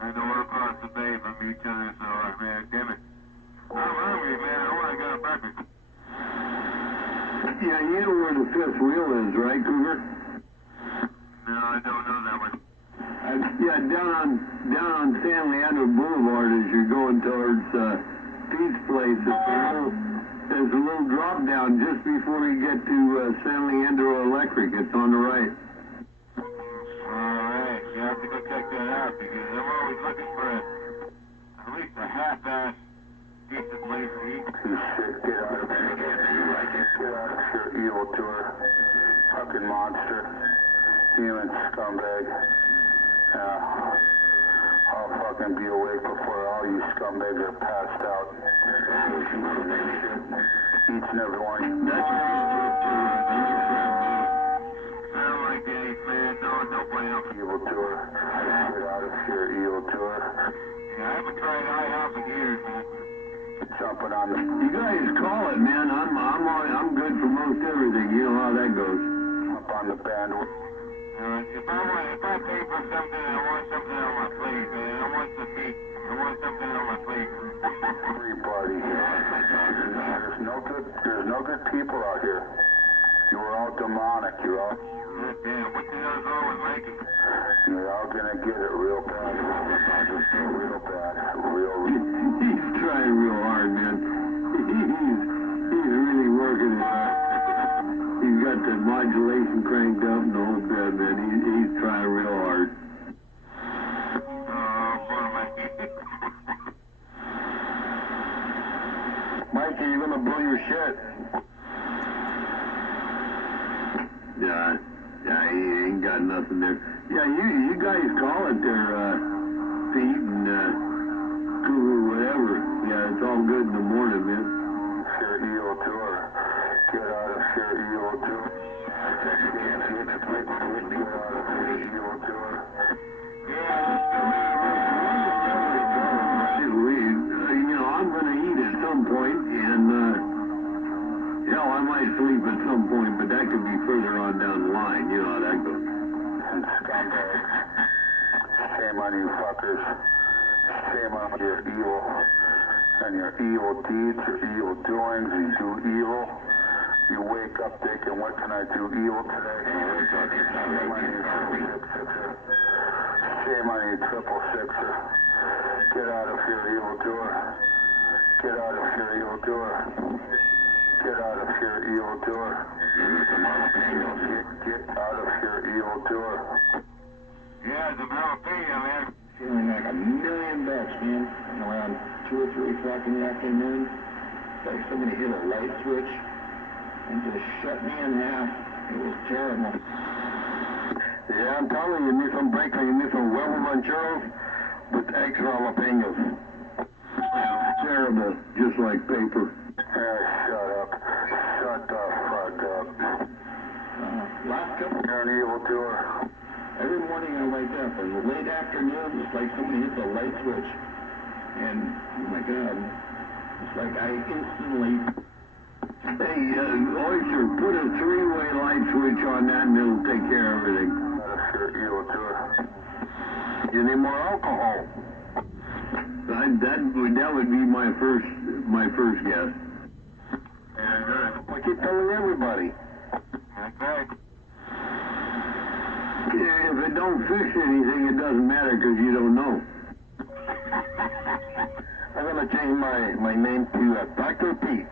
I know we're across the bay from each other, so, man, damn it. I'm hungry, man. I want to go to breakfast. Yeah, you know where the Fifth Wheel is, right, Cougar? No, I don't know that one. Yeah, down on San Leandro Boulevard as you're going towards Pete's place. There's a little drop down just before you get to San Leandro Electric. It's on the right. Alright, you have to go check that out because I'm always looking for at least a half-ass decent place to eat. You shit, get out of here. Get out of here, evil tour. Fucking monster. Human scumbag. I'll fucking be awake before all you scumbags are passed out. Each and every one. Sound like that, man. No bueno. Evil tour. Get out of here, evil tour. Yeah, I haven't tried IHOP in years, man. Jumping on the... You guys call it, man. I'm good for most everything. You know how that goes. Up on the bandwagon. If I pay for something, I want something on my plate, man. I want some meat. I want something on my plate. Free party. There's no good people out here. You are all demonic. You're all... God damn, what the hell's wrong with Mikey? You're all gonna get it real bad. Real bad. Real... He's trying real hard, man. He's really working it. He's got the modulation cranked up and the whole bit, man. He's trying real hard. Oh, poor Mikey. Mikey, you're gonna blow your shit. Yeah, he ain't got nothing there. Yeah, you guys call it there, Pete and Cougar, whatever. Yeah, it's all good in the morning, man. Your evil tour. Get out of here, evil tour. Get out of here, evil tour. I'm gonna eat at some point, and hell, I might sleep at some point, but that could be further on down the line. You know how that goes. And scumbags. Shame on you fuckers. Shame on your evil. And your evil deeds, your evil doings. You do evil. You wake up, Dick, and what can I do? Evil today? Shame on you, 666er. Get out of here, evil doer. Get out of here, evil doer. Get out of here, evil doer. Get out of here, evil doer. Yeah, the jalapeno, man. Feeling like $1 million, man. And around 2 or 3 o'clock in the afternoon, it's like somebody hit a light switch and just shut me in half. It was terrible. Yeah, I'm telling you, need some bacon, you need some huevo rancheros with extra jalapenos. Terrible, just like paper. Shut up. Shut the fuck up. Last couple, You're an evil doer. every morning I wake up, in the late afternoon, it's like somebody hits a light switch. And, oh my God, it's like I instantly... Hey, Oyster, put a 3-way light switch on that and it'll take care of everything. Get out of here, evil doer. You need more alcohol. That would be my first guess. Yeah, good. I keep telling everybody. Okay. If it don't fix anything, it doesn't matter because you don't know. I'm gonna change my name to Dr. Pete.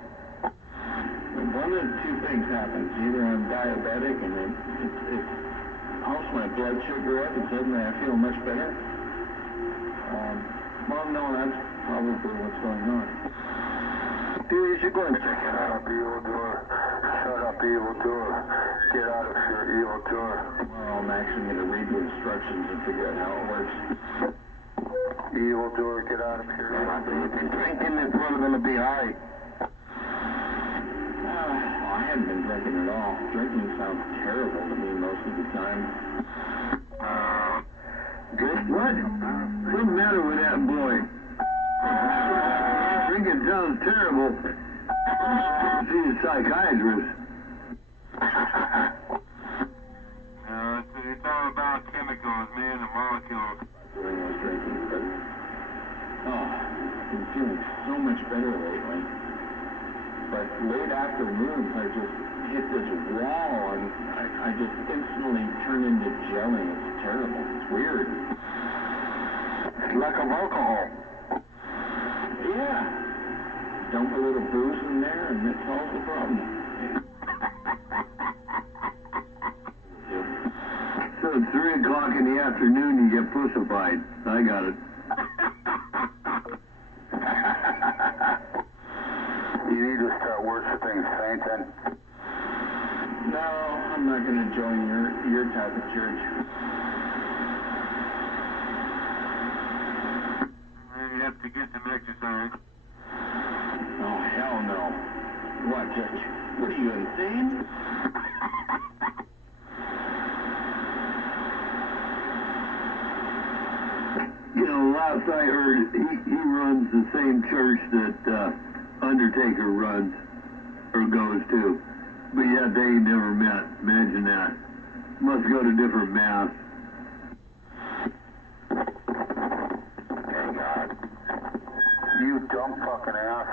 One of the two things happens. Either I'm diabetic and it helps my blood sugar up and suddenly I feel much better. Well, no, that's probably what's going on. Dude, you should go and check it Shut out. up, evil doer. Shut up, evil doer. Get out of here, evil doer. Well, I'm actually going to read the instructions and figure out how it works. Evil doer, get out of here. Drinking is probably gonna be high. Well, I hadn't been drinking at all. Drinking sounds terrible to me most of the time. What? What's the matter with that boy? Drinking sounds terrible. See a psychiatrist. It's all about chemicals, man, the molecules. During was drinking, but I've been feeling so much better lately. But late afternoons, I just hit this wall and I just instantly turn into jelly. It's terrible. It's weird. Lack of alcohol. Yeah. Dump a little booze in there and it solves the problem. So at 3 o'clock in the afternoon, you get pussified. I got it. You need to start worshiping Satan. No, I'm not going to join your type of church. You have to get some exercise. Oh, hell no. What are you, insane? You know, last I heard, he runs the same church that Undertaker runs or goes to. But yet they ain't never met. Imagine that. Must go to different mass. Hey, God. You dumb fucking ass.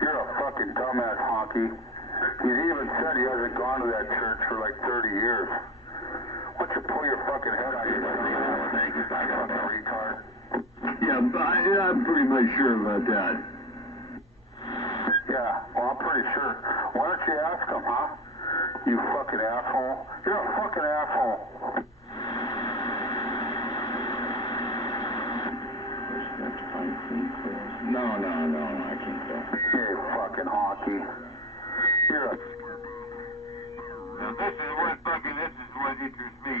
You're a fucking dumbass, honky. He's even said he hasn't gone to that church for like 30 years. Why don't you pull your fucking head out of your fucking retard? Yeah, but I'm pretty much sure about that. Yeah, well, I'm pretty sure. Why don't you ask him, huh? You fucking asshole. You're a fucking asshole. No, I can't go. You fucking honky. You're a... Now this is what interests me.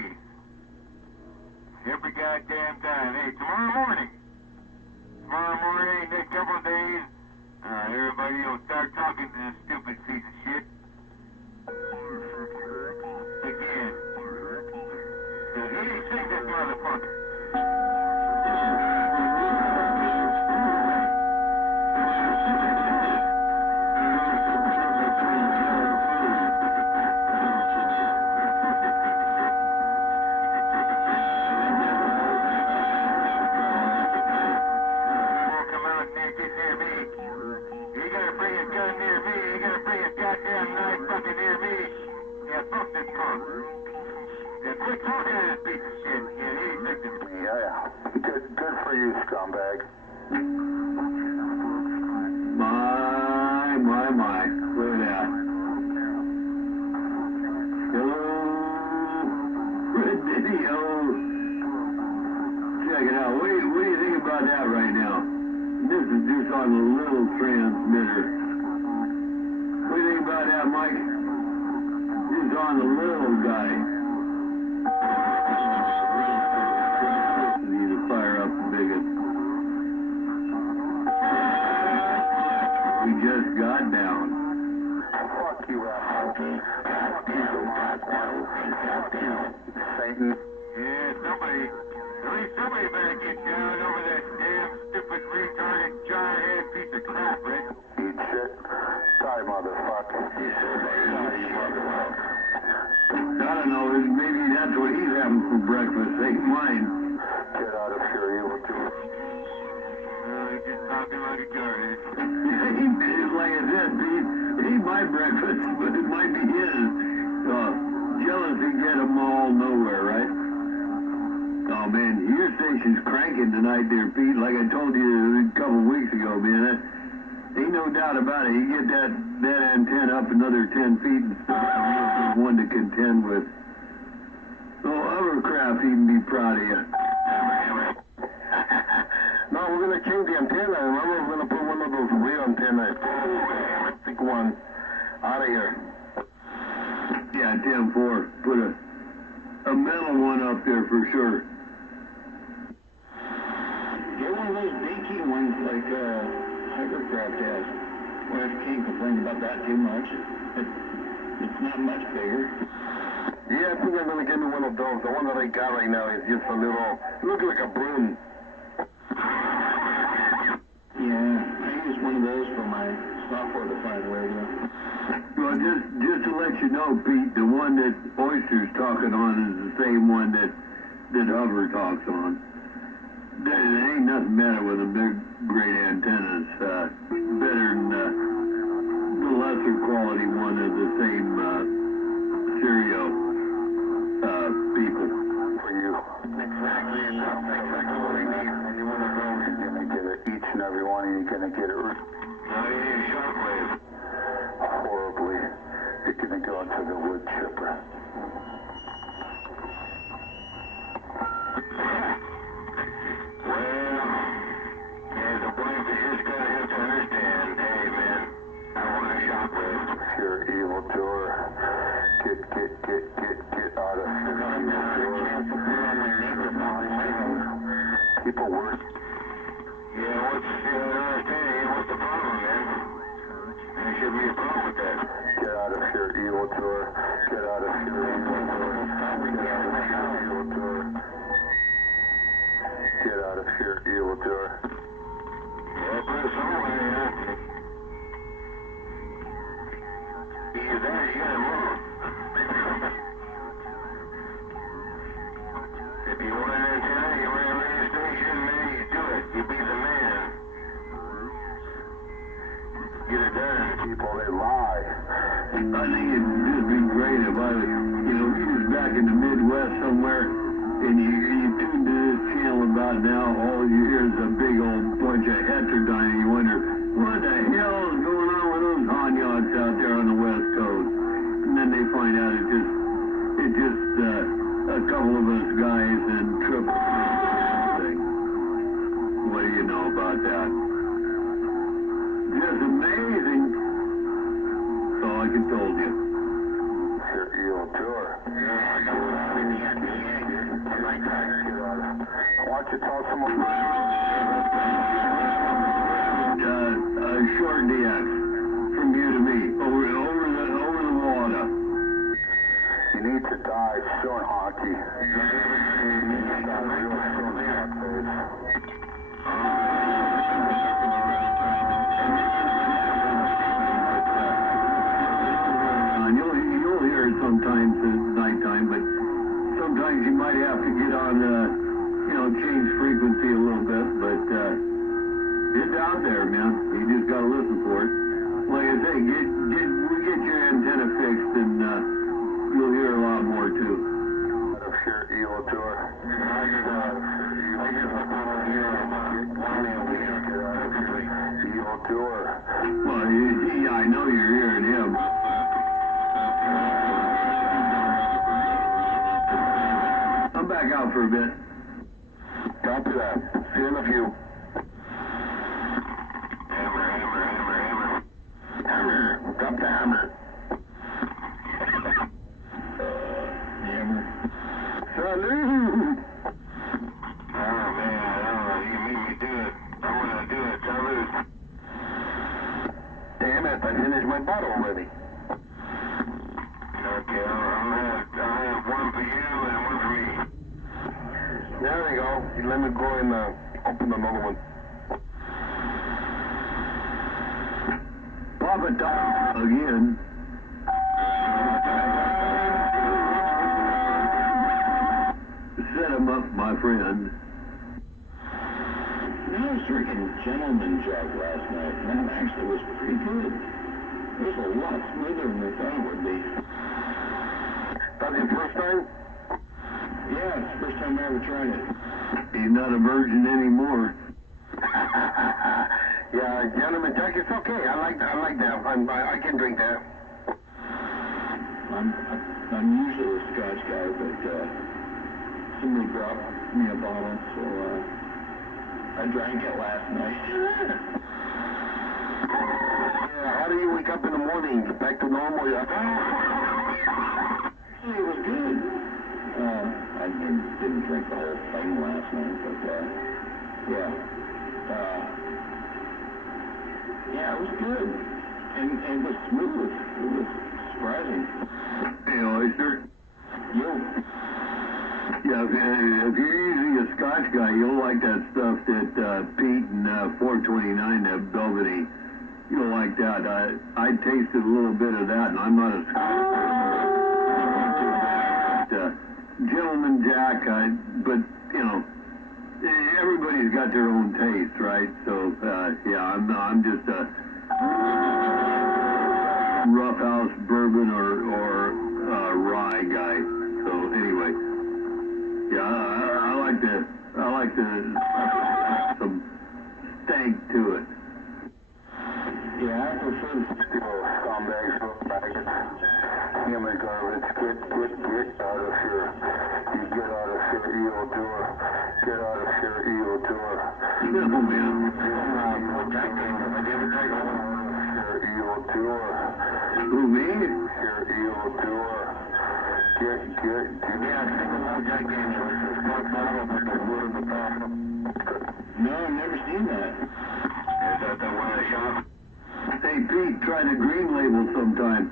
Every goddamn time. Hey, tomorrow morning, next couple of days, everybody will start talking to this stupid piece of shit. Again. Now, he ain't sick, this motherfucker. Come out and get near me. You gotta bring a gun near me. You gotta talking to this piece of shit. Yeah, he thinks it's... Yeah. Good for you, scumbag. My. Look at that. Hello. Red video. Check it out. What do you think about that right now? This is just on a little transmitter. What do you think about that, Mike? Just on the little guy. Need to fire up the biggest. We just got down. Fuck you, asshole. Satan. Yeah, somebody... At least somebody better get down over that damn stupid retarded jarhead piece of crap, Rick. Eat shit. Die, motherfucker. I don't know, maybe that's what he's having for breakfast. Ain't mine. Get out of here, you will do it. He's just talking like a jarhead. Like I said, he ain't my breakfast, but it might be his. Jealousy get them all nowhere, right? Oh, man, your station's cranking tonight there, Pete. Like I told you a couple weeks ago, man. Ain't no doubt about it. You get that antenna up another 10 feet and stuff. One to contend with. So hovercraft even be proud of you. No, we're going to change the antenna. Remember, we're going to put one of those real antennas. Big one. Out of here. Yeah, 10-4. Put a metal one up there for sure. Get one of those dinky ones like hovercraft has. Well, can't complain about that too much. It's not much bigger. Yeah, I think I'm going to get me one of those. The one that I got right now is just a little, looks like a broom. Yeah, I use one of those for my software-defined radio. Well, just to let you know, Pete, the one that Oyster's talking on is the same one that Hover talks on. There ain't nothing matter with them. They're great antennas. Better than the lesser quality one of the same stereo people. For you. Exactly. Exactly what I need. Any one of those, you're going to get it. Each and every one of you are going to get it. No, you need a shockwave. Horribly. You're going to go into the wood chipper. People work. Yeah, what's the problem, man? There should be a problem with that. Get out of here, evil tour. Get out of here, evil tour. Get out of here, evil tour. Get out of here, evil tour. Yeah, put it somewhere, yeah. Either that, you gotta move. If you want an antenna, you want a radio station, man, you do it. You be the man. Get it done. People, they lie. I think it'd just be great if I was, he was back in the Midwest somewhere, and you tune to this channel about now, all you hear is a big old bunch of heterodyne, and you wonder, what the hell is going on with those hanyards out there on the West Coast? And then they find out it's just a couple of us guys and triple thing. What do you know about that? Just amazing. That's all I can told you. Your evil tour. Why don't you tell someone? Short DX from you to me over the water. You need to die soon, Honky. You'll hear it sometimes at nighttime, but sometimes you might have to get on, change frequency a little bit, but it's out there, man. You just gotta listen for it. Like I say, get your antenna fixed, and you'll hear a lot more too. Out of here, tour. EO tour. Well, yeah, I know you're hearing him. I'm back out for a bit. Copy that. See you in a few. Hammer. Drop the hammer. Hammer. Salute! Oh, man, you made me do it. I want to do it. Salute. Damn it, I finished my bottle already. Okay, I'll have one for you and one for me. There we go. Let me go and open another one. Papa Tom again. Set him up, my friend. I was drinking Gentleman Jug last night, and that actually was pretty good. It was a lot smoother than I thought it would be. That's your first time? Yeah, it's the first time I ever tried it. He's not a virgin anymore. Yeah, Gentleman Jug, it's okay. I like that. I can drink that. I'm usually a Scotch guy, but somebody brought me a bottle, so I drank it last night. Yeah, how do you wake up in the morning? Back to normal, yeah? Actually, it was good. I didn't drink the whole thing last night, but yeah. Yeah, it was good. And it was smooth. It was surprising. Hey, Oyster. Yo. Yeah, if you're usually a Scotch guy, you'll like that stuff that Pete and 429, that velvety. You'll like that. I tasted a little bit of that, and I'm not a Scotch person. Gentleman Jack, but, you know, everybody's got their own taste, right? So, yeah, I'm just a roughhouse bourbon or rye guy. So, anyway. Yeah, I like some stank to it. Yeah, I prefer the Scumbags, faggots, human garbage. Get out of here. You get out of here, EO tour. Get out of here, EO tour. No, man. Jack Daniels, I never drank one. Here, EO tour. Who, me? Here, EO tour. Get. Yeah, single malt Jack Daniels. It's one bottle with the wood in the bottom. No, I've never seen that. Is that the one in the shop? Hey, Pete, try the green label sometime.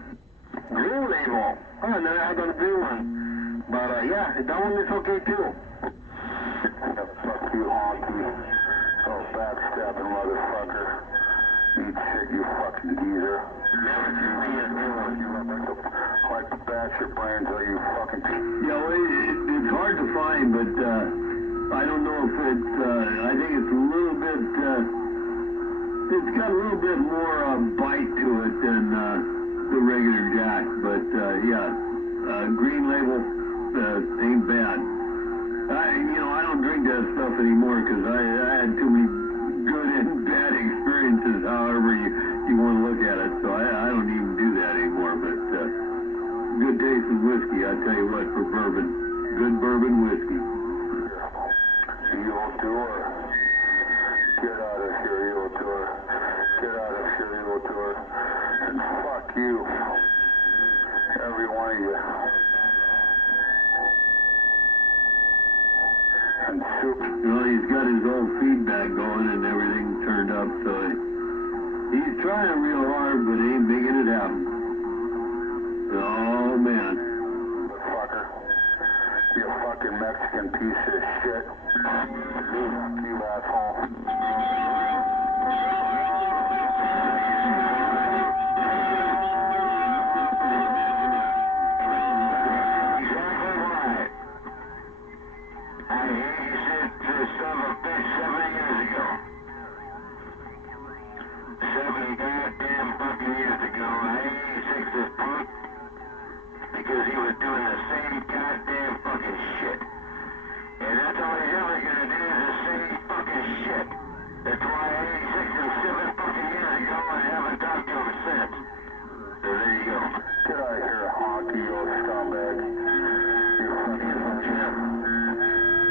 Green label. Oh, I never had on a green one. But, yeah, that one is okay, too. Fuck you, honky. Oh, backstabbing motherfucker. Eat shit, you fucking geezer. Never seen me as new one. Like to bash your brains out, you fucking... Yeah, well, it's hard to find, but I don't know if it's, I think it's a little bit, it's got a little bit more bite to it than the regular Jack, but yeah, green label ain't bad. I don't drink that stuff anymore because I had too many good and bad experiences, however you want to look at it, so I don't even do that anymore, but good tasting whiskey, I tell you what, for bourbon. Good bourbon whiskey. EO tour. Get out of here, EO tour. Get out of here, EO tour. And fuck you. Every one of you. And soup. He's got his old feedback going and everything turned up, so he's trying real hard, but he ain't making it happen. Oh, man. Fucker. You fucking Mexican piece of shit. You asshole. Because he was doing the same goddamn fucking shit. You old scumbag.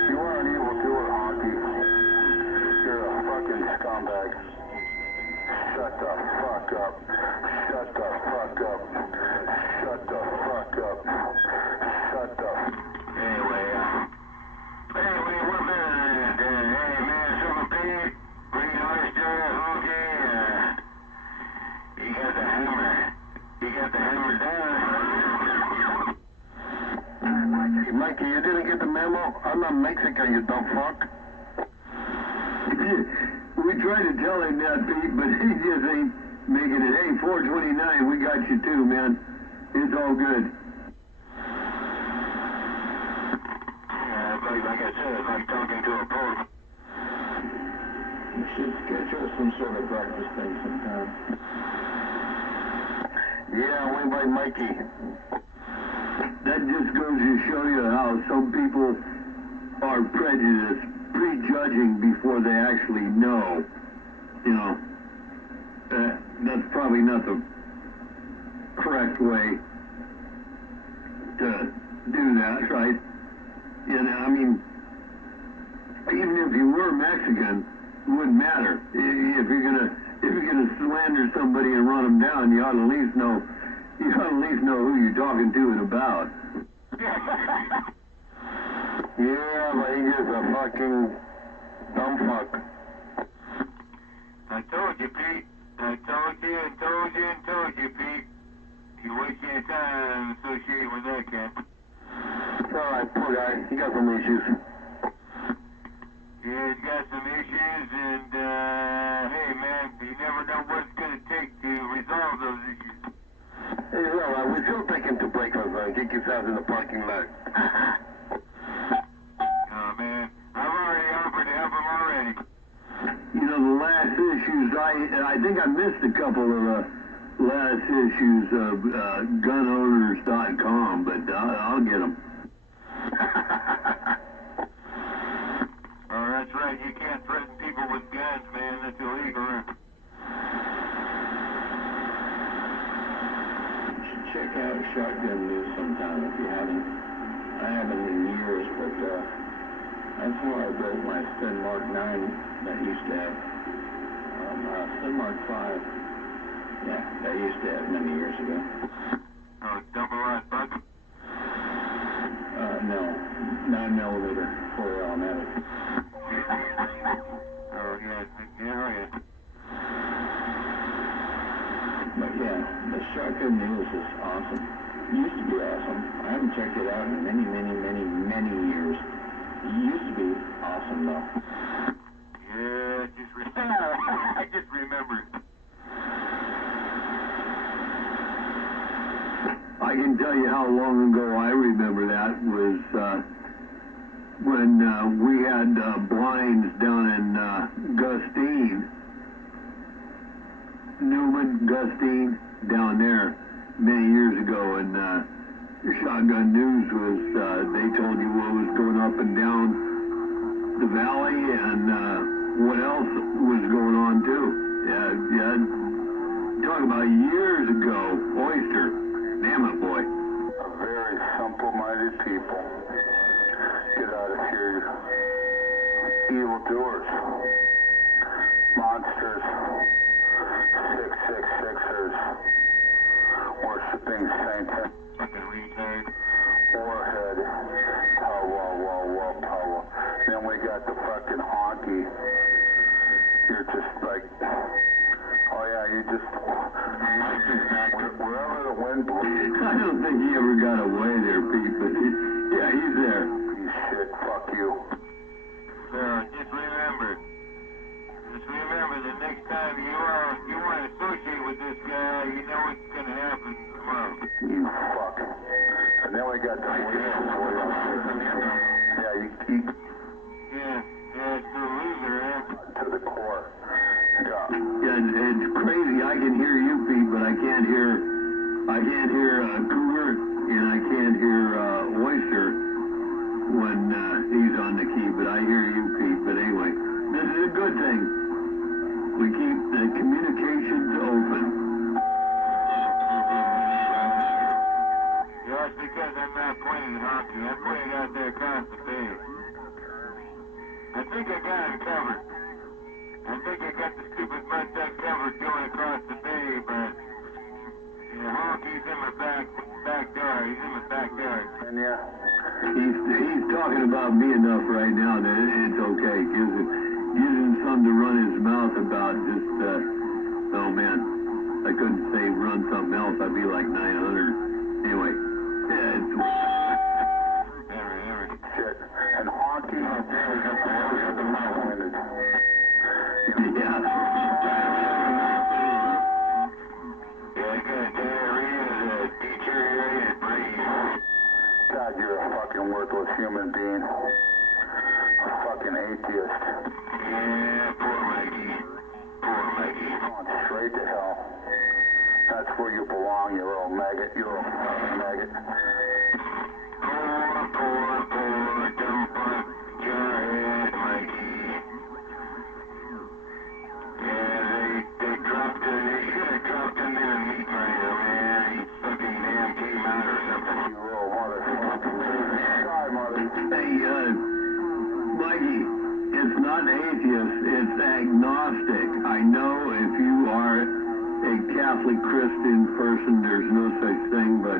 You are an evildoer, Honky. You're a fucking scumbag. Shut the fuck up. Shut the fuck up. Shut the fuck up. Shut the Anyway, we're better than that. Hey, man, Silver Pete, Green Oyster, Honky, you got the hammer. You got the hammer down. Mikey, you didn't get the memo? I'm not Mexican, you dumb fuck. We tried to tell him that, Pete, but he just ain't making it. Hey, 429, we got you too, man. It's all good. Yeah, like I said, it's like talking to a post. You should schedule some sort of breakfast thing sometime. Yeah, we invite Mikey. That just goes to show you how some people are prejudiced, prejudging before they actually know. You know, that's probably not the correct way to do that, right? You know, I mean, even if you were Mexican, it wouldn't matter. If you're gonna slander somebody and run them down, you ought to at least know. You ought to at least know who you're talking to and about. Yeah, but he's just a fucking dumb fuck. I told you, Pete. I told you and told you and told you, Pete. You're wasting your time associating with that cat. It's alright, poor guy. He got some issues. Yeah, he's got some issues, and, hey, man, you never know what it's going to take to resolve those issues. He's alright. We still take him to breakfast and kick his ass in the parking lot. Oh, man, I've already offered to help him already. You know, the last issues, I think I missed a couple of the last issues of gunowners.com, but I'll get them. Oh, that's right. You can't threaten people with guns, man. That's illegal. You should check out Shotgun News sometime if you haven't. I haven't in years, but that's how I built my Sten Mark 9 that used to have. Sten Mark 5. Yeah, that used to have many years ago. Oh, double-eyed bug? No, 9mm 4 automatic. Oh, yeah. But yeah, the Shotgun News is awesome. It used to be awesome. I haven't checked it out in many years. It used to be awesome though. Yeah, I just remembered. I can tell you how long ago I remember that was when we had blinds down in Gustine, Newman, Gustine, down there many years ago, and Shotgun News was, they told you what was going up and down the valley and what else was going on too. Yeah, talking about years ago, Oyster, damn it, boy. A very simple-minded people. Get out of here, evildoers, monsters, 666ers, worshipping Satan, Fucking retard. warhead, power. Then we got the fucking honky. You're just like, oh yeah, you just, wherever the wind blows. I don't think he ever got away there, Pete, but yeah, he's there. You shit, fuck you. So, just remember, the next time you want to associate with this guy, you know what's going to happen tomorrow. You fuck. And then we got the police for you. Yeah, you keep Yeah, it's a loser, eh? to the core. Yeah. Yeah, it's crazy. I can hear you, Pete, but I can't hear Cougar, and I can't hear Oyster when he's on the key, but I hear you, Pete. But anyway, this is a good thing. We keep the communications open. Yeah, honky. I put it out there across the bay. I think I got him covered. I think I got the stupid mudduck covered going across the bay, but yeah, honky's in my backyard. He's in my backyard. And yeah. He's talking about me enough right now that it's okay. Gives him something to run his mouth about. Just oh man, I couldn't say run something else. I'd be like 900. Anyway, yeah, it's Every. Shit. And honky. I got the mouth winded. yeah. Yeah, I got diarrhea, deteriorated brain. God, you're a fucking worthless human being. A fucking atheist. Yeah, poor Mikey. Poor Mikey. Going straight to hell. That's where you belong, you little maggot. You're a fucking maggot. Poor, dumb fuck, jarhead Mikey. Yeah, they dropped it. They should have dropped him in a meat grinder, man. He fucking man came out or something. You little motherfucking shy mother. Hey, Mikey, it's not atheist, it's agnostic. I know if you are a Catholic Christian person, there's no such thing, but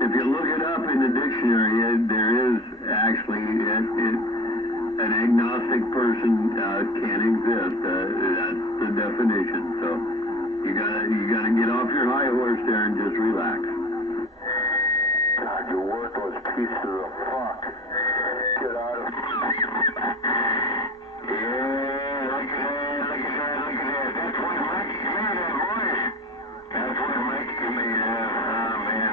if you look it up in the dictionary, there is actually an agnostic person can exist. That's the definition. So you gotta get off your high horse there and just relax. God, you worthless piece of fuck. Get out of... Yeah, look at that. That's what Mikey's made of, boys. That's what Mikey's made of. Oh, man.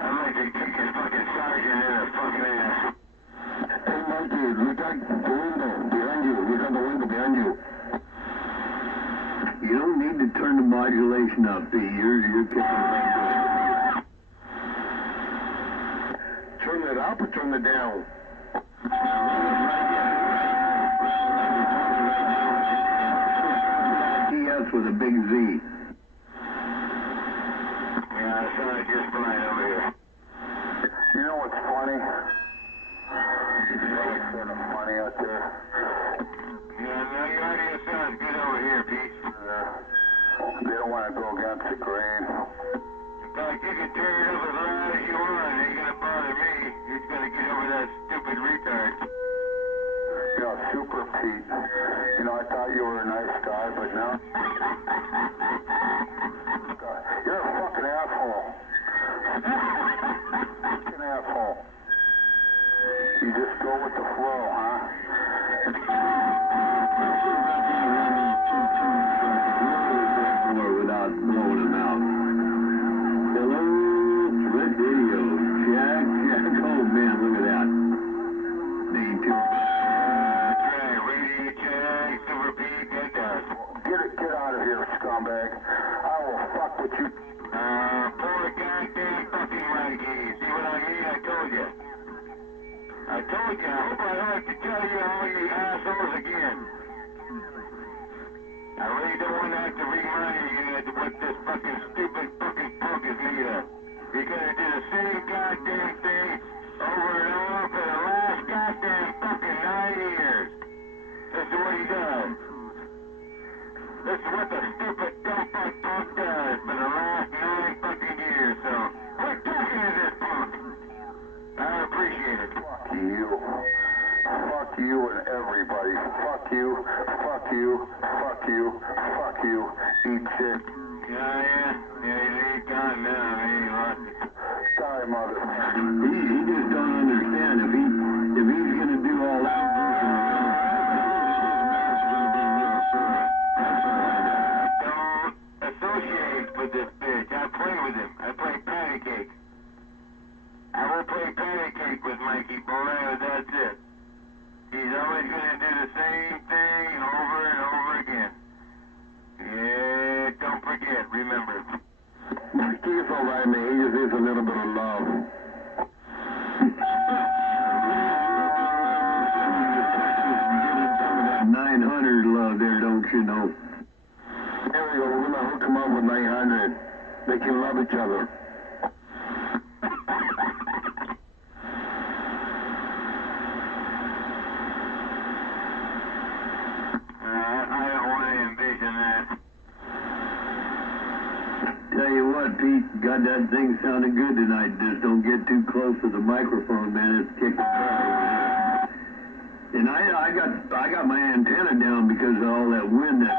I'd like to kick his fucking sergeant in the fucking ass. Hey, Mikey, look at the window behind you. Look at the window behind you. You don't need to turn the modulation up, B. You're kicking right good. Turn it up or turn it down? TS with a big Z. Yeah, I saw it just flying over here. You know what's funny? It's really sort of funny out there. Yeah, no, your audio sounds good over here, Pete. They don't want to go against the grain. In fact, you can turn it up as loud as you want. It ain't gonna bother me. You're just gonna get over that stupid retard. You know, Super Pete. You know, I thought you were a nice guy, but now... You're a fucking asshole. Fucking asshole. You just go with the flow, huh? Without blowing them out. Hello, Red Radio. Jack. Oh man, look at that. Name two. That's right, Radio Check, Super Pete, good dust. Get out of here, scumbag. I will fuck with you. Poor goddamn fucking Mikey. See what I mean? I told you. I told you. I hope I don't have to tell you all you assholes again. I really don't want to have to remind you what this fucking stupid fucking punk is made of. He's gonna do the same goddamn thing over and over for the last goddamn fucking 9 years. This is what he does. This is what the stupid dumb fuck punk does for the last 9 fucking years. So quit talking to this punk. I appreciate it. Fuck you. Fuck you and everybody. Fuck you. Fuck you. Fuck you. Fuck you. Eat shit. Yeah. He's gone now. He lost it. Die, motherfucker. He just don't understand. If he's gonna do all that. Don't associate with this bitch. I play with him. I play patty cake. I will play patty cake with Mikey, boy, but that's it. He's always gonna do the same thing over and over again. Yeah, don't forget, remember. He's alright, man. He just needs a little bit of love. 900 love there, don't you know? There we go. We're gonna hook him up with 900. They can love each other. got that thing sounding good tonight. Just don't get too close to the microphone, man. It's kicking butt. And I got my antenna down because of all that wind that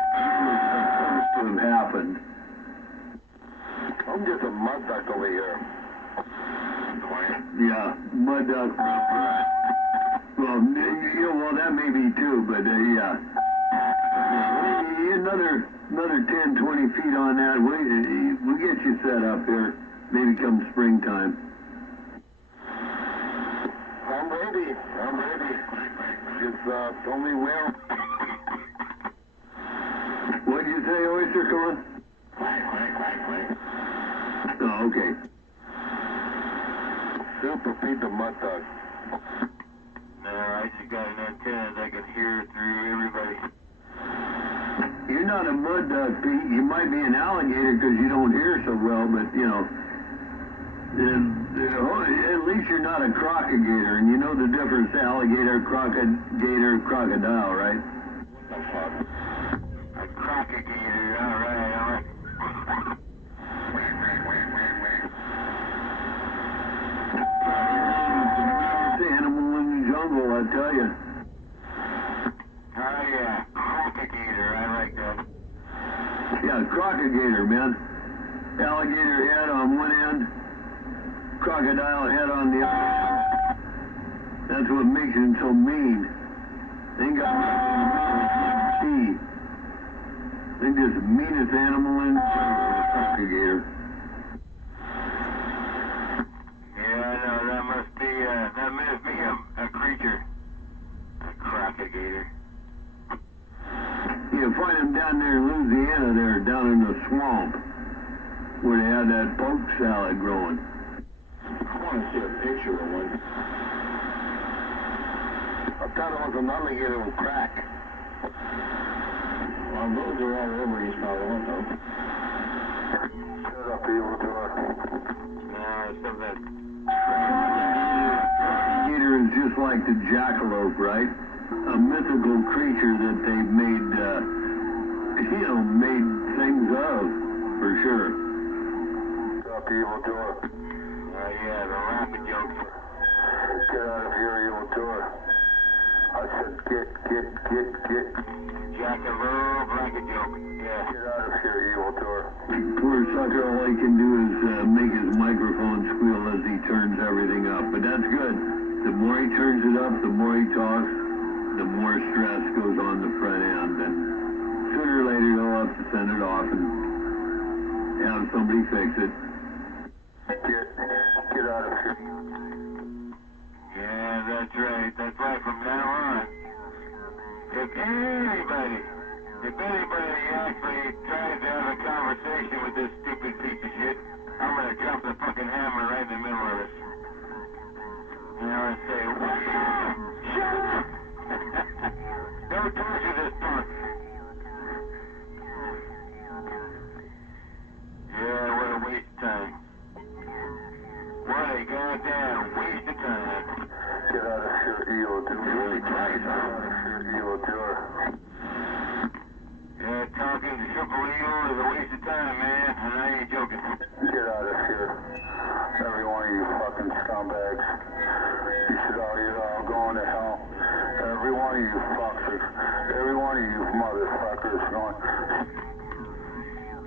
supposed to have happened. I'm just a mud duck over here. Yeah, mud duck. Well, that may be too, but yeah. Another 10, 20 feet on that. We'll get you set up here. Maybe come springtime. I'm ready. Just tell me where. What'd you say, Oyster? Come on. Oh, okay. Super Pete the mud duck. No, I just got an antenna that I can hear through everybody. You're not a mud duck, Pete. You might be an alligator because you don't hear so well, but, at least you're not a crocagator, and you know the difference, alligator, crocodile, right? What the fuck? A crocagator, all right. It's an animal in the jungle, I tell you. Oh, yeah, crocagator, I like that. Yeah, crocagator, man. Alligator head on one end, crocodile head on the other. That's what makes him so mean. They got teeth. They're just the meanest animal in the crocagator. Yeah, I know, that must be a creature. A crocagator. You find them down there in Louisiana, they're down in the swamp, where they have that poke salad growing. I want to see a picture of one. I thought it was an alligator with crack. Well, those are all over East Palo Alto. Shut up, evil door. No, it's something. Alligator is just like the jackalope, right? A mythical creature that they've made things of, for sure. Shut up, evil door. Oh, yeah, the laughing joke. Get out of here, evil door. I said get. Jackalope, like a joke. Yeah. Get out of here, evil door. Poor sucker, all he can do is make his microphone squeal as he turns everything up. But that's good. The more he turns it up, the more he talks, the more stress goes on the front end. And sooner or later, he'll have to send it off and have somebody fix it. Get out of here. Yeah, that's right. That's right. From now on, if anybody actually tries to have a conversation with this stupid piece of shit, I'm gonna drop the fucking hammer right in the middle of it. And say, shut up! Don't torture this punk. Yeah, what a waste of time. What a goddamn waste of time. Get out of here, evil door. Really twice, Get out of here, evil door. Yeah, talking to Triple Eagle is a waste of time, man, and I ain't joking. Get out of here. Every one of you fucking scumbags. You're all going to hell. Every one of you fuckers. Every one of you motherfuckers going.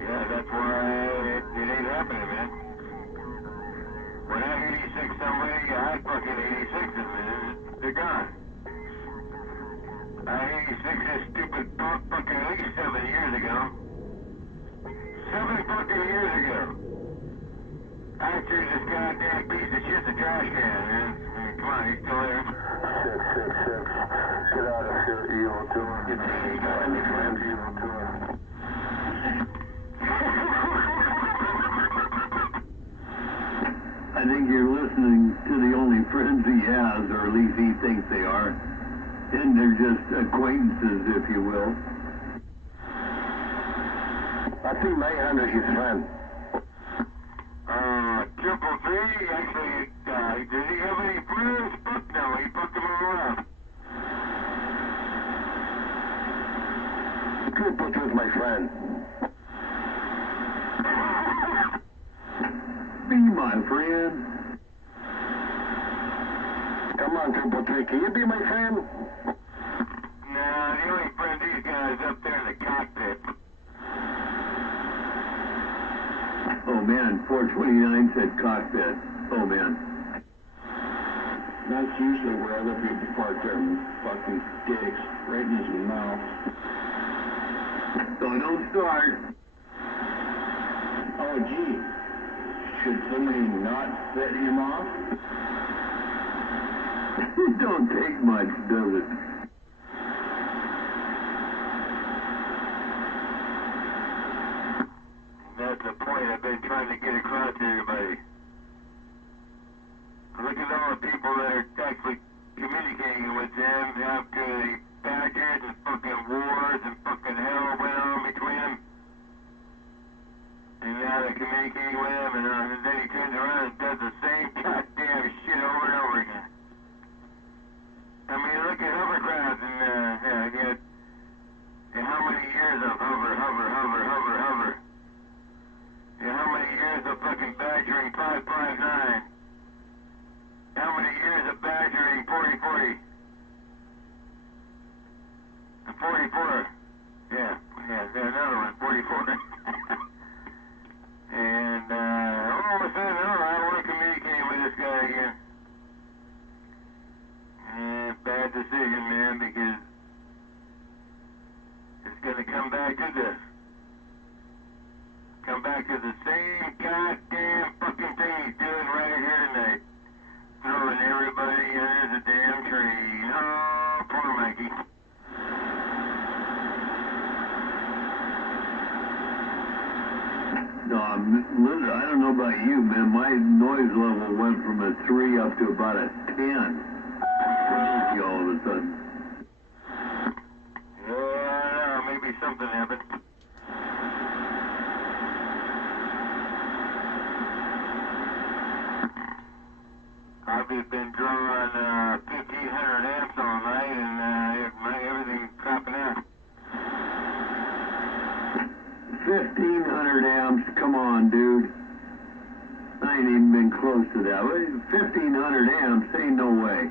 Yeah, that's why it ain't happening, man. When I 86 somebody, I fucking 86 them, man. They're gone. I 86 this stupid punk fucking at least 7 years ago. 7 fucking years ago. I threw this goddamn piece of shit in the trash can, man. I mean, come on, he's still there. 666. Get out of here, evil door. Get out of here, evil door. I think you're listening to the only friends he has, or at least he thinks they are. And they're just acquaintances, if you will. I think 900 is his friend. 333, actually, does he have any friends? Fuck no, he fucked them all up. Good picture with my friend. my friend. Come on, Triple Three, can you be my friend? Nah, the only friend these guys up there in the cockpit. Oh man, 429 said cockpit. Oh man. That's usually where other people park their fucking dicks, right in his mouth. So don't start. Oh, gee. Should somebody not set him off? It don't take much, does it? That's the point I've been trying to get across to everybody. Look at all the people that are actually communicating with them after the badgers and fucking wars and fucking hell went on between them. And now they're communicating with him, and then he turns around and does the same goddamn shit over and over again. I mean, look at hovercrafts and how many years of hover. Yeah, how many years of fucking badgering 559? How many years of badgering 4040? And 44. Yeah, another one, 44. And all of a sudden, I don't want to communicate with this guy again. Bad decision, man, because it's going to come back to this. Come back to the same goddamn fucking thing he's doing right here tonight. Throwing everybody under the damn tree. Oh, poor Mikey. No, listen, I don't know about you, man. My noise level went from a 3 up to about a 10. Crazy all of a sudden. Yeah, I don't know. Maybe something happened. I've been drawing 1,500 amps all night, and everything's crapping out. 1,500 amps, come on, dude. I ain't even been close to that. 1,500 amps, ain't no way.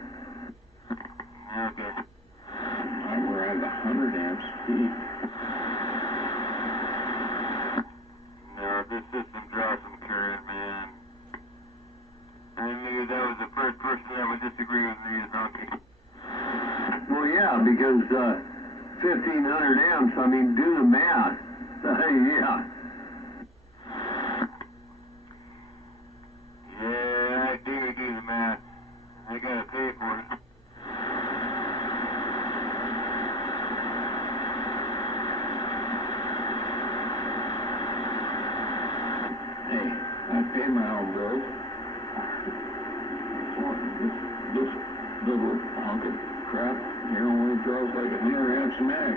Okay. I'm around 100 amps peak. No, this system draws some current, man. I knew that was the first person that would disagree with me is Donkey. Well, yeah, because 1,500 amps, I mean, do the math. Yeah. Yeah, I do the math. I gotta pay for it. Hey, I pay my own bills. This little hunk of crap here only draws like 100 amps max.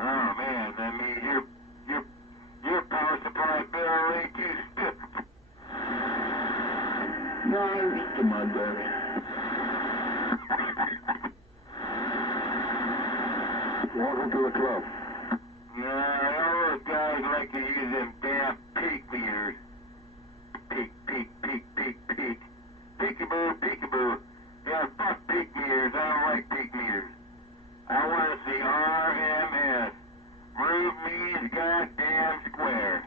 Oh man, I mean your power supply bill ain't too stiff. No, I'm just a mud duck. Welcome to the club. Yeah, all those guys like to use them damn peak meters. Peak. Peekaboo. Yeah, fuck peak meters. I don't like peak meters. I want to see RMS. Root means goddamn square.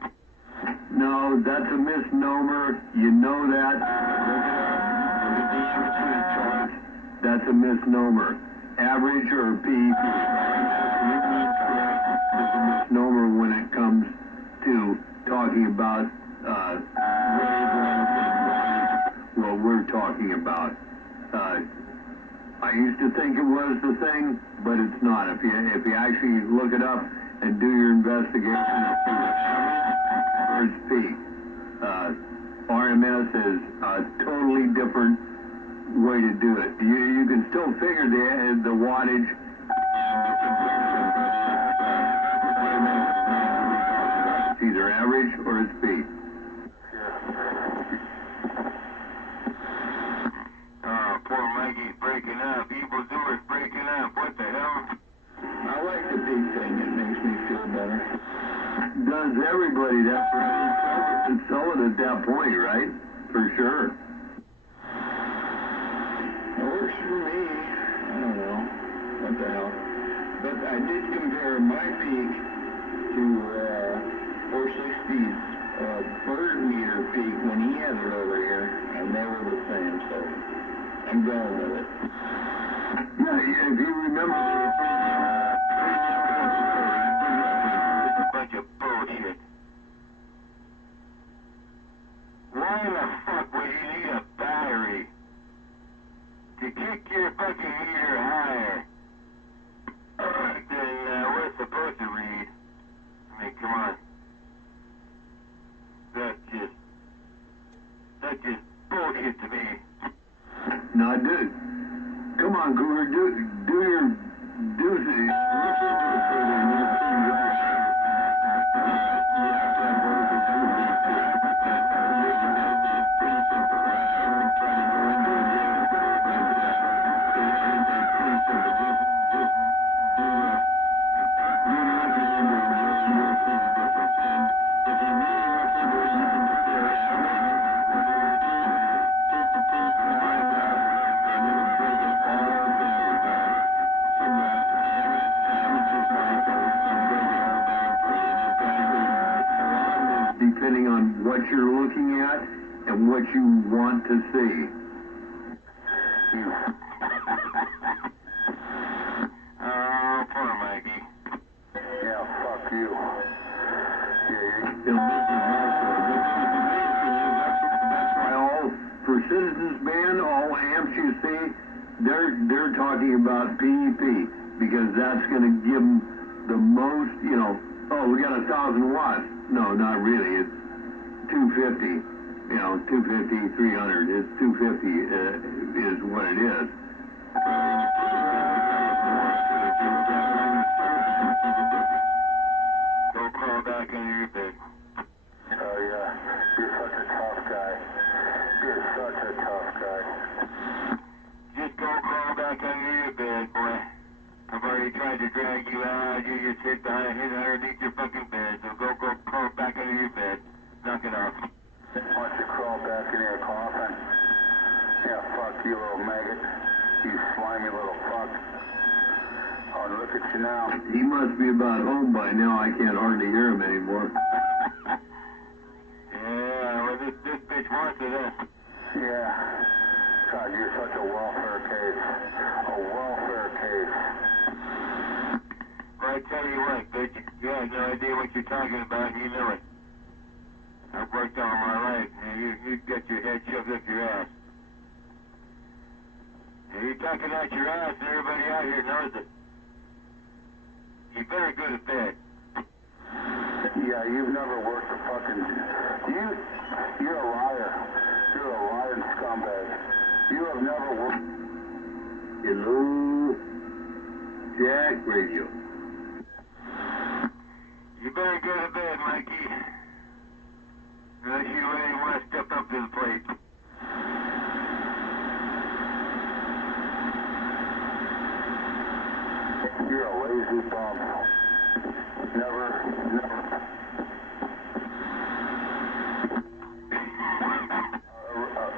No, that's a misnomer. You know that. That's a misnomer. Average or PEP. Is a misnomer when it comes to talking about wavelength and what we're talking about. I used to think it was the thing, but it's not. If you actually look it up and do your investigation, it's peak. RMS is a totally different way to do it. You can still figure the wattage. It's either average or it's peak. Oh, poor Mikey's breaking up. Evildoer's breaking up. What the hell? I like the peak thing. It makes me feel better. Does everybody? That's right. Sell it at at that point, right? For sure. It works for me. I don't know. What the hell. But I did compare my peak to 460's bird meter peak when he had it over here, and they were the same, so I'm going with it. Yeah, if you remember It's a bunch of bullshit. Why the fuck would you need a battery to kick your fucking meter higher than what it's supposed to read? I mean, come on. That's just bullshit to me. No, dude. Come on, Cougar, do your thing. Depending on what you're looking at and what you want to see. Oh, poor Mikey. Yeah, fuck you. That's why for Citizens Band, all amps you see, they're talking about PEP because that's going to give them the most, oh, we got 1,000 watts. No, not really. It's 250. 250, 300. It's 250 is what it is. Go crawl back under your bed. Oh, yeah. You're such a tough guy. You're such a tough guy. Just go crawl back under your bed, boy. I've already tried to drag you out. You just hit underneath your fucking bed. So go crawl back under your bed. Knock it off. Why don't you crawl back in your coffin? Yeah, fuck you, little maggot. You slimy little fuck. Oh, look at you now. He must be about home by now. I can't hardly hear him anymore. Yeah, well, this bitch wants it, huh? Yeah. God, you're such a welfare case. A welfare case. Well, I tell you what, bitch, you have no idea what you're talking about, and you know it. I've worked all my life, and you got your head shoved up your ass. And you're talking out your ass, and everybody out here knows it. You better go to bed. Yeah, you've never worked a fucking... You're a liar. You're a lying scumbag. You have never worked... Hello? Jack Radio. You better go to bed, Mikey. Unless you really want to step up to the plate. You're a lazy bum. Never.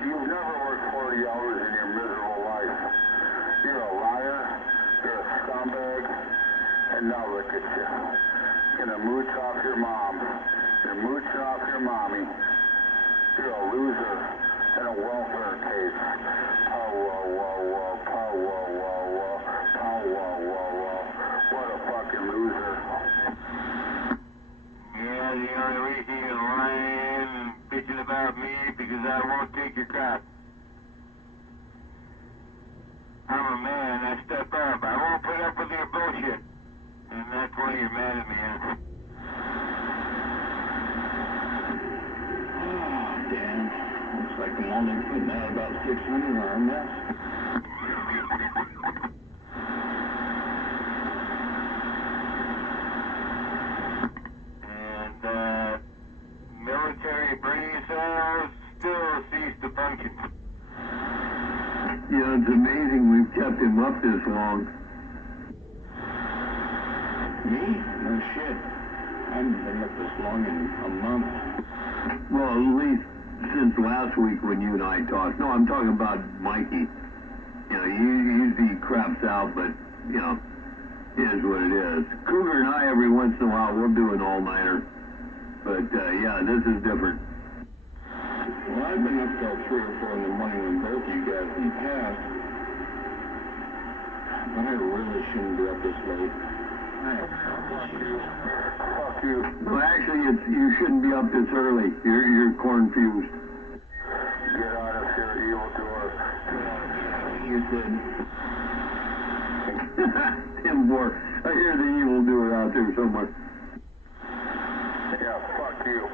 You've never worked 40 hours in your miserable life. You're a liar. You're a scumbag. And now look at you. Gonna mooch off your mom. You're mooching off your mommy. You're a loser and a welfare case. Pow, whoa, whoa, whoa. Pow, whoa, whoa, whoa. Pow, whoa, whoa, whoa. What a fucking loser. Yeah, the only reason you're lying and bitching about me because I won't take your crap. I'm a man, I step up. I won't put up with your bullshit. And that's why you're mad at me, huh? Oh, damn. Looks like I'm only putting out about 600 on this. And, military brain cells still cease to function. Yeah, it's amazing we've kept him up this long. Me? No shit. I haven't been up this long in a month. Well, at least since last week when you and I talked. No, I'm talking about Mikey. You know, usually he craps out, but, you know, it is what it is. Cougar and I, every once in a while, we'll do an all-nighter. But, yeah, this is different. Well, I've been up till 3 or 4 in the morning with both of you guys in the past. But I really shouldn't be up this late. Fuck you. Fuck you. No, actually, you shouldn't be up this early. You're corn-fused. Get out of here, evildoer. You said, Tim Bohr. I hear the evildoer out there somewhere. Yeah, fuck you.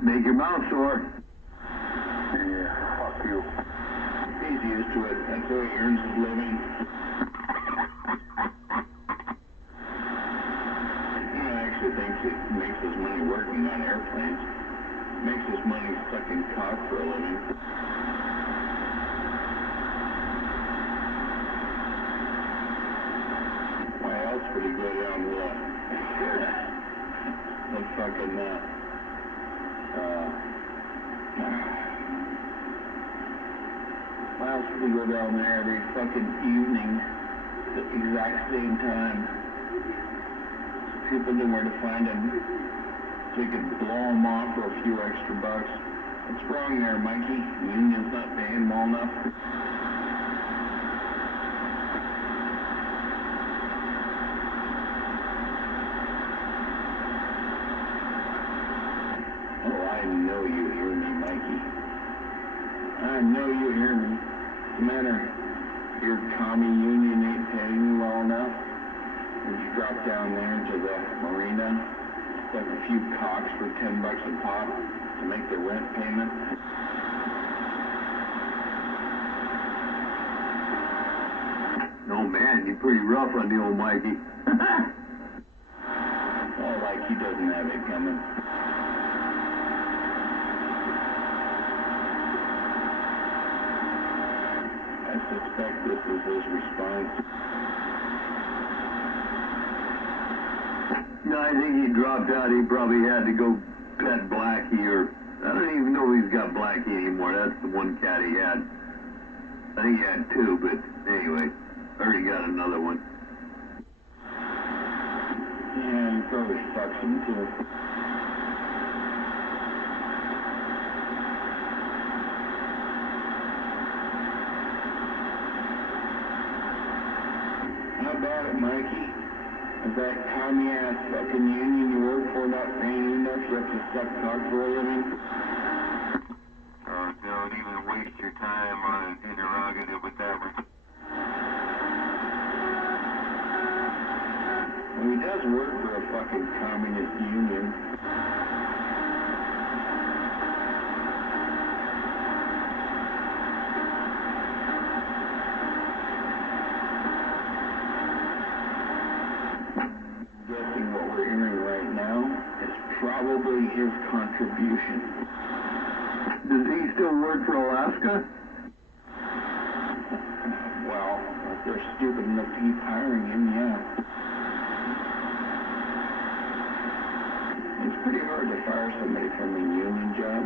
Make your mouth sore. Yeah, fuck you. he's used to it. That's how he earns his living. I actually think it makes his money working on airplanes. Makes his money sucking cock for a living. Why else would he go down the fucking, why else would he go down there every fucking evening at the exact same time? So people knew where to find him. So he could blow him off for a few extra bucks. What's wrong there, Mikey? The union's not paying him well enough? Oh, I know you hear me, Mikey. I know you hear me. What's the matter? Your commie union ain't paying you well enough? Would you drop down there to the marina, stuff a few cocks for $10 a pop to make the rent payment? No, man, you're pretty rough on the old Mikey. Oh, like he doesn't have it coming. I suspect this is his response. No, I think he dropped out. He probably had to go pet Blackie, or I don't even know if he's got Blackie anymore. That's the one cat he had. I think he had two, but anyway, or he got another one. Yeah, he probably fucks him too. How about it, Mikey? Is that commie-ass fucking union you work for not paying you enough? You have to suck cock for a living? Oh, don't even waste your time on an interrogative with that one. Well, he does work for a fucking communist union. Guessing what we're hearing right now is probably his contribution. Does he still work for Alaska? Well, if they're stupid enough to keep hiring him, yeah. It's pretty hard to fire somebody from a union job,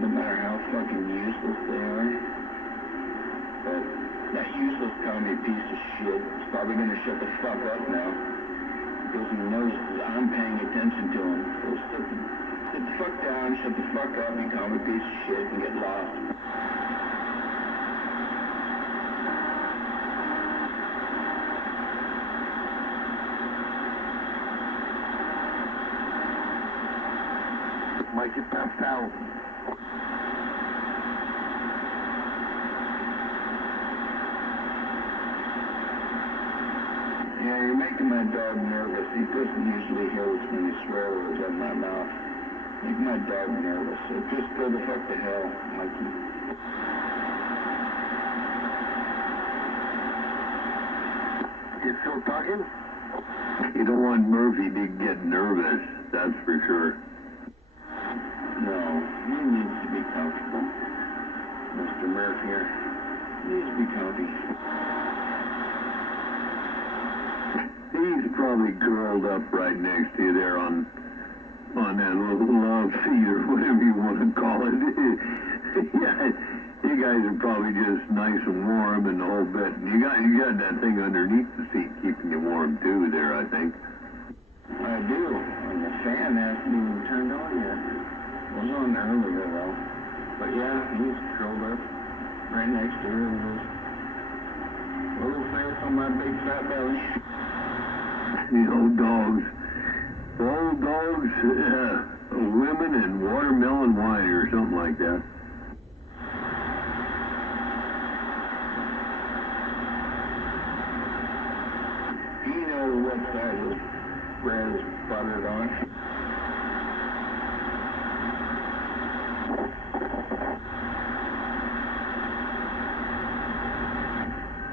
no matter how fucking useless they are. But that useless commie piece of shit is probably gonna shut the fuck up now, because he knows I'm paying attention to him. So sit the fuck down, shut the fuck up, you commie piece of shit, and get lost. Mikey passed out. Yeah, you're making my dog nervous. He doesn't usually hear what's many swear words out of my mouth. Make my dog nervous. So just go the fuck to hell, Mikey. You still talking? You don't want Murphy to get nervous, that's for sure. No, he needs to be comfortable. Mr. Murphy here needs to be comfy. He's probably probably curled up right next to you there on that little love seat or whatever you want to call it. Yeah, you guys are probably just nice and warm and the whole bit. You got that thing underneath the seat keeping you warm too there, I think. I do. And the fan hasn't even turned on yet. It was on earlier though. But yeah, he's curled up right next to her with his little face on my big fat belly. You know, dogs. Old dogs, women, and watermelon wine or something like that. You know what side his bread is buttered on.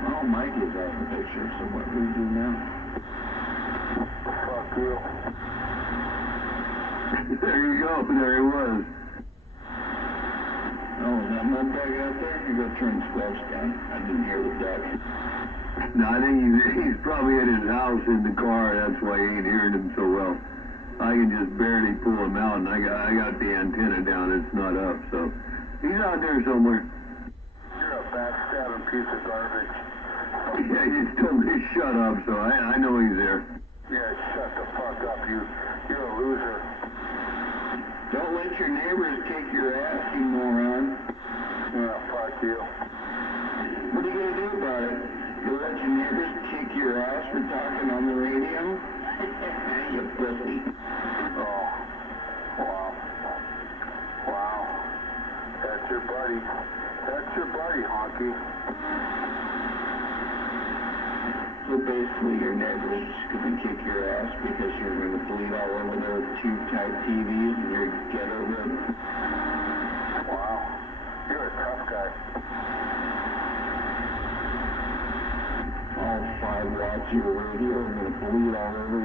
Well, Mikey's out of the picture, so what do we do now? Fuck you. There you go, there he was. Oh, is that mud bag out there? You gotta turn the squelch down. I didn't hear the duck. No, I think he's probably at his house in the car, that's why you ain't hearing him so well. I can just barely pull him out, and I got the antenna down, it's not up, so he's out there somewhere. You're a backstabbing piece of garbage. Yeah, he just told me to shut up, so I know he's there. Yeah, shut the fuck up, you're a loser. Don't let your neighbors kick your ass, you moron. Yeah, fuck you. What are you gonna do about it? You let your neighbors kick your ass for talking on the radio? You pussy. Oh, wow. Wow. That's your buddy. That's your buddy, honky. So basically your neighbors gonna kick your ass because you're gonna bleed all over their tube-type TVs and your ghetto hood. Wow. You're a tough guy. All 5 watts of your radio are gonna bleed all over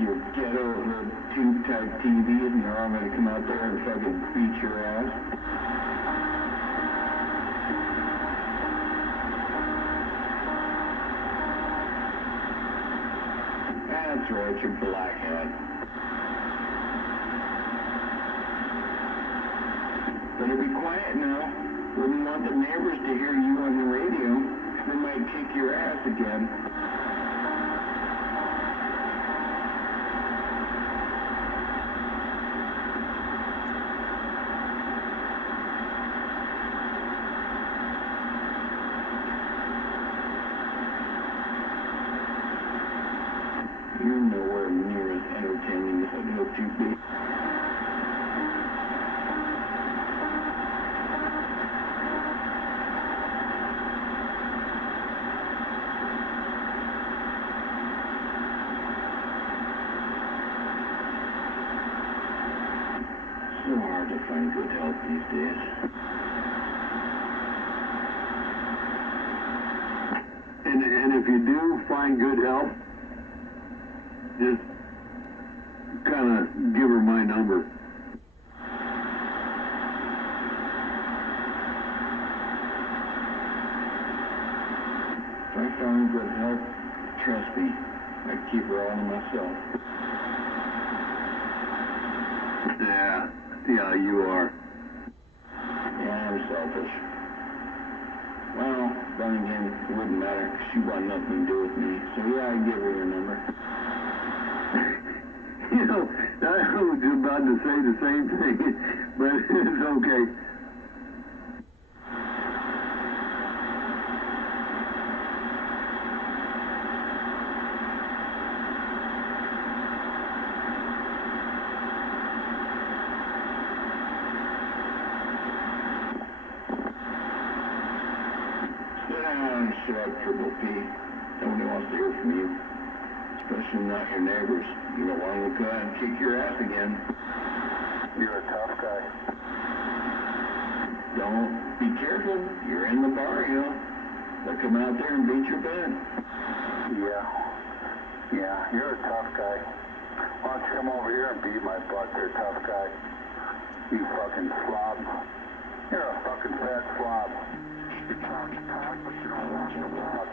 your ghetto hood tube-type TVs and they're all gonna come out there and fucking beat your ass. That's right, you black hat. Better be quiet now. Wouldn't want the neighbors to hear you on the radio. They might kick your ass again. You're nowhere near as entertaining as I'd hoped you'd be. So hard to find good help these days. And if you do find good help, just kind of give her my number. If I found good help, trust me, I'd keep her all to myself. Yeah, you are. Yeah, I'm selfish. Well, then again, it wouldn't matter, 'cause she wanted nothing to do with me. So yeah, I'd give her your number. You know, I was about to say the same thing, but it's okay. Shut up, Triple P. Nobody wants to hear from you. Especially not your neighbors. You don't want them to go out and kick your ass again. You're a tough guy. Don't. Be careful. You're in the barrio. They'll come out there and beat your bed. Yeah, you're a tough guy. Why don't you come over here and beat my butt there, tough guy? You fucking slob. You're a fucking fat slob. You talk, but you don't watch the walk.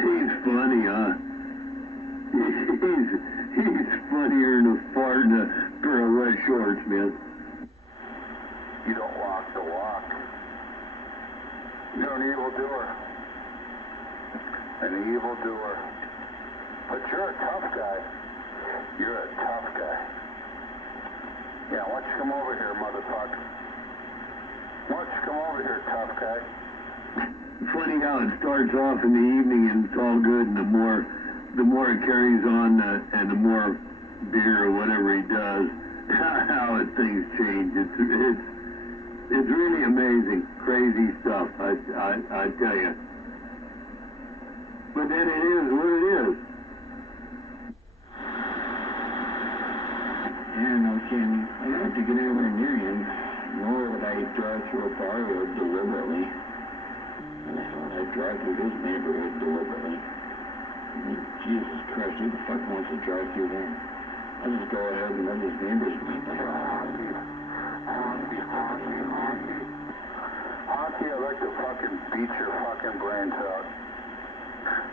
He's funny, huh? He's funnier than a fart in a pair of wet shorts, man. You don't walk the walk. You're an evildoer. An evildoer. But you're a tough guy. You're a tough guy. Yeah, why don't you come over here, motherfucker? Why don't you come over here, tough guy? Funny how it starts off in the evening and it's all good, and the more it carries on, and the more beer or whatever he does, how things change. It's really amazing, crazy stuff. I tell you. But then it is what it is. Yeah, no kidding. I don't have to get anywhere near him, nor would I drive through a bar road deliberately. I drive through his neighborhood deliberately. I mean, Jesus Christ, who the fuck wants to drive through there? I'll just go ahead and let his neighbors meet me. Honky, I'd like to fucking beat your fucking brains out.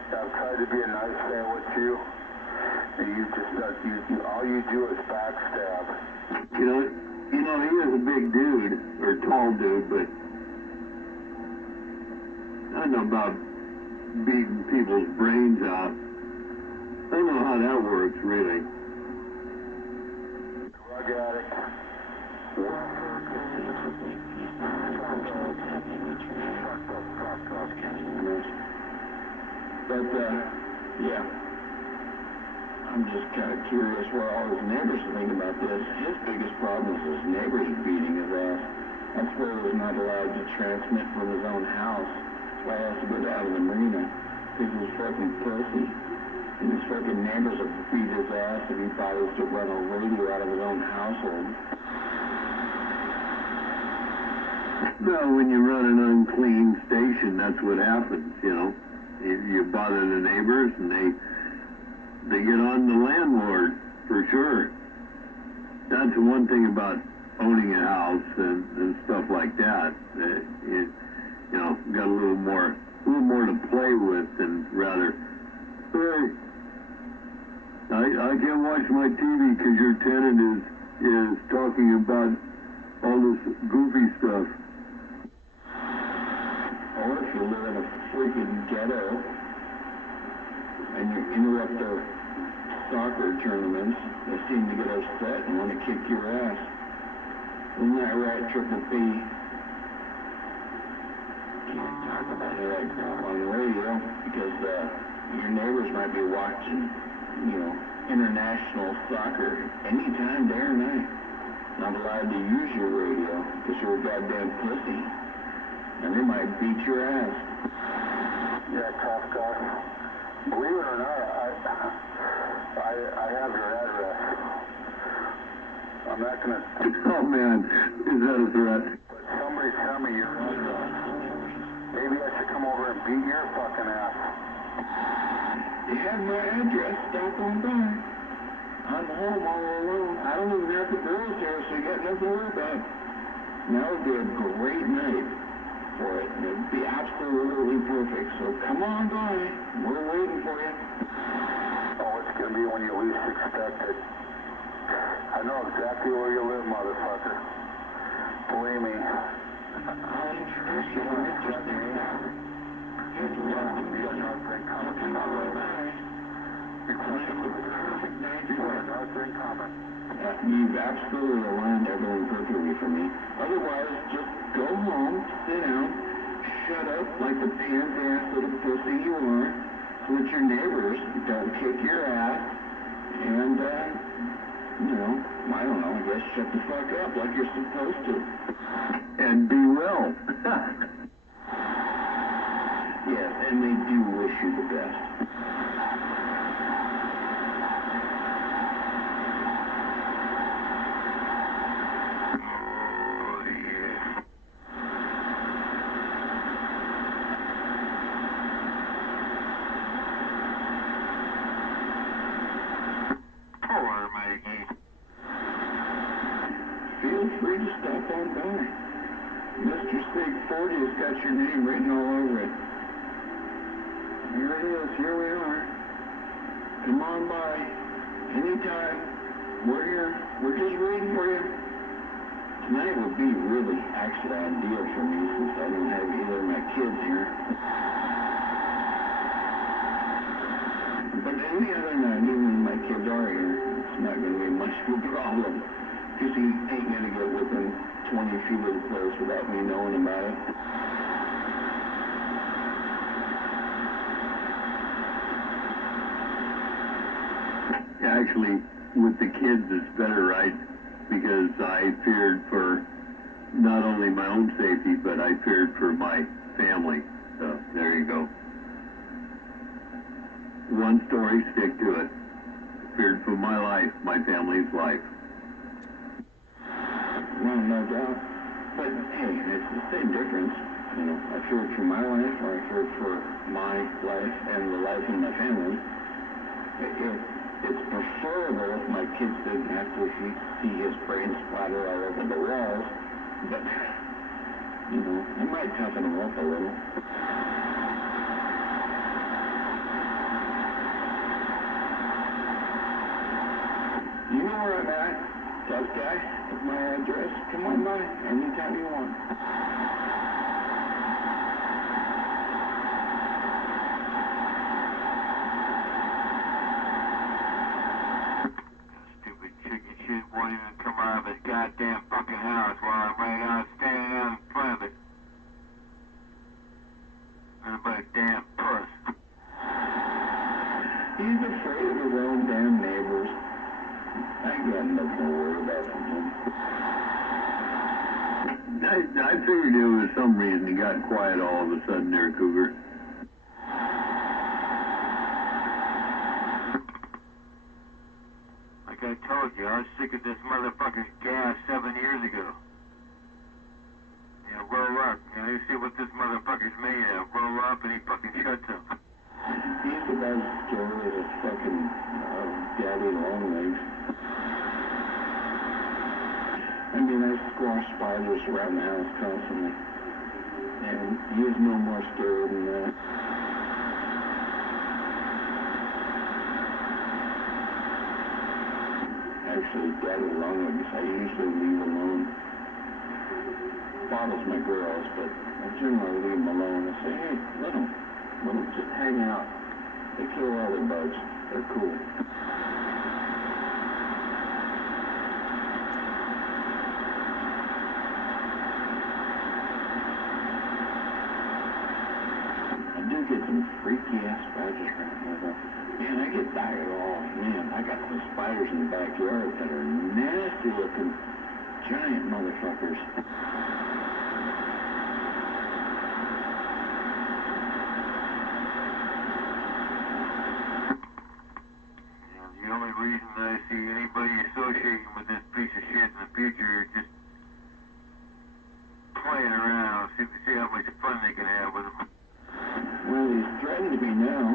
I've tried to be a nice guy with you, and you just all you do is backstab. You know, he is a big dude, or tall dude, but I don't know about beating people's brains out. I don't know how that works, really. Drug addict. But, yeah. I'm just kind of curious what all his neighbors think about this. His biggest problem is his neighbors beating his ass. That's where he's not allowed to transmit from his own house. That's why he has to go down to the marina. Because he's fucking pussy. And his fucking neighbors will beat his ass if he bothers to run a radio out of his own household. Well, when you run an unclean station, that's what happens, you know. You bother the neighbors, and they get on the landlord, for sure. That's the one thing about owning a house and stuff like that. You know, got a little more to play with than rather, hey, I can't watch my TV because your tenant is talking about all this goofy stuff. Or if you live in a freaking ghetto and you interrupt their soccer tournaments, they seem to get upset and want to kick your ass. Isn't that right, Triple P? Can't talk about that crap on the radio because your neighbors might be watching, international soccer anytime, day or night. Not allowed to use your radio because you're a goddamn pussy. And they might beat your ass. Yeah, tough guy. Believe it or not, I have your address. I'm not gonna. Oh man, is that a threat? But somebody tell me your address. Maybe I should come over and beat your fucking ass. You have my address. Stop on by. I'm home all alone. I don't even have the girls here, so you got nothing to worry about. Now would be a great night for it. It would be absolutely perfect. So come on by. We're waiting for you. Oh, it's going to be when you least expect it. I know exactly where you live, motherfucker. Believe me. I'll introduce you to Mr. Stan. Here's Kernal Vision. So come on by. It's the perfect night for it. You've absolutely aligned everything perfectly for me. Otherwise, just go home, sit down, shut up like the pants-ass little pussy you are, so that your neighbors don't kick your ass, and, I don't know, I guess shut the fuck up like you're supposed to. And be well. Yes, and they do wish you the best. Feel free to stop on by. Mr. Sig 40 has got your name written all over it. Here it is. Here we are. Come on by. Anytime. We're here. We're just waiting for you. Tonight would be really actually ideal for me since I don't have either of my kids here. But any other night, even when my kids are here, it's not going to be much of a problem. Because he ain't going to get within 20 feet of the place without me knowing about it. Actually, with the kids, it's better, right? Because I feared for not only my own safety, but I feared for my family. So there you go. One story, stick to it. Feared for my life, my family's life. Well, no doubt. But hey, it's the same difference. You know, I feared for my life, or I feared for my life and the life of my family. It's preferable if my kids didn't have to see his brain splatter all over the walls. But, you know, it might toughen him up a little. You know where I'm at, tough guy, with my address. Come on by anytime you want. Stupid chicken shit won't even come out of his goddamn fucking house while I'm right out standing out in front of it. Nothing but a damn puss. He's afraid of his own damn neighbors. I got nothing to worry about from him. I figured there was some reason he got quiet all of a sudden there, Cougar. Like I told you, I was sick of this motherfucker's gas 7 years ago. You know, roll up. You know, you see what this motherfucker's made of. Roll up and he fucking shuts up. He's about as scary as a fucking daddy longlegs. I mean, I squash spiders around the house constantly. And he's no more scary than that. Actually, daddy longlegs, I usually leave alone. Bothers my girls, but I generally leave them alone and say, hey, let them just hang out. They kill all the bugs. They're cool. I do get some freaky ass spiders around here though. Man, I get tired. Oh man, I got some spiders in the backyard that are nasty looking, giant motherfuckers. The only reason I see anybody associating with this piece of shit in the future is just playing around, see how much fun they can have with him. Well, he's threatened me now.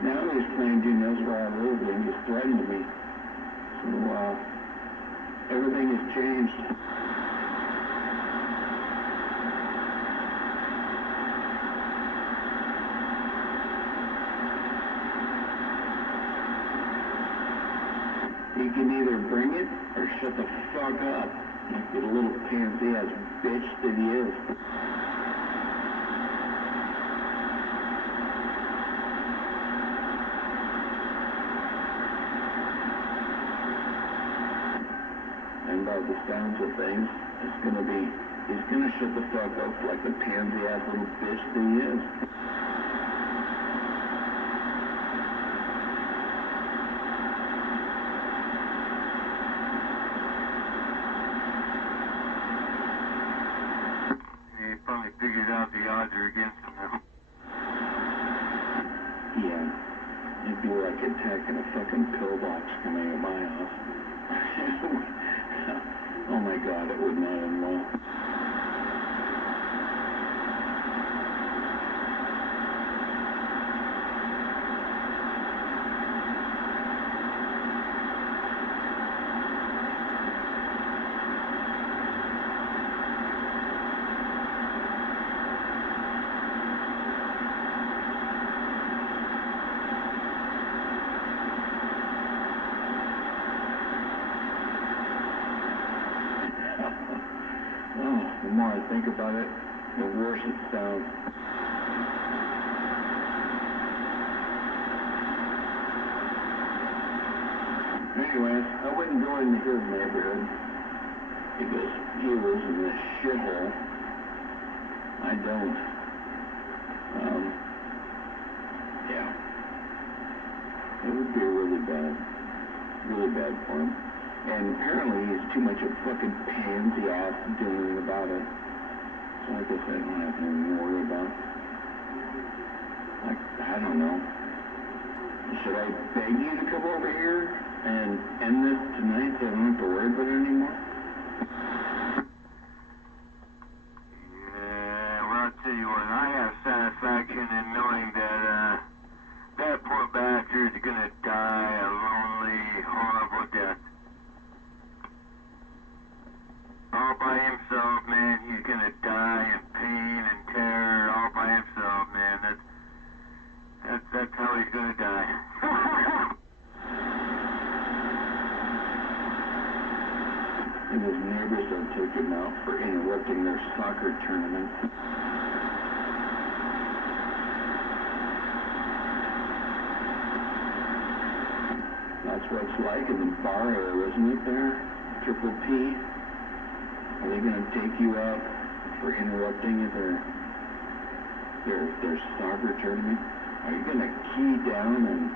Now he's claimed he knows where I live and he's threatened me. So, everything has changed. He can either bring it or shut the fuck up, like the little pansy-ass bitch that he is. And by the sounds of things, he's gonna shut the fuck up like the pansy-ass little bitch that he is. He finally figured out the odds are against him now. Yeah, it'd be like attacking a fucking pillbox coming at my house. Oh my god, it would not end well. think about it, the worse it sounds. Anyways, I wouldn't go into his neighborhood because he lives in this shithole. I don't. Yeah. It would be really bad for him. And apparently he's too much of a fucking pansy ass to do anything about it. So I guess I don't have anything to worry about. Like, I don't know. Should I beg you to come over here and end this tonight so I don't have to worry about it anymore? Yeah, well, I'll tell you what, I have satisfaction in knowing that, that poor bastard's gonna die a lonely, horrible death. All by himself, man, he's gonna die in pain and terror all by himself, man. That's how he's gonna die. And his neighbors will take him out for interrupting their soccer tournament. That's what it's like in the bar area, isn't it there? Triple P. Are they going to take you out for interrupting their soccer tournament? Are you going to key down and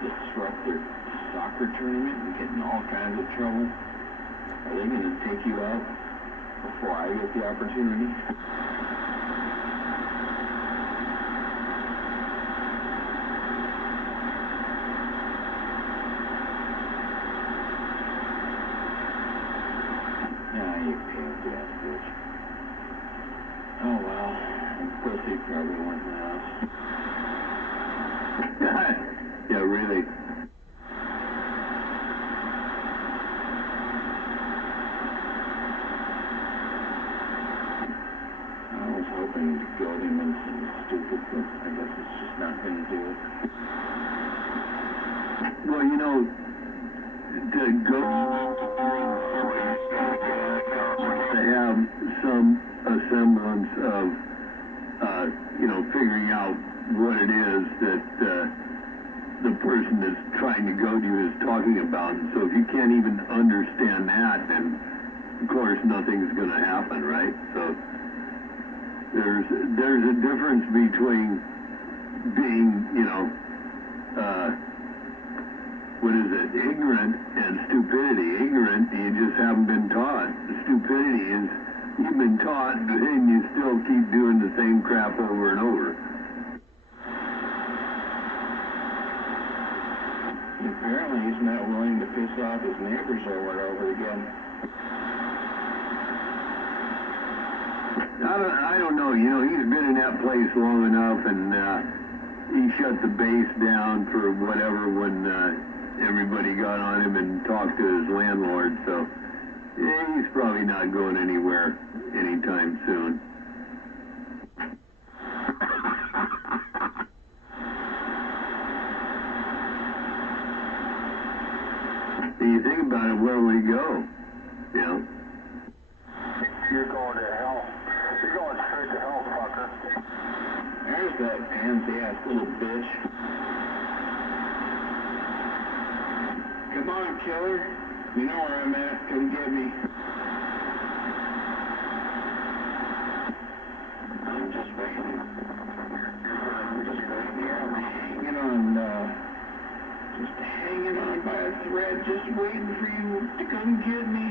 disrupt their soccer tournament and get in all kinds of trouble? Are they going to take you out before I get the opportunity? Nah, you pansy ass bitch. Oh well, pussy probably went in the house. Yeah, really. Hoping to goad him into something stupid, but I guess it's just not going to do it. Well, you know, to go to have some semblance of, figuring out what it is that the person that's trying to goad you is talking about. And so if you can't even understand that, then of course nothing's going to happen, right? So there's a difference between being, ignorant and stupidity. Ignorant, you just haven't been taught. Stupidity is you've been taught and you still keep doing the same crap over and over. Apparently he's not willing to piss off his neighbors over and over again. I don't know. He's been in that place long enough, and he shut the base down for whatever when everybody got on him and talked to his landlord. So he's probably not going anywhere anytime soon. You think about it, where we go? You're going to hell. You're going straight to hell, fucker. There's that pansy-ass little bitch. Come on, killer. You know where I'm at. Come get me. I'm just waiting. I'm just waiting here. I'm hanging on by a thread, just waiting for you to come get me.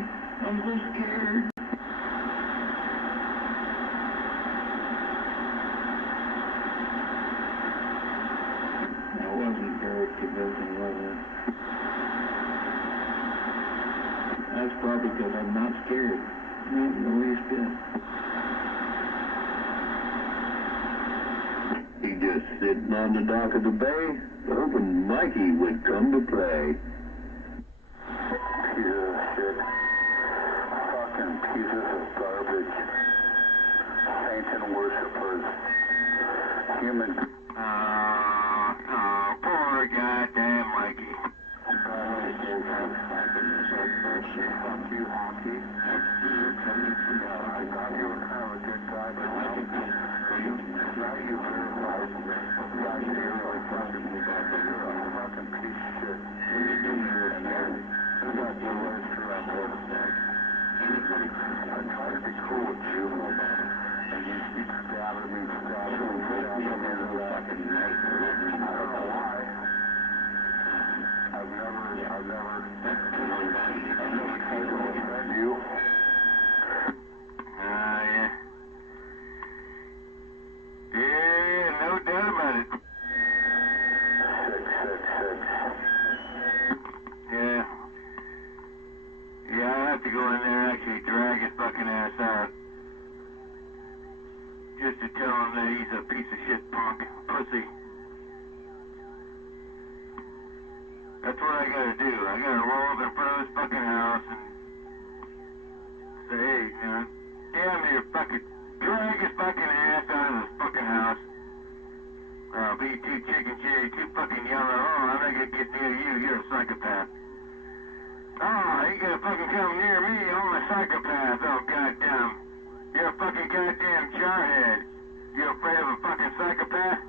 I'm so scared. That wasn't very convincing, was it? That's probably because I'm not scared. Not in the least bit. He just sitting on the dock of the bay, hoping Mikey would come to play. Pieces of shit. Fucking pieces of garbage. Saints and worshippers. Human. Poor goddamn Mikey. Fuck you, honky. I got you a Yeah. Yeah, no doubt about it. Yeah. Yeah, I have to go in there and actually drag his fucking ass out. Just to tell him that he's a piece of shit punk. Pussy. That's what I gotta do. I gotta roll up in front of his fucking house and say, hey, you know, damn here, fucking drag his fucking ass out of this fucking house. Be too chicken shit, too fucking yellow. Oh, I'm not gonna get near you. You're a psychopath. Oh, you gonna fucking come near me? I'm a psychopath. Oh, goddamn. You're a fucking goddamn jarhead. You afraid of a fucking psychopath?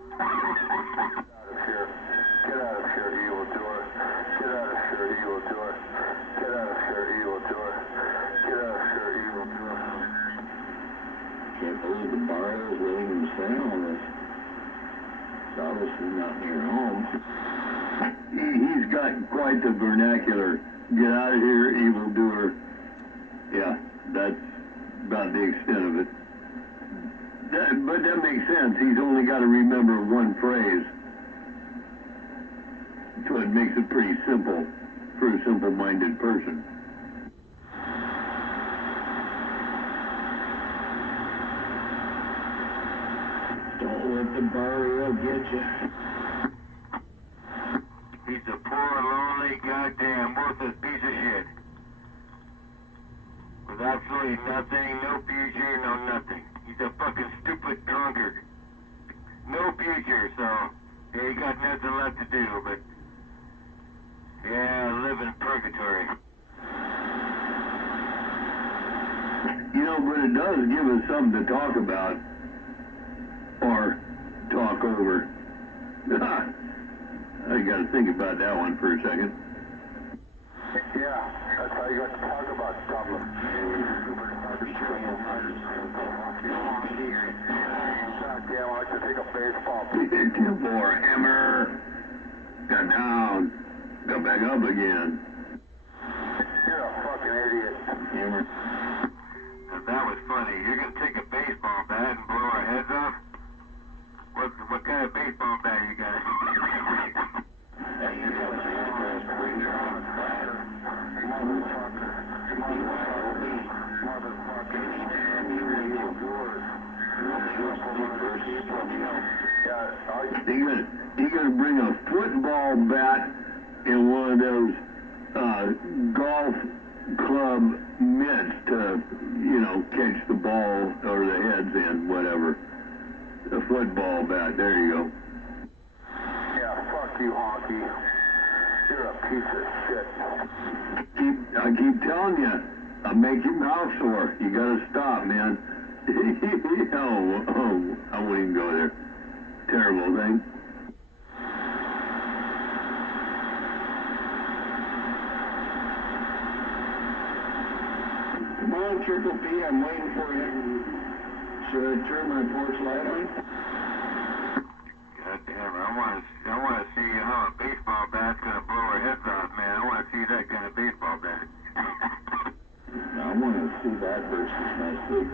Get out of here, evildoer. Get out of here, evildoer. Get out of here, evildoer. Get out of here, evildoer. Can't believe the barrio is letting him say all this. It's obviously not near home. He's got quite the vernacular. Get out of here, evildoer. Yeah, that's about the extent of it. But that makes sense. He's only got to remember one phrase. So it makes it pretty simple for a simple-minded person. Don't let the barrio get you. He's a poor, lonely, goddamn worthless piece of shit. With absolutely nothing, no future, no nothing. He's a fucking stupid drunkard. No future, so yeah, he got nothing left to do, but yeah, live in purgatory. You know, but it does give us something to talk about. Or talk over. I gotta think about that one for a second. Yeah, that's how you got to talk about something. Goddamn, I like to take a baseball. 2-4, hammer. Got down. Got back up again. You're a fucking idiot. Hammer. Now that was funny. You're gonna take a baseball bat and blow our heads off? What kind of baseball bat you got? He gonna bring a football bat and one of those golf club mitts to, you know, catch the ball or the heads in, whatever. A football bat, there you go. Yeah, fuck you, honky. You're a piece of shit. I keep telling you, I make your mouth sore. You gotta stop, man. oh, I wouldn't even go there. Terrible thing. Come on, Triple P, I'm waiting for you. Should I turn my porch light on? God damn it, I wanna see how a baseball bat's gonna blow our heads off, man. I wanna see that kind of baseball bat. I want to see that versus my sleep.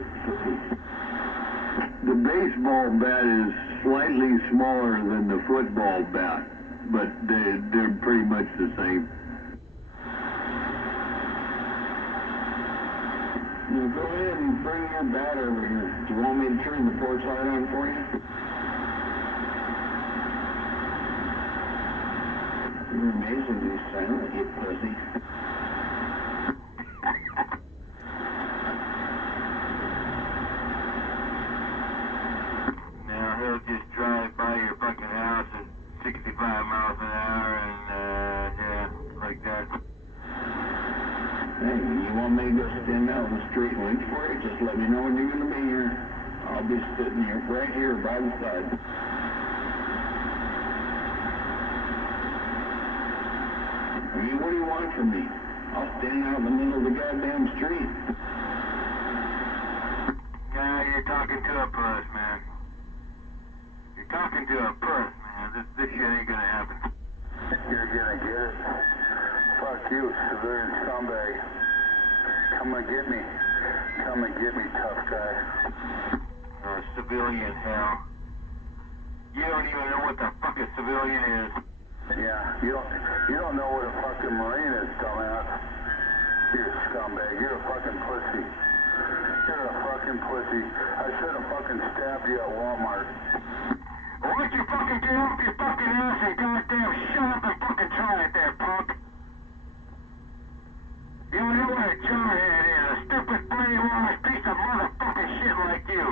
The baseball bat is slightly smaller than the football bat, but they're pretty much the same. You go ahead and bring your bat over here. Do you want me to turn the porch light on for you? You're amazingly silent, you pussy. Now he'll just drive by your fucking house at 65 miles an hour and, yeah, like that. Hey, you want me to go stand out in the street and wait for you? Just let me know when you're going to be here. I'll be sitting here, right here by the side. I mean, what do you want from me? I'll stand out in the middle of the goddamn street. Yeah, you're talking to a puss, man. You're talking to a puss, man. This shit ain't gonna happen. You're gonna get it. Fuck you, civilian scumbag. Come and get me. Come and get me, tough guy. Civilian hell. You don't even know what the fuck a civilian is. Yeah, you don't know what a fucking Marine is, dumbass. You're a scumbag. You're a fucking pussy. You're a fucking pussy. I should have fucking stabbed you at Walmart. Why don't you fucking get off your fucking ass and goddamn shut up and fucking try it there, punk? You know what a jarhead is, a stupid brainwashed piece of motherfucking shit like you.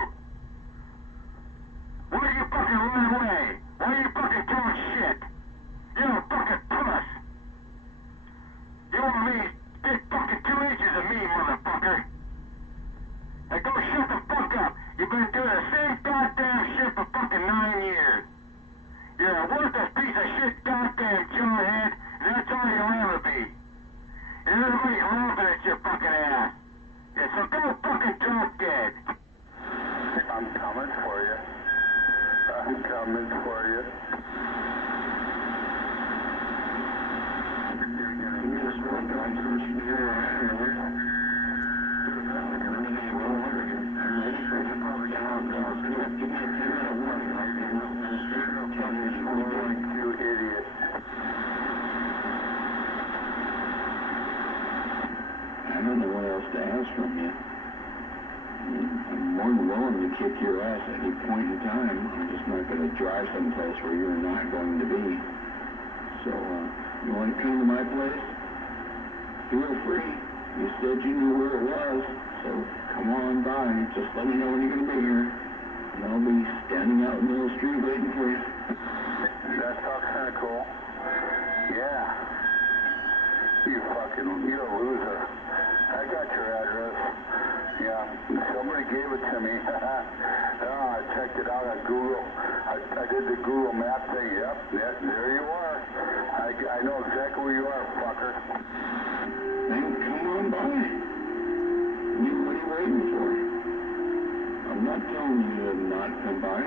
Why do you fucking run away? Why are you fucking talking shit? You're a fucking puss. You want me to get fucking 2 inches of me, motherfucker. Now go shut the fuck up. You've been doing the same goddamn shit for fucking 9 years. You're a worthless piece of shit goddamn jarhead, and that's all you'll ever be. And everybody's laughing at your fucking ass. Yeah, so go fucking drop dead. I'm coming for you. I'm coming for you. You idiot. I don't know what else to ask from you. I'm more than willing to kick your ass at any point in time. I'm just not going to drive someplace where you're not going to be. So, you want to come to my place? Feel free. You said you knew where it was, so come on by. Just let me know when you're going to be here. And I'll be standing out in the middle of the street waiting for you. That sounds kind of cool. Yeah. You're a loser. I got your address. Yeah, somebody gave it to me. I checked it out on Google. I did the Google map thing. Yep, there you are. I know exactly where you are, fucker. Then come on by. What are you waiting for? I'm not telling you to not come by.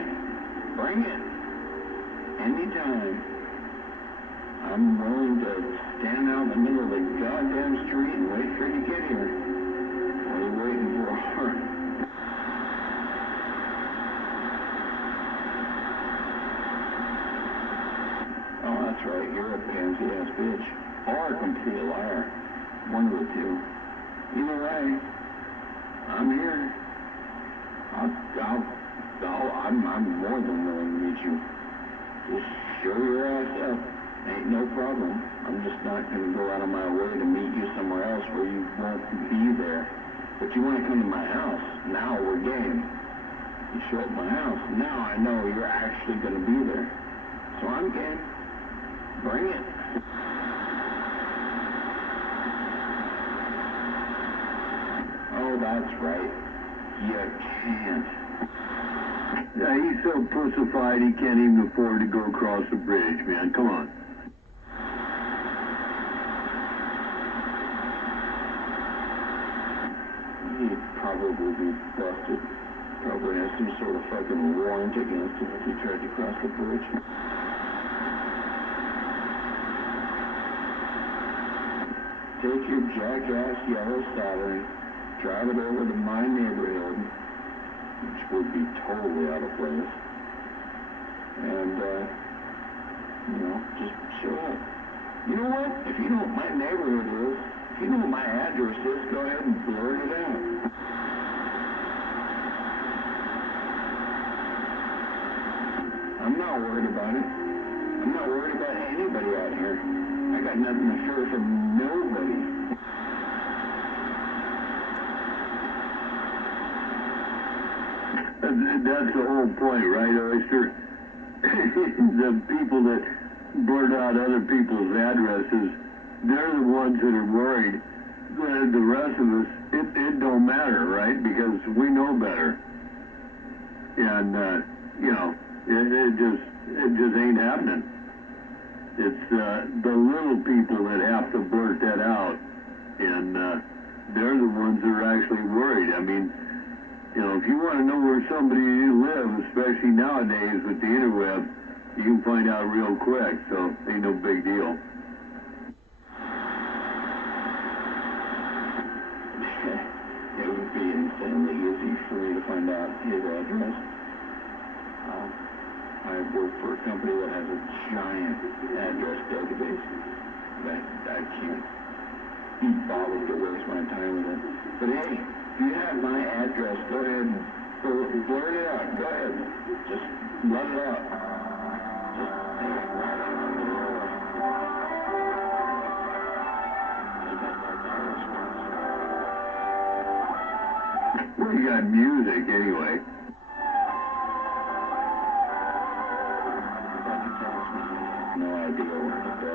Bring it. Anytime. I'm willing to stand out in the middle of the goddamn street and wait for you to get here. What are you waiting for? Oh, that's right. You're a pansy-ass bitch. Or a complete liar. One of the two. Either way, I'm here. I'm more than willing to meet you. Just show your ass up. Ain't no problem. I'm just not going to go out of my way to meet you somewhere else where you won't be there. But you want to come to my house. Now we're game. You show up at my house. Now I know you're actually going to be there. So I'm game. Bring it. Oh, that's right. You can't. Yeah, he's so pussified he can't even afford to go across the bridge, man. Come on. He'd probably be busted. Probably has some sort of fucking warrant against him if he tried to cross the bridge. Take your jackass yellow Saturn, drive it over to my neighborhood, which would be totally out of place, and, just show up. You know what? If you know what my neighborhood is, if you know what my address is, go ahead and blurt it out. I'm not worried about it. I'm not worried about anybody out here. I got nothing to fear from nobody. That's the whole point, right, Oyster? The people that blurt out other people's addresses, they're the ones that are worried. The rest of us, it don't matter, right? Because we know better. And, it just ain't happening. It's the little people that have to blurt that out, and they're the ones that are actually worried. I mean, if you want to know where somebody lives, especially nowadays with the interweb, you can find out real quick, so ain't no big deal. It would be insanely easy for me to find out his address. I work for a company that has a giant address database. I can't be bothered to waste my time with it. But hey, if you have my address, go ahead and blurt it out. Go ahead. Just let it out. Just hang it right out on the road. Well, you got music anyway. No idea where to go.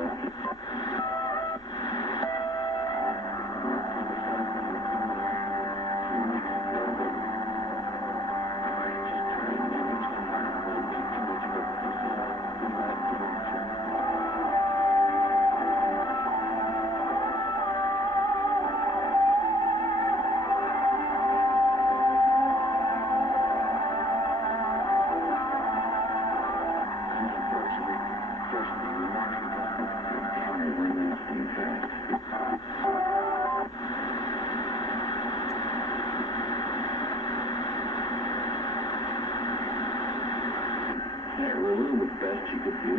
Best you could do?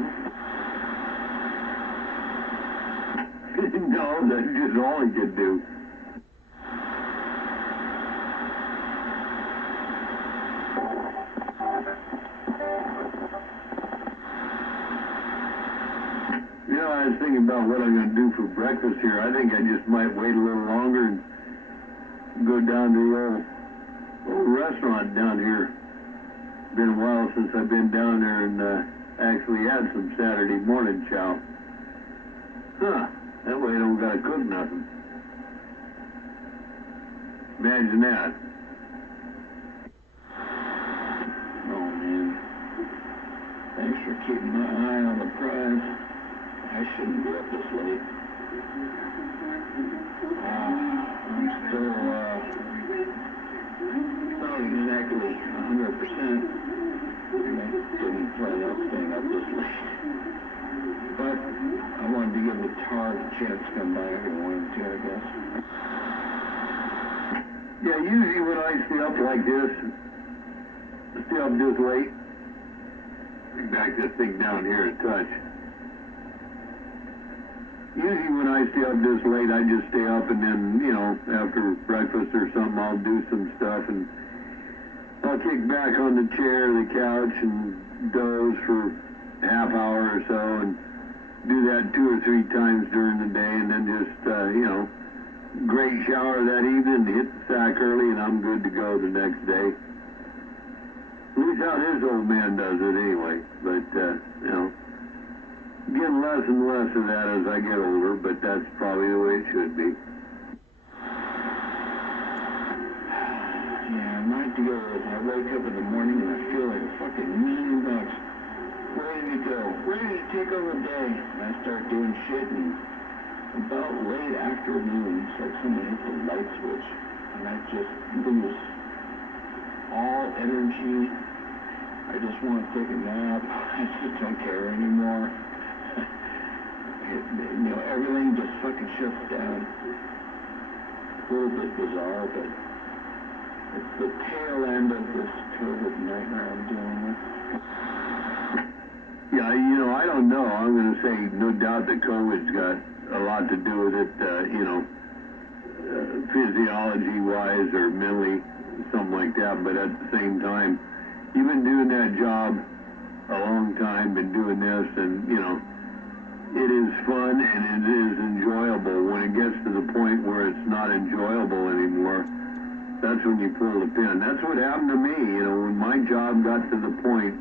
No, that's just all he could do. I was thinking about what I'm going to do for breakfast here. I think I just might wait a little longer and go down to the old restaurant down here. Been a while since I've been down there and actually had some Saturday morning chow. That way I don't gotta cook nothing. Imagine that. Oh man. Thanks for keeping my eye on the prize. I shouldn't be up this late. I'm still not exactly 100%. I didn't plan on staying up this late. But I wanted to give the tar a chance to come by if he wanted to, I guess. Yeah, usually when I stay up like this, stay up this late, bring back this thing down here a touch. Usually when I stay up this late, I just stay up and then, after breakfast or something, I'll do some stuff and I'll kick back on the chair, the couch, and doze for a half hour or so, and do that 2 or 3 times during the day, and then just, great shower that evening, hit the sack early, and I'm good to go the next day. At least how this old man does it anyway, but, getting less and less of that as I get older, but that's probably the way it should be. Yeah, my deal is I wake up in the morning and I feel like a fucking $1,000,000 ready to go, ready to take over the day. And I start doing shit and about late afternoon, it's like someone hits a light switch and I just lose all energy. I just want to take a nap. I just don't care anymore. Everything just fucking shuts down. A little bit bizarre, but it's the tail end of this COVID nightmare I'm dealing with. Yeah, I don't know. I'm going to say no doubt that COVID's got a lot to do with it, physiology-wise or mentally, something like that. But at the same time, you've been doing that job a long time, been doing this, and, it is fun and it is enjoyable. When it gets to the point where it's not enjoyable anymore, that's when you pull the pin. That's what happened to me, when my job got to the point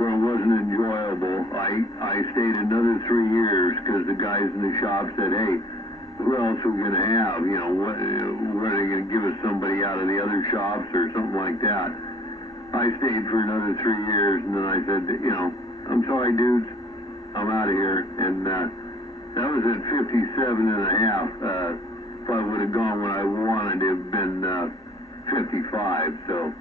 where it wasn't enjoyable, I stayed another 3 years because the guys in the shop said, hey, who else are we going to have? What are they going to give us, somebody out of the other shops or something like that? I stayed for another 3 years, and then I said, you know, I'm sorry, dudes, I'm out of here. And that was at 57 and a half. If I would have gone when I wanted, it would have been 55. So,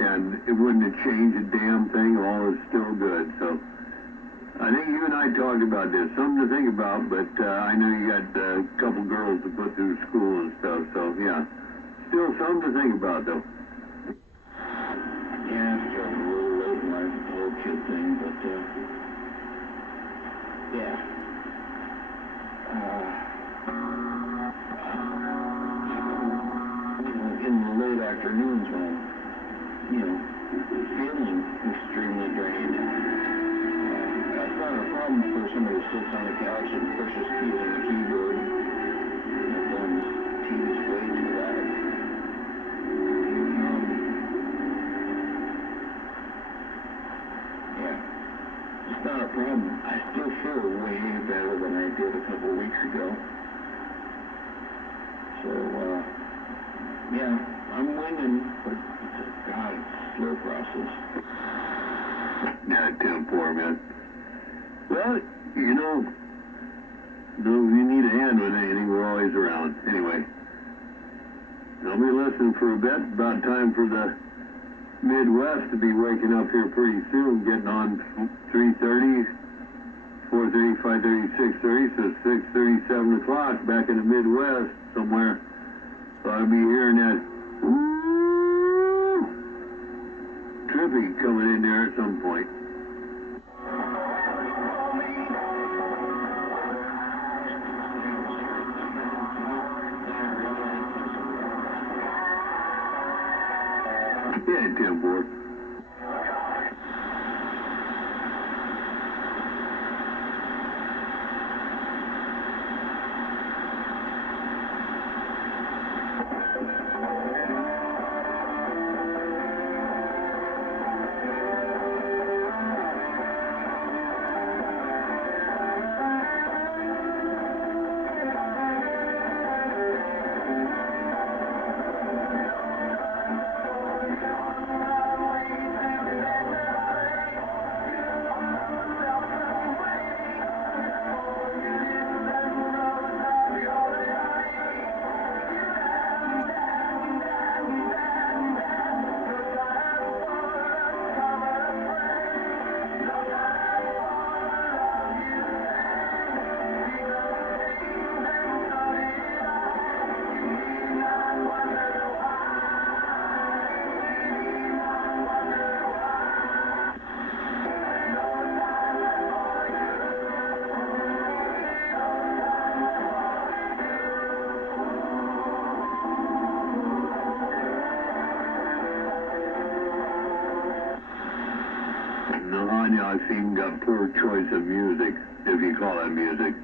and it wouldn't have changed a damn thing. All is still good. So, I think you and I talked about this. Something to think about, but I know you got a couple girls to put through school and stuff. So, yeah, still something to think about, though. Yeah, it's still a little late in my whole kid thing, but yeah. In the late afternoons when I'm, feeling extremely drained, it's not a problem for somebody who sits on the couch and pushes keys on the keyboard. Then TV's way too loud. Yeah, it's not a problem. I still feel way better than I did a couple weeks ago. So, yeah, I'm winning, but it's a slow process. Yeah, 10-4, man. Well, if you need a hand with anything, we're always around. Anyway, I'll be listening for a bit. About time for the Midwest to be waking up here pretty soon, getting on 3:30, 4:30, 5:30, 6:30, so 6:30, 7 o'clock back in the Midwest somewhere. So I'll be hearing that woo trippy coming in there at some point. Yeah, 10-4. No, I've even got poor choice of music, if you call that music.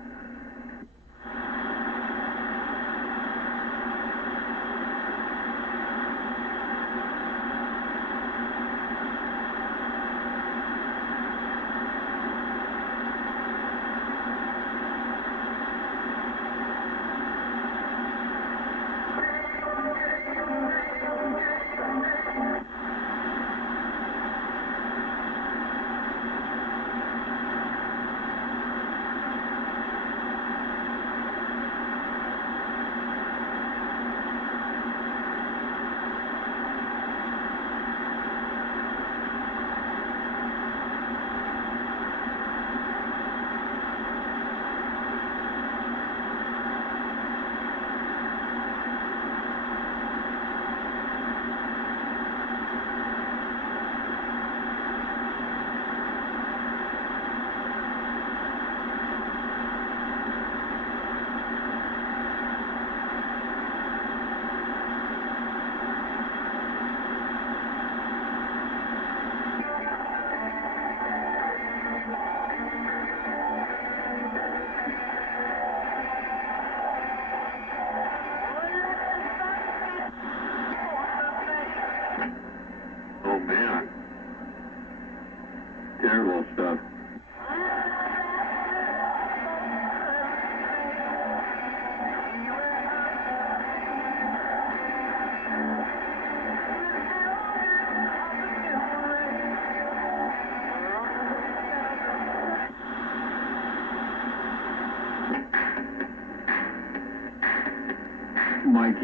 Oh, man. Terrible stuff.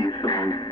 Mikey song.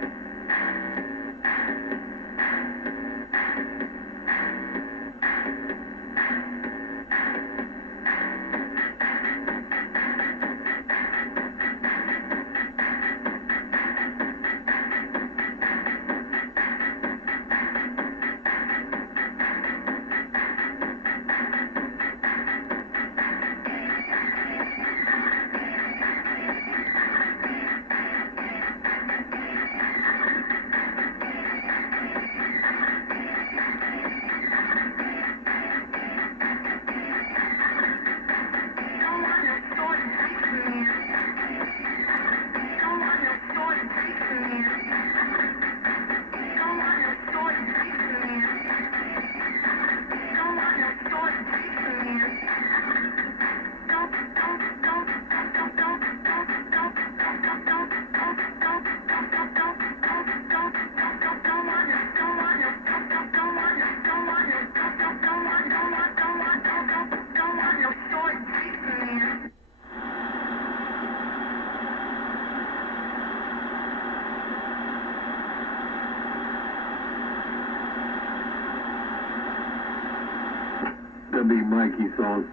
That'd be Mikey's song.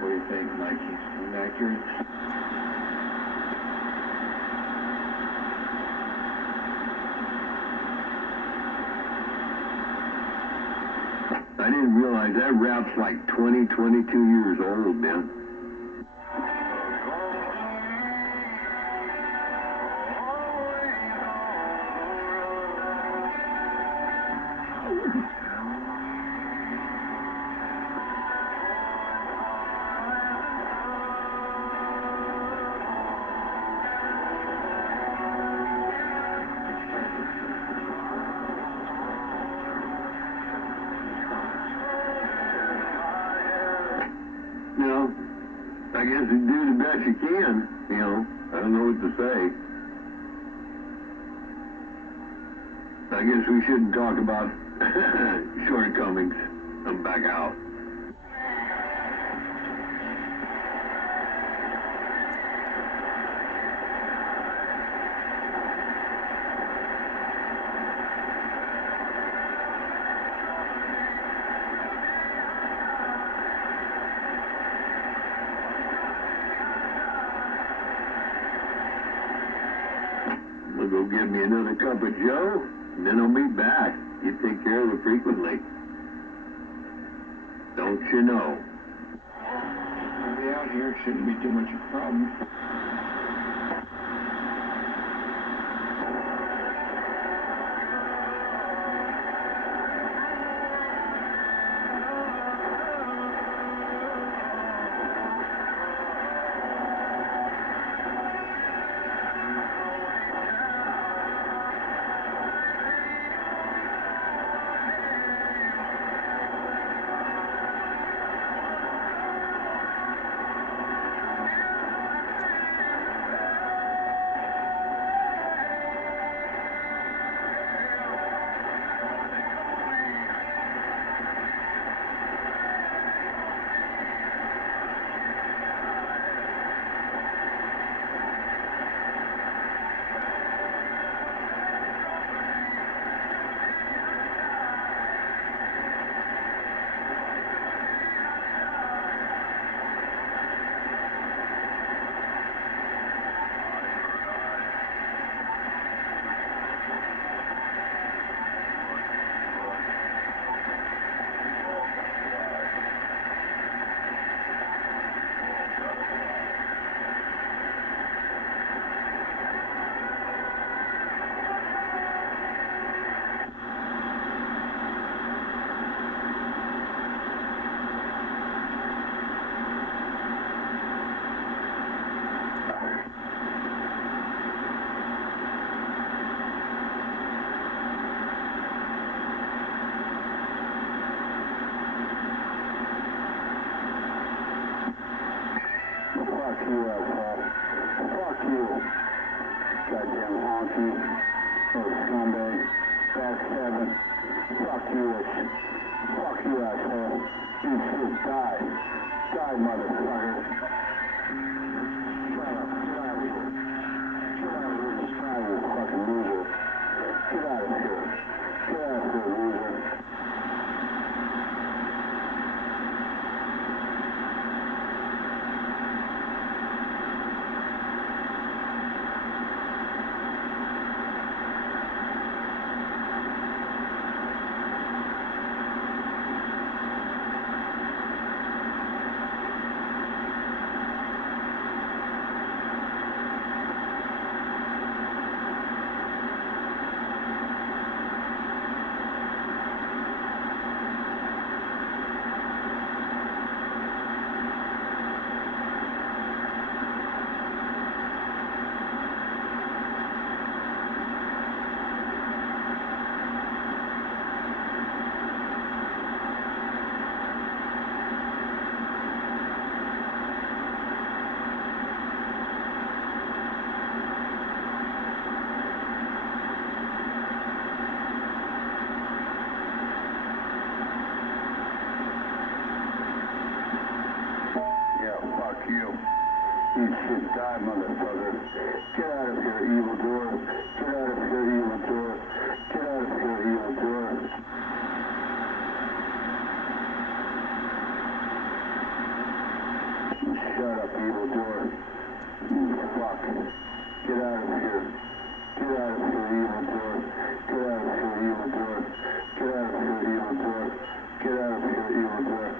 What do you think, Mikey? Sound accurate? I didn't realize that rap's like 22 years old, man. You know, I guess you do the best you can, you know. I don't know what to say. I guess we shouldn't talk about shortcomings. I'm back out. I'll go get me another cup of Joe, and then I'll be back. You take care of it frequently. Don't you know? I'll be out here. Shouldn't be too much of a problem. Fuck you, asshole. Fuck you. Goddamn honky. Little scumbag. Backstabbing. Fuck you. Fuck you, asshole. You should die. Die, motherfucker. You should die, motherfucker. Get out of here, evildoer. Get out of here, evildoer. Get out of here, evildoer. Shut up, evildoer. You fuck. Get out of here. Get out of here, evildoer. Get out of here, evildoer. Get out of here, evildoer. Get out of here, evildoer.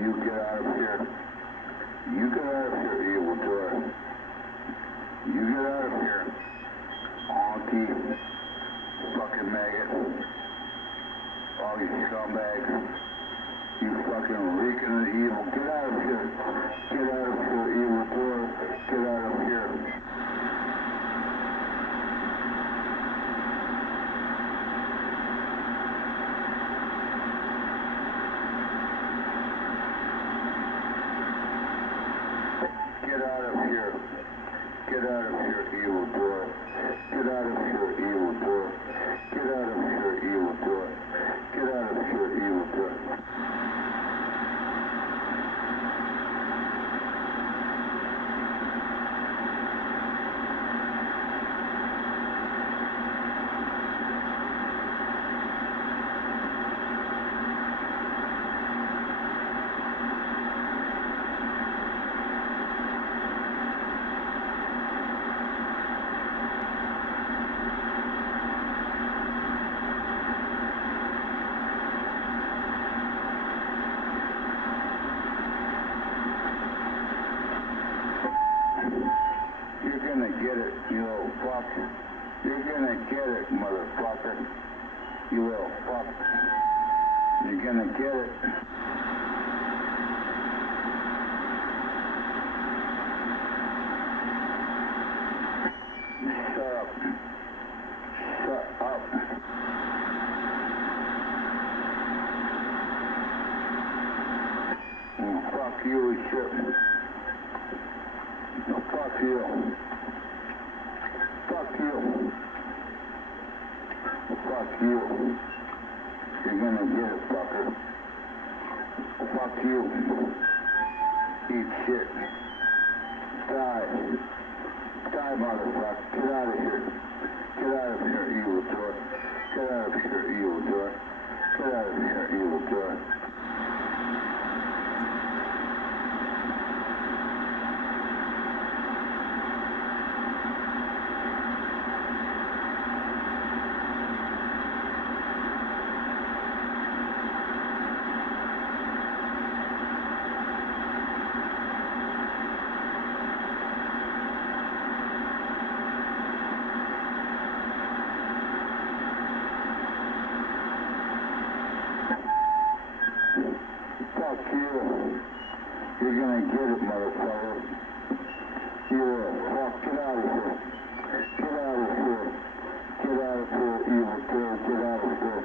You get out of here. You get out of here, evildoer. You get out of here. Auntie. Fucking maggot. All you scumbags. You fucking reeking of evil. Get out of here. Get out of here, evildoer. Get out of here. Get out of here. Get out of here, evildoer. Get out of here, evildoer. Get out of here, evildoer. Get out of here, evildoer. You're gonna get it, you little fuck. You're gonna get it, motherfucker. You little fuck. You're gonna get it. Shut up. Shut up. Fuck you, shit. Fuck you. Fuck you. Fuck you. You're gonna get it, fucker. Fuck you. Eat shit. Die. Die, motherfucker. Get out of here. Get out of here, evildoer. Get out of here, evildoer. Get out of here, evildoer. you. You're gonna get it, motherfucker. Yeah, fuck, get out of here. Get out of here. Get out of here, evil kid. Get out of here.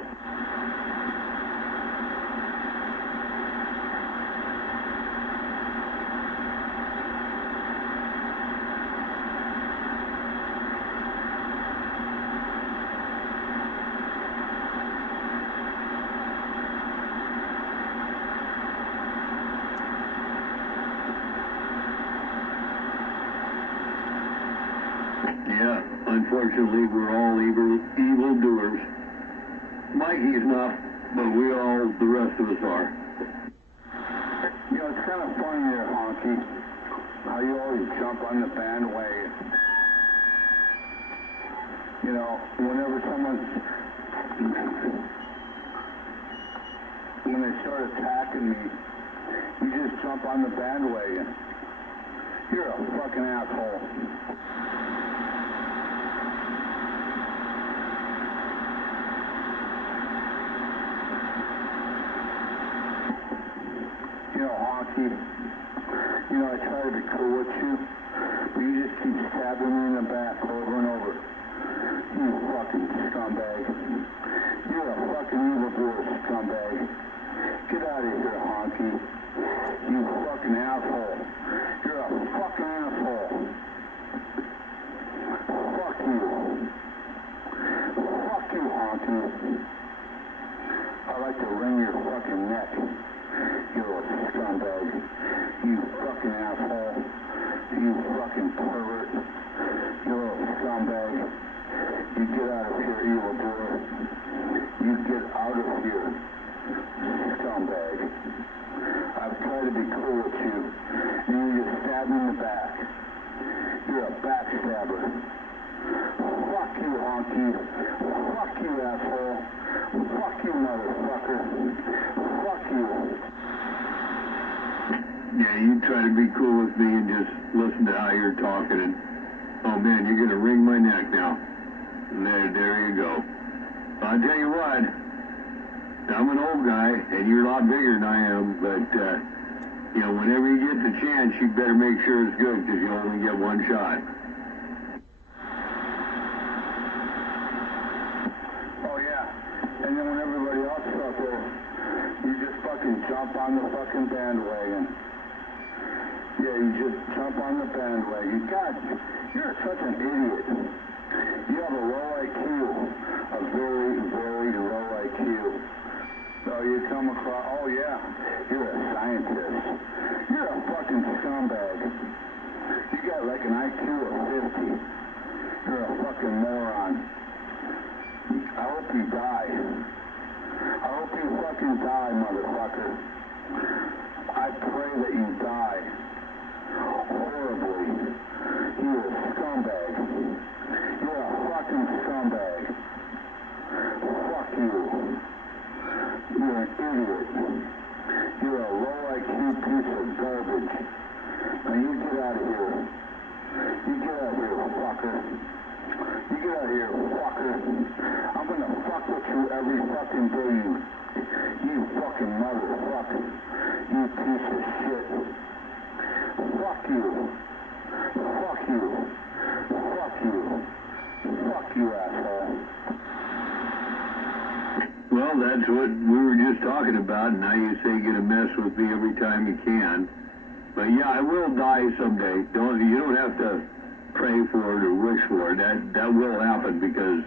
Yeah, unfortunately, we're all evil doers. Mikey's not, but the rest of us are. You know, it's kind of funny there, Honky, how you always jump on the bandwagon. You know, whenever when they start attacking me, you just jump on the bandwagon. You're a fucking asshole. You know, Honky, you know, I try to be cool with you, but you just keep stabbing me in the back over and over. You fucking scumbag. You're a fucking evildoer, scumbag. Get out of here, Honky. You fucking asshole. You're a fucking asshole. Fuck you. Fuck you, Honky. I'd like to wring your fucking neck. You're a scumbag. You fucking asshole. You fucking pervert. You're a scumbag. You get out of here, evildoer. You get out of here, scumbag. I've tried to be cool with you, and you just stab me in the back. You're a backstabber. Fuck you, Honky. Fuck you, asshole. Fuck you, motherfucker. Fuck you. Yeah, you try to be cool with me and just listen to how you're talking, and oh man, you're gonna wring my neck now. There you go. I'll tell you what, I'm an old guy, and you're a lot bigger than I am, but, you know, whenever you get the chance, you better make sure it's good, because you only get one shot. Oh, yeah. And then when everybody else is out there, you just fucking jump on the fucking bandwagon. Yeah, you just jump on the bandwagon. God, you're such an idiot. You have a low IQ, a very, very low IQ. So you come across, oh yeah, you're a scientist. You're a fucking scumbag. You got like an IQ of 50. You're a fucking moron. I hope you die. I hope you fucking die, motherfucker. I pray that you die. Horribly. You're a scumbag. You're a fucking scumbag. Fuck you. You're an idiot. You're a low IQ piece of garbage. Now you get out of here. You get out of here, fucker. You get out of here, fucker. I'm gonna fuck with you every fucking day, you fucking motherfucker. You piece of shit. Fuck you. Fuck you. Fuck you. Fuck you, asshole. Well, that's what we were just talking about, and now you say you're gonna mess with me every time you can. But yeah, I will die someday. You don't have to pray for it or wish for it. That will happen because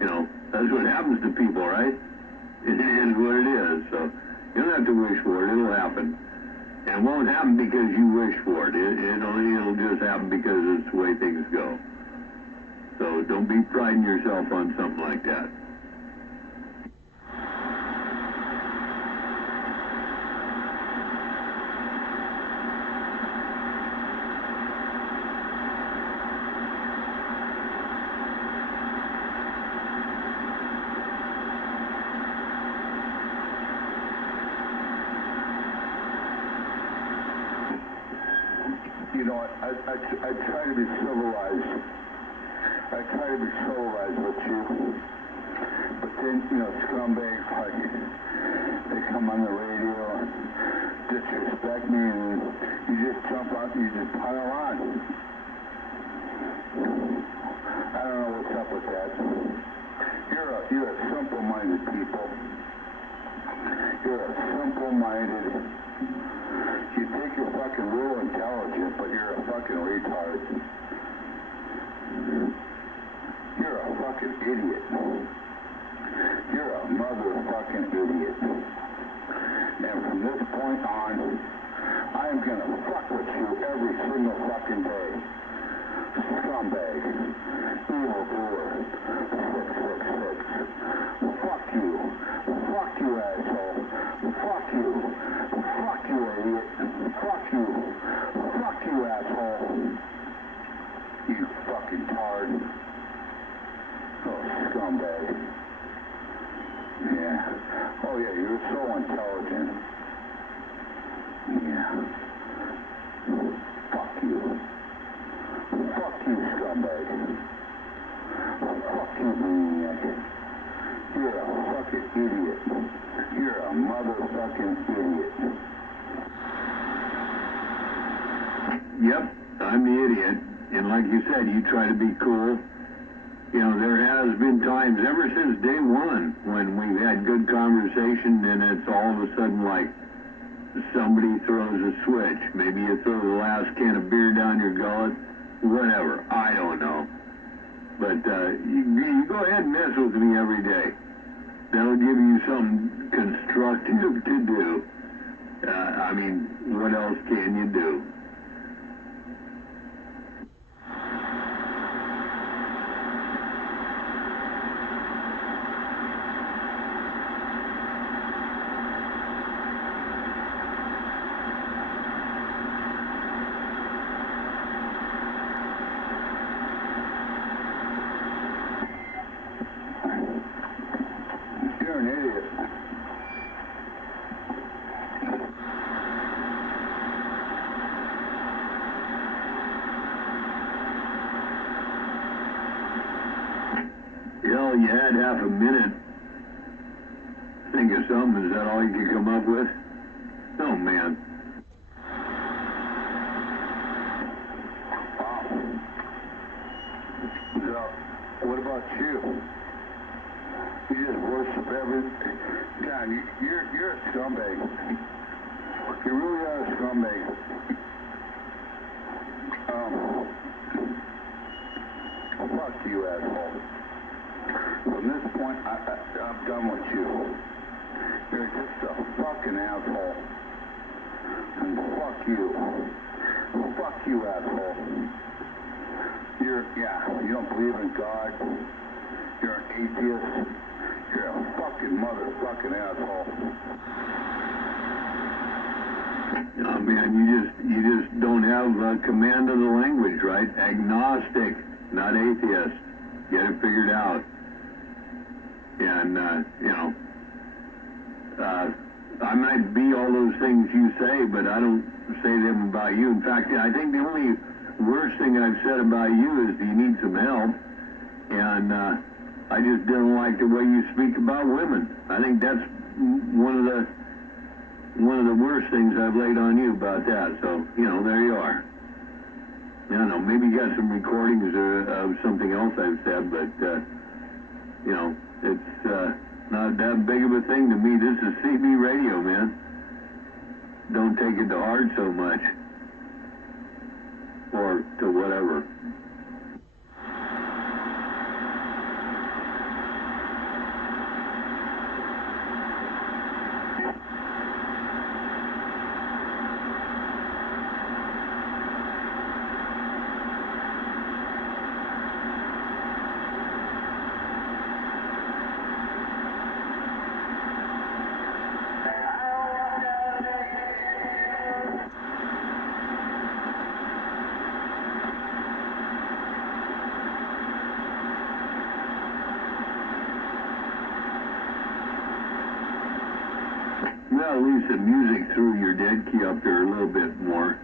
you know, that's what happens to people, right? It is what it is. So you don't have to wish for it. It'll happen. And it won't happen because you wish for it. It'll just happen because it's the way things go. So don't be priding yourself on something like that. You know, I try to be civilized. I try to be civilized with you. But then, you know, scumbags like they come on the radio and disrespect me, and you just jump out and you just pile on. I don't know what's up with that. You're a simple-minded people. You're a simple-minded. You think you're fucking real intelligent, but you're a fucking retard. You're a fucking idiot. You're a motherfucking idiot. And from this point on, I'm gonna fuck with you every single fucking day. Scumbag. Evil doer. 666. Fuck you. Fuck you, asshole. Fuck you. Fuck you, idiot. Fuck you. Fuck you, asshole. You fucking tard. Oh, scumbag. Yeah. Oh, yeah, you're so intelligent. Yeah. Fuck you. Fuck you, scumbag. Fuck you, maniac. You're a fucking idiot. You're a motherfucking idiot. Yep, I'm the idiot. And like you said, you try to be cool. You know, there has been times ever since day one when we've had good conversation and it's all of a sudden like somebody throws a switch. Maybe you throw the last can of beer down your gullet. Whatever. I don't know. But you go ahead and mess with me every day. That'll give you something constructive to do. I mean, what else can you do? You're an idiot. Hell, you had half a minute. Think of something. Is that all you could come up with? Oh, man. Wow. So, what about you? You just worship everything. God, you're a scumbag. You really are a scumbag. Fuck you, asshole. From this point, I'm done with you. You're just a fucking asshole. And fuck you. Fuck you, asshole. You don't believe in God. You're an atheist. You're a fucking motherfucking asshole. Oh man, you just don't have command of the language, right? Agnostic, not atheist. Get it figured out. And I might be all those things you say, but I don't say them about you. In fact, I think the only worst thing I've said about you is you need some help. And I just didn't like the way you speak about women. I think that's one of the worst things I've laid on you about that. So, there you are. I don't know, maybe you got some recordings of something else I've said, but, it's not that big of a thing to me. This is CB radio, man. Don't take it to heart so much. Or to whatever. Well, at least the music threw your dead key up there a little bit more.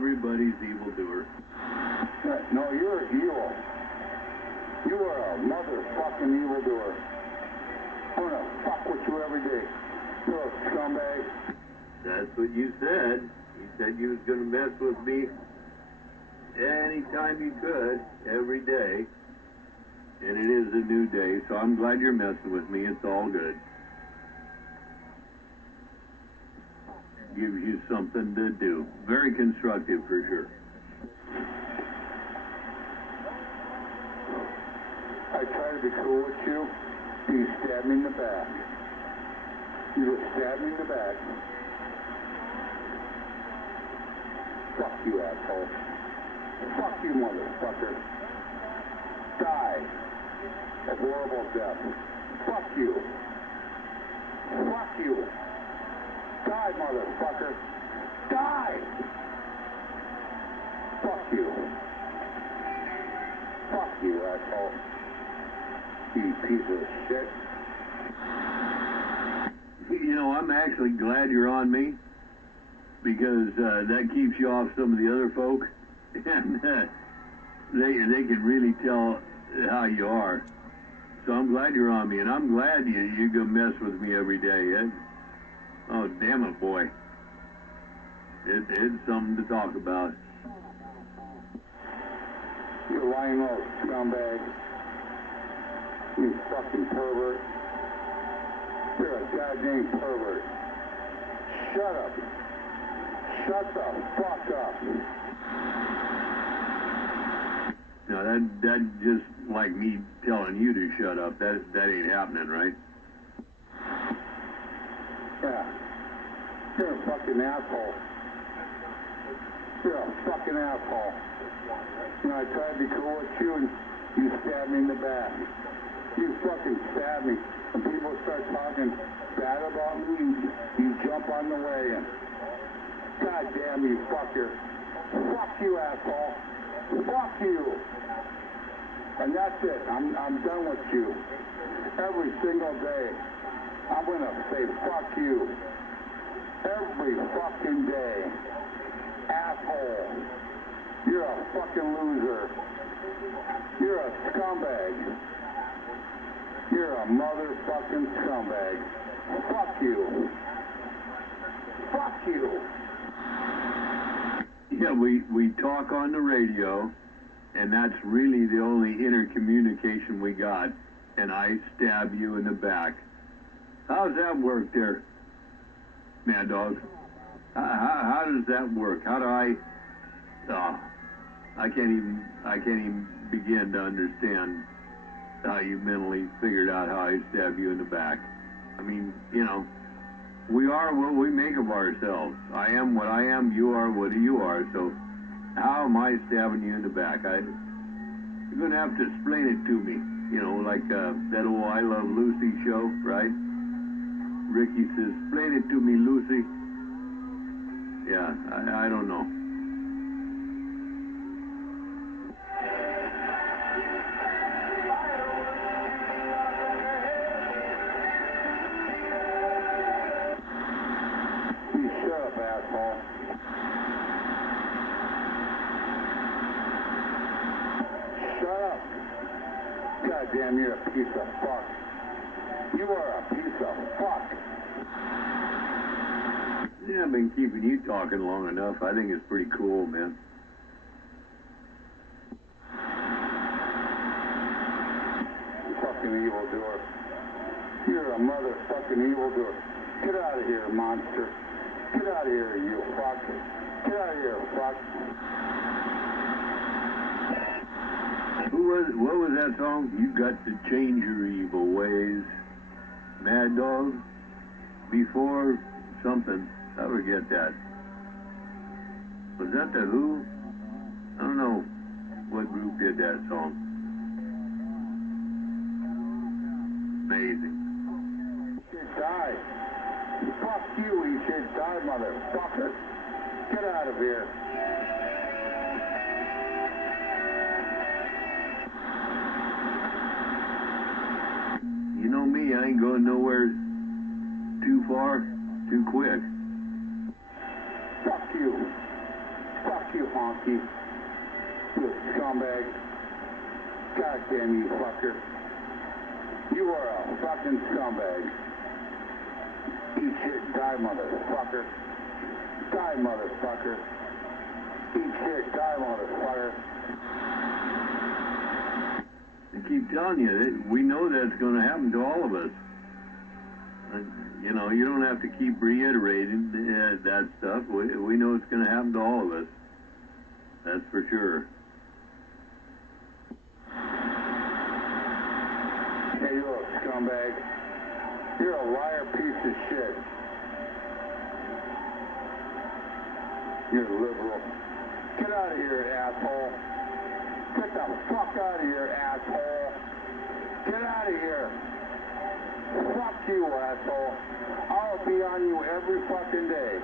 everybody's evildoer. No, you're evil. You are a motherfucking evildoer. I'm gonna fuck with you every day. You little scumbag. That's what you said. You said you was gonna mess with me anytime you could, every day. And it is a new day, so I'm glad you're messing with me. It's all good. Gives you something to do. Very constructive for sure. I try to be cool with you, and you stab me in the back. You just stab me in the back. Fuck you, asshole. Fuck you, motherfucker. Die. A horrible death. Fuck you. Fuck you. Die, motherfucker. Die. Fuck you. Fuck you, asshole. You piece of shit. You know, I'm actually glad you're on me, because that keeps you off some of the other folk, and they can really tell how you are. So I'm glad you're on me, and I'm glad you go mess with me every day. Oh, damn it, boy. It's something to talk about. You lying old scumbag. You fucking pervert. You're a goddamn pervert. Shut up. Shut the fuck up. Now, that just like me telling you to shut up. That ain't happening, right? Yeah. You're a fucking asshole. You're a fucking asshole. You know, I tried to be cool with you, and you stabbed me in the back. You fucking stabbed me. When people start talking bad about me, you jump on the wagon. God damn you, fucker. Fuck you, asshole. Fuck you. And that's it. I'm done with you. Every single day, I'm gonna say fuck you. Every fucking day. Asshole. You're a fucking loser. You're a scumbag. You're a motherfucking scumbag. Fuck you. Fuck you. Yeah, we talk on the radio, and that's really the only intercommunication we got, and I stab you in the back. How's that work there, Mad Dog? How does that work? How do I can't even begin to understand how you mentally figured out how I stab you in the back. I mean, you know, we are what we make of ourselves. I am what I am, you are what you are, so how am I stabbing you in the back? You're going to have to explain it to me, you know, like that old I Love Lucy show, right? Ricky says, explain it to me, Lucy. Yeah, I don't know. Shut up, asshole. Shut up. Goddamn, you're a piece of fuck. You are a piece of fuck. Yeah, I've been keeping you talking long enough. I think it's pretty cool, man. Fucking evildoer. You're a motherfucking evildoer. Get out of here, monster. Get out of here, you fuck. Get out of here, fuck. What was that song? You got to change your evil ways. Mad Dog? Before something. I forget that. Was that the Who? I don't know what group did that song. Amazing. You should die. Fuck you, you should die, motherfucker. Get out of here. You know me, I ain't going nowhere too far, too quick. Fuck you. Fuck you, honky. You scumbag. God damn you, fucker. You are a fucking scumbag. Eat shit, die, motherfucker. Die, motherfucker. Eat shit, die, motherfucker. I keep telling you, that we know that's going to happen to all of us. You know, you don't have to keep reiterating that stuff. We know it's going to happen to all of us. That's for sure. Hey, you're a scumbag. You're a liar piece of shit. You're liberal. Get out of here, asshole. Get the fuck out of here, asshole. Get out of here. Fuck you, asshole. I'll be on you every fucking day.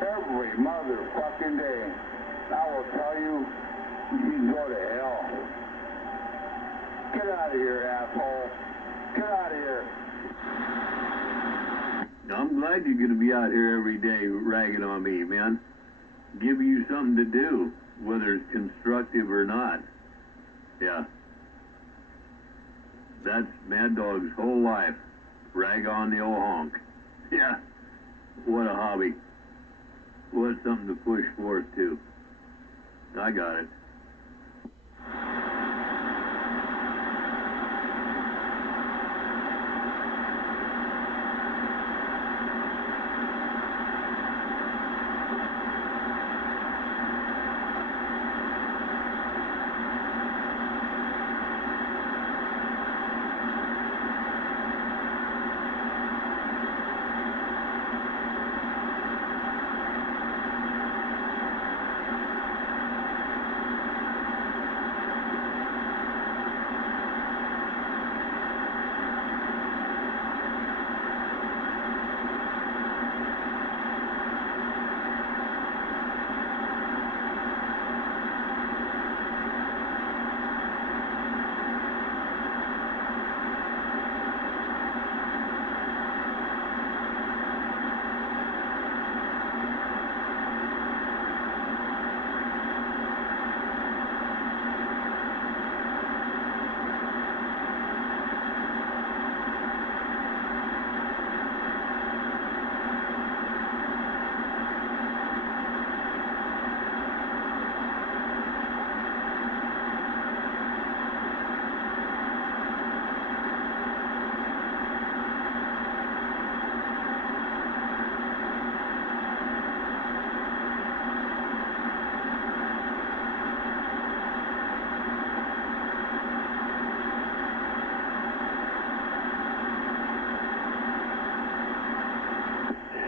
Every motherfucking day. I will tell you, you can go to hell. Get out of here, asshole. Get out of here. I'm glad you're going to be out here every day ragging on me, man. Give you something to do, whether it's constructive or not. Yeah. That's Mad Dog's whole life. Rag on the old honk. Yeah. What a hobby. What something to push forth to. I got it.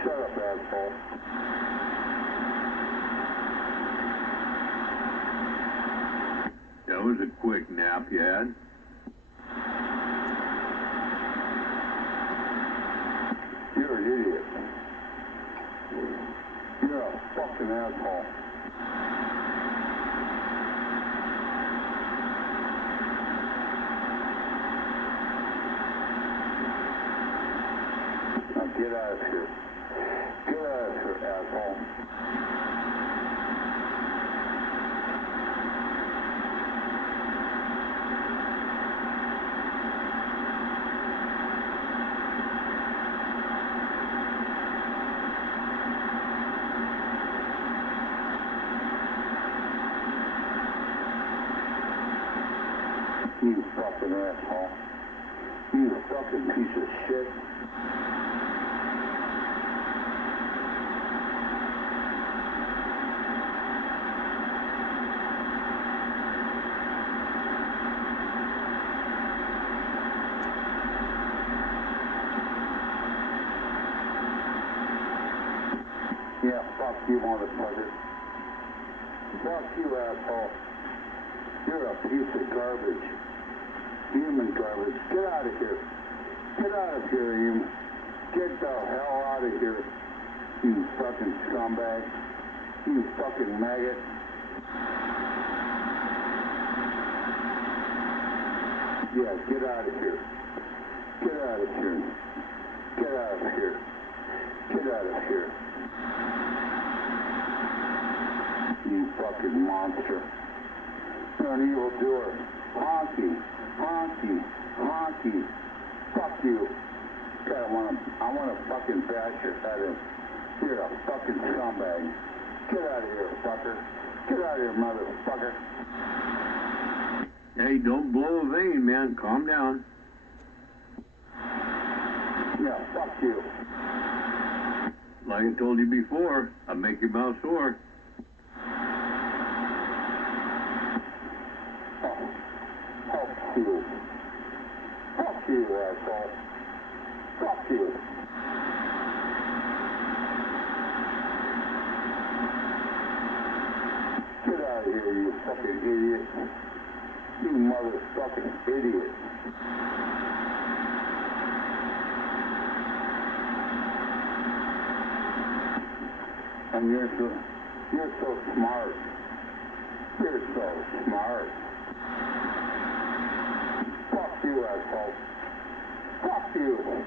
Shut up, asshole. That was a quick nap you had. You're an idiot. You're a fucking asshole. Now get out of here. Get out of here, asshole. You fucking asshole. You fucking piece of shit. Yeah, fuck you, motherfucker. Fuck you, asshole. You're a piece of garbage. Human garbage. Get out of here. Get out of here, you. Get the hell out of here. You fucking scumbag. You fucking maggot. Yeah, get out of here. Get out of here. Get out of here. Get out of here. you fucking monster. You're an evildoer. Honky, honky, honky. Fuck you. God, I wanna fucking bash your head in. You're a fucking scumbag. Get out of here, fucker. Get out of here, motherfucker. Hey, don't blow a vein, man. Calm down. Yeah, fuck you. Like I told you before, I'll make your mouth sore. Fuck you. Fuck you, asshole. Fuck you. Get out of here, you fucking idiot. You motherfucking idiot. And you're so smart. You're so smart. Fuck you, asshole. Fuck you.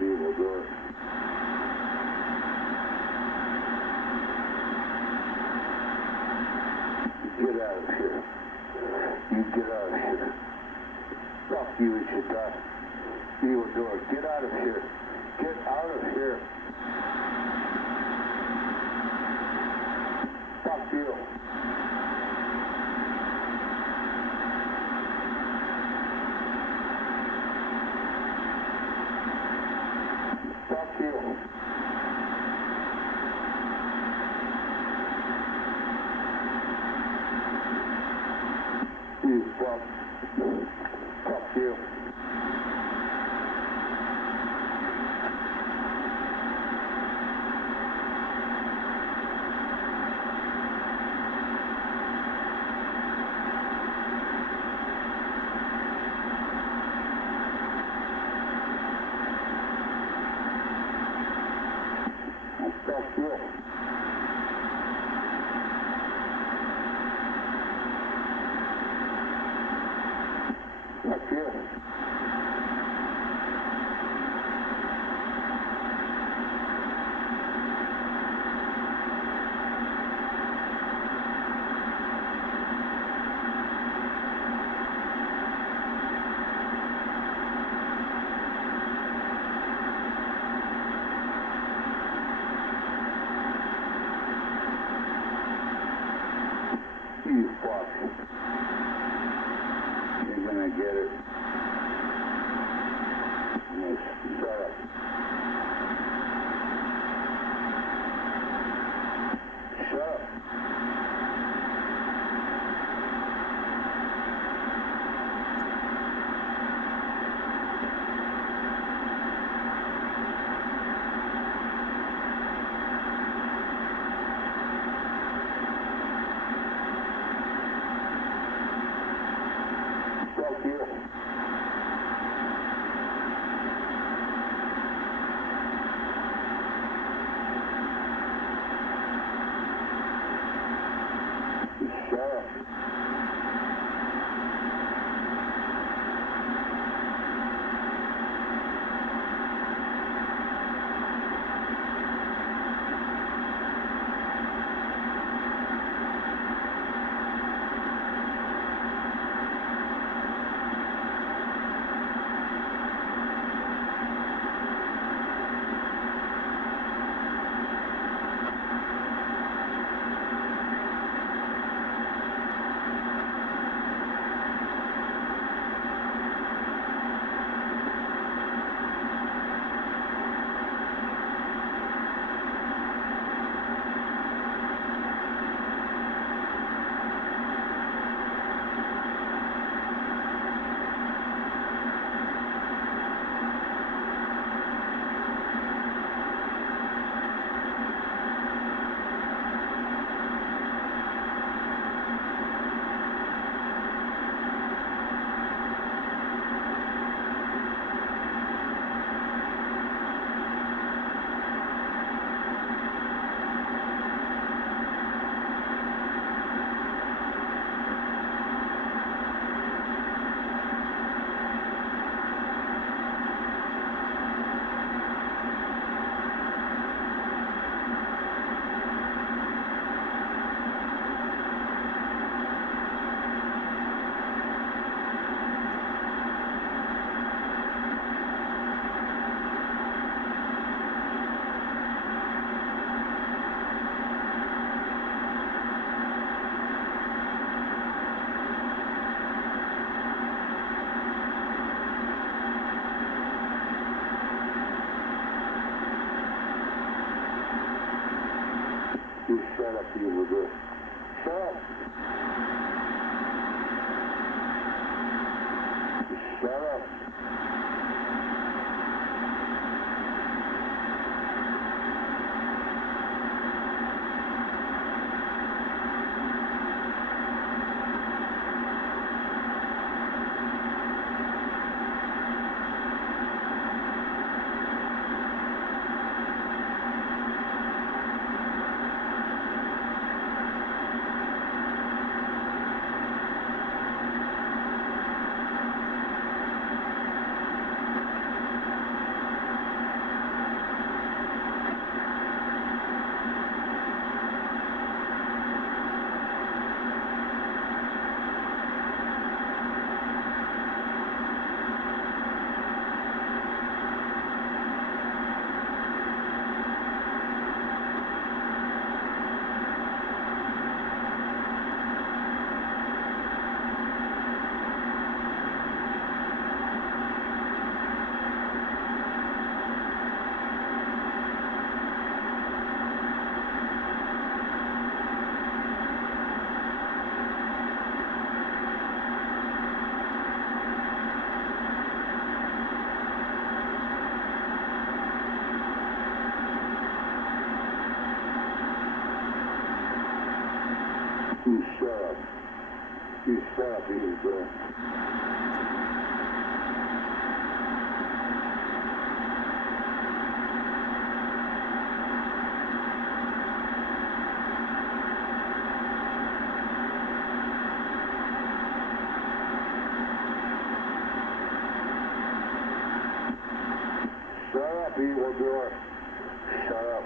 evildoer. Get out of here. You get out of here. Fuck you, you should die. Evildoer, get out of here. Get out of here. Fuck you. Fuck you. get it. Shut up. Shut up. Fuck you. Shut up. You shut up, you little. Shut up. Shut up. You shut up. You shut up, you girl. Shut up, evil door. Shut up.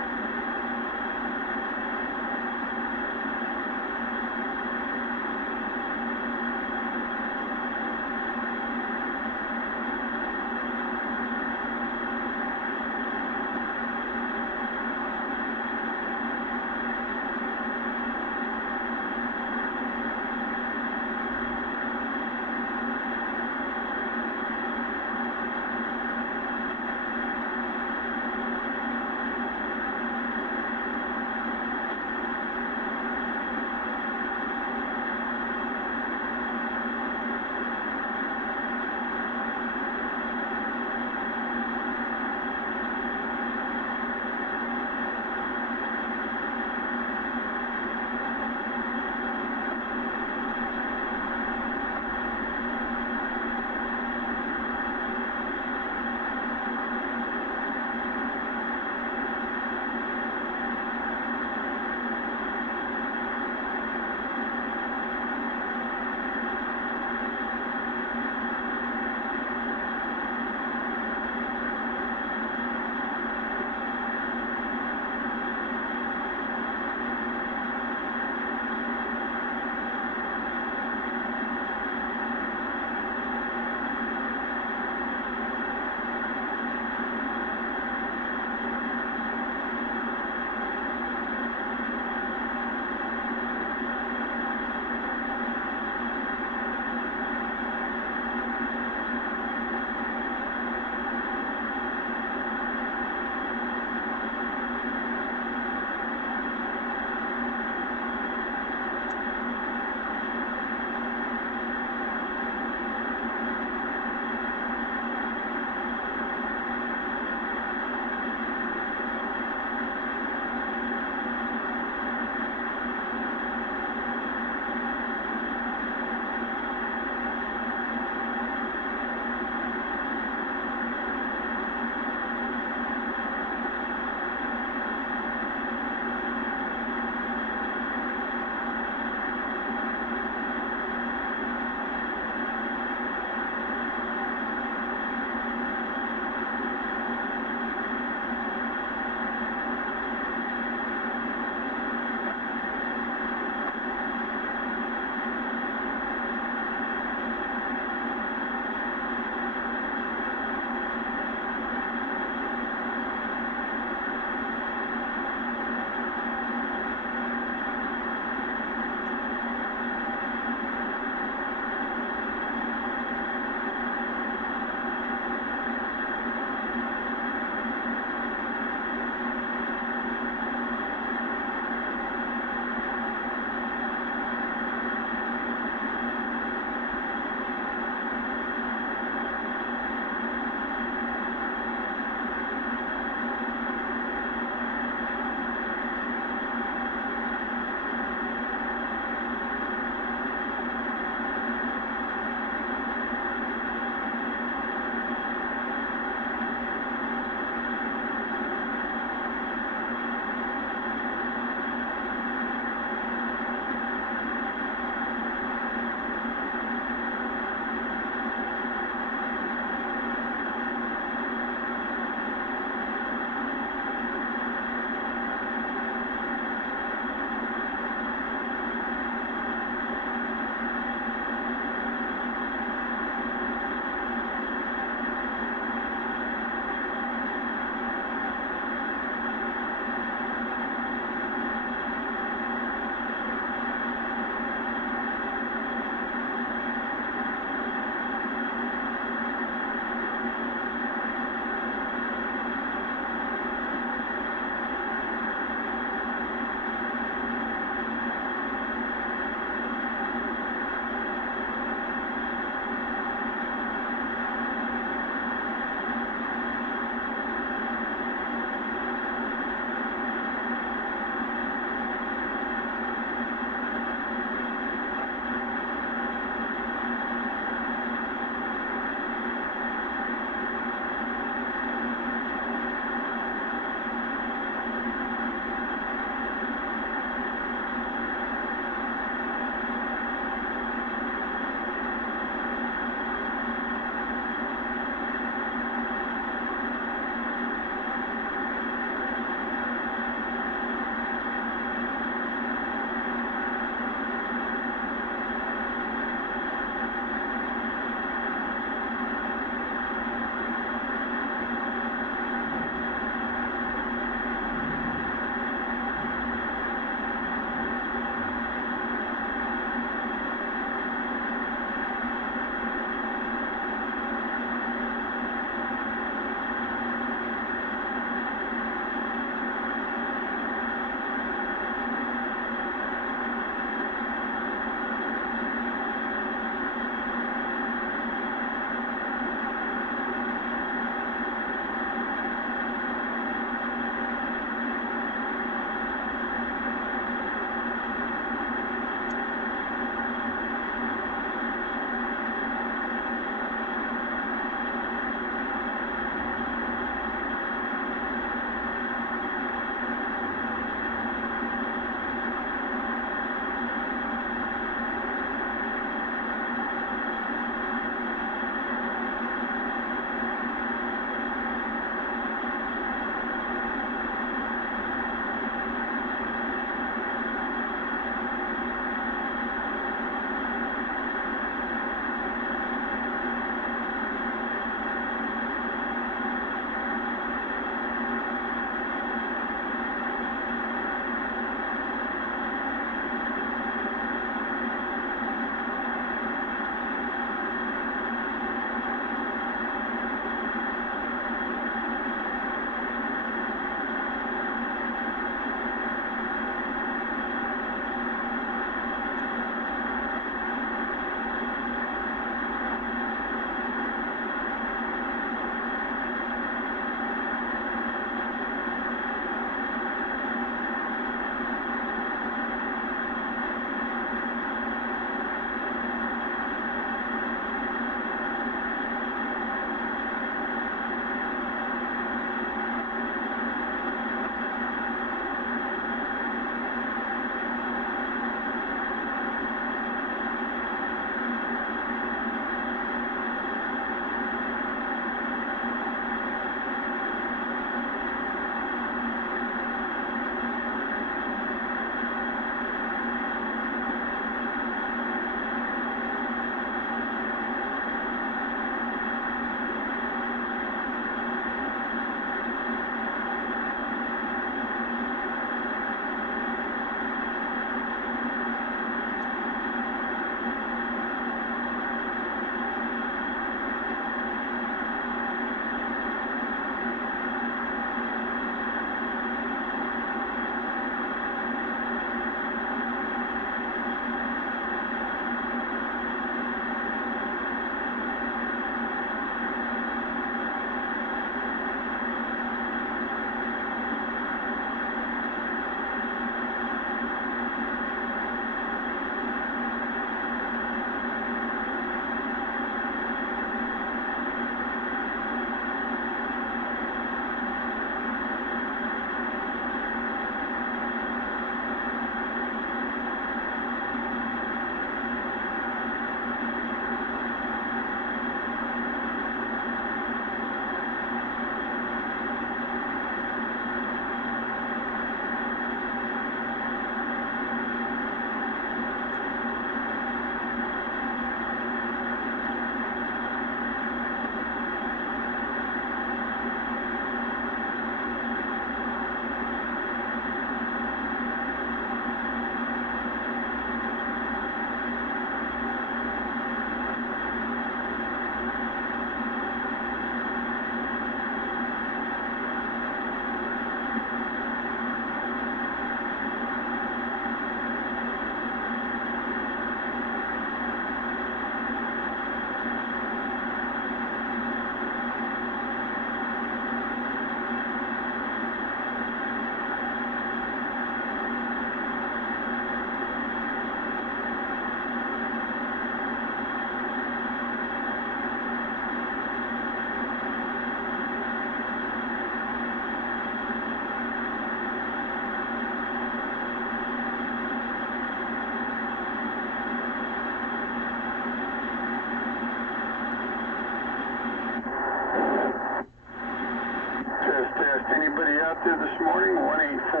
active this morning, 184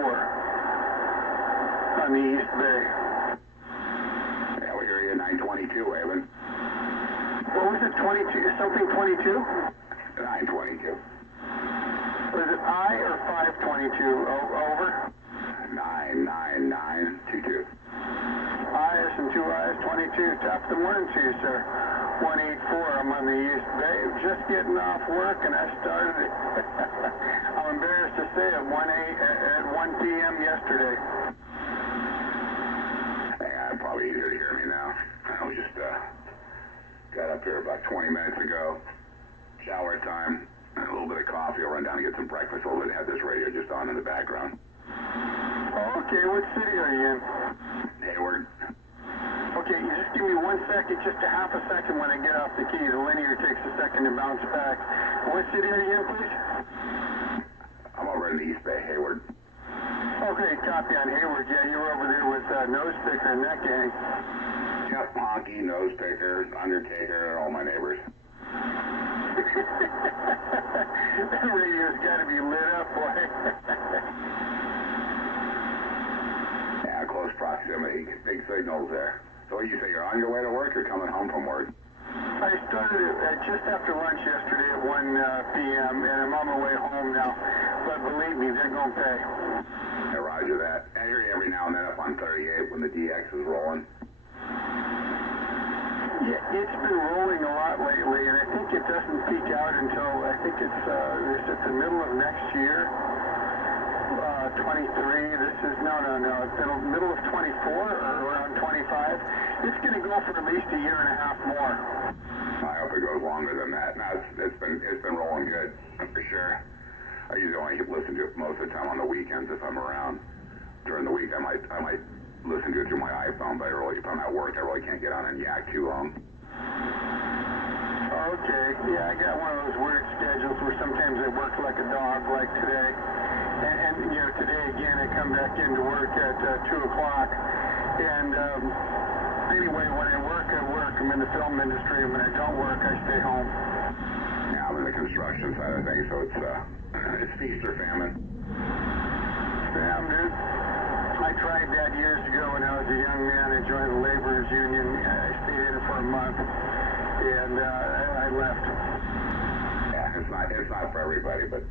on the East Bay. Yeah, we hear you, 922, Evan. What was it, 22, something 22? 922. Was it I or 522? Over? 99922. I's and 2 I's, 22. Top of the morning to you, sir. 184, I'm on the East Bay. Just getting off work, and I started it. I'm embarrassed to say at 1 p.m. yesterday. Yeah, probably easier to hear me now. I was just, got up here about 20 minutes ago. Shower time, and a little bit of coffee. I'll run down and get some breakfast. I'll have this radio just on in the background. Oh, okay. What city are you in? Hayward. Okay, you just give me 1 second, just a half a second when I get off the key. The linear takes a second to bounce back. What city are you in, please? I'm over in the East Bay, Hayward. Okay, copy on Hayward. Yeah, you were over there with Nose Picker and that gang. Yep, Honky, Nose Picker, Undertaker, all my neighbors. That radio's got to be lit up, boy. Yeah, close proximity, big signals there. So you say you're on your way to work or coming home from work? I started just after lunch yesterday at 1 p.m. and I'm on my way home now. But believe me, they're going to pay. Yeah, roger that. I hear you every now and then up on 38 when the DX is rolling. Yeah, it's been rolling a lot lately, and I think it doesn't peak out until, I think it's the middle of next year. 23, this is, no, it's the middle of 24 or around 25. It's going to go for at least a year and a half more. I hope it goes longer than that. No, it's been rolling good, for sure. I usually only listen to it most of the time on the weekends if I'm around. During the week, I might listen to it through my iPhone, but if I'm at work, I really can't get on and yak too long. Okay, yeah, I got one of those weird schedules where sometimes I work like a dog, like today. And you know, today again, I come back into work at 2 o'clock. And anyway, when I work, I work. I'm in the film industry, and when I don't work, I stay home. Yeah, I'm in the construction side of things, so it's feast or famine. Yeah, dude. I tried that years ago when I was a young man. I joined the laborers union. I stayed in for a month, and I left. Yeah, it's not for everybody, but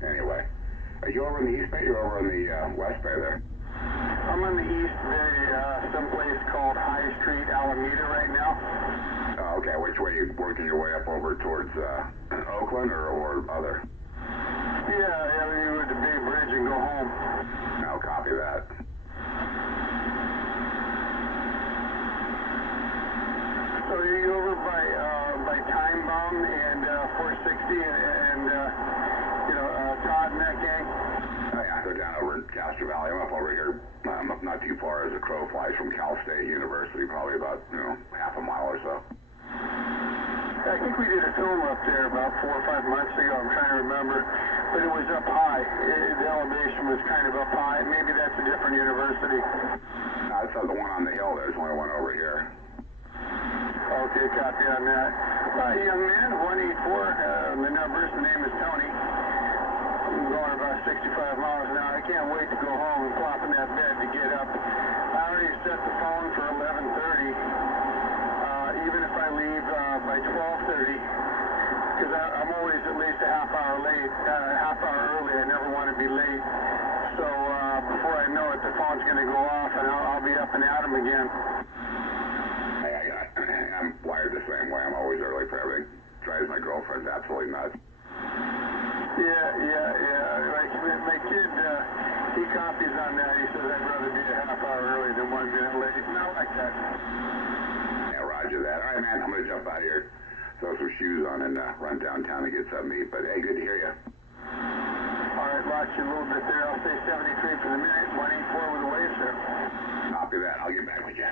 anyway. Are you over in the East Bay or over in the West Bay there? I'm on the East Bay, someplace called High Street, Alameda right now. Oh, okay. Which way are you working your way up over towards Oakland or other? Yeah, you with the Bay Bridge and go home. No, copy that. So are you over by Time Bomb and 460 and Todd and that gang? Oh yeah, they're down over in Castro Valley. I'm up over here. I'm up not too far as a crow flies from Cal State University, probably about half a mile or so. I think we did a film up there about 4 or 5 months ago. I'm trying to remember, but it was up high. The elevation was kind of up high. Maybe that's a different university. No, I saw the one on the hill. There's only one over here. Okay, copy on that. Young man, 184. The numbers. The name is Tony. I'm going about 65 miles an hour. I can't wait to go home and plop in that bed to get up. I already set the phone for 11:30. Even if I leave by 12:30, because I'm always at least a half hour early. I never want to be late. So before I know it, the phone's going to go off, and I'll be up and at 'em again. I'm wired the same way. I'm always early for everything. Drives my girlfriend absolutely nuts. Yeah. My kid, he copies on that. He says I'd rather be a half hour early than 1 minute late. Not like that. Yeah, roger that. All right, man, I'm going to jump out of here, throw some shoes on, and run downtown to get something to eat. But, hey, good to hear you. All right, lost you a little bit there. I'll say 73 for the minute, 184 with a wave, sir. Copy that. I'll get back with you.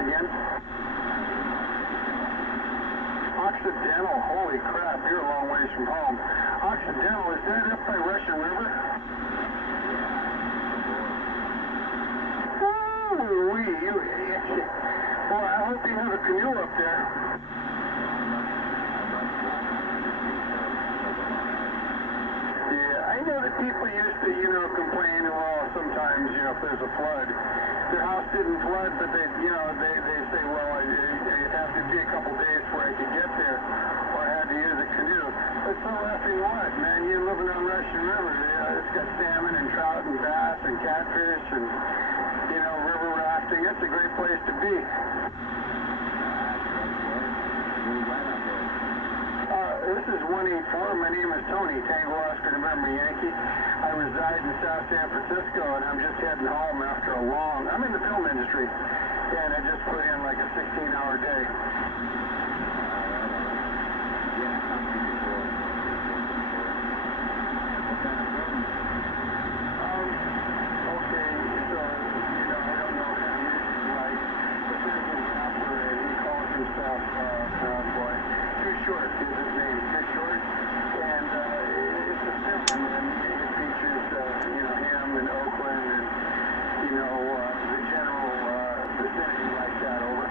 again? Occidental, holy crap, you're a long ways from home. Occidental, is that up by Russian River? Ooh-wee, boy, I hope you have a canoe up there. Yeah, I know that people used to, complain, well, sometimes, if there's a flood. Their house didn't flood, but they say, well, it'd have to be a couple days before I could get there, or I had to use a canoe. But so effing what, man? You're living on Russian River. It's got salmon and trout and bass and catfish and, river rafting. It's a great place to be. This is 184. My name is Tony, Tango Oscar November Yankee. I reside in South San Francisco, and I'm just heading home after a long... I'm in the film industry, and I just put in like a 16-hour day. Okay, so, I don't know how you like, but there's a rapper, and he calls himself, boy, Too Short is his name, Too Short, and it's a film, and it features, him in Oakland, and, the general vicinity like that, over.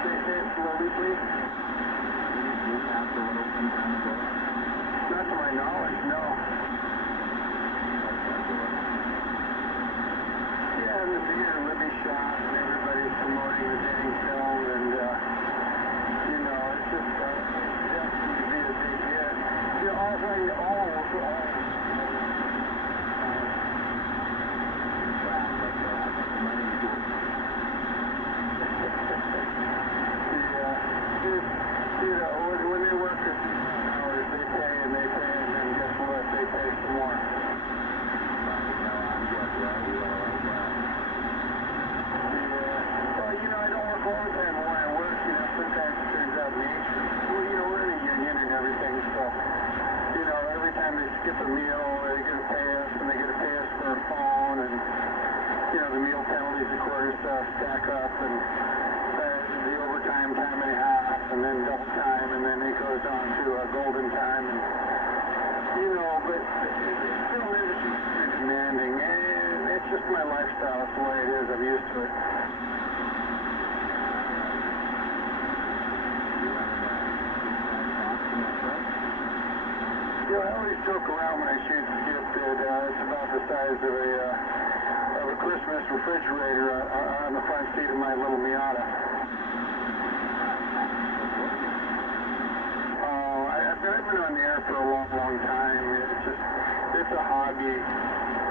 Say it slowly, please. Not to my knowledge, no. Yeah, and the Peter Libby shop, and everybody's promoting the dang film, and, it's just destined to be a big hit. All I when they work 50 hours, they pay, and then guess what? They pay some more. I don't work all the time when I work, sometimes it turns out nature. Well, we're in a union and everything, so, every time they skip a meal, they get to pay us, and they get to pay us for our phone, and, the meal penalties, of course, stack up, and the overtime time and a half, and then double time, and then it goes on to golden time, and, but the film industry is very demanding, and it's just my lifestyle. It's the way it is. I'm used to it. I always joke around when I shoot skip that it's about the size of a Christmas refrigerator on the front seat of my little Miata. I've been on the air for a long, long time. It's a hobby.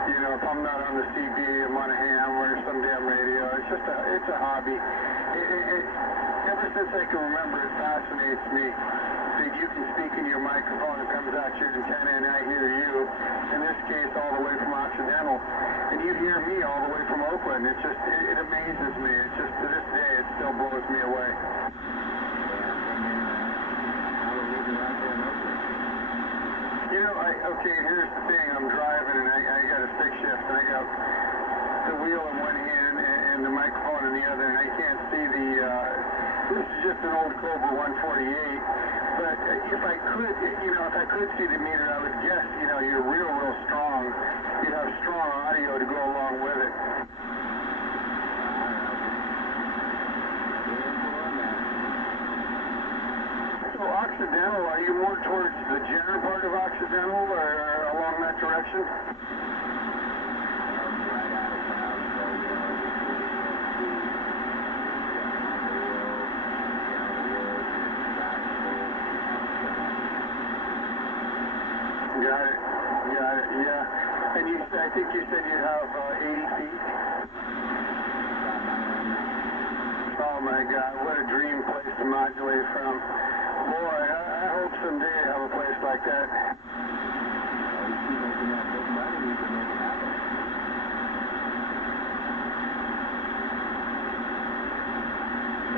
If I'm not on the CB, I'm on a ham or some damn radio. It's a hobby. Ever since I can remember, it fascinates me that you can speak into your microphone, it comes out your antenna, and I hear you, in this case, all the way from Occidental, and you hear me all the way from Oakland. It amazes me. To this day, it still blows me away. Okay, here's the thing. I'm driving, and I got a stick shift, and I got the wheel in one hand and the microphone in the other, and I can't see this is just an old Cobra 148, but if I could see the meter, I would guess, you're real strong. You have strong audio to go along with it. So Occidental, are you more towards the Jenner part of Occidental or along that direction? Right out of town, so, Got it, yeah. And I think you said you have 80 feet? Oh my God, what a dream place to modulate from. Boy, I hope someday I have a place like that. you keep making that big money, you can make it happen.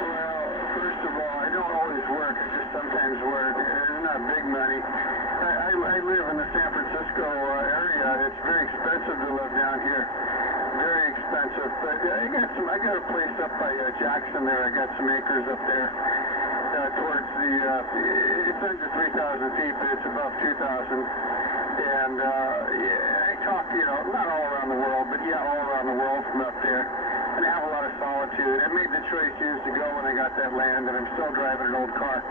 Well, first of all, I don't always work. I just sometimes work. It's not big money. I live in the San Francisco area. It's very expensive to live down here. Very expensive. expensive. But I got a place up by Jackson there. I got some acres up there towards the. It's under 3,000 feet, but it's above 2,000. And yeah, I talked, not all around the world, but yeah, all around the world from up there. And I have a lot of solitude. I made the choice years ago when I got that land, and I'm still driving an old car.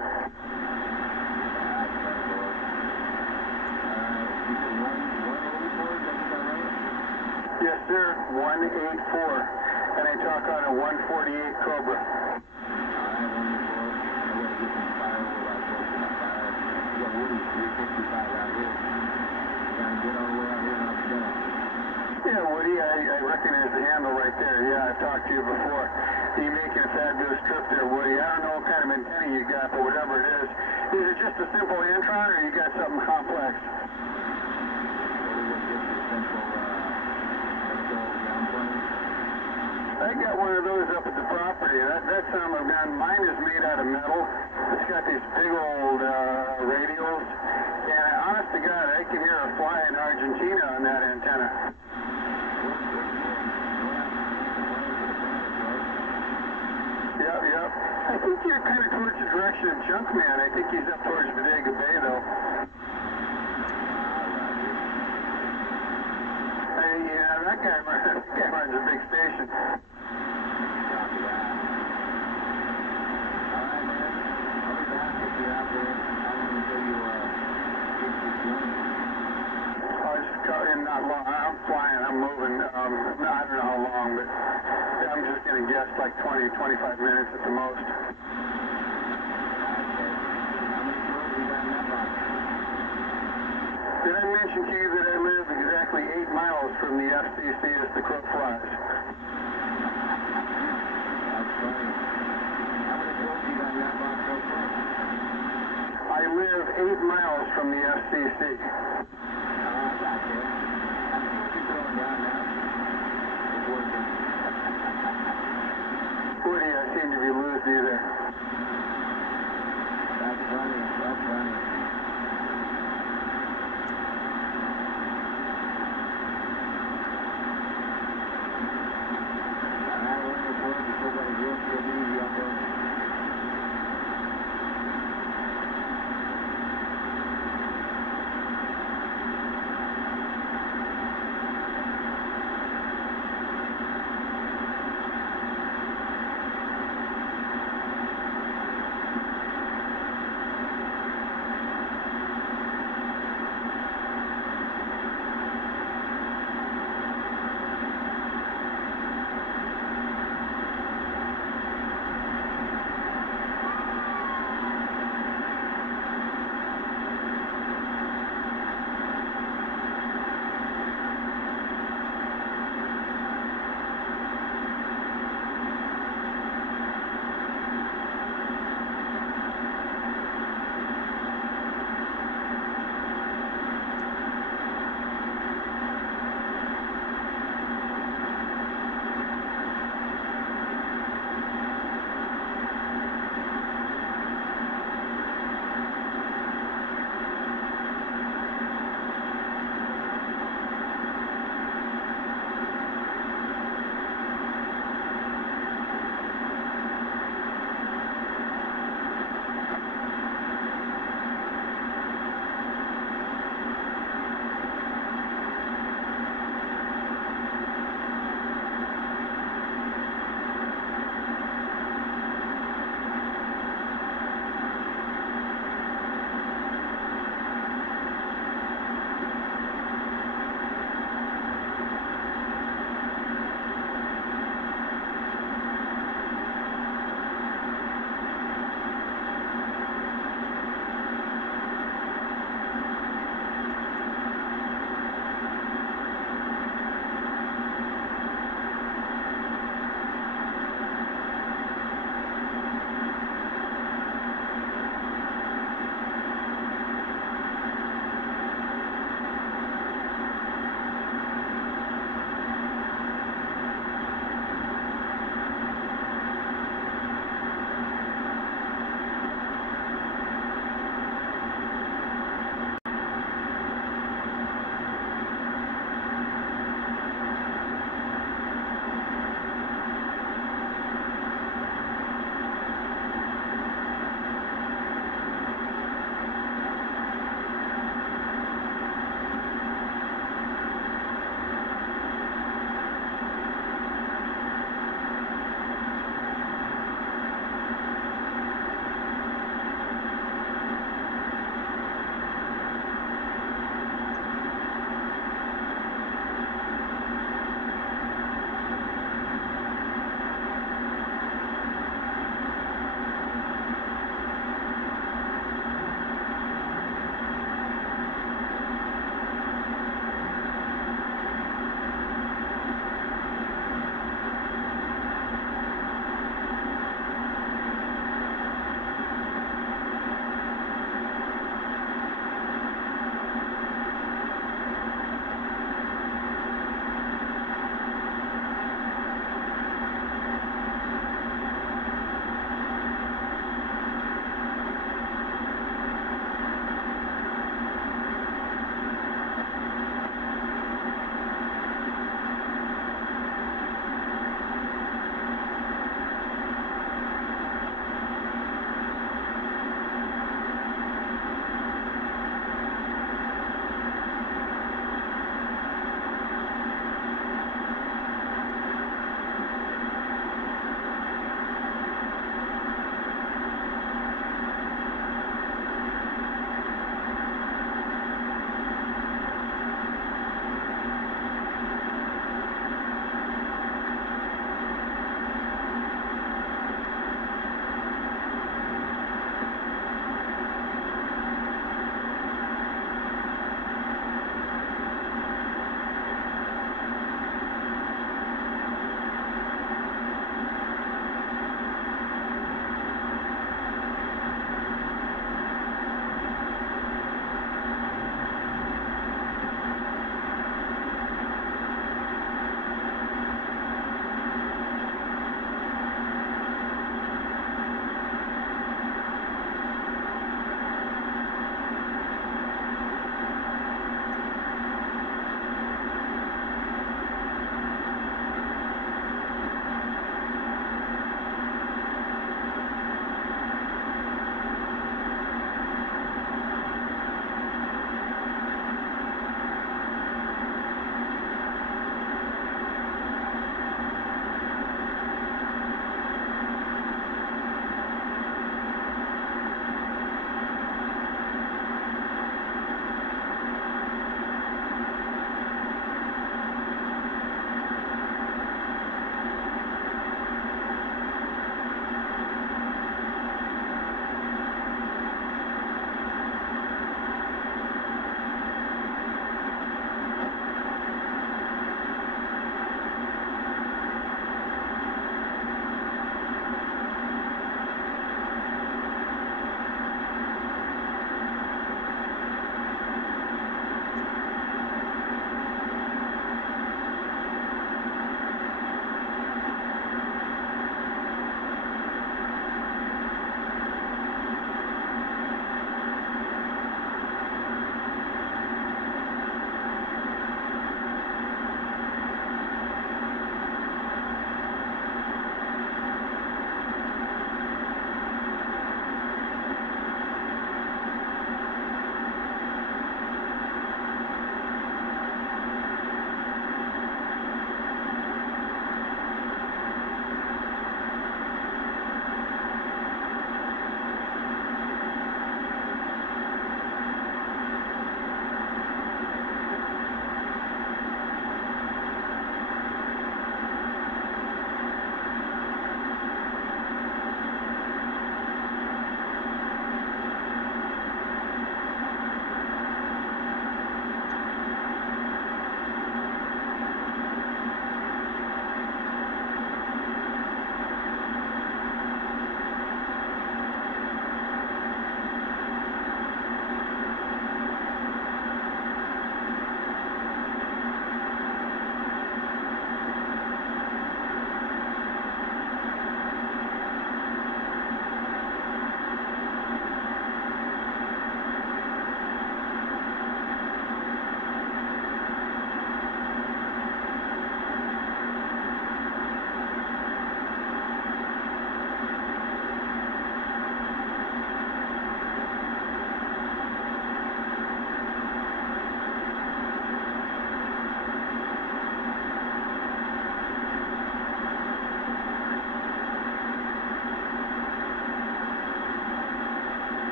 Yes, sir, 184. And I talk on a 148 Cobra. Yeah, Woody, I recognize the handle right there. Yeah, I've talked to you before. You're making a fabulous trip there, Woody. I don't know what kind of antenna you got, but whatever it is it just a simple Antron, or you got something complex? I got one of those up at the property. That's mine is made out of metal. It's got these big old radials. And honest to God, I can hear a fly in Argentina on that antenna. Yep. I think you're kind of towards the direction of Junkman. I think he's up towards Bodega Bay, though. That guy runs a big station. Not long. I'm flying. I'm moving. I don't know how long, but I'm just going to guess like 20, 25 minutes at the most. Did I mention to you that I live exactly 8 miles from the FCC as the crow flies? That's funny. How many kills you got in that box so far? I live 8 miles from the FCC. I got you. I see what you're throwing down now. It's working. Woody, I seem to be losing you there. That's funny. That's funny.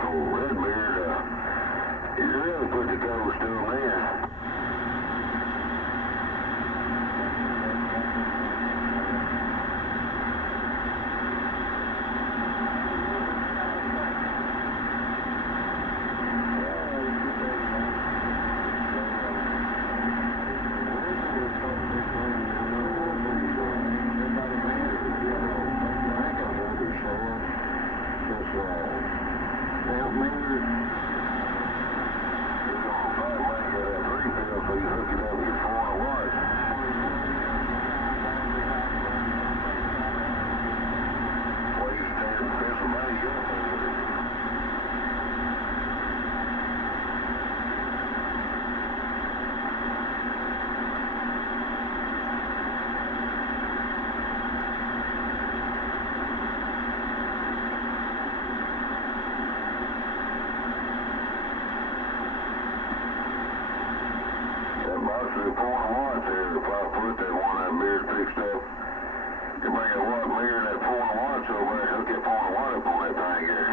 Redbeard, he really put the toes to him there. Boxer 4 watts here, if I put that one that beard fixed up, to bring a watt meter that 4 watts over there, hook that 4 watt up on that thing here.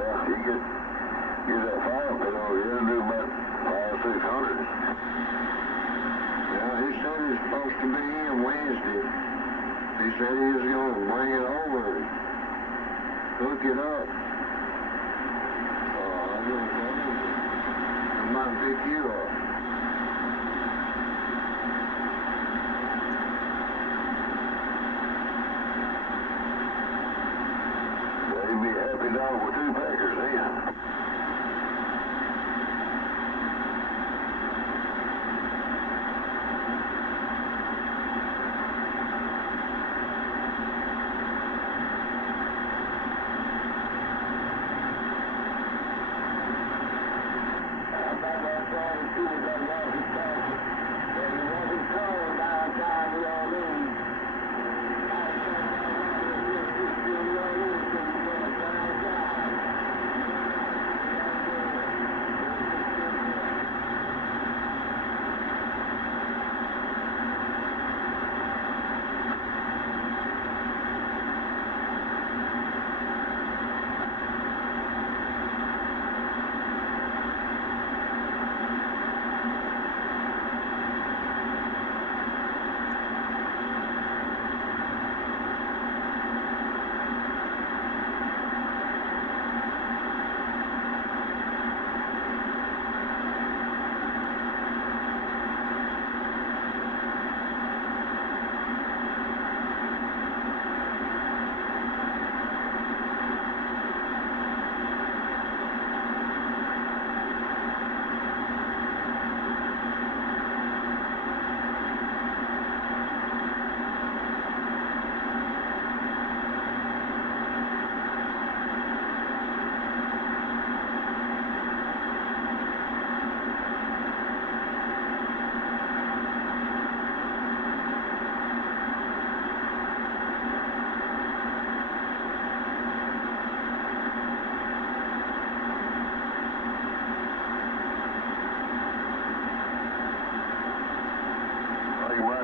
Yeah, you get that 5 pill, you do about 500-600. Yeah, he said he's supposed to be in Wednesday. He said he was going to bring it over and hook it up. I don't know. I might pick you up. Yeah, he'd be a happy dog with 2 peckers then.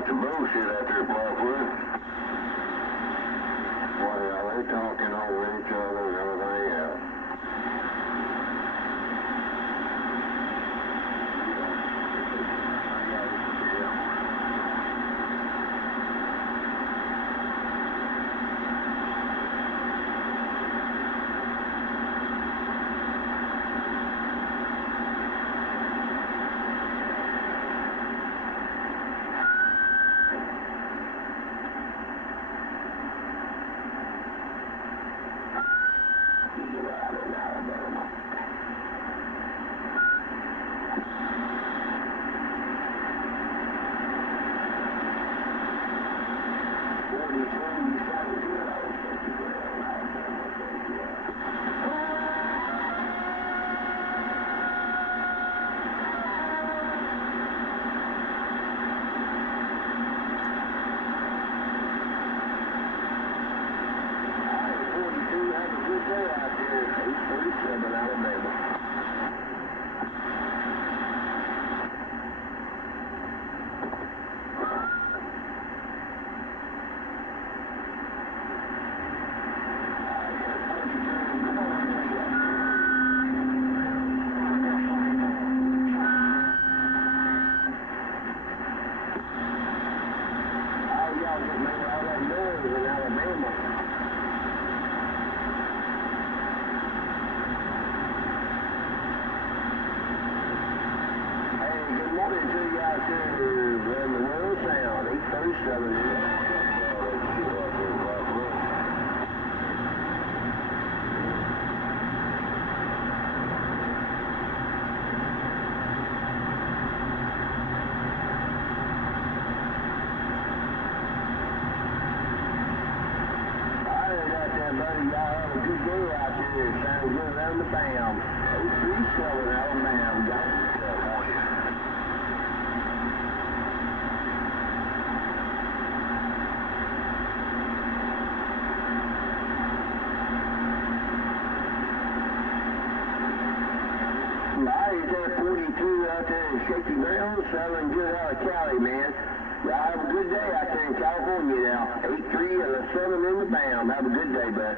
The bullshit out there, Blackwood. Well, they're talking over each other and everything else. out there in the World Sound, 837. Buddy, y'all have a good day out there. Sounds good around the BAM. 837 Alabama. Got for you. Larry's at 42 out there in shaky ground, selling good out of Cali, man. Y'all have a good day out there in California now. 8-3 and a 7 in the BAM. Have a good day, bud.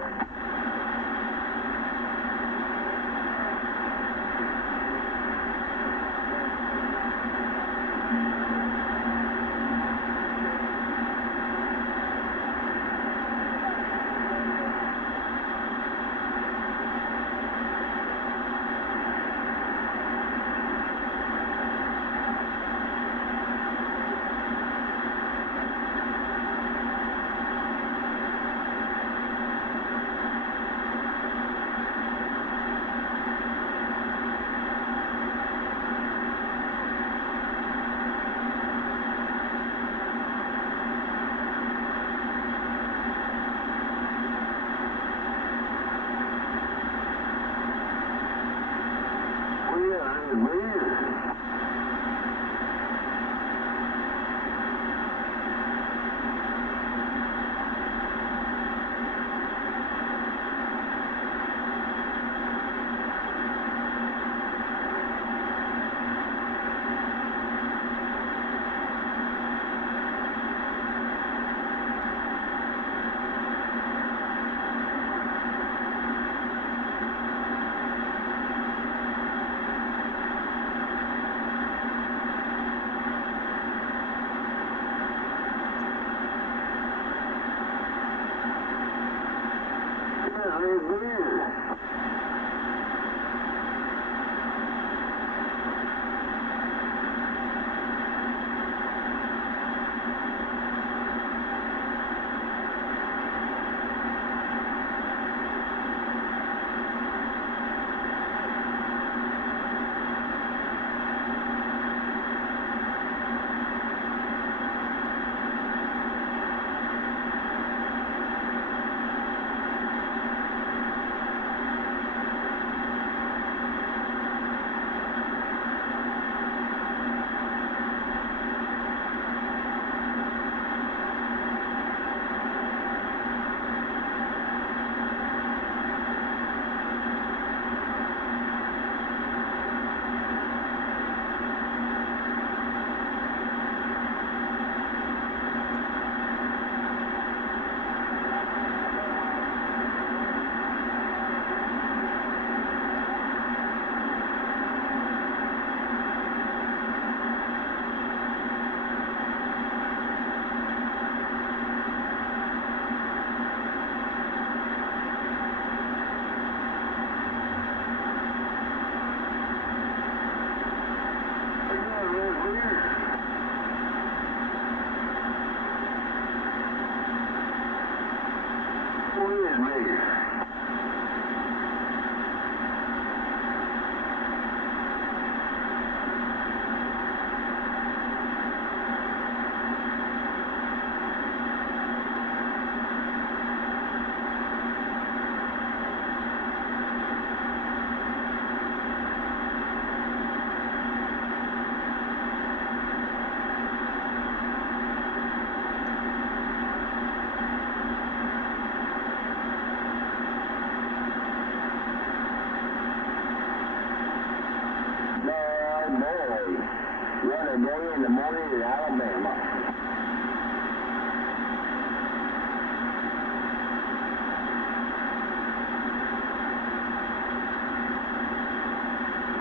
What a day in the morning in Alabama.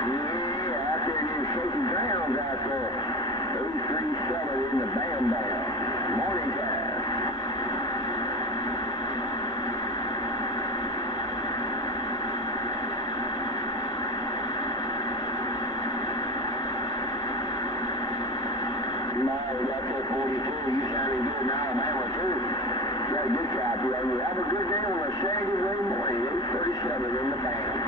Yeah, out there in shaky grounds out there. 837 in the Bam Bam. Morning time. here in Alabama, too. Got a good copy of you. Have a good day on a Saturday morning, 8:37 in the band.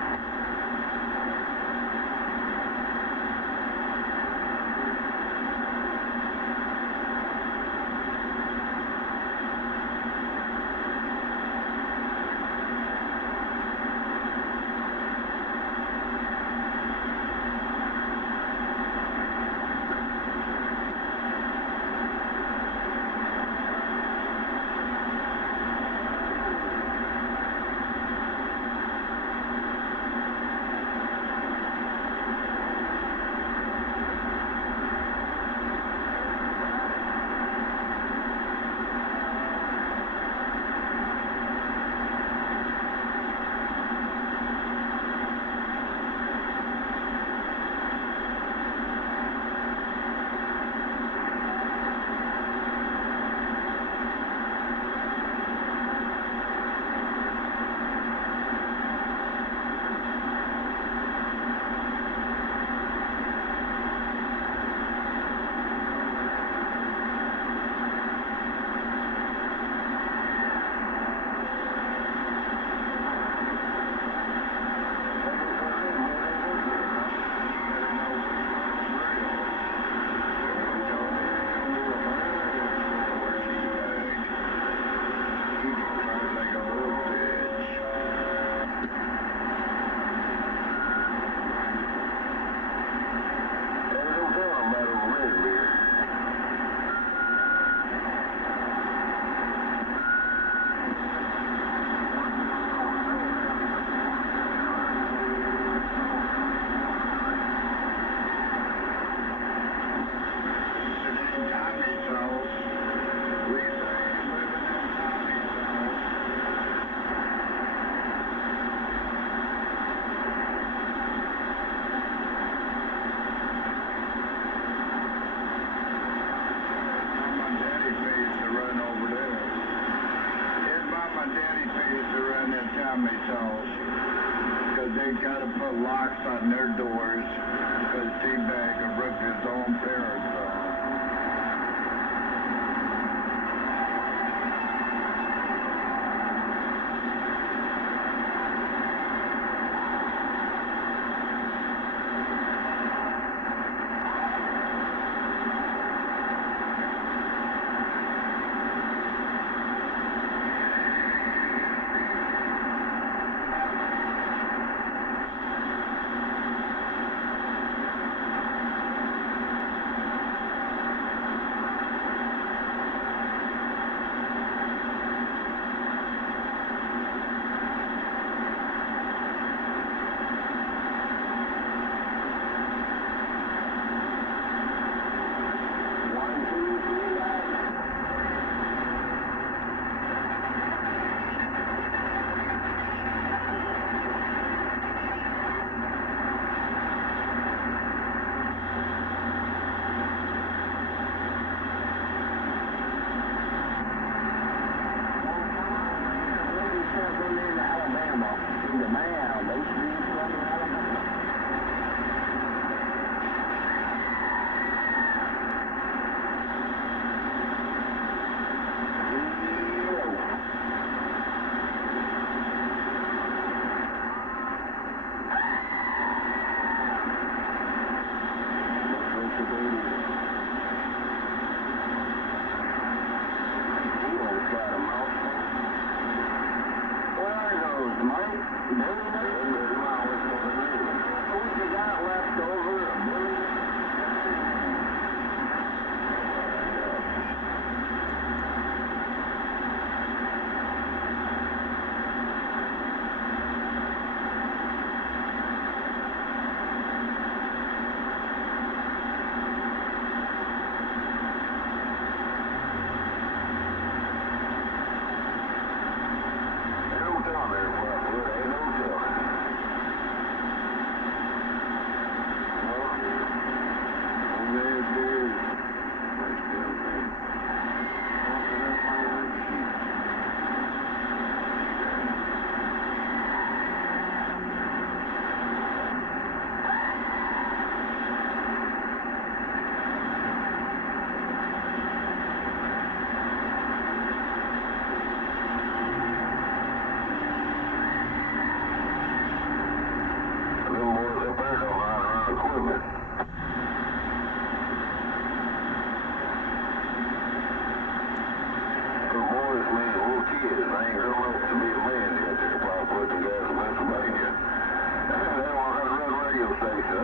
Because they got to put locks on their doors because T-Bag ripped his own parasol.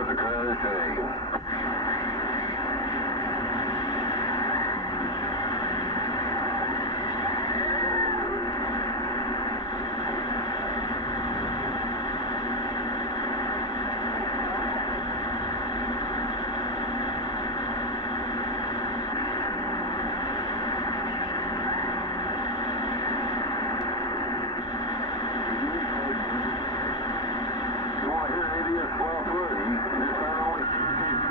the crash train. You want to hear idiots 12 foot? You just not only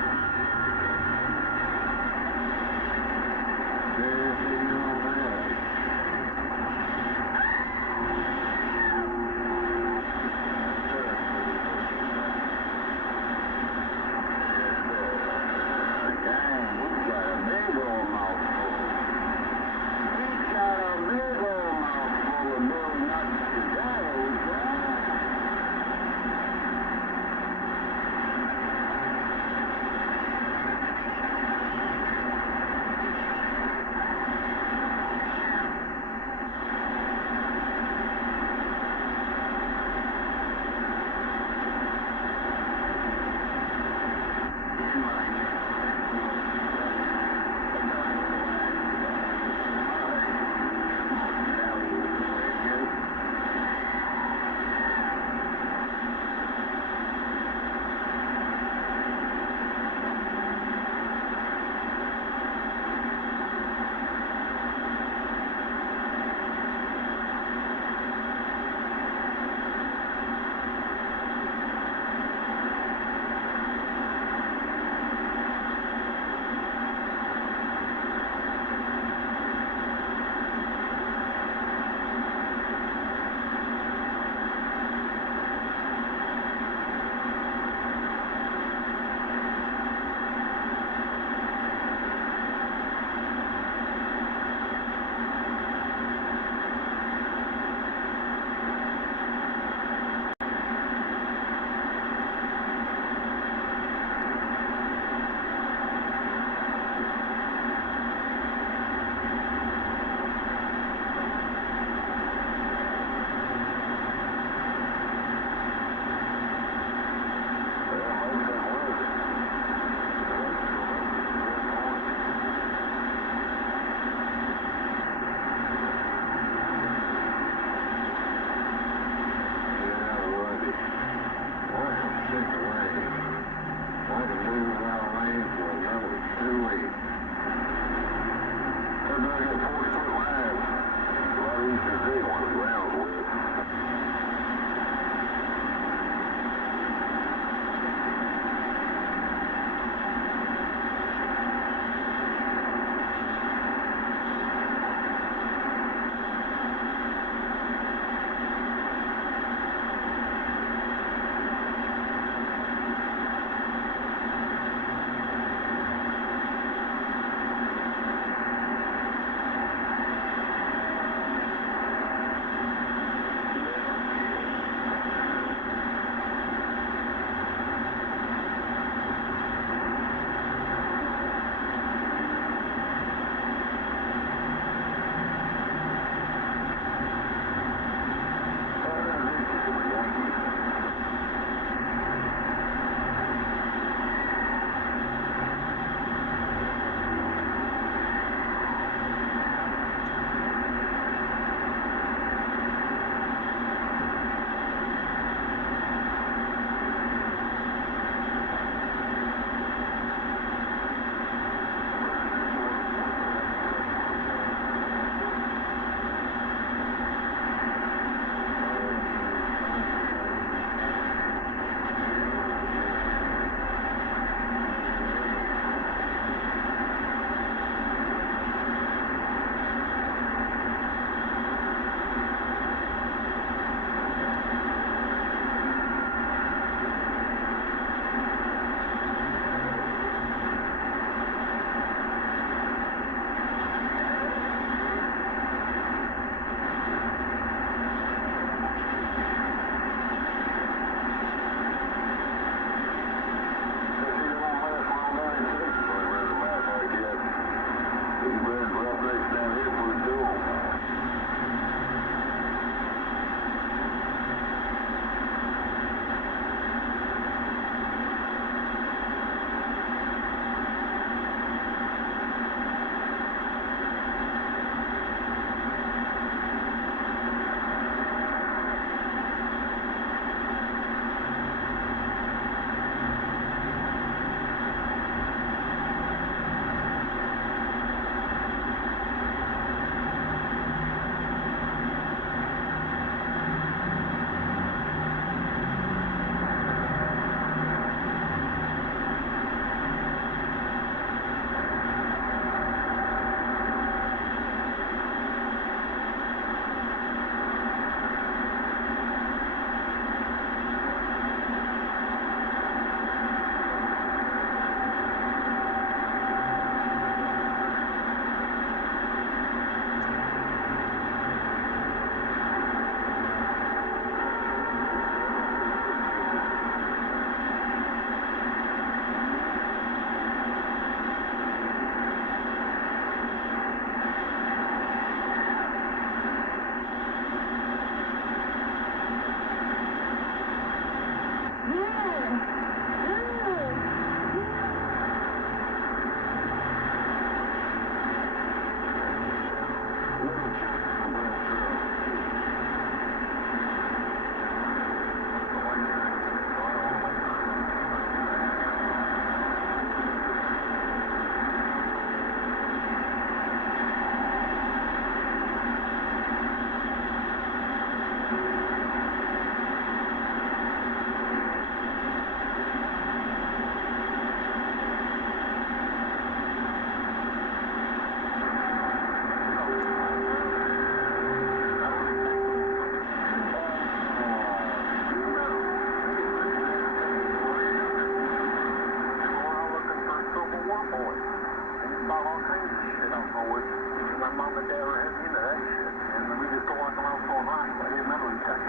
my mom and dad were heavy into that shit. And we just go walking around throwing rocks. I didn't remember we touched.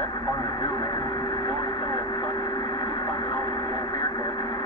That's fun to do, man. The only thing that sucks is finding all these little beer cans.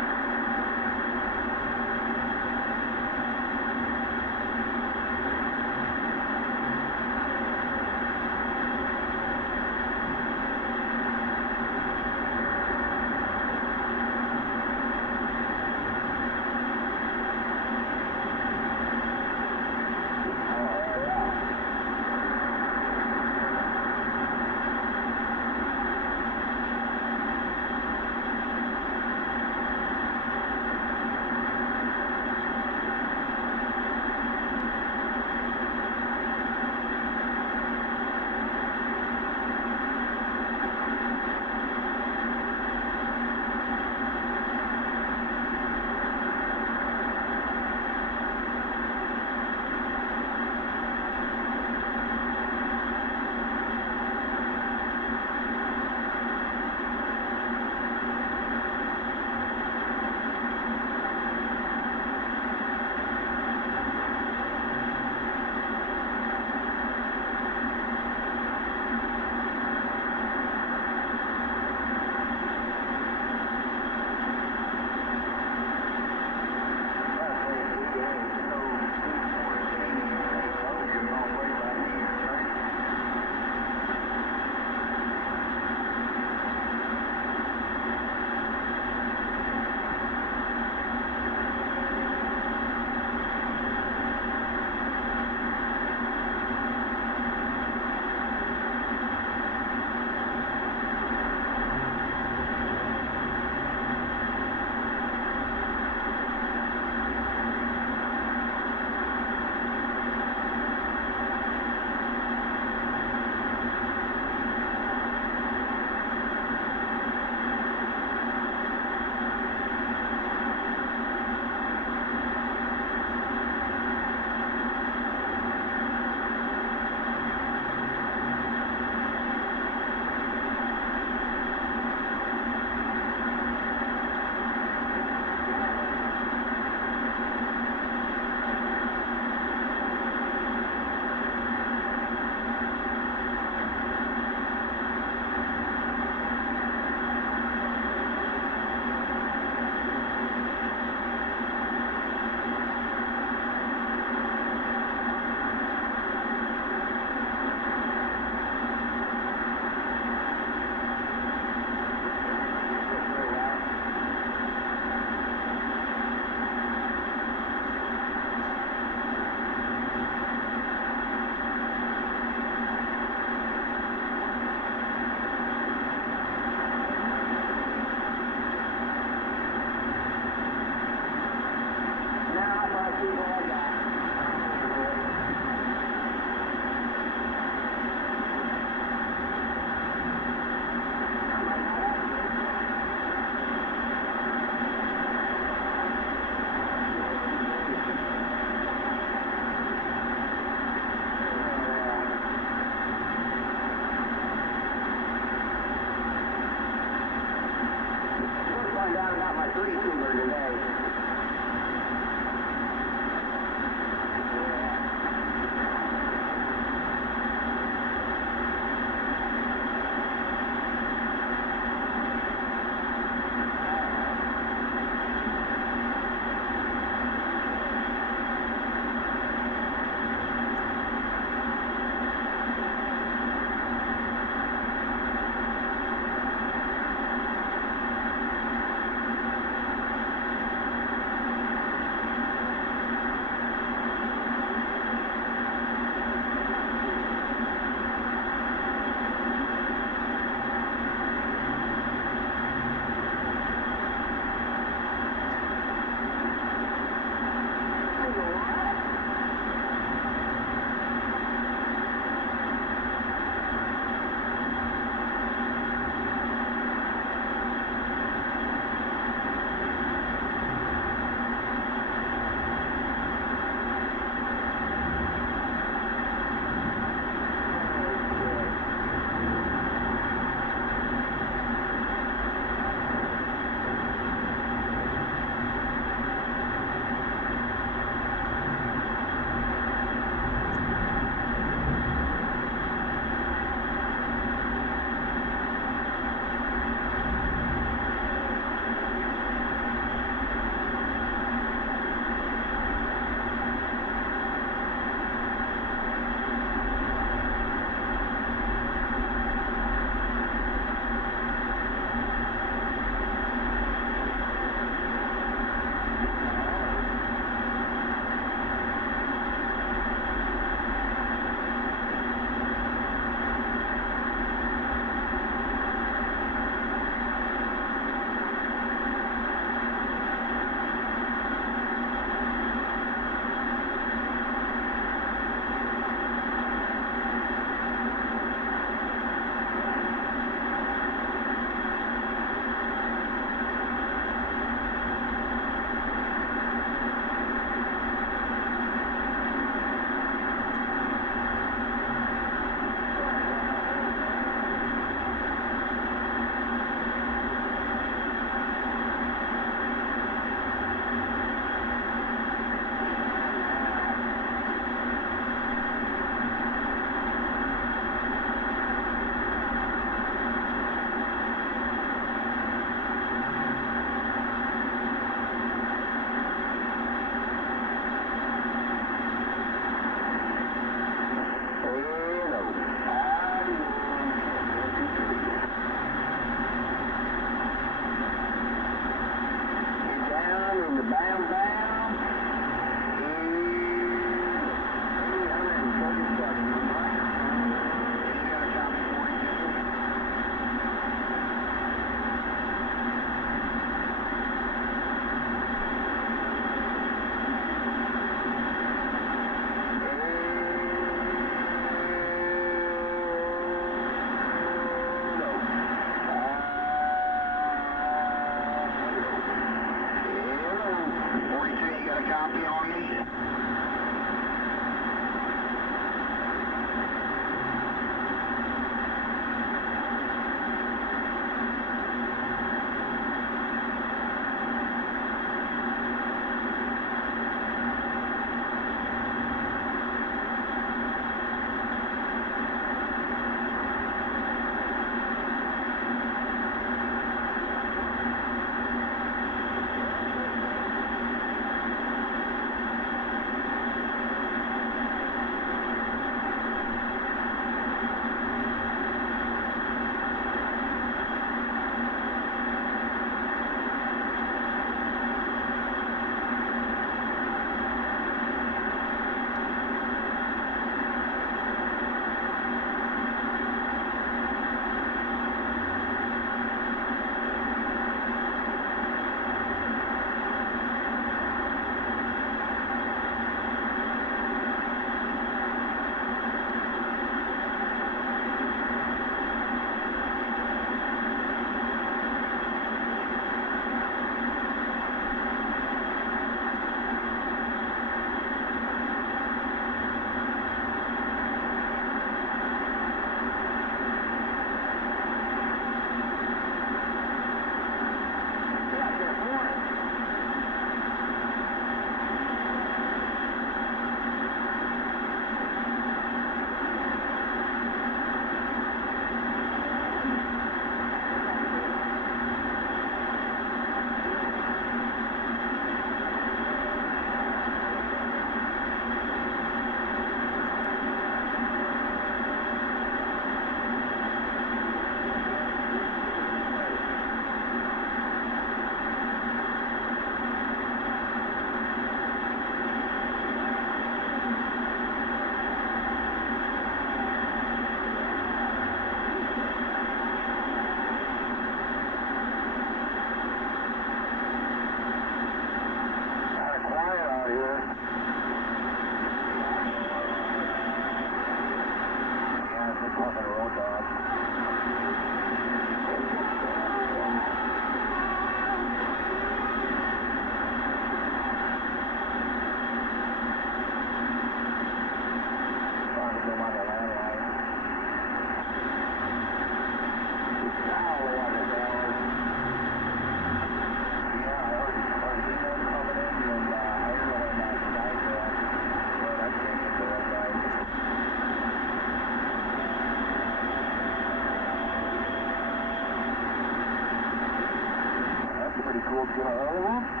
Get a hold of them?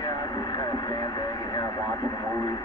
Yeah, I'm just kind of sandbagging here. I'm watching a movie.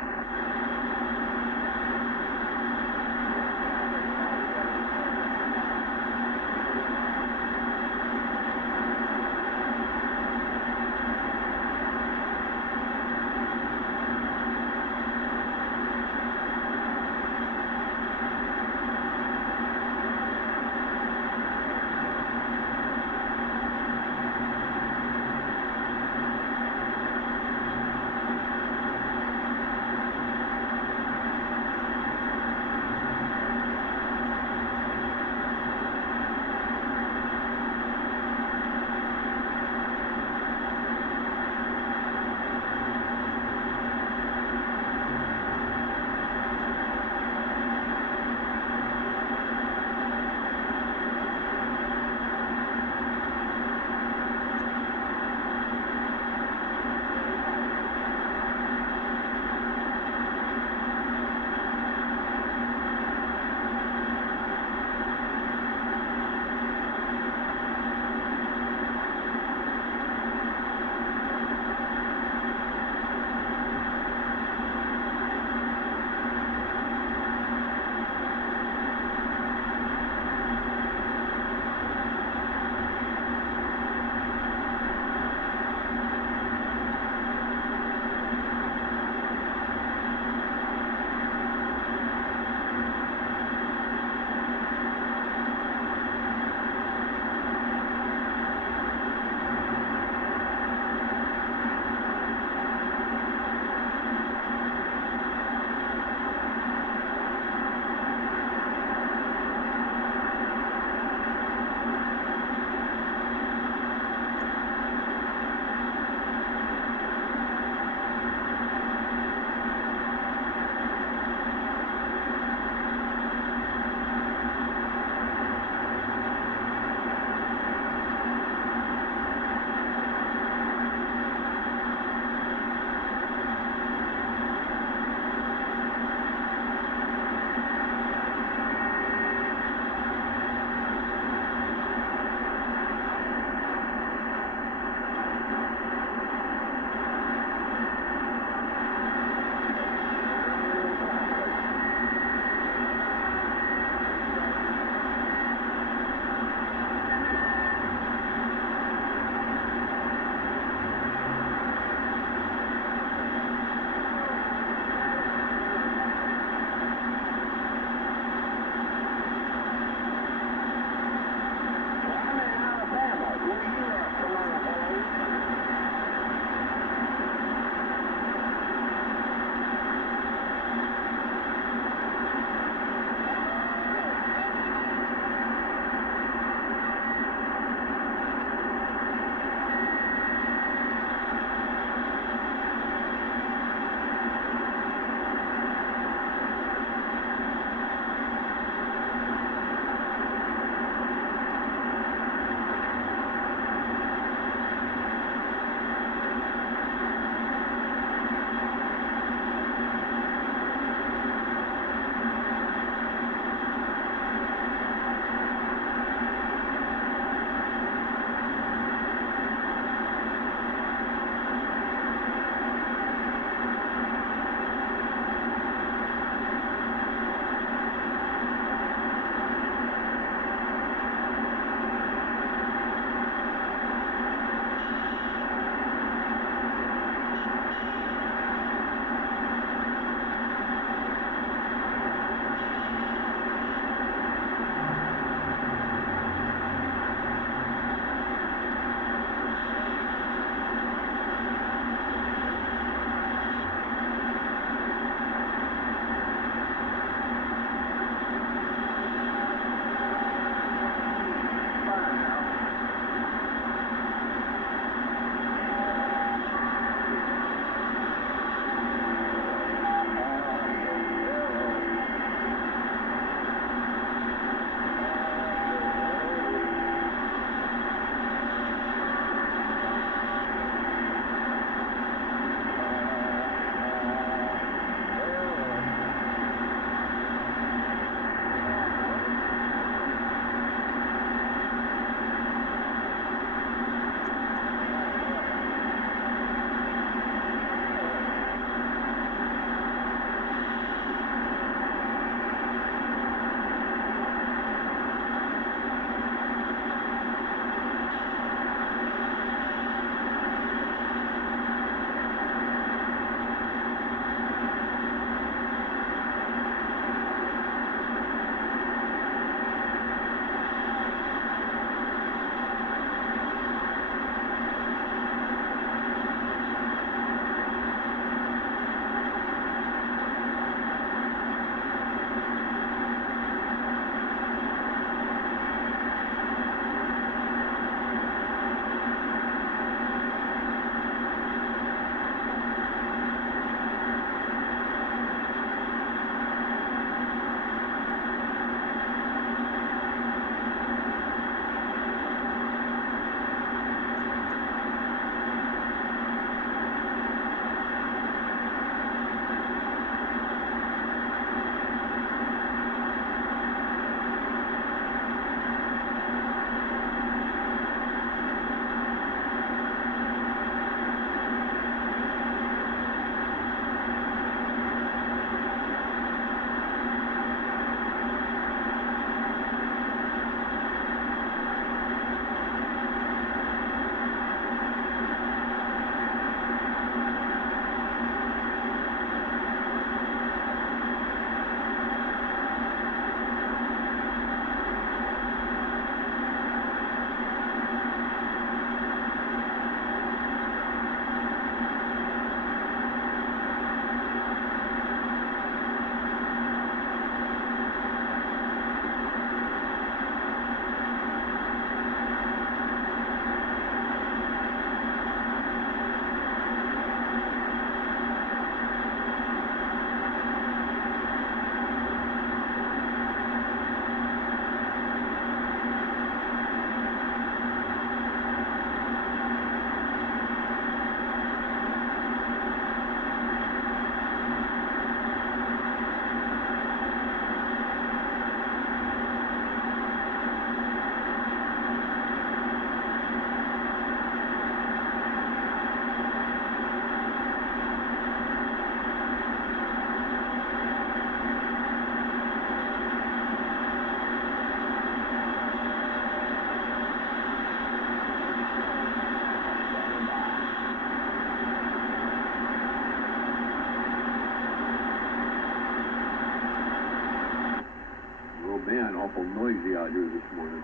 crazy out here this morning.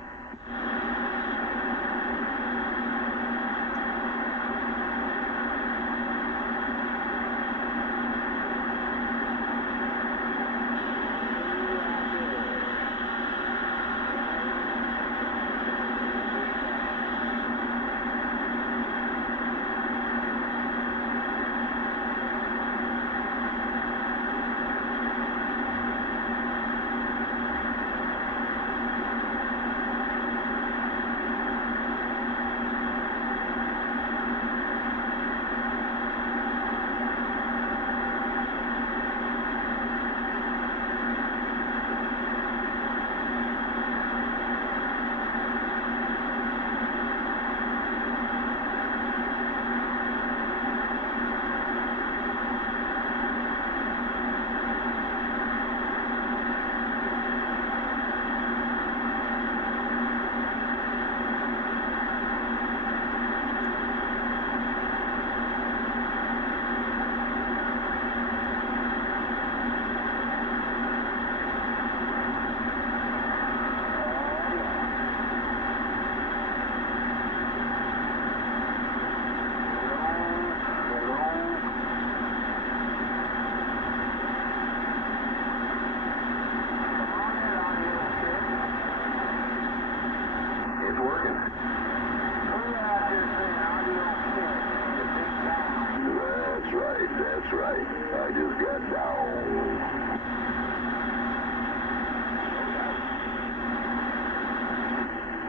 That's right. I just got down.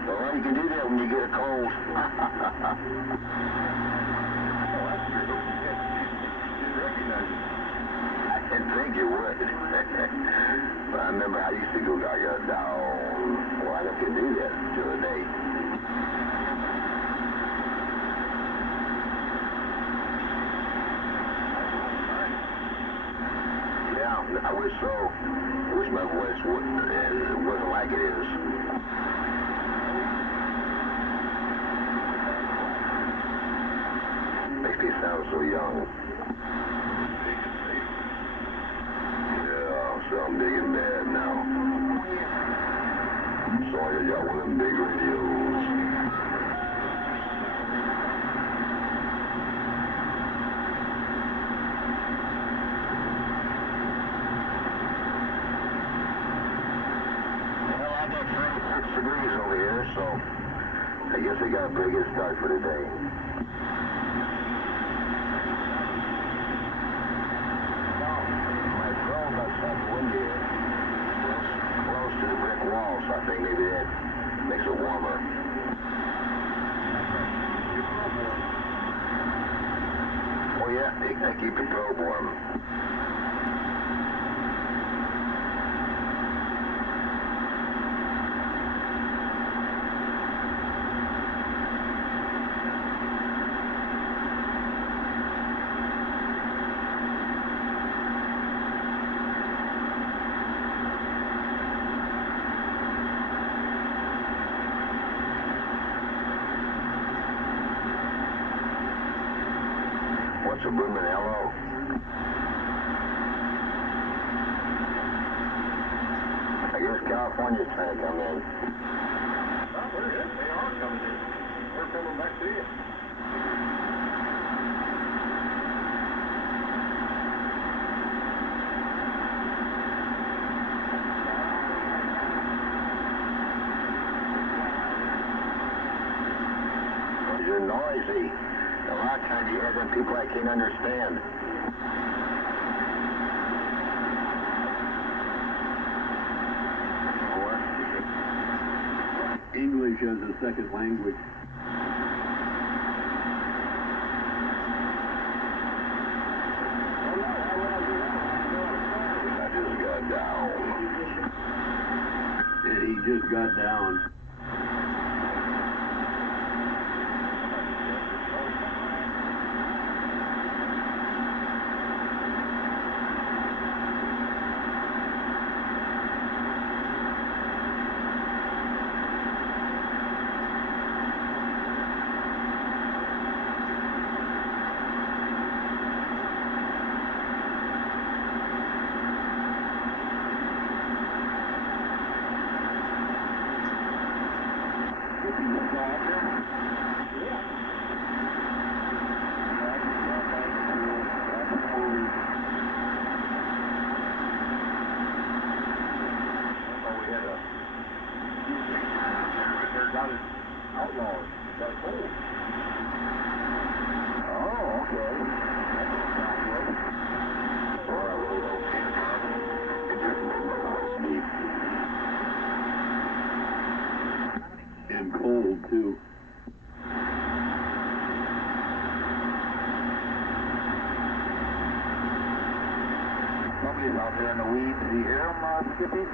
Well, you can do that when you get a cold. Oh, that's true. Didn't recognize it. I didn't think you would. But I remember I used to go, I got down. Well, I never could do that the other day. I wish so. I wish my voice wasn't like it is. Makes me sound so young. Yeah, so I'm big and bad now. So I got one of them big radios. Degrees over here, so I guess I got a pretty good start for today. Well, my drone got something windy here. It's close to the brick wall, so I think maybe that makes it warmer. Oh yeah, I keep the probe warm. What's a booming hello? I guess California's trying to come in. Oh, there it is. They are coming in. We're coming back to you. You're noisy. A lot of times you hear them people I can't understand. What? English as a second language. I just got down. Yeah, he just got down. Skippy's out there in the weeds. Do you hear them, Skippy?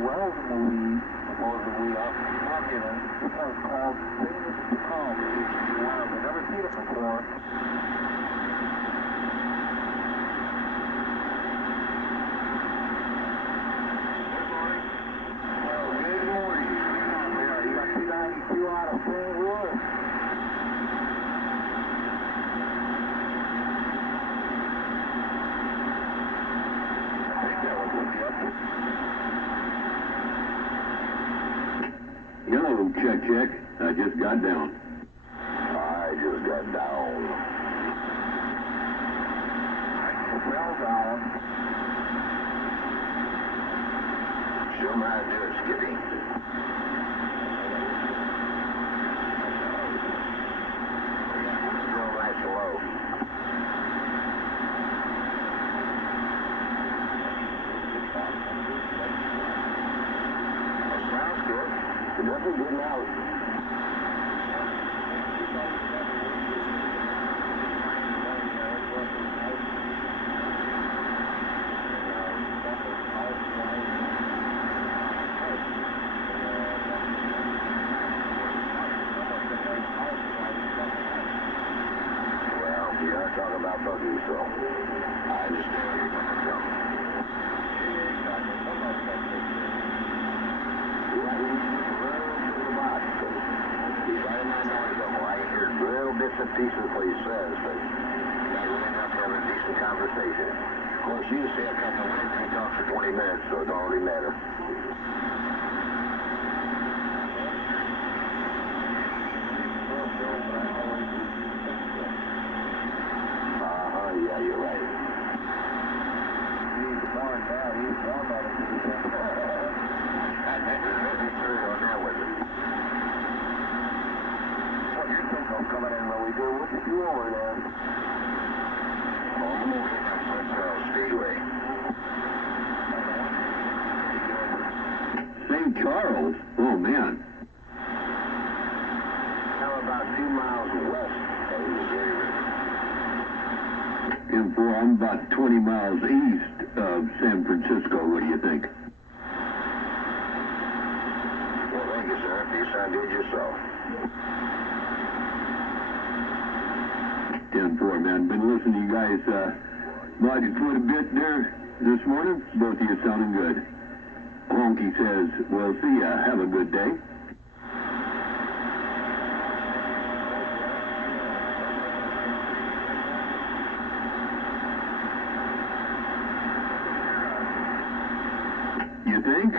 Wells movie, supposedly off Formula. This one's called Famous to Come. I've never seen it before. Good morning. You got 292 out of St. Louis. I think that one will be up. Hello, check. I just got down. I just got down. I just fell down. Show me how to do it, Skippy. Real nice and low. That sounds good. Definitely getting out. Well, we are talking about buggies, so I understand where you're coming from. He's right in that noise level. I can hear little bits and pieces what he says, but not really enough to have a decent conversation. Of course, you say a couple of words and he talks for 20 minutes, so it don't really matter. Yeah, you're right. He's warm now. He's warm out of this. Very true on that one. Your signal's coming in really good. What you do over there? Oh, I'm over here at St. Charles Speedway. St. Charles? Oh, man. I'm about 2 miles west of the Missouri River. And I'm about 20 miles east of San Francisco. What do you think? Well, thank you, sir. You sound good yourself. 10-4, man. Been listening to you guys mod your foot a bit there this morning. Both of you sounding good. Honky says, well, see ya. Have a good day. You think?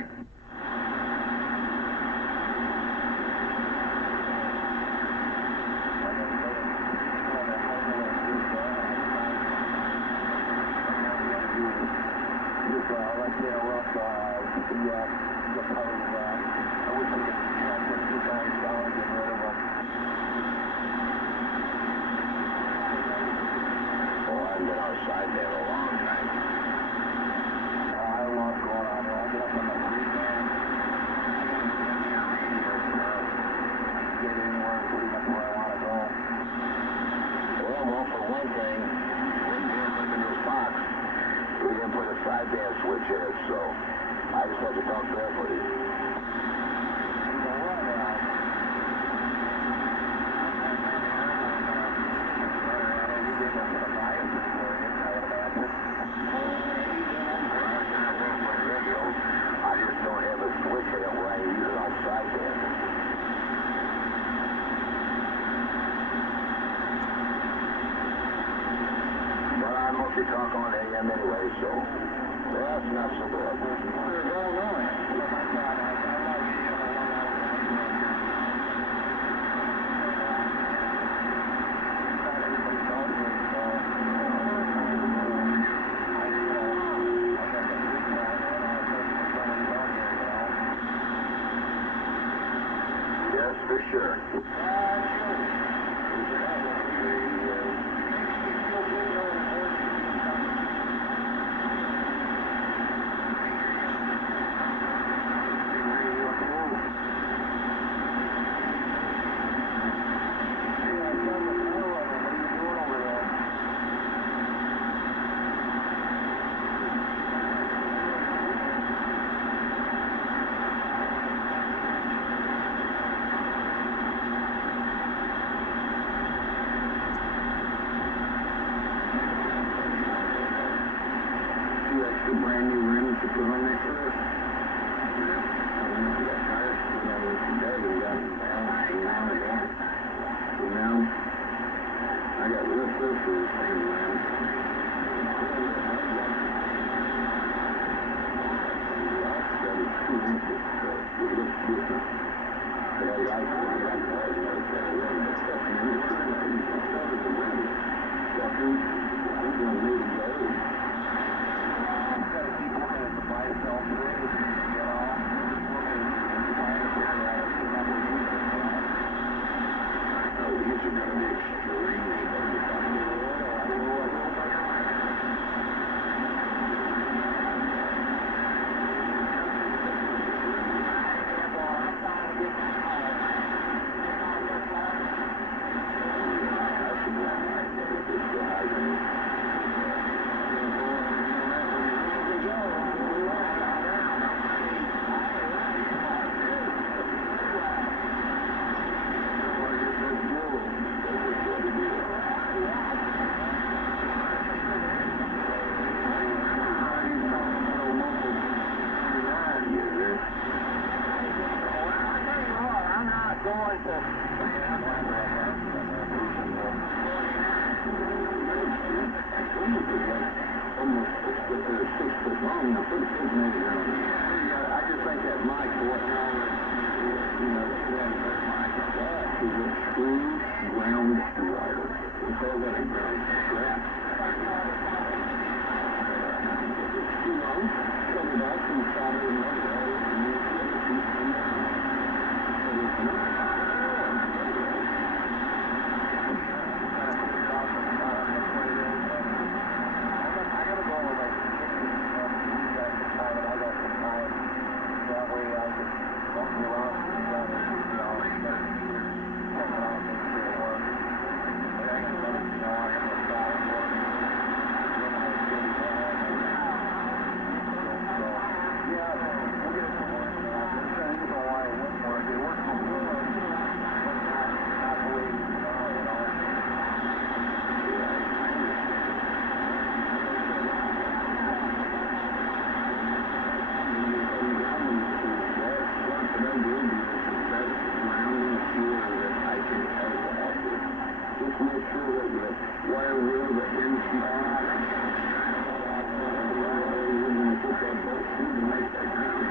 Sideband switch in it, so I just had to talk carefully. I just don't have a switch in it where I use it on sideband. But I mostly talk on AM anyway, so that's not so bad. Yes, for sure. put on that truck. We got tires put on it today. We got them balanced and mounted on. So now, I got real close to this thing, man. That is 2 inches, so it looks different. But I like it. I like that. You know, it's that wind. That stuff, man, it's the wind. That dude, I'm going to make it go. Gotta keep looking at the myself bridge, you know. Just looking at the myself there, see how we need it, you know. Oh, these are going to be extremely versatile. I just think that mic, what now, you know, that is a true ground wire. It's all got a ground strap. It's too long, cut it off and solder it up, and use the other piece from there. But it's not. I gotta go over like you got some time and I got some time. That way I can walk around and you know, check it out, make sure it works. But I gotta let you know I'm gonna try it for you. So, yeah, we'll get it to work now. There's no reason why it wouldn't work. It works before, but not the way it is now, you know. Just make sure that the wire wheel that ends the you're going to put that bolt through to make that ground.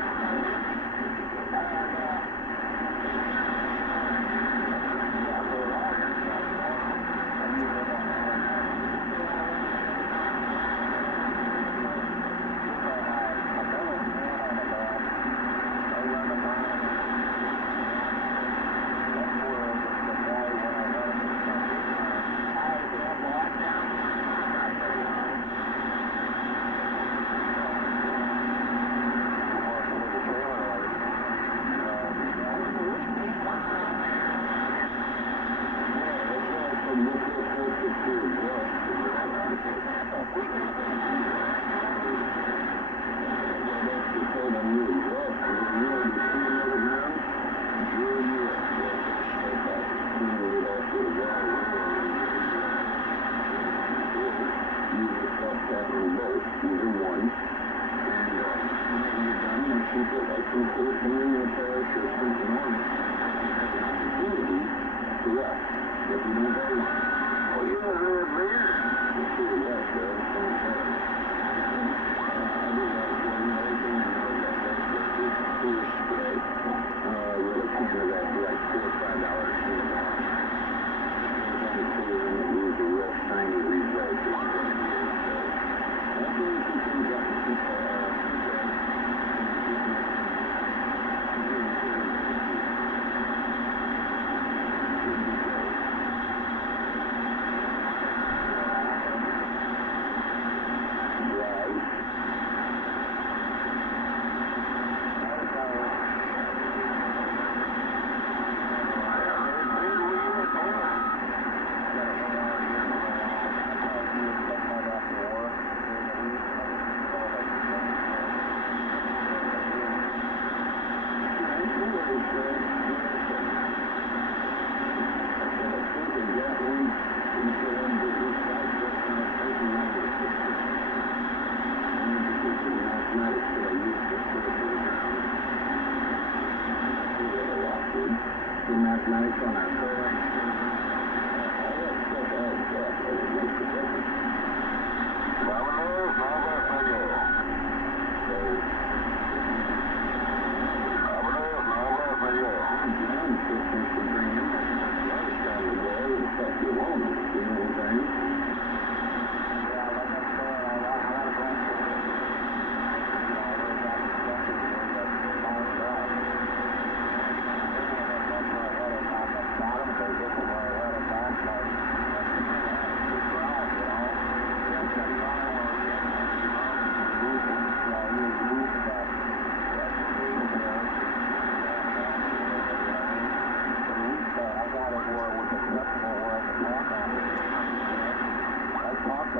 Using both, using one, and when you're done, you keep it like you put it in your parish or something on it, have an opportunity to rest. If you don't go, oh yeah, red beer. Let's see what that does. I do like everything I know that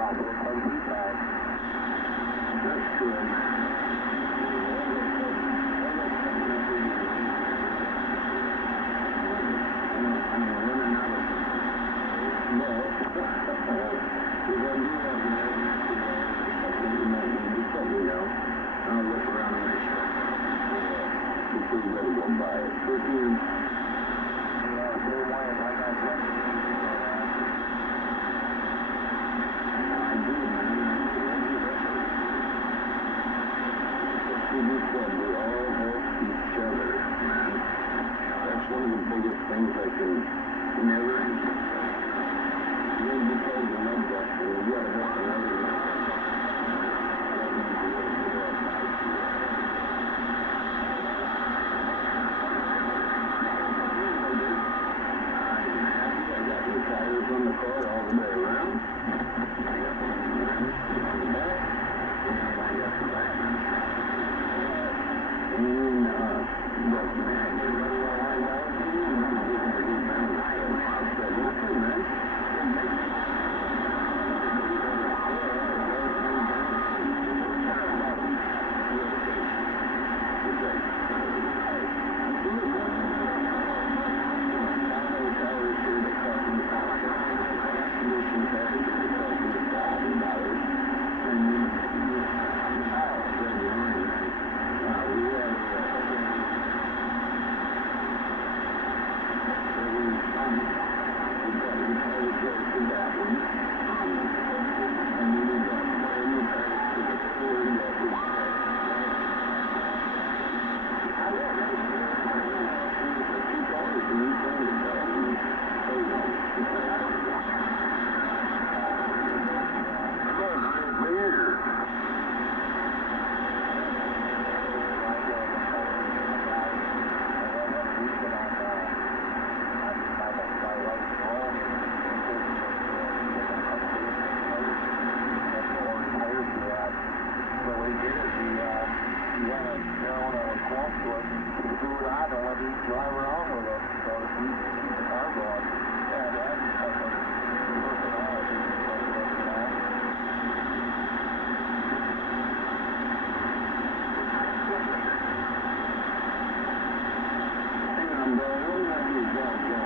drop it. It's like feedback. That's good. I'm running out of smoke. We're going to do that, man. You might need to put me down. I'll look around and make sure. Before you gotta go buy it. Freaking. Yeah, same way. I got something to do on that. I do, man. We just said we all help each other, man. That's one of the biggest things I can never emphasize. You gotta be told to love that, and you gotta help another man. That means you gotta put it aside for you. I'm happy I got new tires on the car all the way around. I got some rims on the back, and I got the back. And, but man, you got more line dollars to you, and I'm getting to do down the side. I said, okay, man. Drive around with us, so to keep the car going. Yeah, that's personality. Hang on, bro. Let me have these guys go.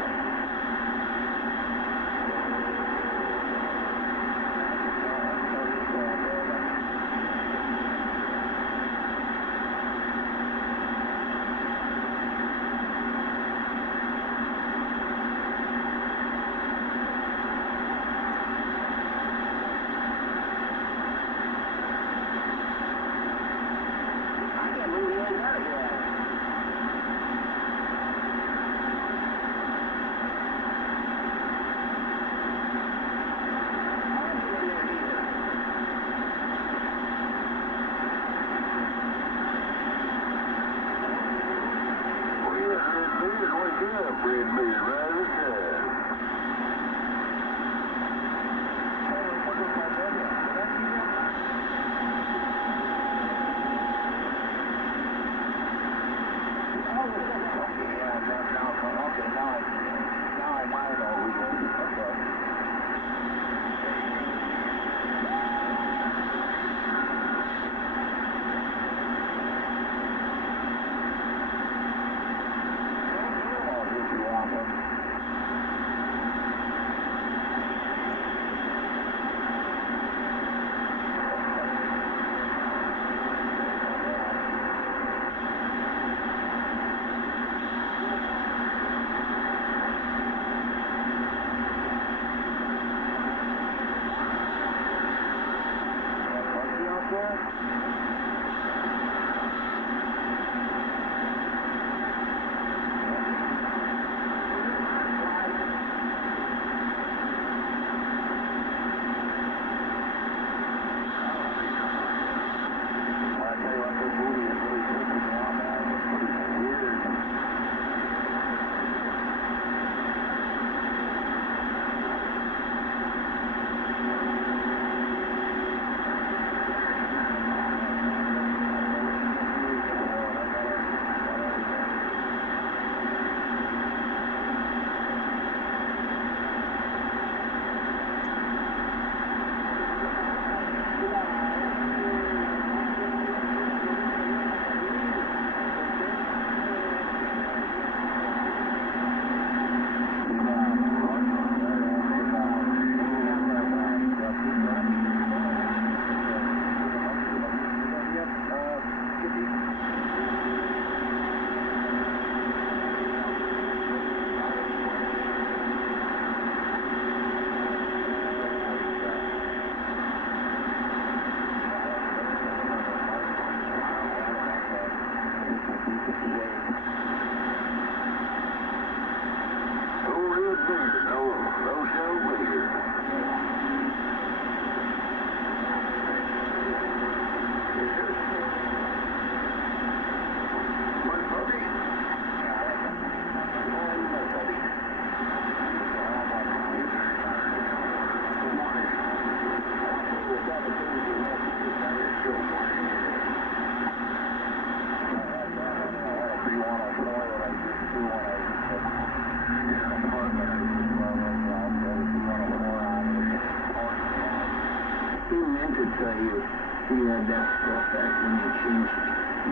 tell you, he had that stuff back when he changed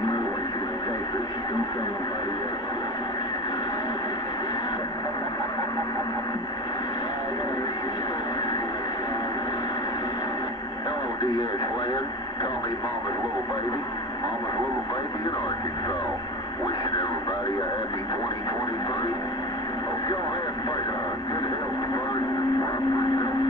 Merlin's diapers. Don't tell nobody else. Hello, D.H. Land. Call me Mama's little baby. Mama's little baby in Arkansas. Wishing everybody a happy 2023. Hope y'all have good health, birds, and prosperous.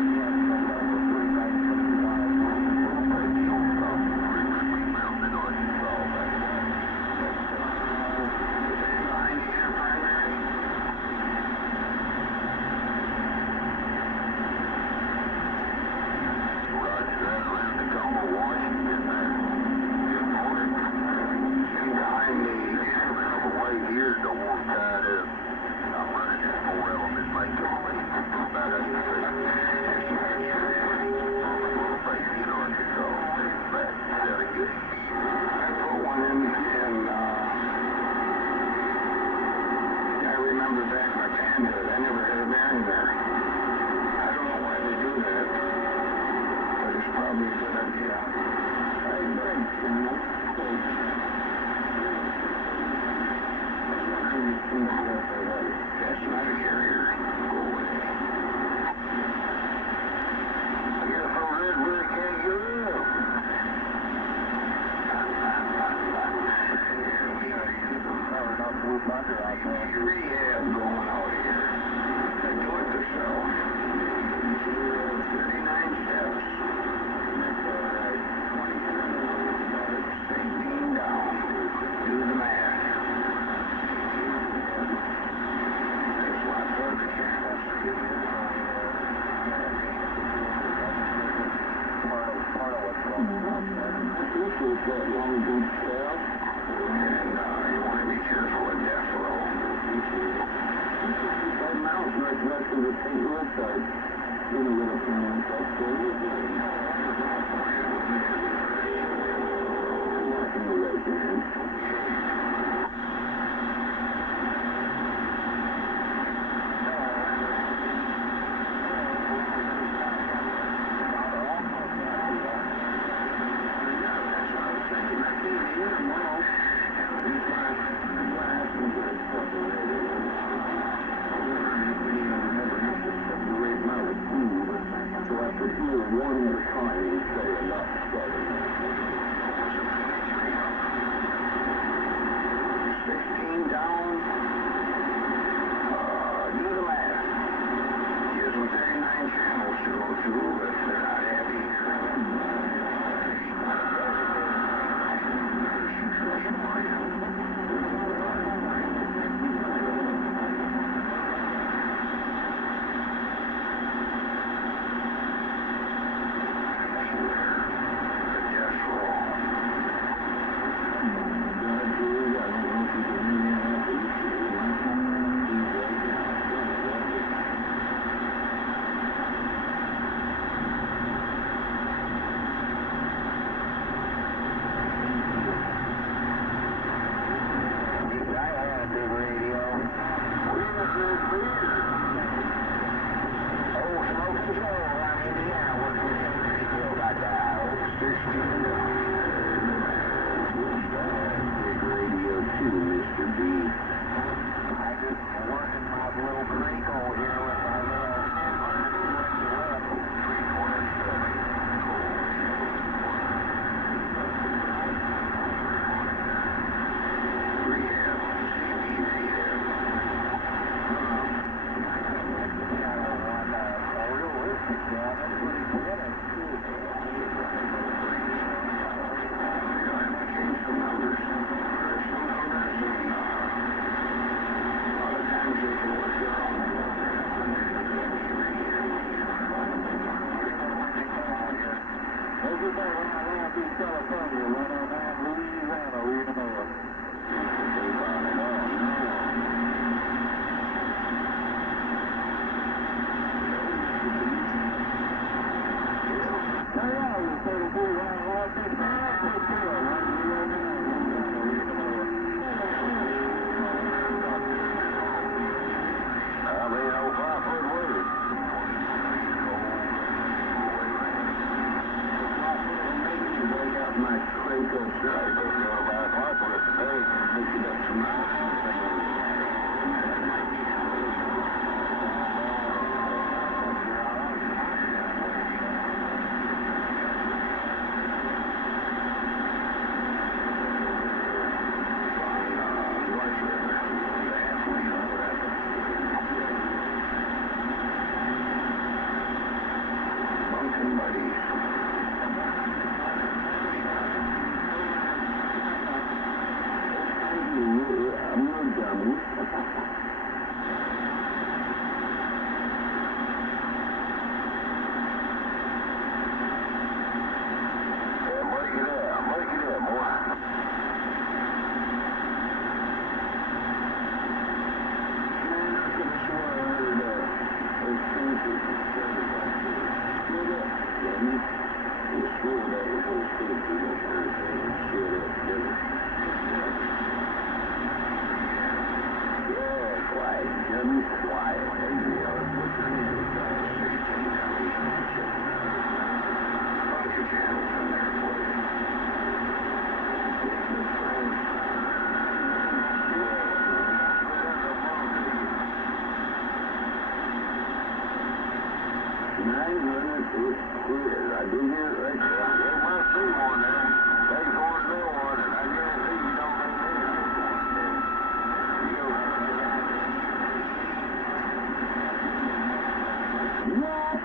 got my crinkle stripe. You're about Hartworth today. Pick it up tomorrow. I did hear it right there. There must be one there. They going to one, and I guarantee you don't know What?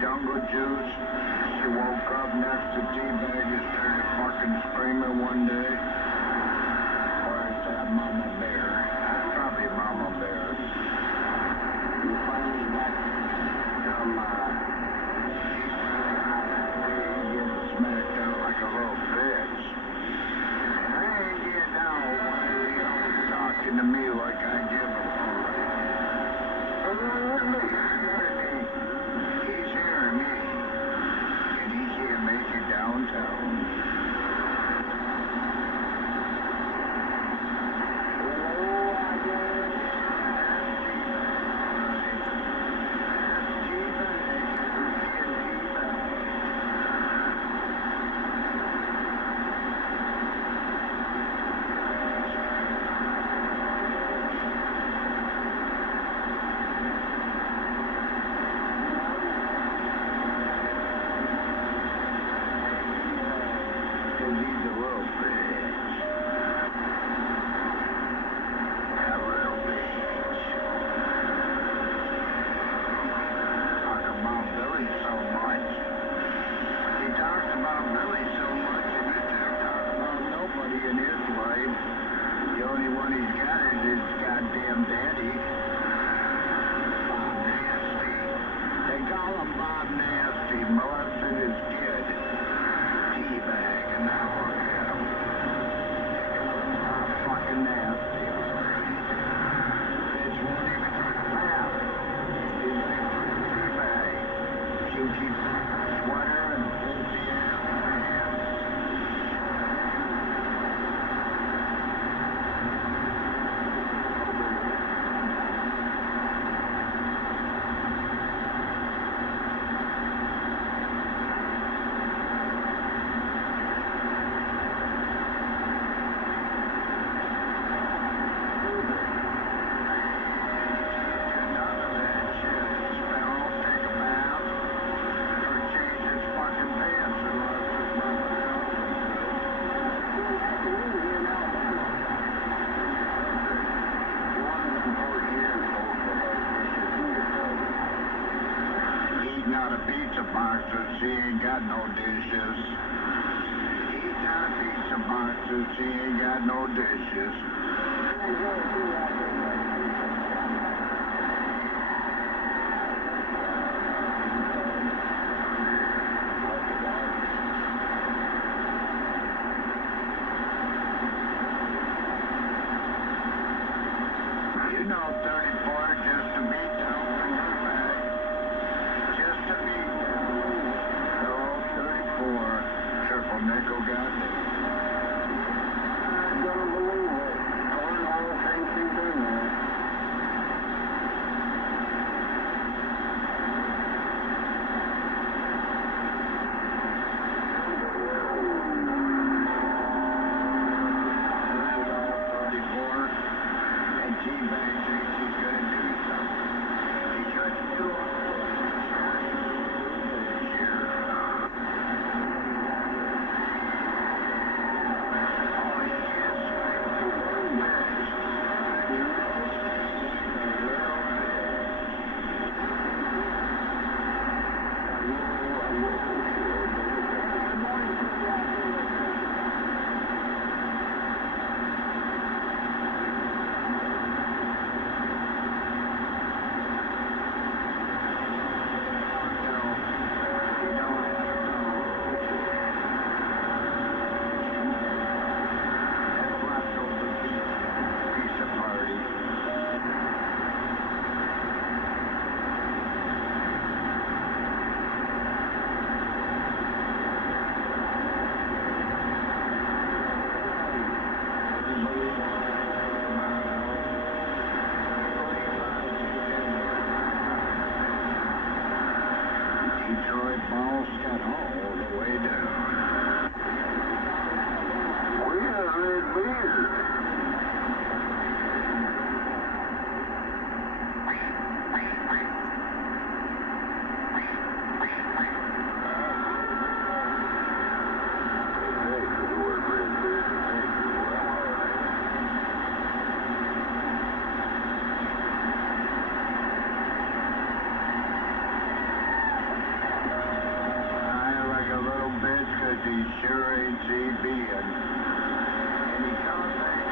Jungle juice. She woke up next to T-Bag and started fucking screaming one day. Or is that Mama Bear? That's probably Mama Bear. You finally got some, getting smacked out like a little bitch. I ain't getting out when he's talking to me like I give a fuck. He's hearing me, and he can't make it downtown. hello? pizza boxes, he ain't got no dishes. Eats out of pizza boxes, he ain't got no dishes. You know 34 just to beat down from her back. Just to beat down. Oh, 34. Triple nickel got me. I'm gonna believe it. Cornhole thinks he's done that. And T-Bag thinks he's going to do something. He couldn't do all this year. Oh, he is like a little bitch. Detroit ball scat all the way down. We got red beer. Because he sure ain't CB'ing. And he comes back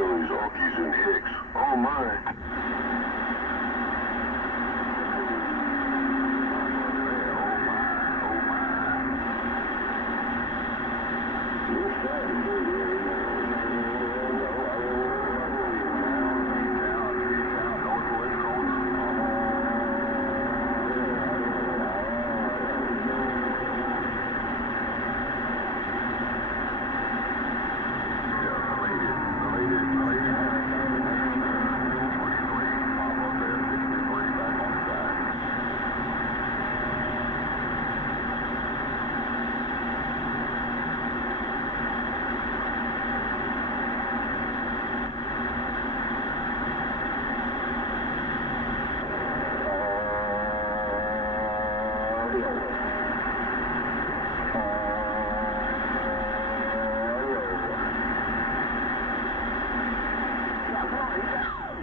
kill these Okies and Hicks. Oh my.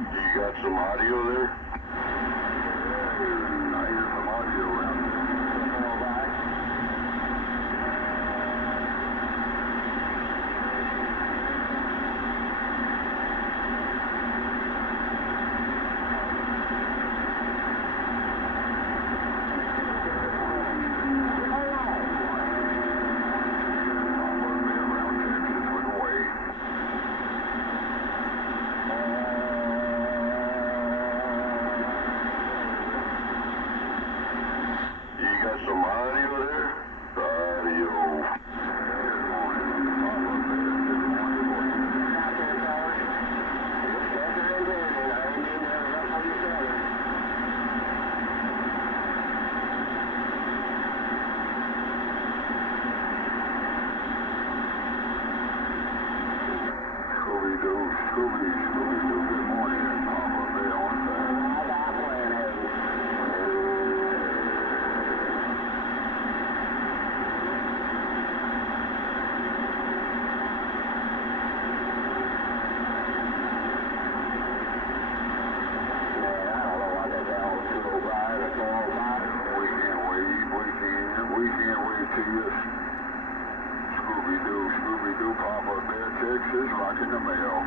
You got some audio there? I hear some audio around there. Some audio there? Audio. Good morning. Papa Bear. Good morning, boys. Out there, fellas. Just got your engine in. I ain't mean to ruffle your feathers. Scooby-Doo, Scooby-Doo, good morning. Papa Bear on fire. I got plan A. Scooby-Doo, Papa Bear, Texas, rocking the mail.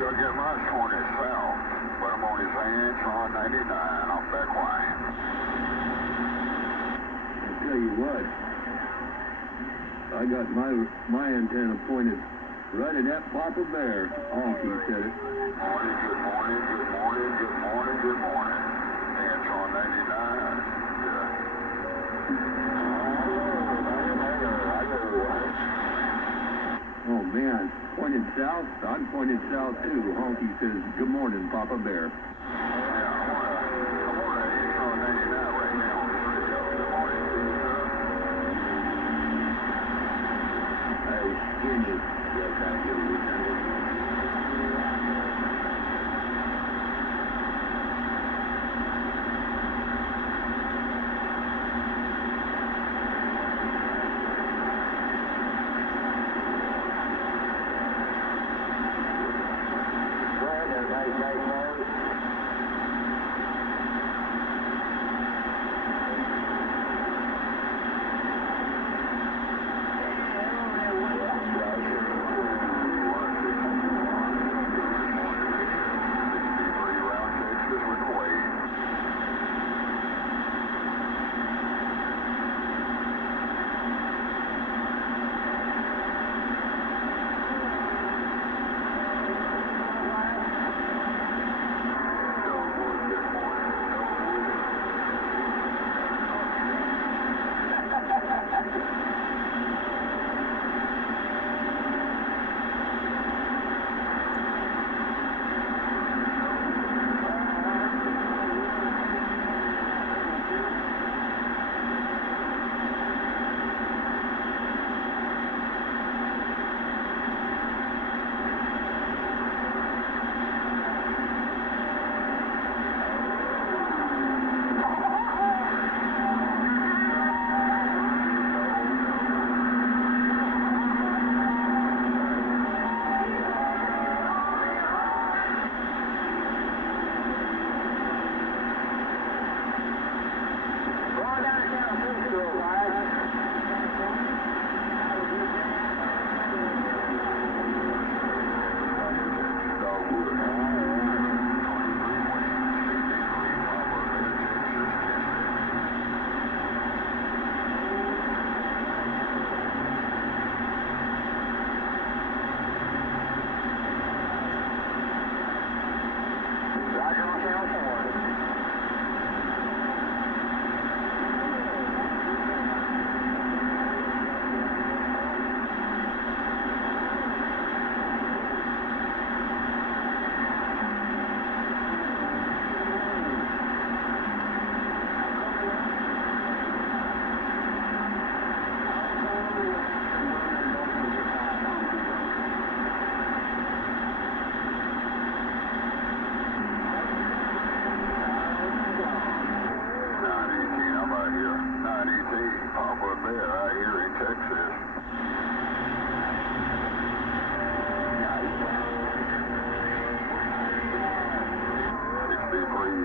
I'll get my 20 south, but I'm only saying it's on 99 off that line. I'll tell you what, I got my antenna pointed right at that Papa Bear. Honky said it. Morning, good morning, good morning, good morning, good morning. And it's on 99. Yeah. Oh man, pointed south? I'm pointed south too. Honky says, good morning, Papa Bear. Yeah, I wanna, it's on 99 right now on this radio. Good morning. Hey, skinny. Yes, I do.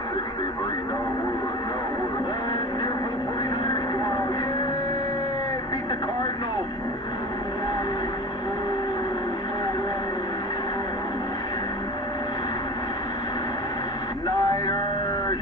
63, no wood, no wood. Let's hear for the 49ers tomorrow. Yay! Beat the Cardinals. Niners.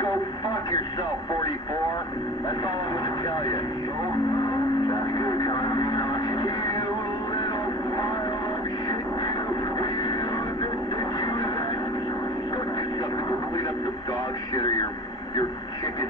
Go fuck yourself, 44. That's all I'm going to tell you. So, sounds good coming in on you. You little pile of shit, you that. Go do something. Go clean up the dog shit or your chicken